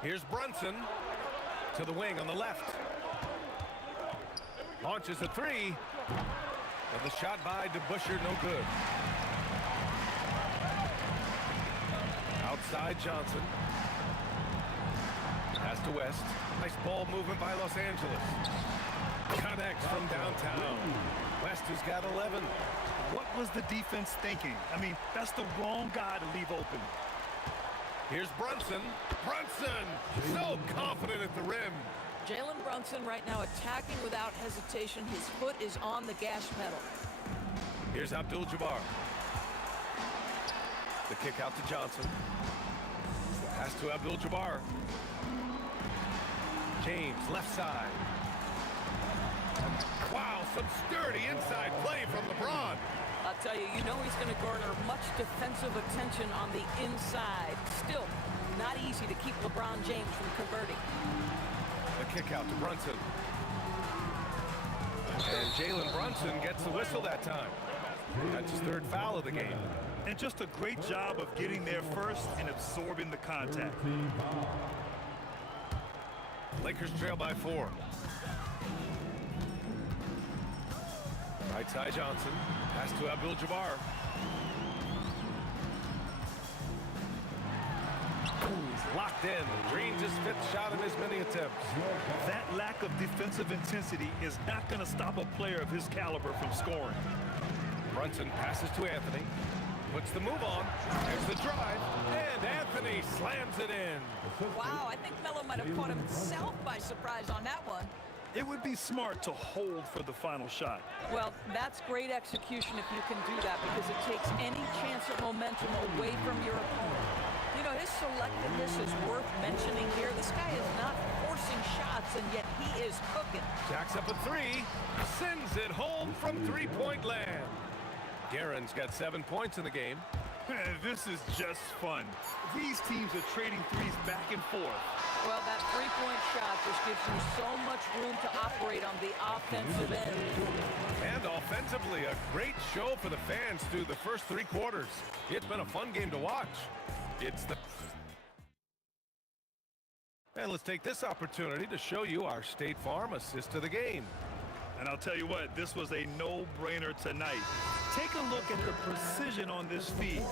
Here's Brunson to the wing on the left. Launches a 3. And the shot by DeBusschere, no good. Outside Johnson. Pass to West. Nice ball movement by Los Angeles. Connects from downtown. West has got 11. What was the defense thinking? I mean, that's the wrong guy to leave open. Here's Brunson. Brunson! So confident at the rim. Jalen Brunson right now attacking without hesitation. His foot is on the gas pedal. Here's Abdul-Jabbar. The kick out to Johnson. Pass to Abdul-Jabbar. James, left side. Wow, some sturdy inside play from LeBron. I'll tell you, you know he's going to garner much defensive attention on the inside. Still, not easy to keep LeBron James from converting. The kick out to Brunson. And Jalen Brunson gets the whistle that time. That's his 3rd foul of the game. And just a great job of getting there first and absorbing the contact. Lakers trail by 4. Right side Johnson. Pass to Abdul-Jabbar. He's locked in. Drains his 5th shot in as many attempts. That lack of defensive intensity is not going to stop a player of his caliber from scoring. Brunson passes to Anthony. Puts the move on. There's the drive. And Anthony slams it in. Wow, I think Melo might have caught himself by surprise on that one. It would be smart to hold for the final shot. Well, that's great execution if you can do that, because it takes any chance of momentum away from your opponent. You know, his selectiveness is worth mentioning here. This guy is not forcing shots, and yet he is cooking. Jacks up a 3. Sends it home from 3-point land. Guerin's got 7 points in the game. This is just fun. These teams are trading threes back and forth. Well, that 3-point shot just gives you so much room to operate on the offensive end. And offensively, a great show for the fans through the first 3 quarters. It's been a fun game to watch. And let's take this opportunity to show you our State Farm assist of the game. And I'll tell you what, this was a no-brainer tonight. Take a look at the precision on this feed.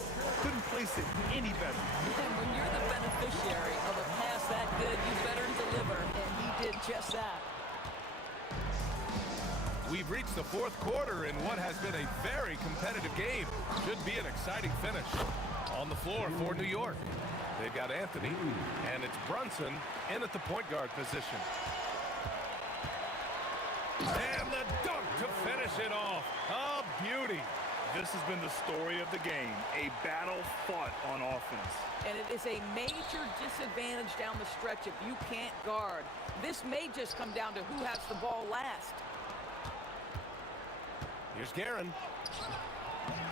Couldn't place it any better. And when you're the beneficiary of a pass that good, you better deliver, and he did just that. We've reached the 4th quarter in what has been a very competitive game. Should be an exciting finish. On the floor for New York, they've got Anthony, and it's Brunson in at the point guard position. And the dunk to finish it off. A beauty. This has been the story of the game, a battle fought on offense. And it is a major disadvantage down the stretch if you can't guard. This may just come down to who has the ball last. Here's Guerin.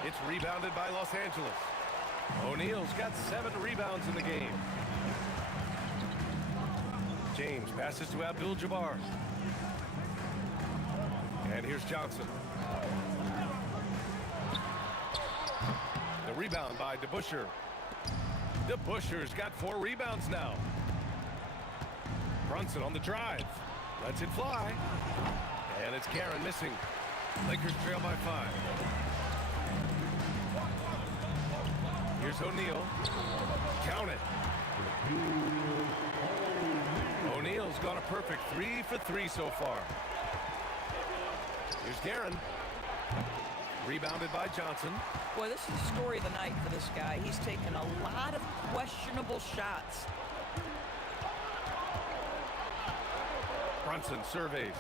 It's rebounded by Los Angeles. O'Neal's got 7 rebounds in the game. James passes to Abdul-Jabbar. And here's Johnson. The rebound by DeBusschere. DeBusschere's got 4 rebounds now. Brunson on the drive. Lets it fly. And it's Guerin missing. Lakers trail by 5. Here's O'Neal. Count it. O'Neal's got a perfect 3 for 3 so far. Here's Guerin. Rebounded by Johnson. Boy, this is the story of the night for this guy. He's taken a lot of questionable shots. Brunson surveys.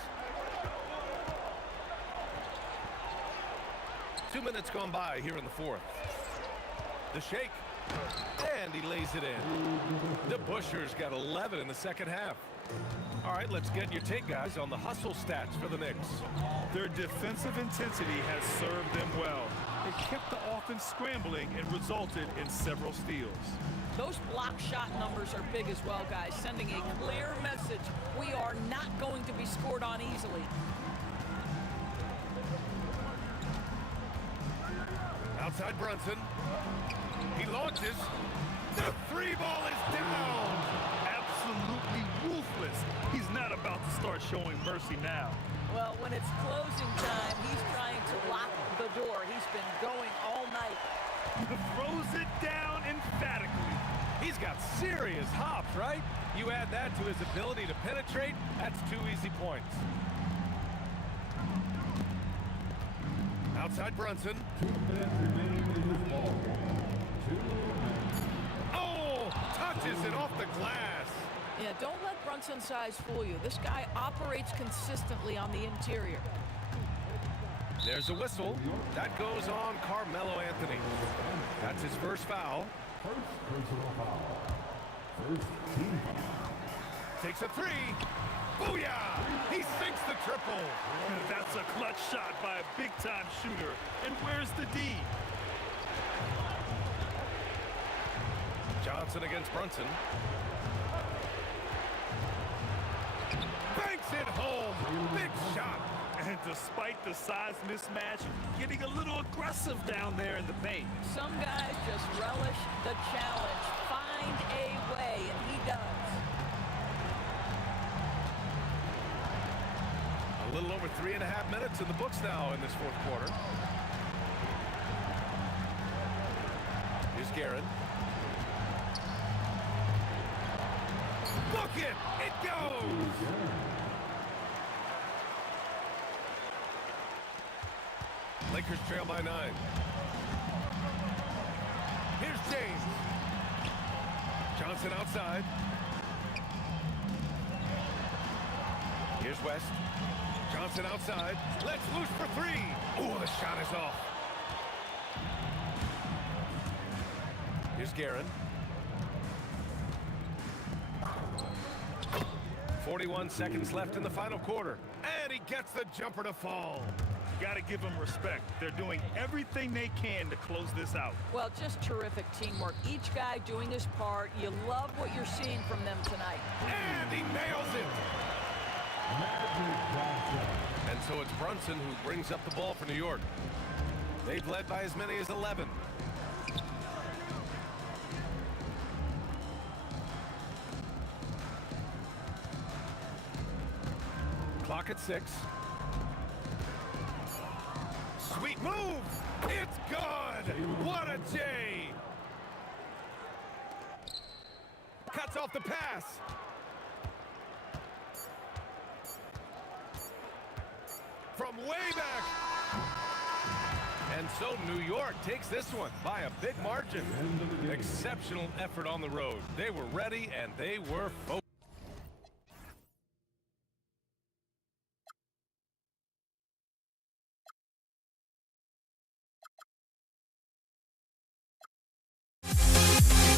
2 minutes gone by here in the 4th. The shake. And he lays it in. DeBusschere's got 11 in the second half. All right, let's get your take, guys, on the hustle stats for the Knicks. Their defensive intensity has served them well. It kept the offense scrambling and resulted in several steals. Those block shot numbers are big as well, guys, sending a clear message. We are not going to be scored on easily. Outside Brunson. He launches. The three ball is down. Absolutely ruthless. He's not about to start showing mercy now. Well, when it's closing time, he's trying to lock the door. He's been going all night. Throws it down emphatically. He's got serious hops, right? You add that to his ability to penetrate, that's 2 easy points. Outside Brunson. 2 minutes remaining in this ball game. 2 minutes. Oh, touches it off the glass. Yeah, don't let Brunson's size fool you. This guy operates consistently on the interior. There's a whistle. That goes on Carmelo Anthony. That's his first foul. First personal foul. First team foul. Takes a three. Booyah! He sinks the triple. That's a clutch shot by a big-time shooter. And where's the D? Johnson against Brunson. Banks it home. Big shot. And despite the size mismatch, getting a little aggressive down there in the paint. Some guys just relish the challenge. Find a way, and he does. A little over 3.5 minutes in the books now in this fourth quarter. Here's Guerin. Book it! It goes! Lakers trail by 9. Here's James. Johnson outside. Here's West. Johnson outside. Let's loose for 3. Ooh, the shot is off. Here's Guerin. 41 seconds left in the final quarter. And he gets the jumper to fall. Got to give them respect. They're doing everything they can to close this out. Well, just terrific teamwork. Each guy doing his part. You love what you're seeing from them tonight. And he nails it. And so it's Brunson who brings up the ball for New York. They've led by as many as 11. Clock at 6. Sweet move! It's good! What a J! Cuts off the pass. From way back. And so New York takes this one by a big margin. Exceptional effort on the road. They were ready and they were focused.